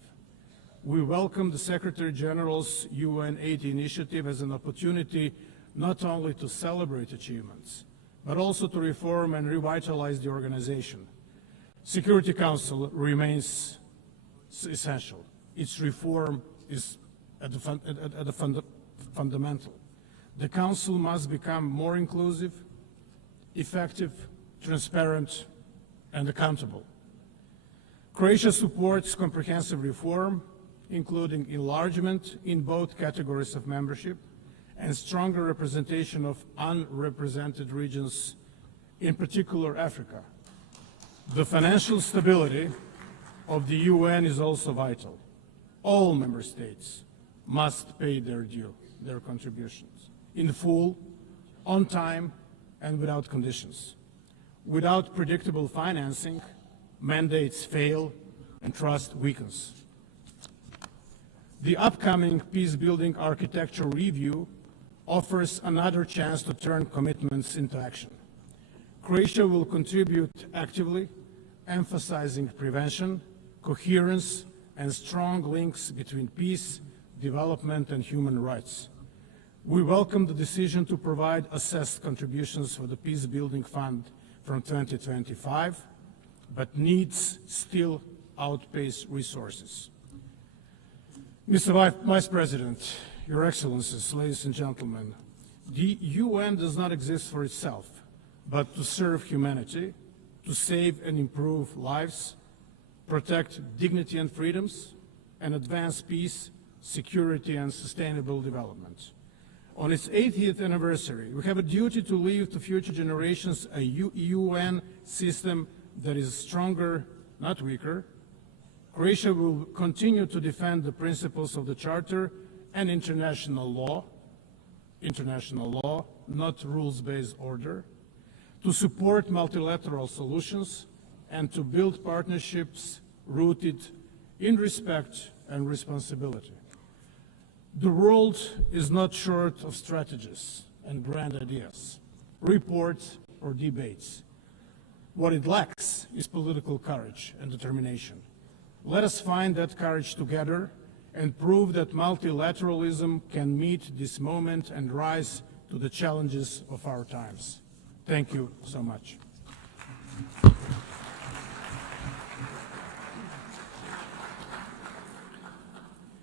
We welcome the Secretary General's UN 80 initiative as an opportunity not only to celebrate achievements, but also to reform and revitalize the organization. Security Council remains essential. Its reform is at the fundamental. The Council must become more inclusive, effective, transparent, and accountable. Croatia supports comprehensive reform, including enlargement in both categories of membership and stronger representation of unrepresented regions, in particular Africa. The financial stability of the UN is also vital. All member states must pay their due, their contributions, in full, on time, and without conditions. Without predictable financing, mandates fail and trust weakens. The upcoming peace-building architecture review offers another chance to turn commitments into action. Croatia will contribute actively, emphasizing prevention, coherence, and strong links between peace, development, and human rights. We welcome the decision to provide assessed contributions for the Peace Building Fund from 2025, but needs still outpace resources. Mr. Vice President, Your Excellencies, ladies and gentlemen, the UN does not exist for itself. but to serve humanity, to save and improve lives, protect dignity and freedoms, and advance peace, security, and sustainable development. On its 80th anniversary, we have a duty to leave to future generations a UN system that is stronger, not weaker. Croatia will continue to defend the principles of the Charter and international law, not rules-based order, to support multilateral solutions, and to build partnerships rooted in respect and responsibility. The world is not short of strategies and grand ideas, reports, or debates. What it lacks is political courage and determination. Let us find that courage together and prove that multilateralism can meet this moment and rise to the challenges of our times. Thank you so much.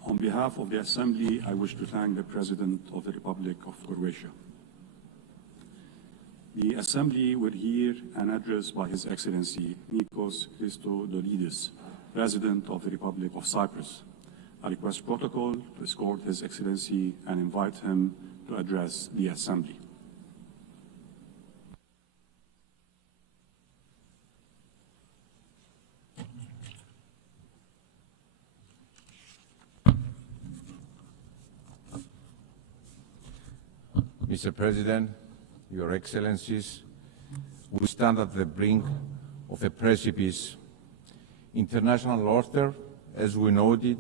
On behalf of the Assembly, I wish to thank the President of the Republic of Croatia. The Assembly will hear an address by His Excellency Nikos Christodoulidis, President of the Republic of Cyprus. I request protocol to escort His Excellency and invite him to address the Assembly. Mr. President, Your Excellencies, we stand at the brink of a precipice. International order, as we noted,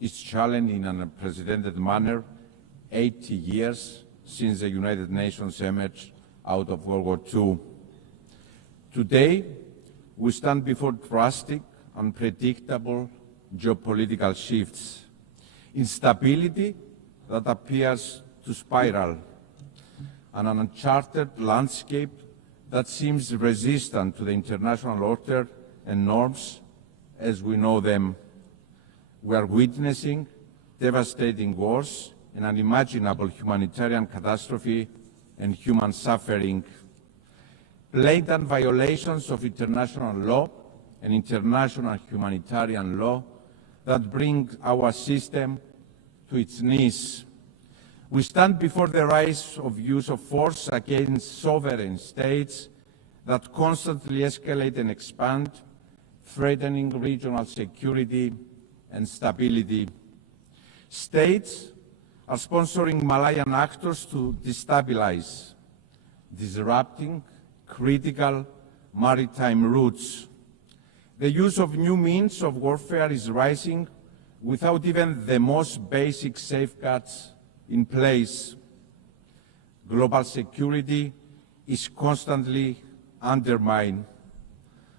is challenged in an unprecedented manner 80 years since the United Nations emerged out of World War II. Today, we stand before drastic, unpredictable geopolitical shifts, instability that appears to spiral, and an uncharted landscape that seems resistant to the international order and norms as we know them. We are witnessing devastating wars, an unimaginable humanitarian catastrophe, and human suffering. Blatant violations of international law and international humanitarian law that bring our system to its knees. We stand before the rise of use of force against sovereign states that constantly escalate and expand, threatening regional security and stability. States are sponsoring Malayan actors to destabilize, disrupting critical maritime routes. The use of new means of warfare is rising without even the most basic safeguards in place. Global security is constantly undermined.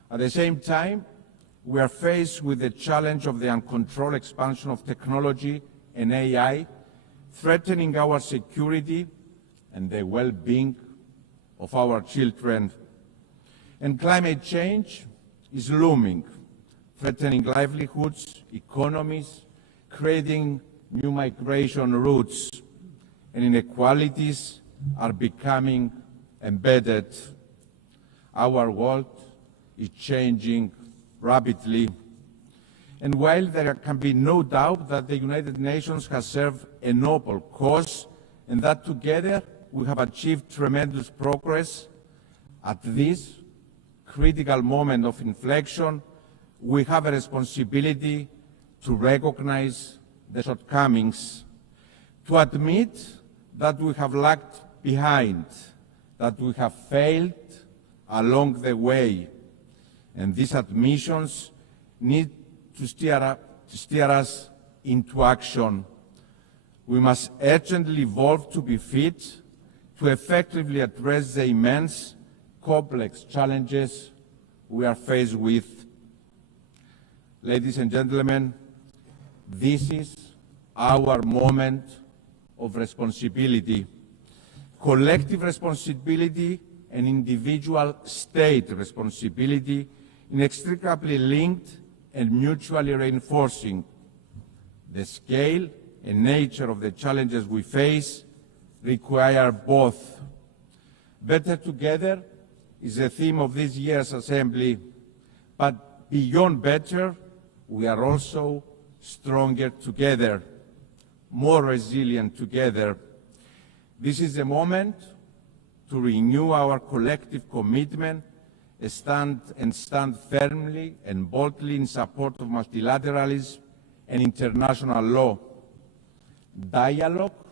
At the same time, we are faced with the challenge of the uncontrolled expansion of technology and AI, threatening our security and the well-being of our children. And climate change is looming, threatening livelihoods, economies, creating new migration routes, and inequalities are becoming embedded. Our world is changing rapidly. And while there can be no doubt that the United Nations has served a noble cause and that together we have achieved tremendous progress, at this critical moment of inflection, we have a responsibility to recognize the shortcomings, to admit that we have lagged behind, that we have failed along the way. And these admissions need to steer us into action. We must urgently evolve to be fit to effectively address the immense, complex challenges we are faced with. Ladies and gentlemen, this is our moment of responsibility, collective responsibility and individual state responsibility, inextricably linked and mutually reinforcing. The scale and nature of the challenges we face require both. Better together is the theme of this year's Assembly, but beyond better, we are also stronger together, more resilient together. This is the moment to renew our collective commitment and stand firmly and boldly in support of multilateralism and international law. Dialogue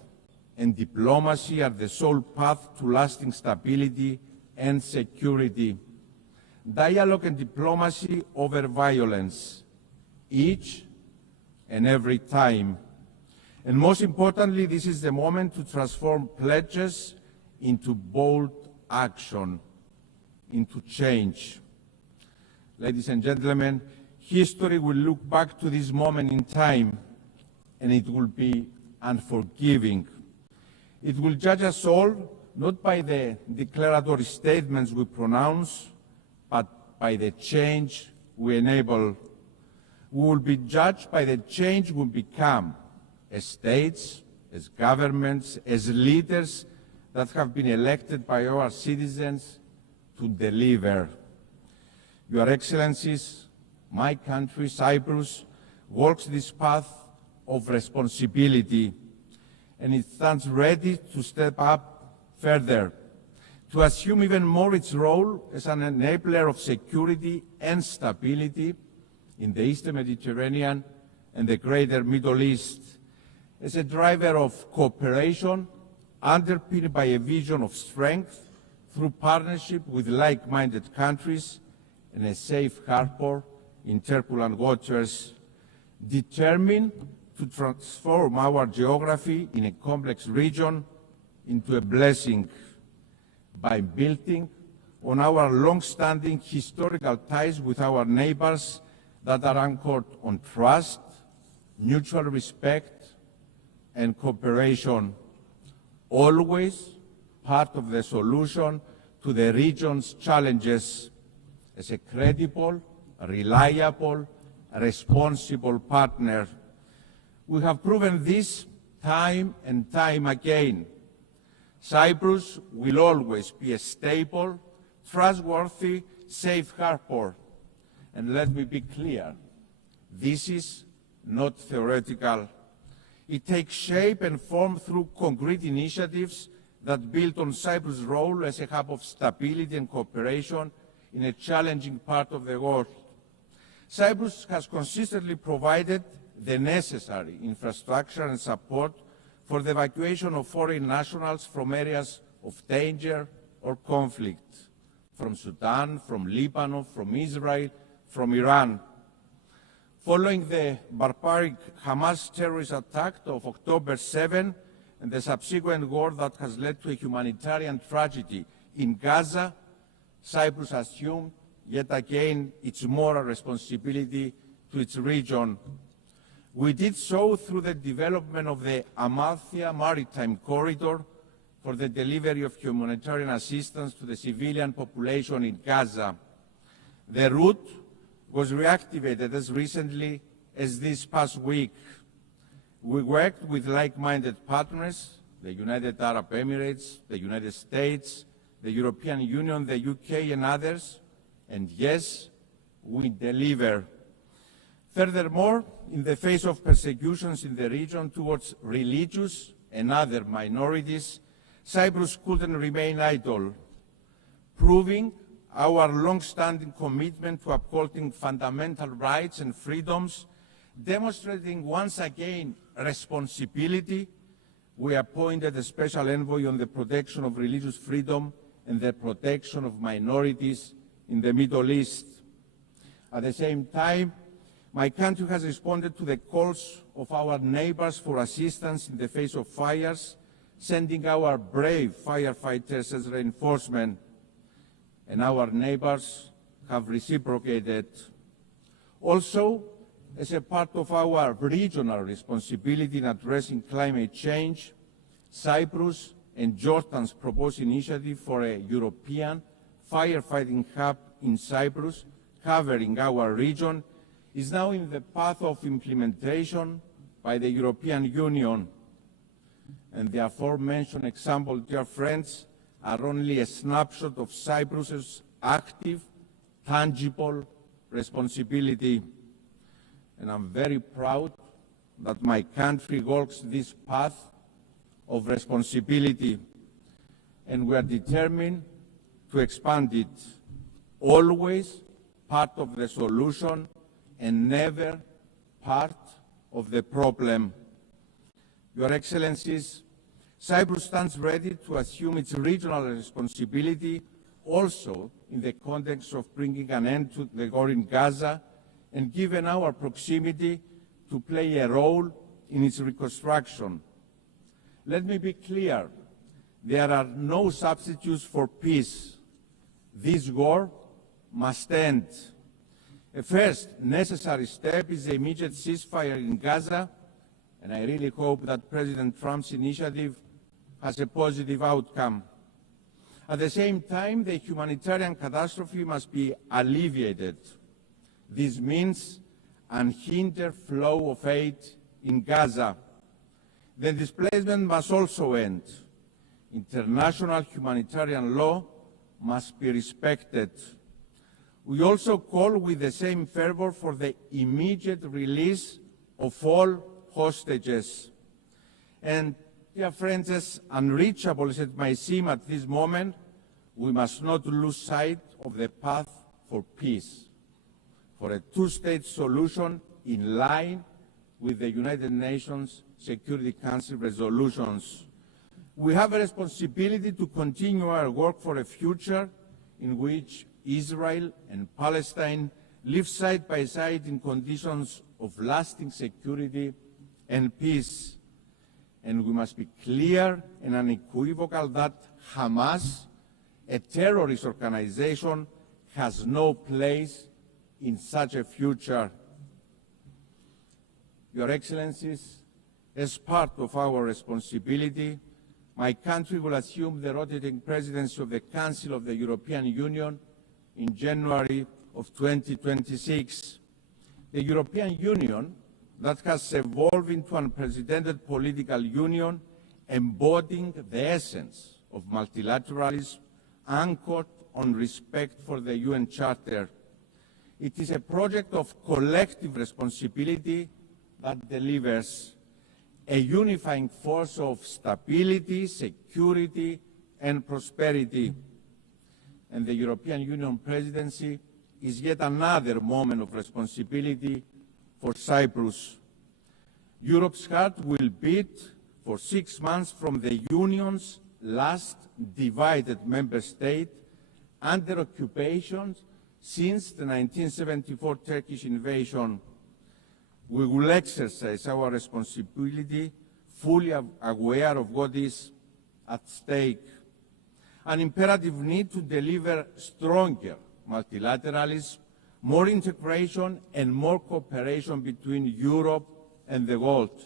and diplomacy are the sole path to lasting stability and security. Dialogue and diplomacy over violence, each and every time. And most importantly, this is the moment to transform pledges into bold action, into change. Ladies and gentlemen, history will look back to this moment in time, and it will be unforgiving. It will judge us all, not by the declaratory statements we pronounce, but by the change we enable. We will be judged by the change we become as states, as governments, as leaders that have been elected by our citizens to deliver. Your Excellencies, my country, Cyprus, walks this path of responsibility, and it stands ready to step up further, to assume even more its role as an enabler of security and stability in the Eastern Mediterranean and the greater Middle East, as a driver of cooperation underpinned by a vision of strength through partnership with like-minded countries and a safe harbor in turbulent waters, determined to transform our geography in a complex region into a blessing by building on our long-standing historical ties with our neighbors that are anchored on trust, mutual respect, and cooperation, always part of the solution to the region's challenges as a credible, reliable, responsible partner. We have proven this time and time again. Cyprus will always be a stable, trustworthy, safe harbor. And let me be clear, this is not theoretical. It takes shape and form through concrete initiatives that build on Cyprus' role as a hub of stability and cooperation in a challenging part of the world. Cyprus has consistently provided the necessary infrastructure and support for the evacuation of foreign nationals from areas of danger or conflict, from Sudan, from Lebanon, from Israel, from Iran. Following the barbaric Hamas terrorist attack of October 7 and the subsequent war that has led to a humanitarian tragedy in Gaza, Cyprus assumed yet again its moral responsibility to its region. We did so through the development of the Amalthea Maritime Corridor for the delivery of humanitarian assistance to the civilian population in Gaza. The route was reactivated as recently as this past week. We worked with like-minded partners, the United Arab Emirates, the United States, the European Union, the UK and others, and yes, we deliver. Furthermore, in the face of persecutions in the region towards religious and other minorities, Cyprus couldn't remain idle, proving our long-standing commitment to upholding fundamental rights and freedoms, demonstrating once again responsibility. We appointed a special envoy on the protection of religious freedom and the protection of minorities in the Middle East. At the same time, my country has responded to the calls of our neighbors for assistance in the face of fires, sending our brave firefighters as reinforcement, and our neighbors have reciprocated. Also, as a part of our regional responsibility in addressing climate change, Cyprus and Jordan's proposed initiative for a European firefighting hub in Cyprus, covering our region, is now in the path of implementation by the European Union. And the aforementioned example, dear friends, are only a snapshot of Cyprus's active, tangible responsibility. And I'm very proud that my country walks this path of responsibility, and we are determined to expand it, always part of the solution and never part of the problem. Your Excellencies, Cyprus stands ready to assume its regional responsibility also in the context of bringing an end to the war in Gaza, and given our proximity, to play a role in its reconstruction. Let me be clear, there are no substitutes for peace. This war must end. A first necessary step is the immediate ceasefire in Gaza, and I really hope that President Trump's initiative has a positive outcome. At the same time, the humanitarian catastrophe must be alleviated. This means unhindered flow of aid in Gaza. The displacement must also end. International humanitarian law must be respected. We also call with the same fervor for the immediate release of all hostages. And, dear friends, as unreachable as it may seem at this moment, we must not lose sight of the path for peace, for a two-state solution in line with the United Nations Security Council resolutions. We have a responsibility to continue our work for a future in which Israel and Palestine live side by side in conditions of lasting security and peace. And we must be clear and unequivocal that Hamas, a terrorist organization, has no place in such a future. Your Excellencies, as part of our responsibility, my country will assume the rotating presidency of the Council of the European Union in January of 2026. The European Union that has evolved into an unprecedented political union embodying the essence of multilateralism anchored on respect for the UN Charter. It is a project of collective responsibility that delivers a unifying force of stability, security, and prosperity. And the European Union presidency is yet another moment of responsibility for Cyprus. Europe's heart will beat for 6 months from the Union's last divided member state under occupation since the 1974 Turkish invasion. We will exercise our responsibility fully aware of what is at stake. An imperative need to deliver stronger multilateralism, more integration and more cooperation between Europe and the world.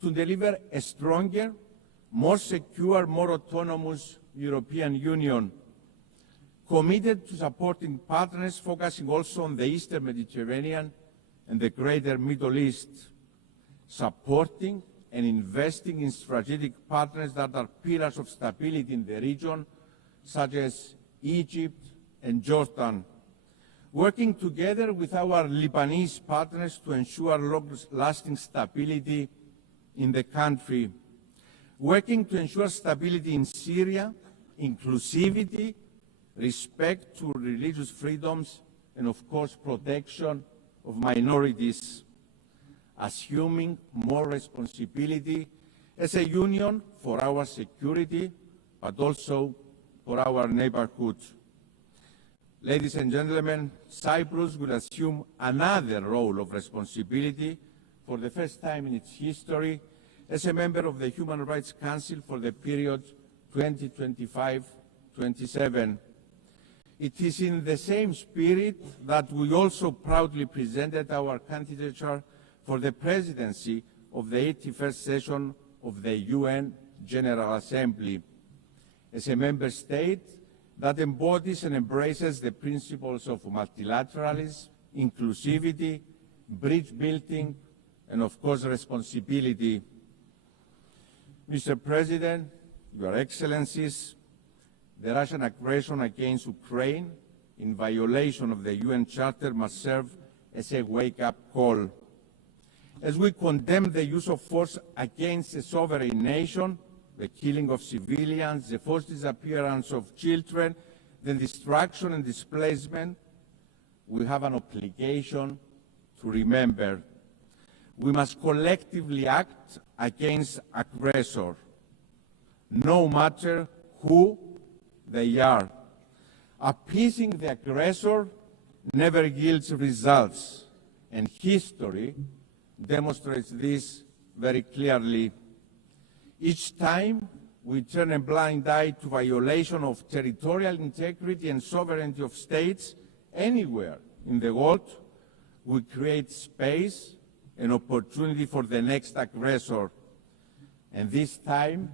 To deliver a stronger, more secure, more autonomous European Union, committed to supporting partners focusing also on the Eastern Mediterranean and the greater Middle East, supporting and investing in strategic partners that are pillars of stability in the region, such as Egypt and Jordan, working together with our Lebanese partners to ensure long-lasting stability in the country, working to ensure stability in Syria, inclusivity, respect to religious freedoms, and of course protection of minorities, assuming more responsibility as a union for our security, but also for our neighborhood. Ladies and gentlemen, Cyprus will assume another role of responsibility for the first time in its history as a member of the Human Rights Council for the period 2025-27. It is in the same spirit that we also proudly presented our candidature for the presidency of the 81st session of the UN General Assembly. As a member state that embodies and embraces the principles of multilateralism, inclusivity, bridge building, and of course responsibility. Mr. President, Your Excellencies, the Russian aggression against Ukraine in violation of the UN Charter must serve as a wake-up call. As we condemn the use of force against a sovereign nation, the killing of civilians, the forced disappearance of children, the destruction and displacement, we have an obligation to remember. We must collectively act against aggressors, no matter who they are. Appeasing the aggressor never yields results, and history demonstrates this very clearly. Each time we turn a blind eye to violation of territorial integrity and sovereignty of states anywhere in the world, we create space and opportunity for the next aggressor. And this time,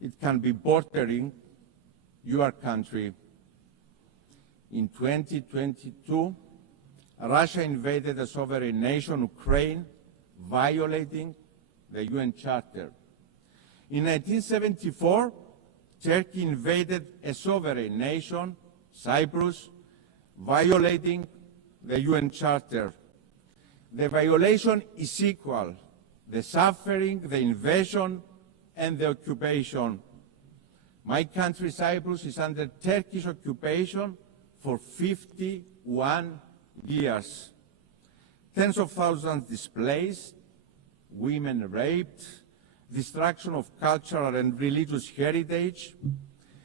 it can be bordering your country. In 2022, Russia invaded a sovereign nation, Ukraine, violating the UN Charter. In 1974, Turkey invaded a sovereign nation, Cyprus, violating the UN Charter. The violation is equal: the suffering, the invasion, and the occupation. My country, Cyprus, is under Turkish occupation for 51 years. Tens of thousands displaced, women raped, destruction of cultural and religious heritage,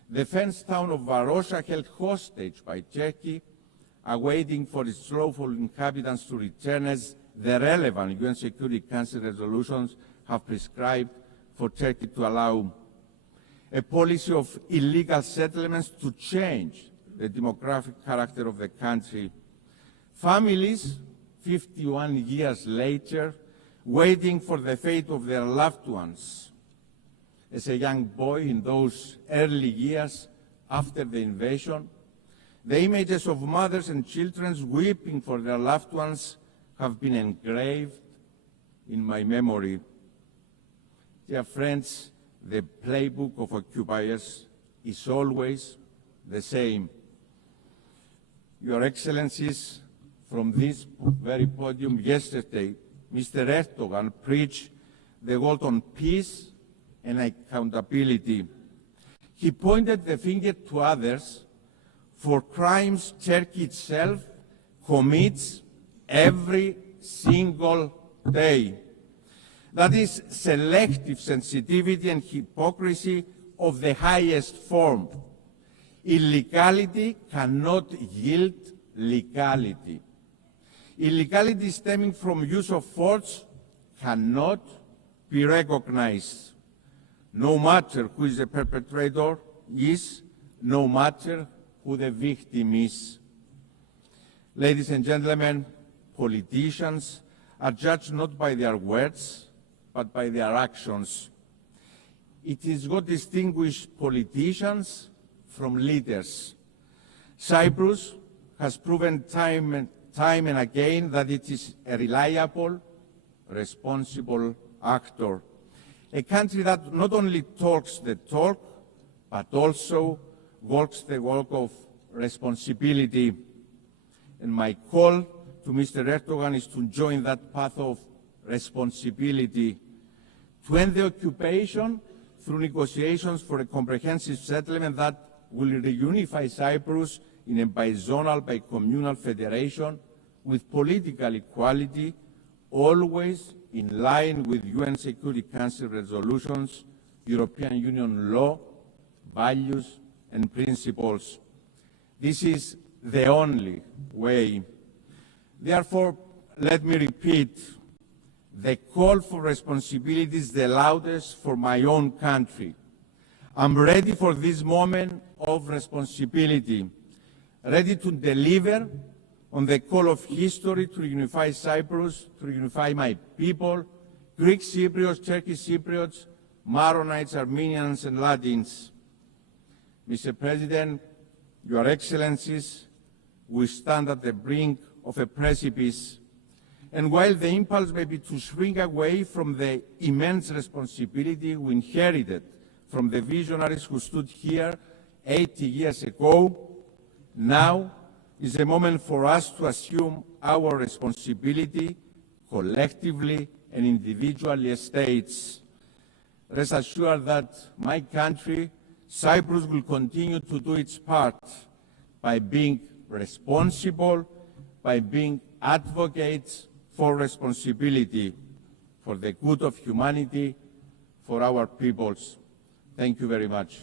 the fenced town of Varosha held hostage by Turkey, awaiting for its lawful inhabitants to return as the relevant UN Security Council resolutions have prescribed for Turkey to allow. A policy of illegal settlements to change the demographic character of the country. Families, 51 years later, waiting for the fate of their loved ones. As a young boy in those early years after the invasion, the images of mothers and children weeping for their loved ones have been engraved in my memory. Dear friends, the playbook of occupiers is always the same. Your Excellencies, from this very podium yesterday, Mr. Erdogan preached the word on peace and accountability. He pointed the finger to others for crimes Turkey itself commits every single day. That is selective sensitivity and hypocrisy of the highest form. Illegality cannot yield legality. Illegality stemming from use of force cannot be recognized, no matter who the perpetrator is, no matter who the victim is. Ladies and gentlemen, politicians are judged not by their words, but by their actions. It is what distinguishes politicians from leaders. Cyprus has proven time and again that it is a reliable, responsible actor. A country that not only talks the talk, but also walks the walk of responsibility. And my call to Mr. Erdogan is to join that path of responsibility, to end the occupation through negotiations for a comprehensive settlement that will reunify Cyprus in a bizonal, bicommunal federation with political equality, always in line with UN Security Council resolutions, European Union law, values, and principles. This is the only way. Therefore, let me repeat, the call for responsibility is the loudest for my own country. I'm ready for this moment of responsibility, ready to deliver on the call of history to reunify Cyprus, to reunify my people, Greek Cypriots, Turkish Cypriots, Maronites, Armenians, and Latins. Mr. President, Your Excellencies, we stand at the brink of a precipice. And while the impulse may be to shrink away from the immense responsibility we inherited from the visionaries who stood here 80 years ago, now is a moment for us to assume our responsibility collectively and individually as states. Rest assured that my country, Cyprus, will continue to do its part by being responsible, by being advocates for responsibility, for the good of humanity, for our peoples. Thank you very much.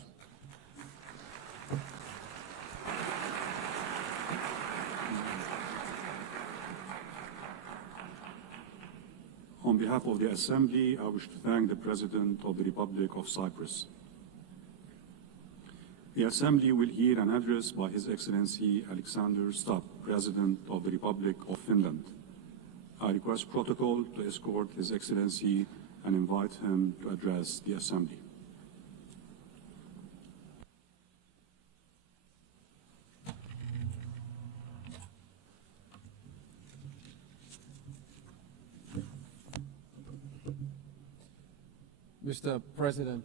On behalf of the Assembly, I wish to thank the President of the Republic of Cyprus. The Assembly will hear an address by His Excellency Alexander Stubb, President of the Republic of Finland. I request protocol to escort His Excellency and invite him to address the Assembly. Mr. President,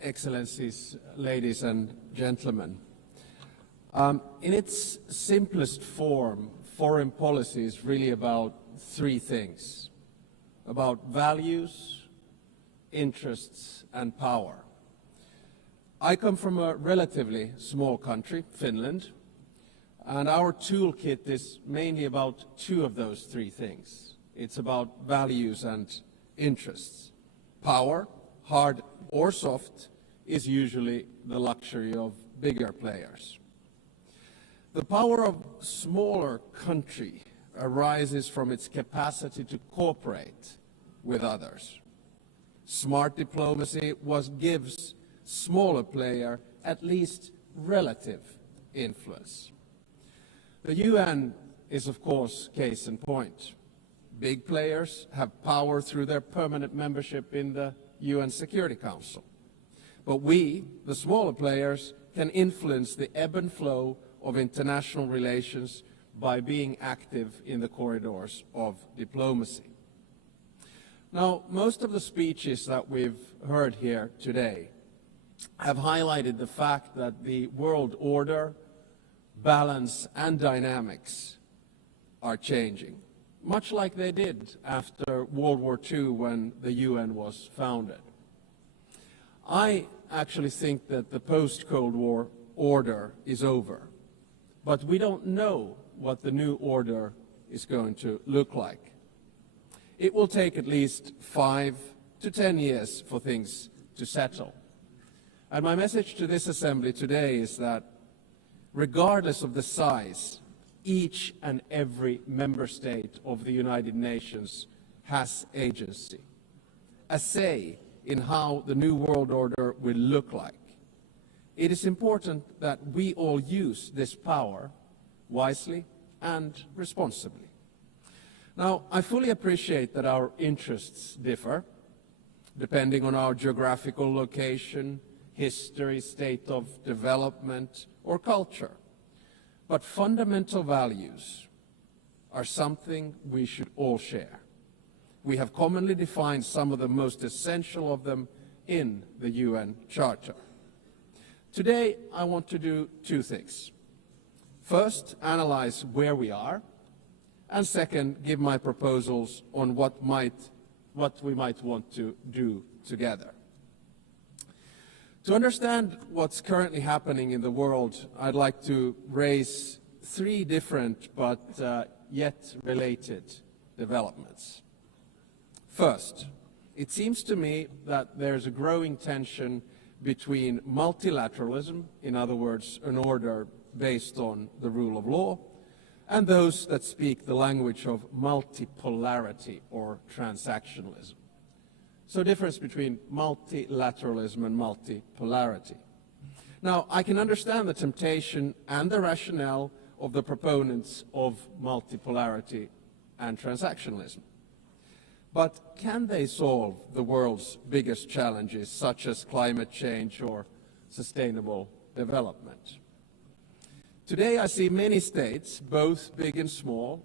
Excellencies, ladies and gentlemen, in its simplest form, foreign policy is really about three things: about values, interests, and power. I come from a relatively small country, Finland, and our toolkit is mainly about two of those three things. It's about values and interests. Power, hard or soft, is usually the luxury of bigger players. The power of a smaller country arises from its capacity to cooperate with others. Smart diplomacy gives smaller player at least relative influence. The UN is, of course, case in point. Big players have power through their permanent membership in the UN Security Council. But we, the smaller players, can influence the ebb and flow of international relations by being active in the corridors of diplomacy. Now, most of the speeches that we've heard here today have highlighted the fact that the world order, balance, and dynamics are changing, much like they did after World War II when the UN was founded. I actually think that the post-Cold War order is over, but we don't know what the new order is going to look like. It will take at least 5 to 10 years for things to settle. And my message to this Assembly today is that regardless of the size, each and every member state of the United Nations has agency, a say in how the new world order will look like. It is important that we all use this power wisely and responsibly. Now, I fully appreciate that our interests differ, depending on our geographical location, history, state of development, or culture. But fundamental values are something we should all share. We have commonly defined some of the most essential of them in the UN Charter. Today, I want to do two things. First, analyze where we are, and second, give my proposals on what we might want to do together. To understand what's currently happening in the world, I'd like to raise three different but yet related developments. First, it seems to me that there's a growing tension between multilateralism, in other words, an order based on the rule of law, and those that speak the language of multipolarity or transactionalism. So difference between multilateralism and multipolarity. Now, I can understand the temptation and the rationale of the proponents of multipolarity and transactionalism. But can they solve the world's biggest challenges, such as climate change or sustainable development? Today, I see many states, both big and small,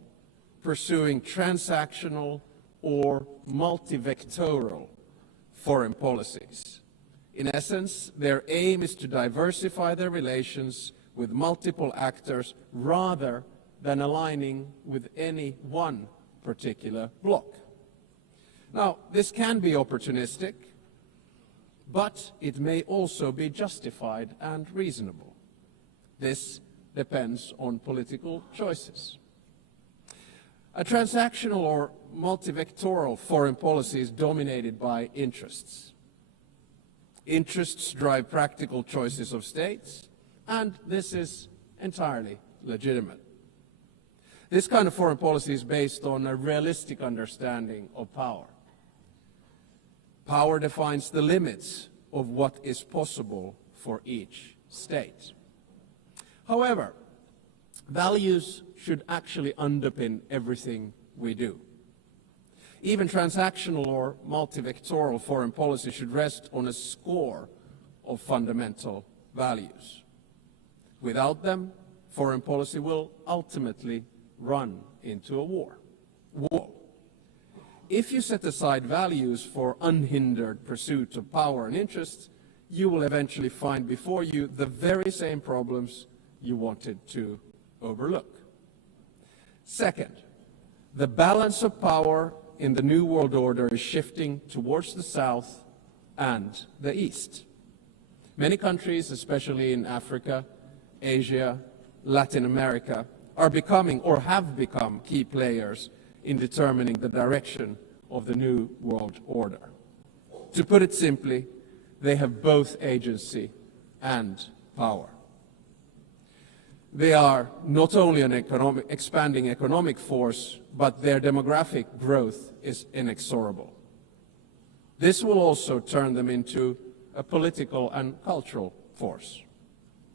pursuing transactional or multivectoral foreign policies, In essence, their aim is to diversify their relations with multiple actors rather than aligning with any one particular bloc. Now, this can be opportunistic, but it may also be justified and reasonable. This depends on political choices. A transactional or multivectoral foreign policy is dominated by interests. Interests drive practical choices of states, and this is entirely legitimate. This kind of foreign policy is based on a realistic understanding of power. Power defines the limits of what is possible for each state. However, values should actually underpin everything we do. Even transactional or multivectoral foreign policy should rest on a score of fundamental values. Without them, foreign policy will ultimately run into a war. If you set aside values for unhindered pursuit of power and interests, you will eventually find before you the very same problems you wanted to overlook. Second, the balance of power in the New World Order is shifting towards the South and the East. Many countries, especially in Africa, Asia, Latin America, are becoming or have become key players in determining the direction of the New World Order. To put it simply, they have both agency and power. They are not only an expanding economic force, but their demographic growth is inexorable. This will also turn them into a political and cultural force.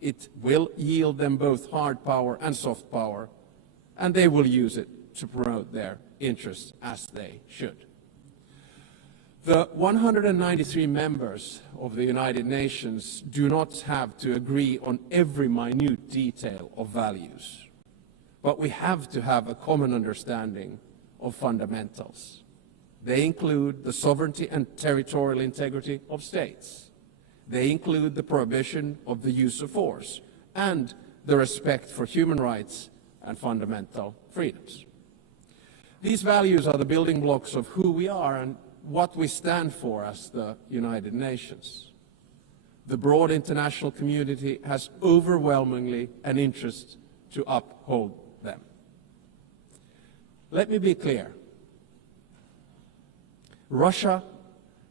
It will yield them both hard power and soft power, and they will use it to promote their interests as they should. The 193 members of the United Nations do not have to agree on every minute detail of values, but we have to have a common understanding of fundamentals. They include the sovereignty and territorial integrity of states. They include the prohibition of the use of force and the respect for human rights and fundamental freedoms. These values are the building blocks of who we are and what we stand for as the United Nations. The broad international community has overwhelmingly an interest to uphold them. Let me be clear. Russia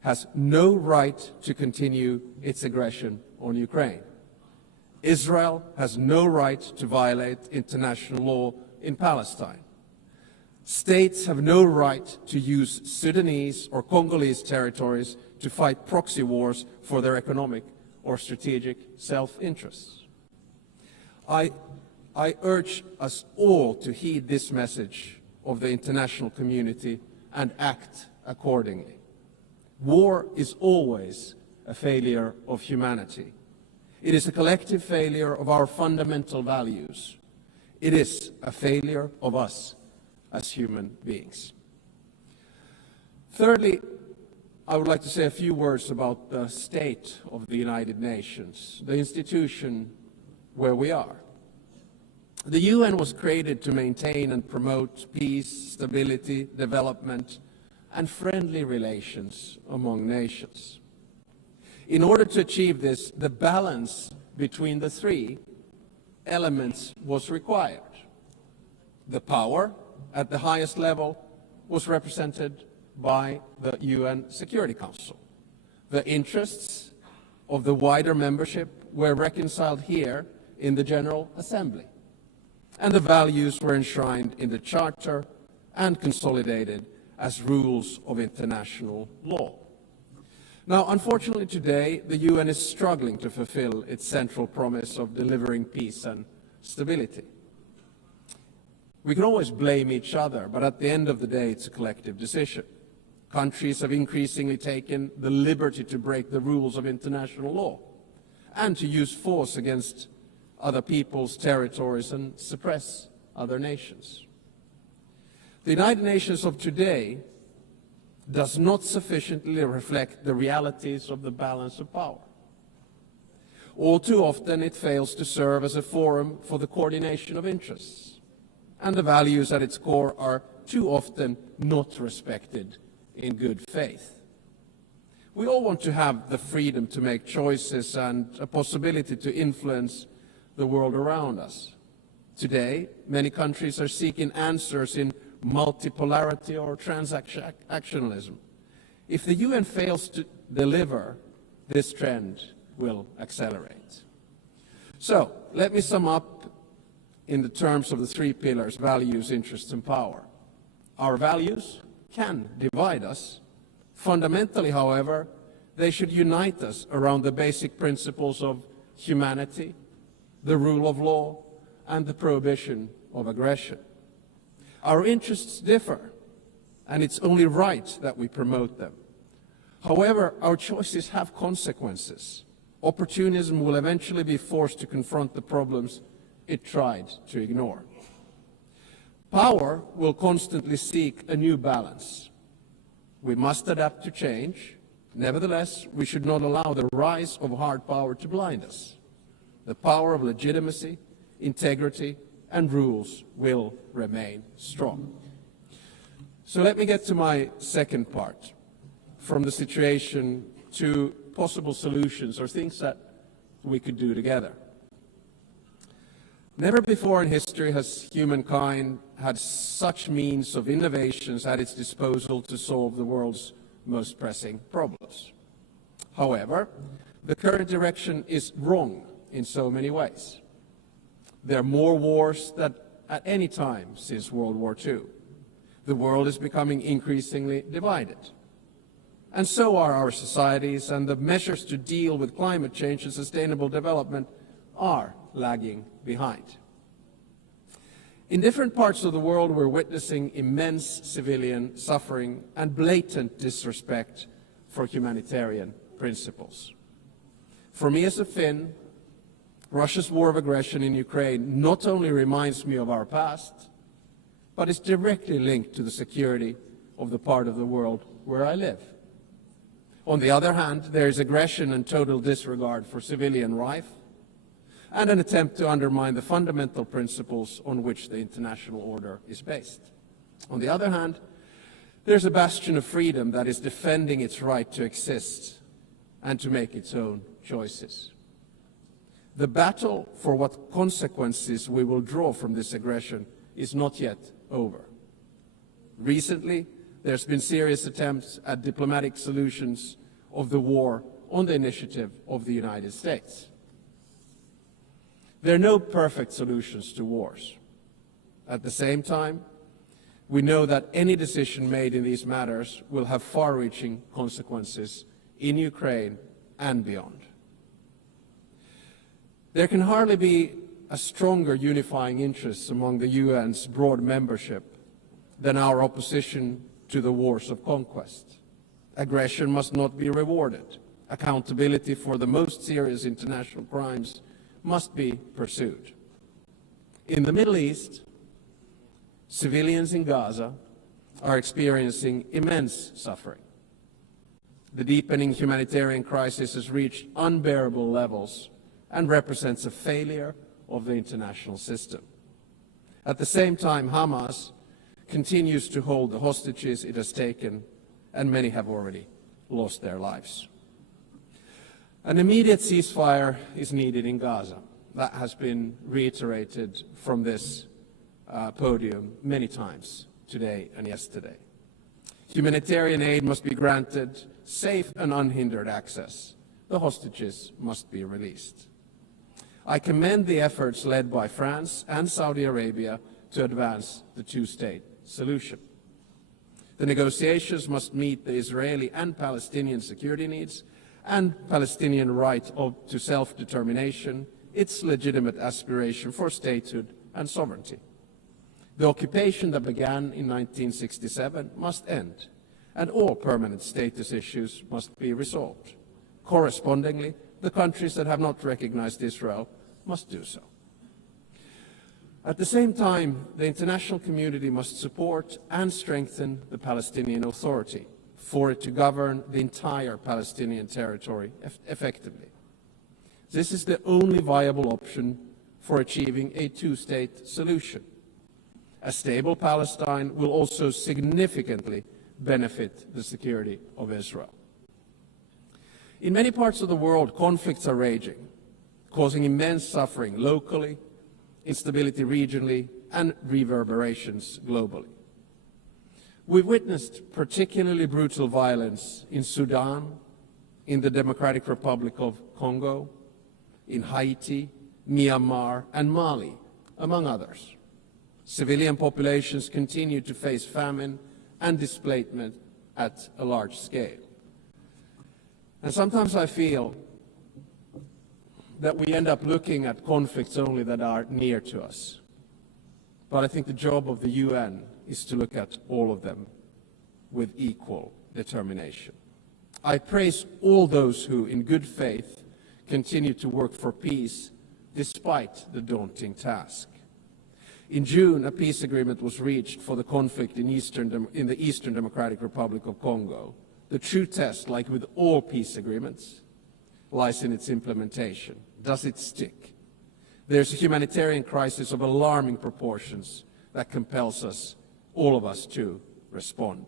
has no right to continue its aggression on Ukraine. Israel has no right to violate international law in Palestine. States have no right to use Sudanese or Congolese territories to fight proxy wars for their economic or strategic self-interests. I urge us all to heed this message of the international community and act accordingly. War is always a failure of humanity. It is a collective failure of our fundamental values. It is a failure of us as human beings. Thirdly, I would like to say a few words about the state of the United Nations, the institution where we are. The UN was created to maintain and promote peace, stability, development, and friendly relations among nations. In order to achieve this, the balance between the three elements was required. The power at the highest level was represented by the UN Security Council. The interests of the wider membership were reconciled here in the General Assembly, and the values were enshrined in the Charter and consolidated as rules of international law. Now, unfortunately today, the UN is struggling to fulfill its central promise of delivering peace and stability. We can always blame each other, but at the end of the day, it's a collective decision. Countries have increasingly taken the liberty to break the rules of international law and to use force against other people's territories and suppress other nations. The United Nations of today does not sufficiently reflect the realities of the balance of power. All too often it fails to serve as a forum for the coordination of interests, and the values at its core are too often not respected in good faith. We all want to have the freedom to make choices and a possibility to influence the world around us. Today, many countries are seeking answers in multipolarity or transactionalism. If the UN fails to deliver, this trend will accelerate. So, let me sum up in the terms of the three pillars: values, interests, and power. Our values can divide us. Fundamentally, however, they should unite us around the basic principles of humanity, the rule of law, and the prohibition of aggression. Our interests differ, and it's only right that we promote them. However, our choices have consequences. Opportunism will eventually be forced to confront the problems it tried to ignore. Power will constantly seek a new balance. We must adapt to change. Nevertheless, we should not allow the rise of hard power to blind us. The power of legitimacy, integrity, and rules will remain strong. So let me get to my second part, from the situation to possible solutions or things that we could do together. Never before in history has humankind had such means of innovations at its disposal to solve the world's most pressing problems. However, the current direction is wrong in so many ways. There are more wars than at any time since World War II. The world is becoming increasingly divided. And so are our societies, and the measures to deal with climate change and sustainable development are lagging behind. In different parts of the world, we're witnessing immense civilian suffering and blatant disrespect for humanitarian principles. For me as a Finn, Russia's war of aggression in Ukraine not only reminds me of our past, but is directly linked to the security of the part of the world where I live. On the other hand, there is aggression and total disregard for civilian life, and an attempt to undermine the fundamental principles on which the international order is based. On the other hand, there's a bastion of freedom that is defending its right to exist and to make its own choices. The battle for what consequences we will draw from this aggression is not yet over. Recently, there's been serious attempts at diplomatic solutions of the war on the initiative of the United States. There are no perfect solutions to wars. At the same time, we know that any decision made in these matters will have far-reaching consequences in Ukraine and beyond. There can hardly be a stronger unifying interest among the UN's broad membership than our opposition to the wars of conquest. Aggression must not be rewarded. Accountability for the most serious international crimes must be pursued. In the Middle East, civilians in Gaza are experiencing immense suffering. The deepening humanitarian crisis has reached unbearable levels and represents a failure of the international system. At the same time, Hamas continues to hold the hostages it has taken, and many have already lost their lives. An immediate ceasefire is needed in Gaza. That has been reiterated from this podium many times today and yesterday. Humanitarian aid must be granted safe and unhindered access. The hostages must be released. I commend the efforts led by France and Saudi Arabia to advance the two-state solution. The negotiations must meet the Israeli and Palestinian security needs and Palestinian right to self-determination, its legitimate aspiration for statehood and sovereignty. The occupation that began in 1967 must end, and all permanent status issues must be resolved. Correspondingly, the countries that have not recognized Israel must do so. At the same time, the international community must support and strengthen the Palestinian Authority, for it to govern the entire Palestinian territory effectively. This is the only viable option for achieving a two-state solution. A stable Palestine will also significantly benefit the security of Israel. In many parts of the world, conflicts are raging, causing immense suffering locally, instability regionally, and reverberations globally. We've witnessed particularly brutal violence in Sudan, in the Democratic Republic of Congo, in Haiti, Myanmar, and Mali, among others. Civilian populations continue to face famine and displacement at a large scale. And sometimes I feel that we end up looking at conflicts only that are near to us. But I think the job of the UN is to look at all of them with equal determination. I praise all those who, in good faith, continue to work for peace despite the daunting task. In June, a peace agreement was reached for the conflict in the Eastern Democratic Republic of Congo. The true test, like with all peace agreements, lies in its implementation. Does it stick? There's a humanitarian crisis of alarming proportions that compels us, all of us, to respond.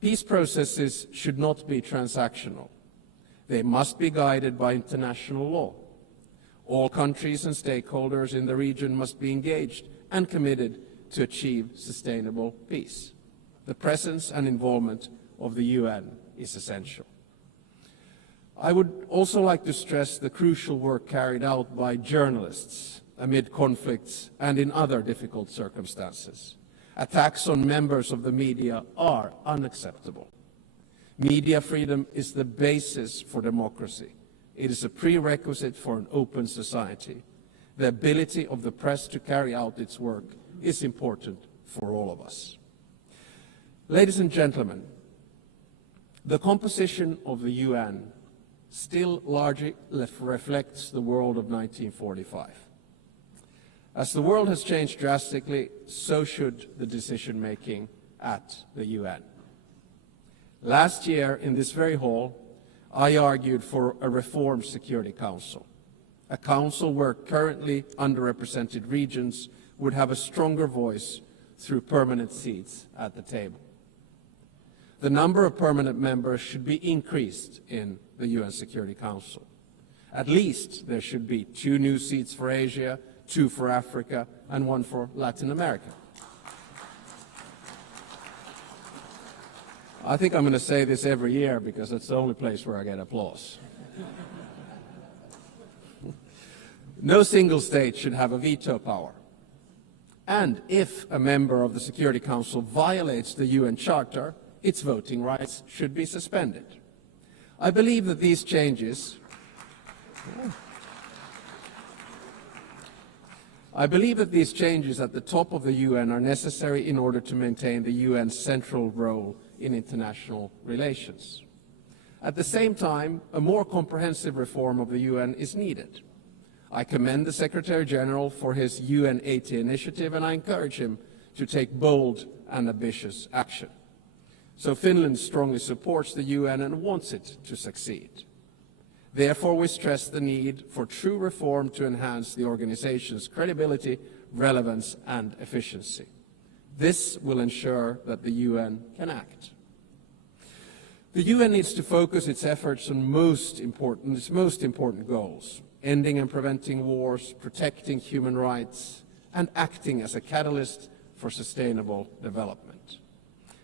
Peace processes should not be transactional. They must be guided by international law. All countries and stakeholders in the region must be engaged and committed to achieve sustainable peace. The presence and involvement of the UN is essential. I would also like to stress the crucial work carried out by journalists amid conflicts and in other difficult circumstances. Attacks on members of the media are unacceptable. Media freedom is the basis for democracy. It is a prerequisite for an open society. The ability of the press to carry out its work is important for all of us. Ladies and gentlemen, the composition of the UN still largely reflects the world of 1945. As the world has changed drastically, so should the decision-making at the UN. Last year, in this very hall, I argued for a reformed Security Council, a council where currently underrepresented regions would have a stronger voice through permanent seats at the table. The number of permanent members should be increased in the UN Security Council. At least there should be 2 new seats for Asia, 2 for Africa, and 1 for Latin America. I think I'm going to say this every year because it's the only place where I get applause. No single state should have a veto power. And if a member of the Security Council violates the UN Charter, its voting rights should be suspended. I believe that these changes at the top of the UN are necessary in order to maintain the UN's central role in international relations. At the same time, a more comprehensive reform of the UN is needed. I commend the Secretary General for his UN 80 initiative, and I encourage him to take bold and ambitious action. So Finland strongly supports the UN and wants it to succeed. Therefore, we stress the need for true reform to enhance the organization's credibility, relevance, and efficiency. This will ensure that the UN can act. The UN needs to focus its efforts on its most important goals: ending and preventing wars, protecting human rights, and acting as a catalyst for sustainable development.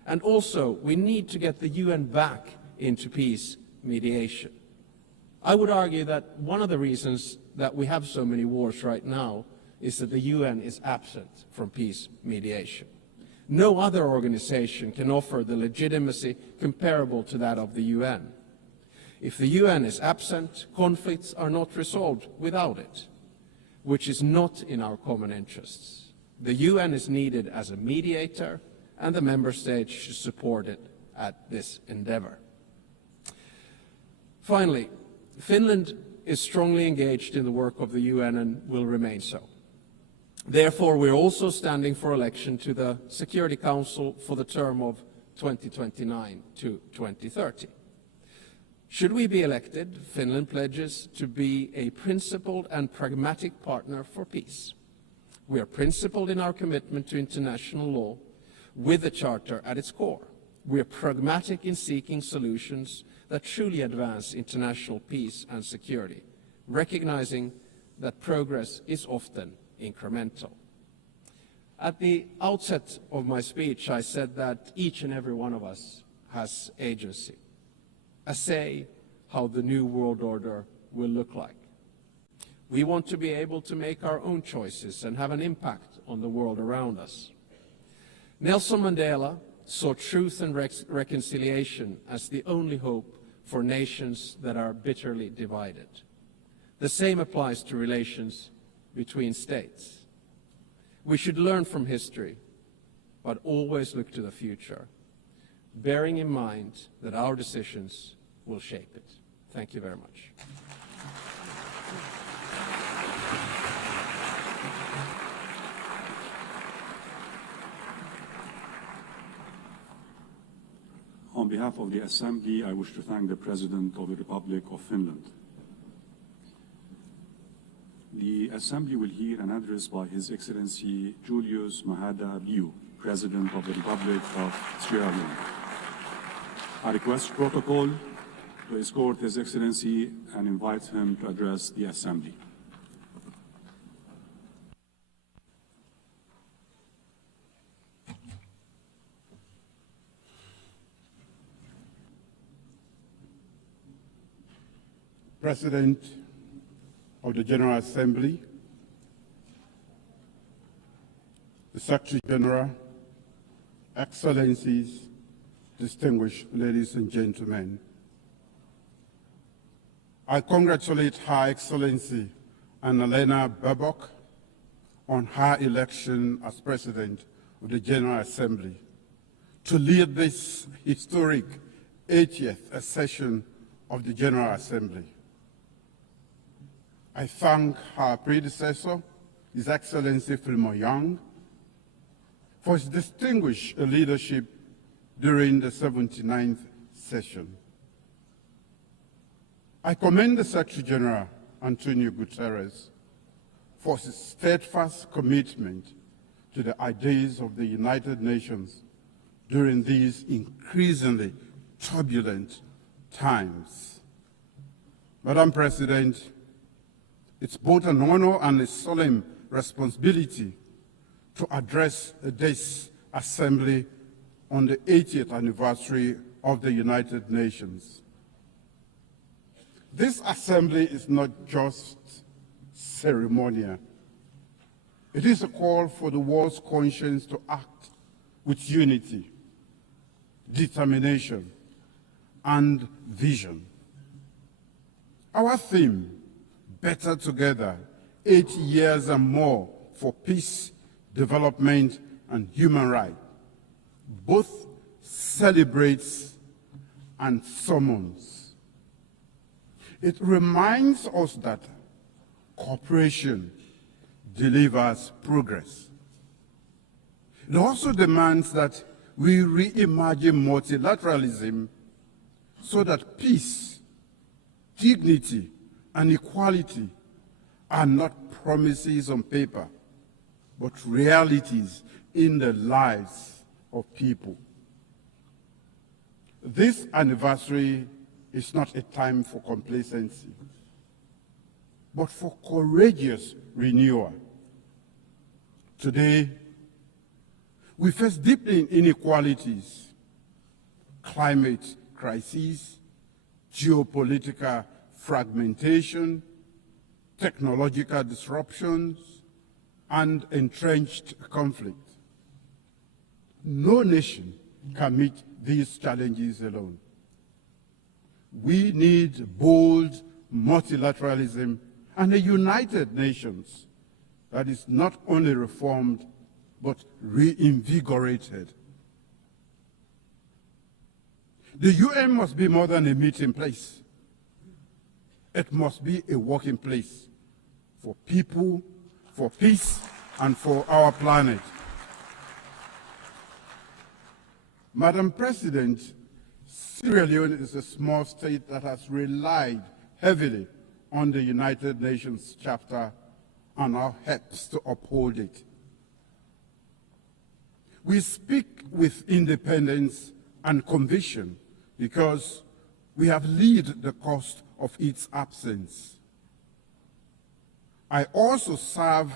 And also, we need to get the UN back into peace mediation. I would argue that one of the reasons that we have so many wars right now is that the UN is absent from peace mediation. No other organization can offer the legitimacy comparable to that of the UN. If the UN is absent, conflicts are not resolved without it, which is not in our common interests. The UN is needed as a mediator, and the member states should support it at this endeavor. Finally, Finland is strongly engaged in the work of the UN and will remain so. Therefore, we're also standing for election to the Security Council for the term of 2029 to 2030. Should we be elected, Finland pledges to be a principled and pragmatic partner for peace. We are principled in our commitment to international law, with the Charter at its core. We are pragmatic in seeking solutions that truly advance international peace and security, recognizing that progress is often incremental. At the outset of my speech, I said that each and every one of us has agency, a say how the new world order will look like. We want to be able to make our own choices and have an impact on the world around us. Nelson Mandela saw truth and reconciliation as the only hope for nations that are bitterly divided. The same applies to relations between states. We should learn from history, but always look to the future, bearing in mind that our decisions will shape it. Thank you very much. On behalf of the Assembly, I wish to thank the President of the Republic of Finland. The Assembly will hear an address by His Excellency Julius Maada Bio, President of the Republic of Sierra Leone. I request protocol to escort His Excellency and invite him to address the Assembly. President of the General Assembly, the Secretary General, Excellencies, distinguished ladies and gentlemen, I congratulate Her Excellency Annalena Baerbock on her election as President of the General Assembly to lead this historic 80th session of the General Assembly. I thank her predecessor, His Excellency Philemon Yang, for his distinguished leadership during the 79th session. I commend the Secretary General, Antonio Guterres, for his steadfast commitment to the ideas of the United Nations during these increasingly turbulent times. Madam President, it's both an honor and a solemn responsibility to address this Assembly on the 80th anniversary of the United Nations. This Assembly is not just ceremonial. It is a call for the world's conscience to act with unity, determination, and vision. Our theme, Better Together, 80 years and more for peace, development, and human rights, both celebrates and summons. It reminds us that cooperation delivers progress. It also demands that we reimagine multilateralism so that peace, dignity, and equality are not promises on paper, but realities in the lives of people. This anniversary is not a time for complacency, but for courageous renewal. Today, we face deepening inequalities, climate crises, geopolitical fragmentation, technological disruptions, and entrenched conflict. No nation can meet these challenges alone. We need bold multilateralism and a united nations that is not only reformed, but reinvigorated. The UN must be more than a meeting place. It must be a working place for people, for peace, and for our planet. Madam President, Sierra Leone is a small state that has relied heavily on the United Nations Charter and our helps to uphold it. We speak with independence and conviction because we have lived the cost of its absence. I also serve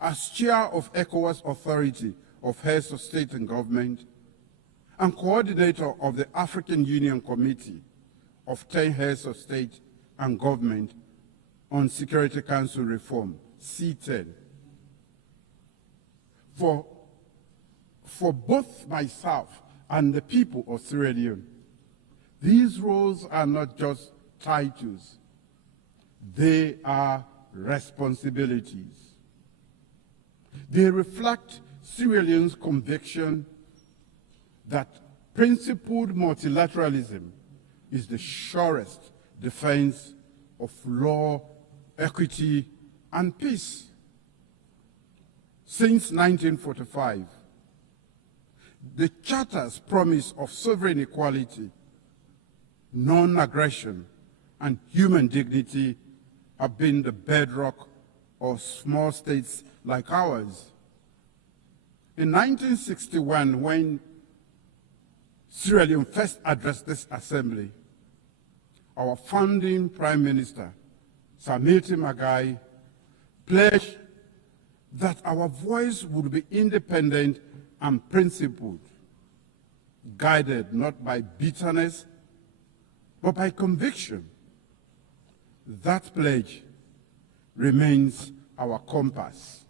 as chair of ECOWAS Authority of Heads of State and Government and coordinator of the African Union Committee of 10 Heads of State and Government on Security Council Reform, C10. For both myself and the people of Sierra Leone, these roles are not just titles, they are responsibilities. They reflect Sierra Leone's conviction that principled multilateralism is the surest defense of law, equity, and peace. Since 1945, the Charter's promise of sovereign equality, non-aggression, and human dignity have been the bedrock of small states like ours. In 1961, when Sierra Leone first addressed this assembly, our founding Prime Minister, Sir Milton Magai, pledged that our voice would be independent and principled, guided not by bitterness, but by conviction. That pledge remains our compass.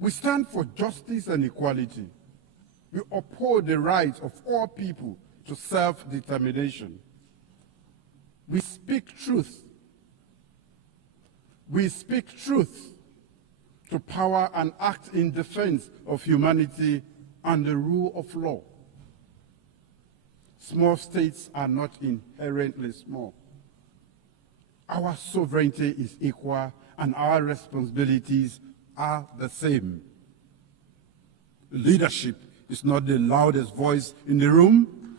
We stand for justice and equality. We uphold the rights of all people to self-determination. We speak truth. We speak truth to power and act in defense of humanity and the rule of law. Small states are not inherently small. Our sovereignty is equal and our responsibilities are the same. Leadership is not the loudest voice in the room.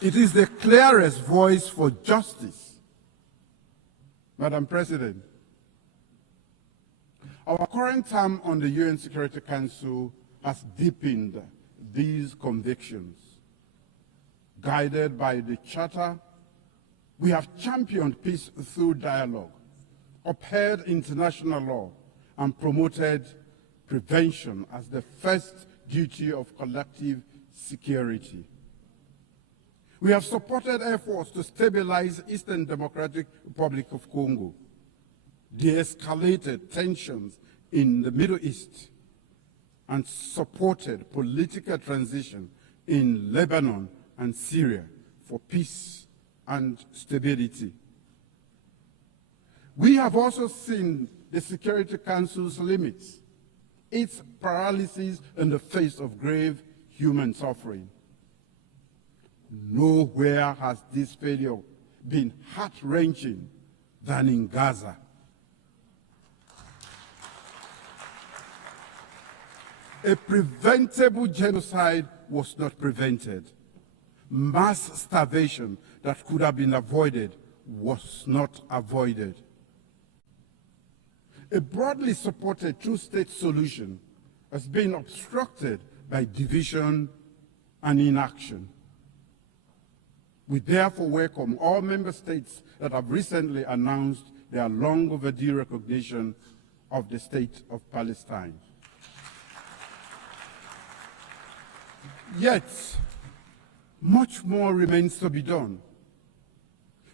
It is the clearest voice for justice. Madam President, our current term on the UN Security Council has deepened these convictions. Guided by the Charter, we have championed peace through dialogue, upheld international law, and promoted prevention as the first duty of collective security. We have supported efforts to stabilize Eastern Democratic Republic of Congo, de-escalated tensions in the Middle East, and supported political transition in Lebanon and Syria for peace and stability. We have also seen the Security Council's limits, its paralysis in the face of grave human suffering. Nowhere has this failure been heart-wrenching than in Gaza. A preventable genocide was not prevented. Mass starvation that could have been avoided was not avoided. A broadly supported two-state solution has been obstructed by division and inaction. We therefore welcome all member states that have recently announced their long overdue recognition of the State of Palestine. Yet, much more remains to be done.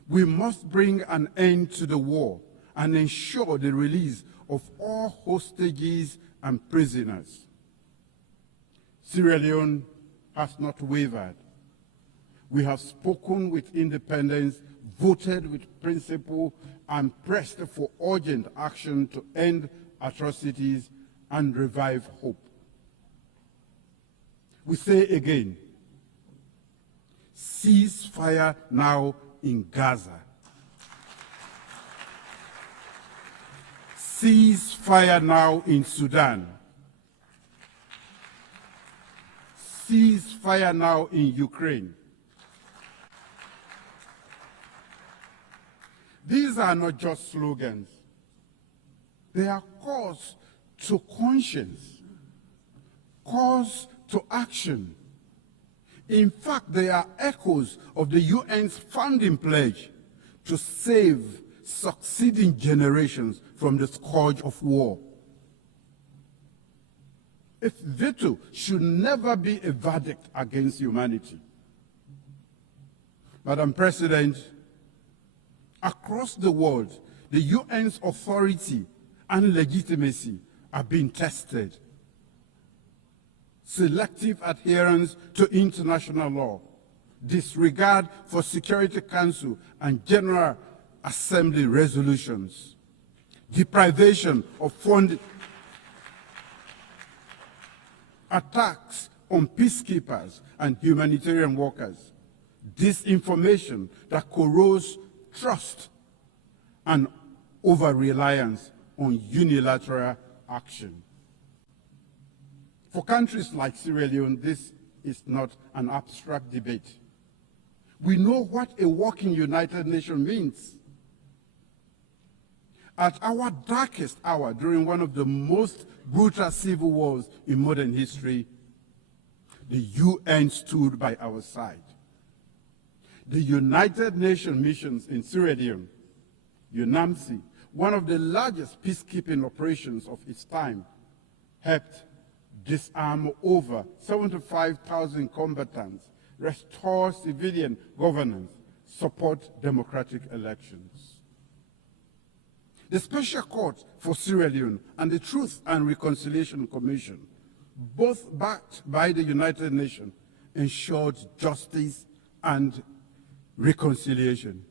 We must bring an end to the war and ensure the release of all hostages and prisoners. Sierra Leone has not wavered. We have spoken with independence, voted with principle, and pressed for urgent action to end atrocities and revive hope. We say again, cease fire now in Gaza. Cease fire now in Sudan. cease fire now in Ukraine. These are not just slogans. They are calls to conscience, calls to action. In fact, they are echoes of the UN's founding pledge to save succeeding generations from the scourge of war. A veto should never be a verdict against humanity. Madam President, across the world, the UN's authority and legitimacy are being tested. Selective adherence to international law, disregard for Security Council and General Assembly resolutions, deprivation of funding, attacks on peacekeepers and humanitarian workers, disinformation that corrodes trust, and over-reliance on unilateral action. For countries like Sierra Leone, this is not an abstract debate. We know what a working United Nations means. At our darkest hour, during one of the most brutal civil wars in modern history, the UN stood by our side. The United Nations missions in Sierra Leone, UNAMSI, one of the largest peacekeeping operations of its time, helped disarm over 75,000 combatants, restore civilian governance, support democratic elections. The Special Court for Sierra Leone and the Truth and Reconciliation Commission, both backed by the United Nations, ensured justice and reconciliation.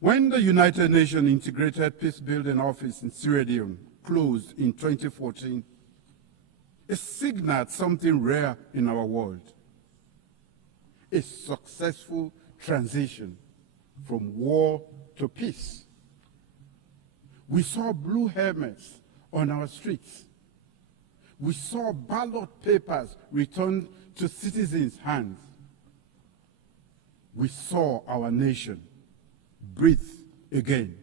When the United Nations Integrated Peacebuilding Office in Sierra Leone closed in 2014, it signaled something rare in our world: a successful transition from war to peace. We saw blue helmets on our streets. We saw ballot papers returned to citizens' hands. We saw our nation breathe again.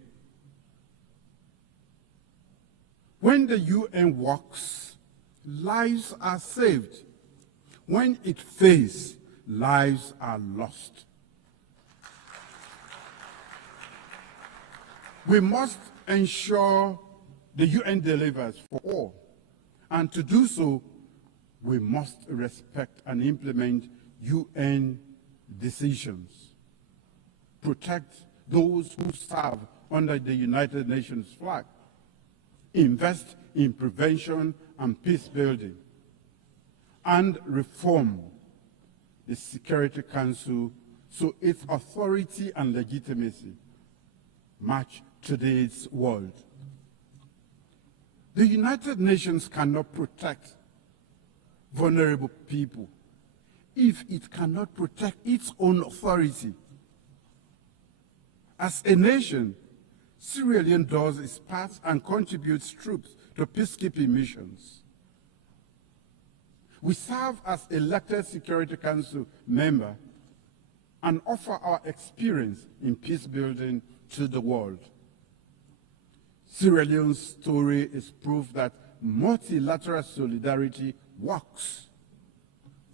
When the UN works, lives are saved. When it fails, lives are lost. We must ensure the UN delivers for all. And to do so, we must respect and implement UN decisions. Protect those who serve under the United Nations flag. Invest in prevention and peace building. And reform the Security Council so its authority and legitimacy match today's world. The United Nations cannot protect vulnerable people if it cannot protect its own authority. As a nation, Sierra Leone does its part and contributes troops to peacekeeping missions. We serve as elected Security Council member and offer our experience in peace building to the world. Sierra Leone's story is proof that multilateral solidarity works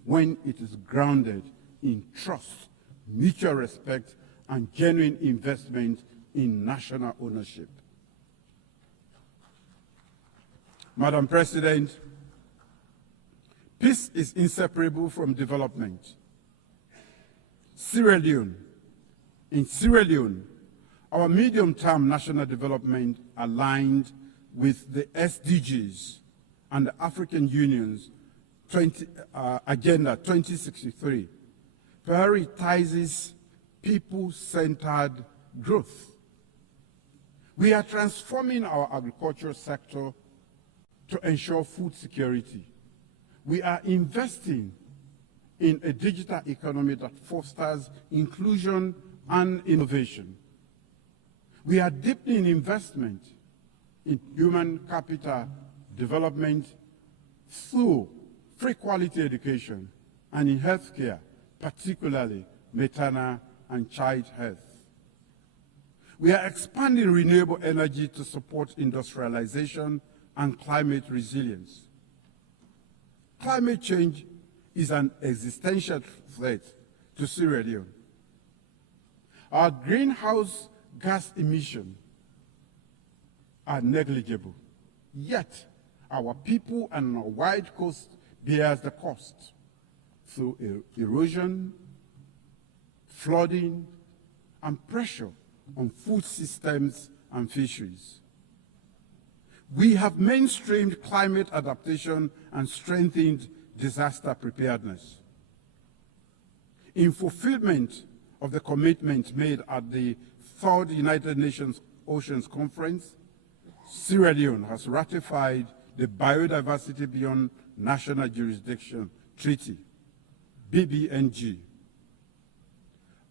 when it is grounded in trust, mutual respect, and genuine investment in national ownership. Madam President, peace is inseparable from development. In Sierra Leone, our medium-term national development aligned with the SDGs and the African Union's Agenda 2063 prioritizes people-centered growth. We are transforming our agricultural sector to ensure food security. We are investing in a digital economy that fosters inclusion and innovation. We are deepening investment in human capital development through free quality education, and in healthcare, particularly maternal and child health. We are expanding renewable energy to support industrialization and climate resilience. Climate change is an existential threat to Sierra Leone. Our greenhouse gas emissions are negligible, yet our people and our wide coast bears the cost through erosion, flooding, and pressure on food systems and fisheries. We have mainstreamed climate adaptation and strengthened disaster preparedness. In fulfillment of the commitment made at the Third United Nations Oceans Conference, Sierra Leone has ratified the Biodiversity Beyond National Jurisdiction Treaty, BBNG.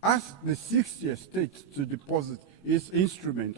As the 60th state to deposit its instrument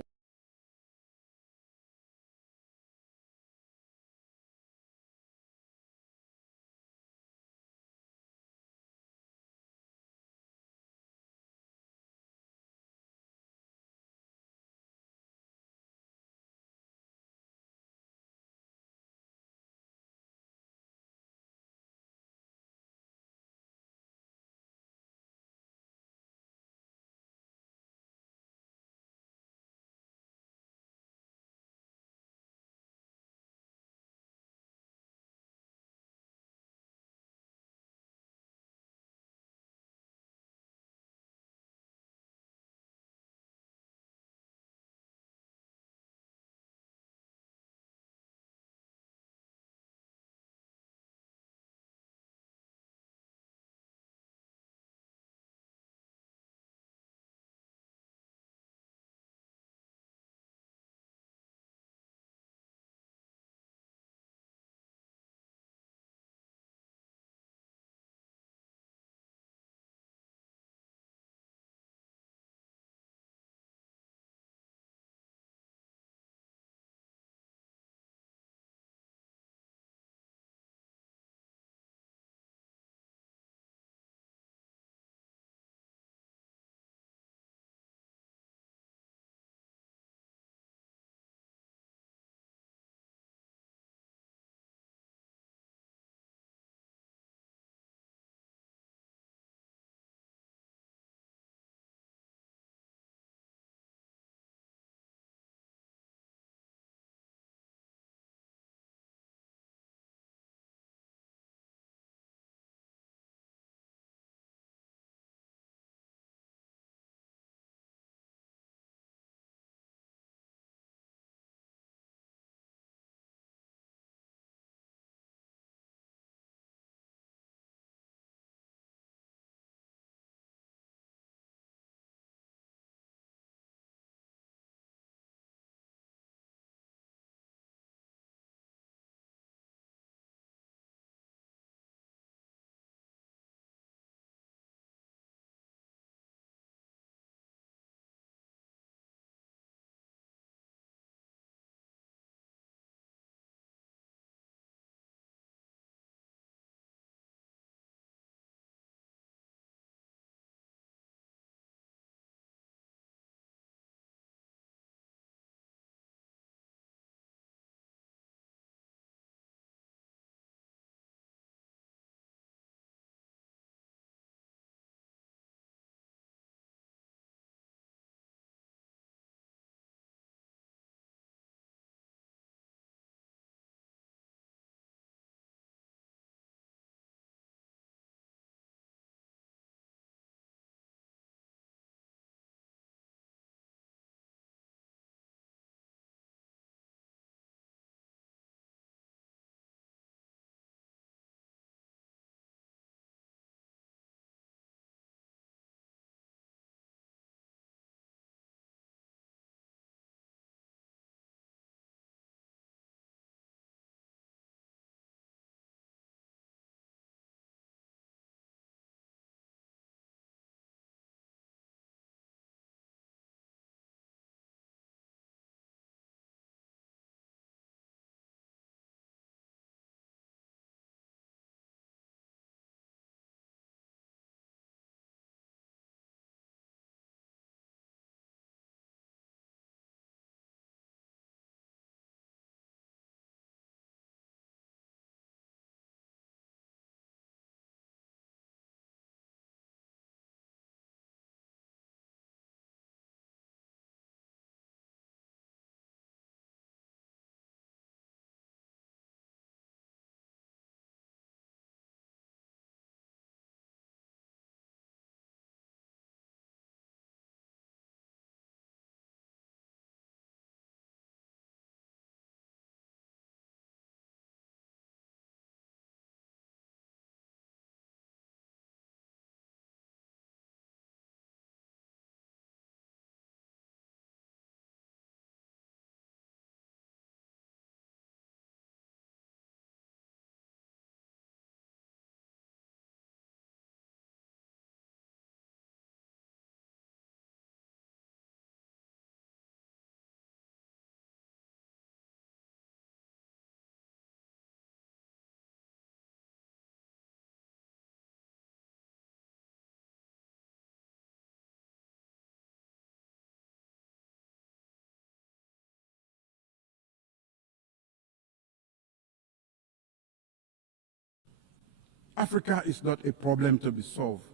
Africa is not a problem to be solved.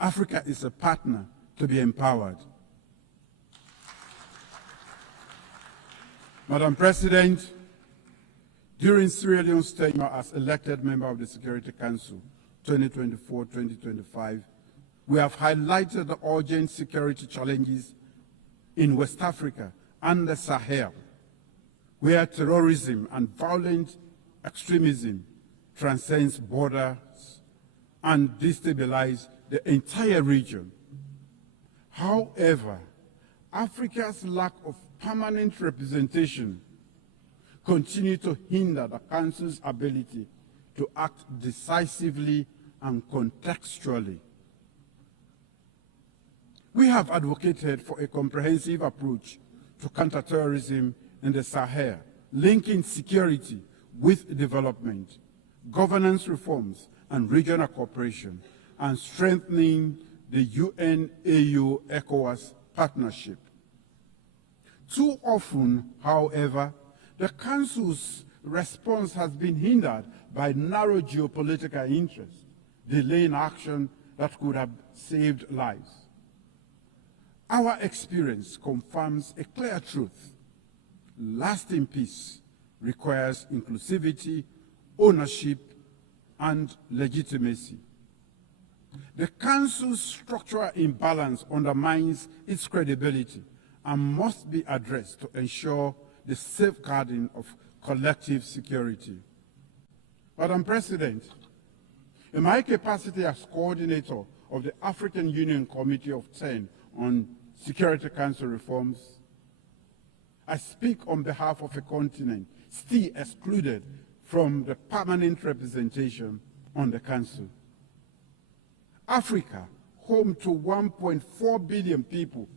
Africa is a partner to be empowered. Madam President, during Sierra Leone's tenure as elected member of the Security Council 2024-2025, we have highlighted the urgent security challenges in West Africa and the Sahel, where terrorism and violent extremism transcends borders and destabilize the entire region. However, Africa's lack of permanent representation continue to hinder the Council's ability to act decisively and contextually. We have advocated for a comprehensive approach to counterterrorism in the Sahel, linking security with development, governance reforms, and regional cooperation, and strengthening the UN-AU-ECOWAS partnership. Too often, however, the Council's response has been hindered by narrow geopolitical interests, delaying action that could have saved lives. Our experience confirms a clear truth. Lasting peace requires inclusivity, ownership, and legitimacy. The Council's structural imbalance undermines its credibility and must be addressed to ensure the safeguarding of collective security. Madam President, in my capacity as coordinator of the African Union Committee of 10 on Security Council reforms, I speak on behalf of a continent still excluded from the permanent representation on the Council. Africa, home to 1.4 billion people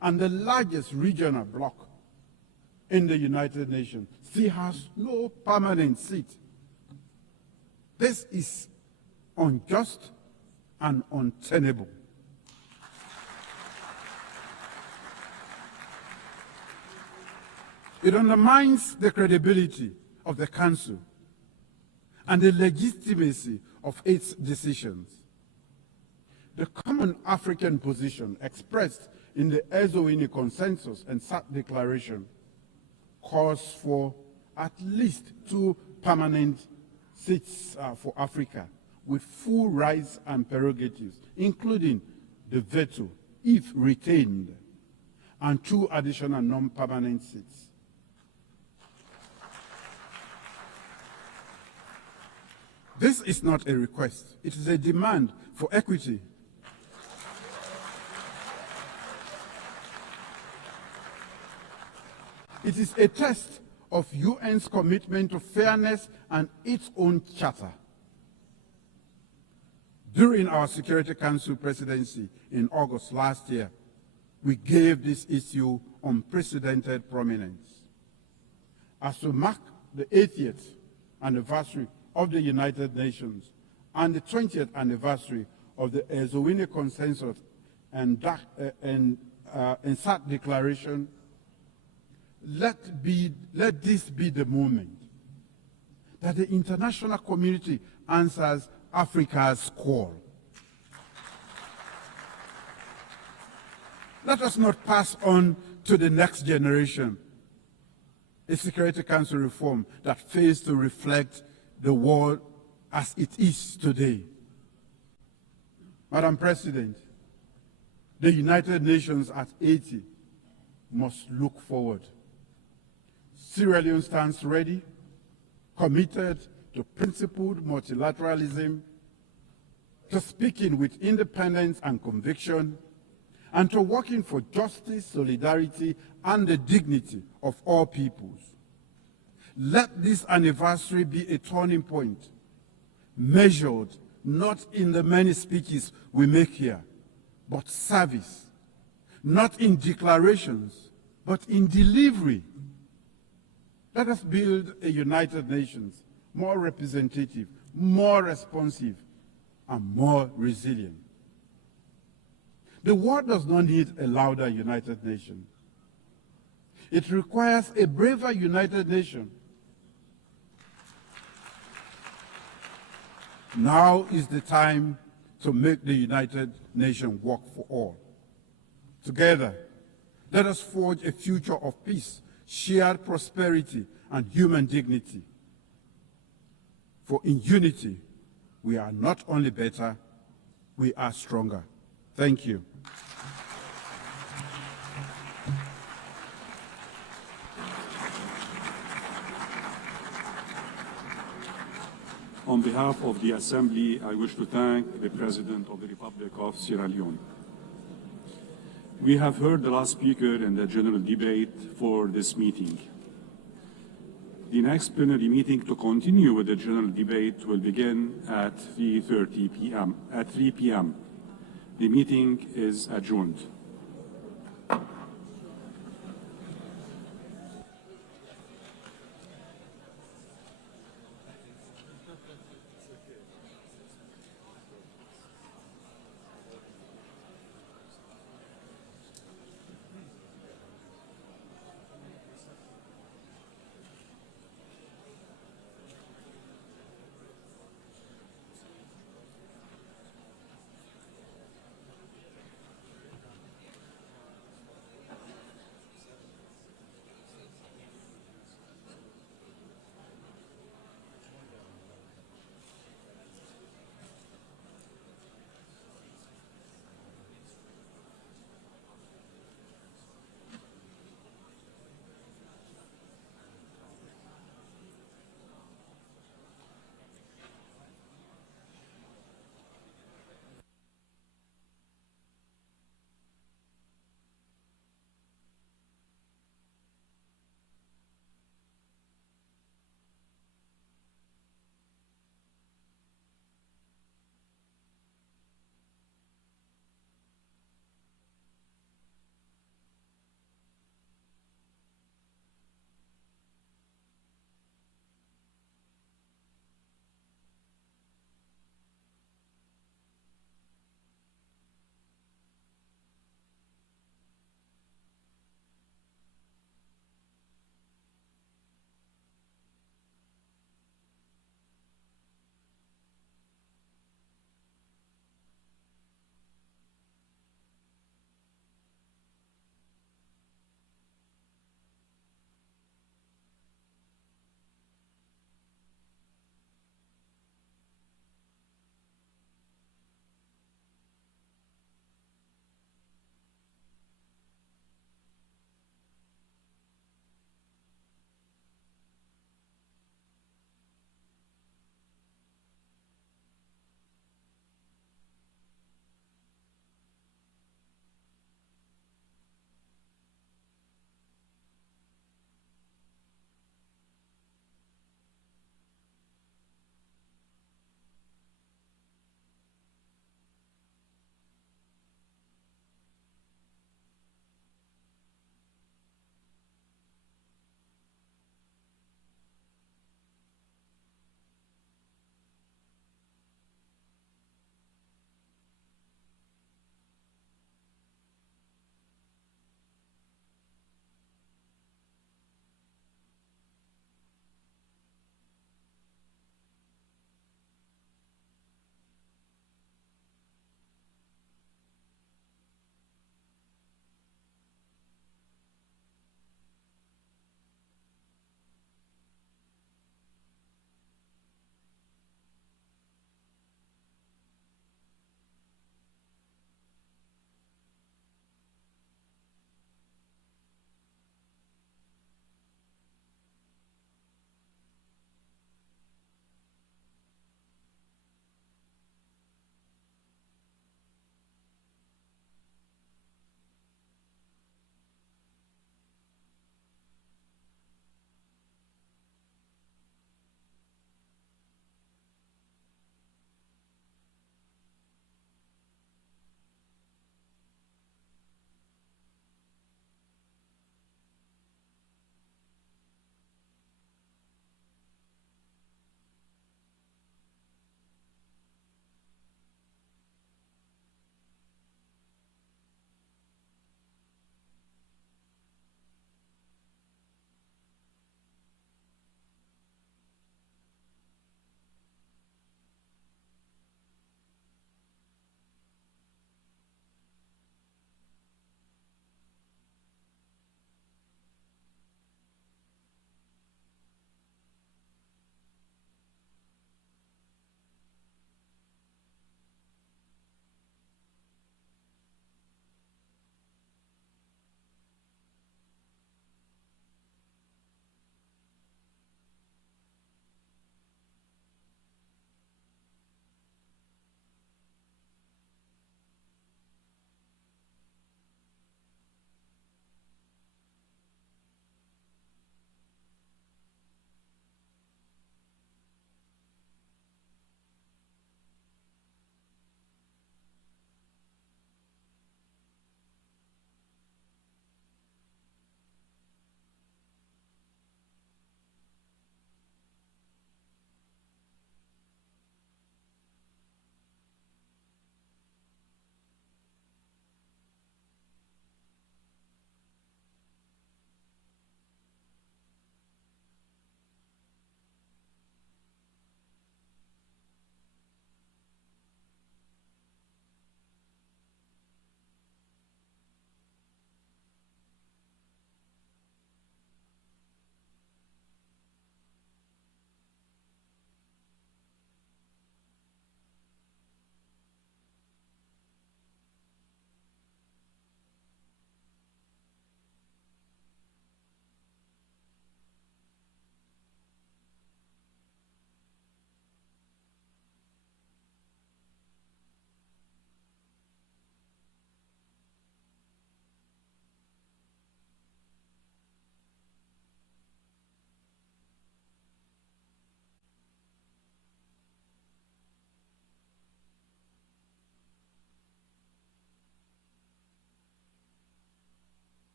and the largest regional bloc in the United Nations, still has no permanent seat. This is unjust and untenable. It undermines the credibility of the Council and the legitimacy of its decisions. The common African position expressed in the Estonia Consensus and SAT Declaration calls for at least 2 permanent seats for Africa with full rights and prerogatives, including the veto, if retained, and 2 additional non-permanent seats. This is not a request. It is a demand for equity. It is a test of UN's commitment to fairness and its own charter. During our Security Council presidency in August last year, we gave this issue unprecedented prominence. As we mark the 80th anniversary of the United Nations and the 20th anniversary of the Estonia Consensus and SAT Declaration, let this be the moment that the international community answers Africa's call. Let us not pass on to the next generation a Security Council reform that fails to reflect the world as it is today. Madam President, the United Nations at 80 must look forward. Sierra Leone stands ready, committed to principled multilateralism, to speaking with independence and conviction, and to working for justice, solidarity, and the dignity of all peoples. Let this anniversary be a turning point, measured not in the many speeches we make here, but service, not in declarations, but in delivery. Let us build a United Nations more representative, more responsive, and more resilient. The world does not need a louder United Nations. It requires a braver United Nations. Now is the time to make the United Nations work for all. Together, let us forge a future of peace, shared prosperity, and human dignity. For in unity, we are not only better, we are stronger. Thank you. On behalf of the Assembly, I wish to thank the President of the Republic of Sierra Leone. We have heard the last speaker in the general debate for this meeting. The next plenary meeting to continue with the general debate will begin at 3 p.m. The meeting is adjourned.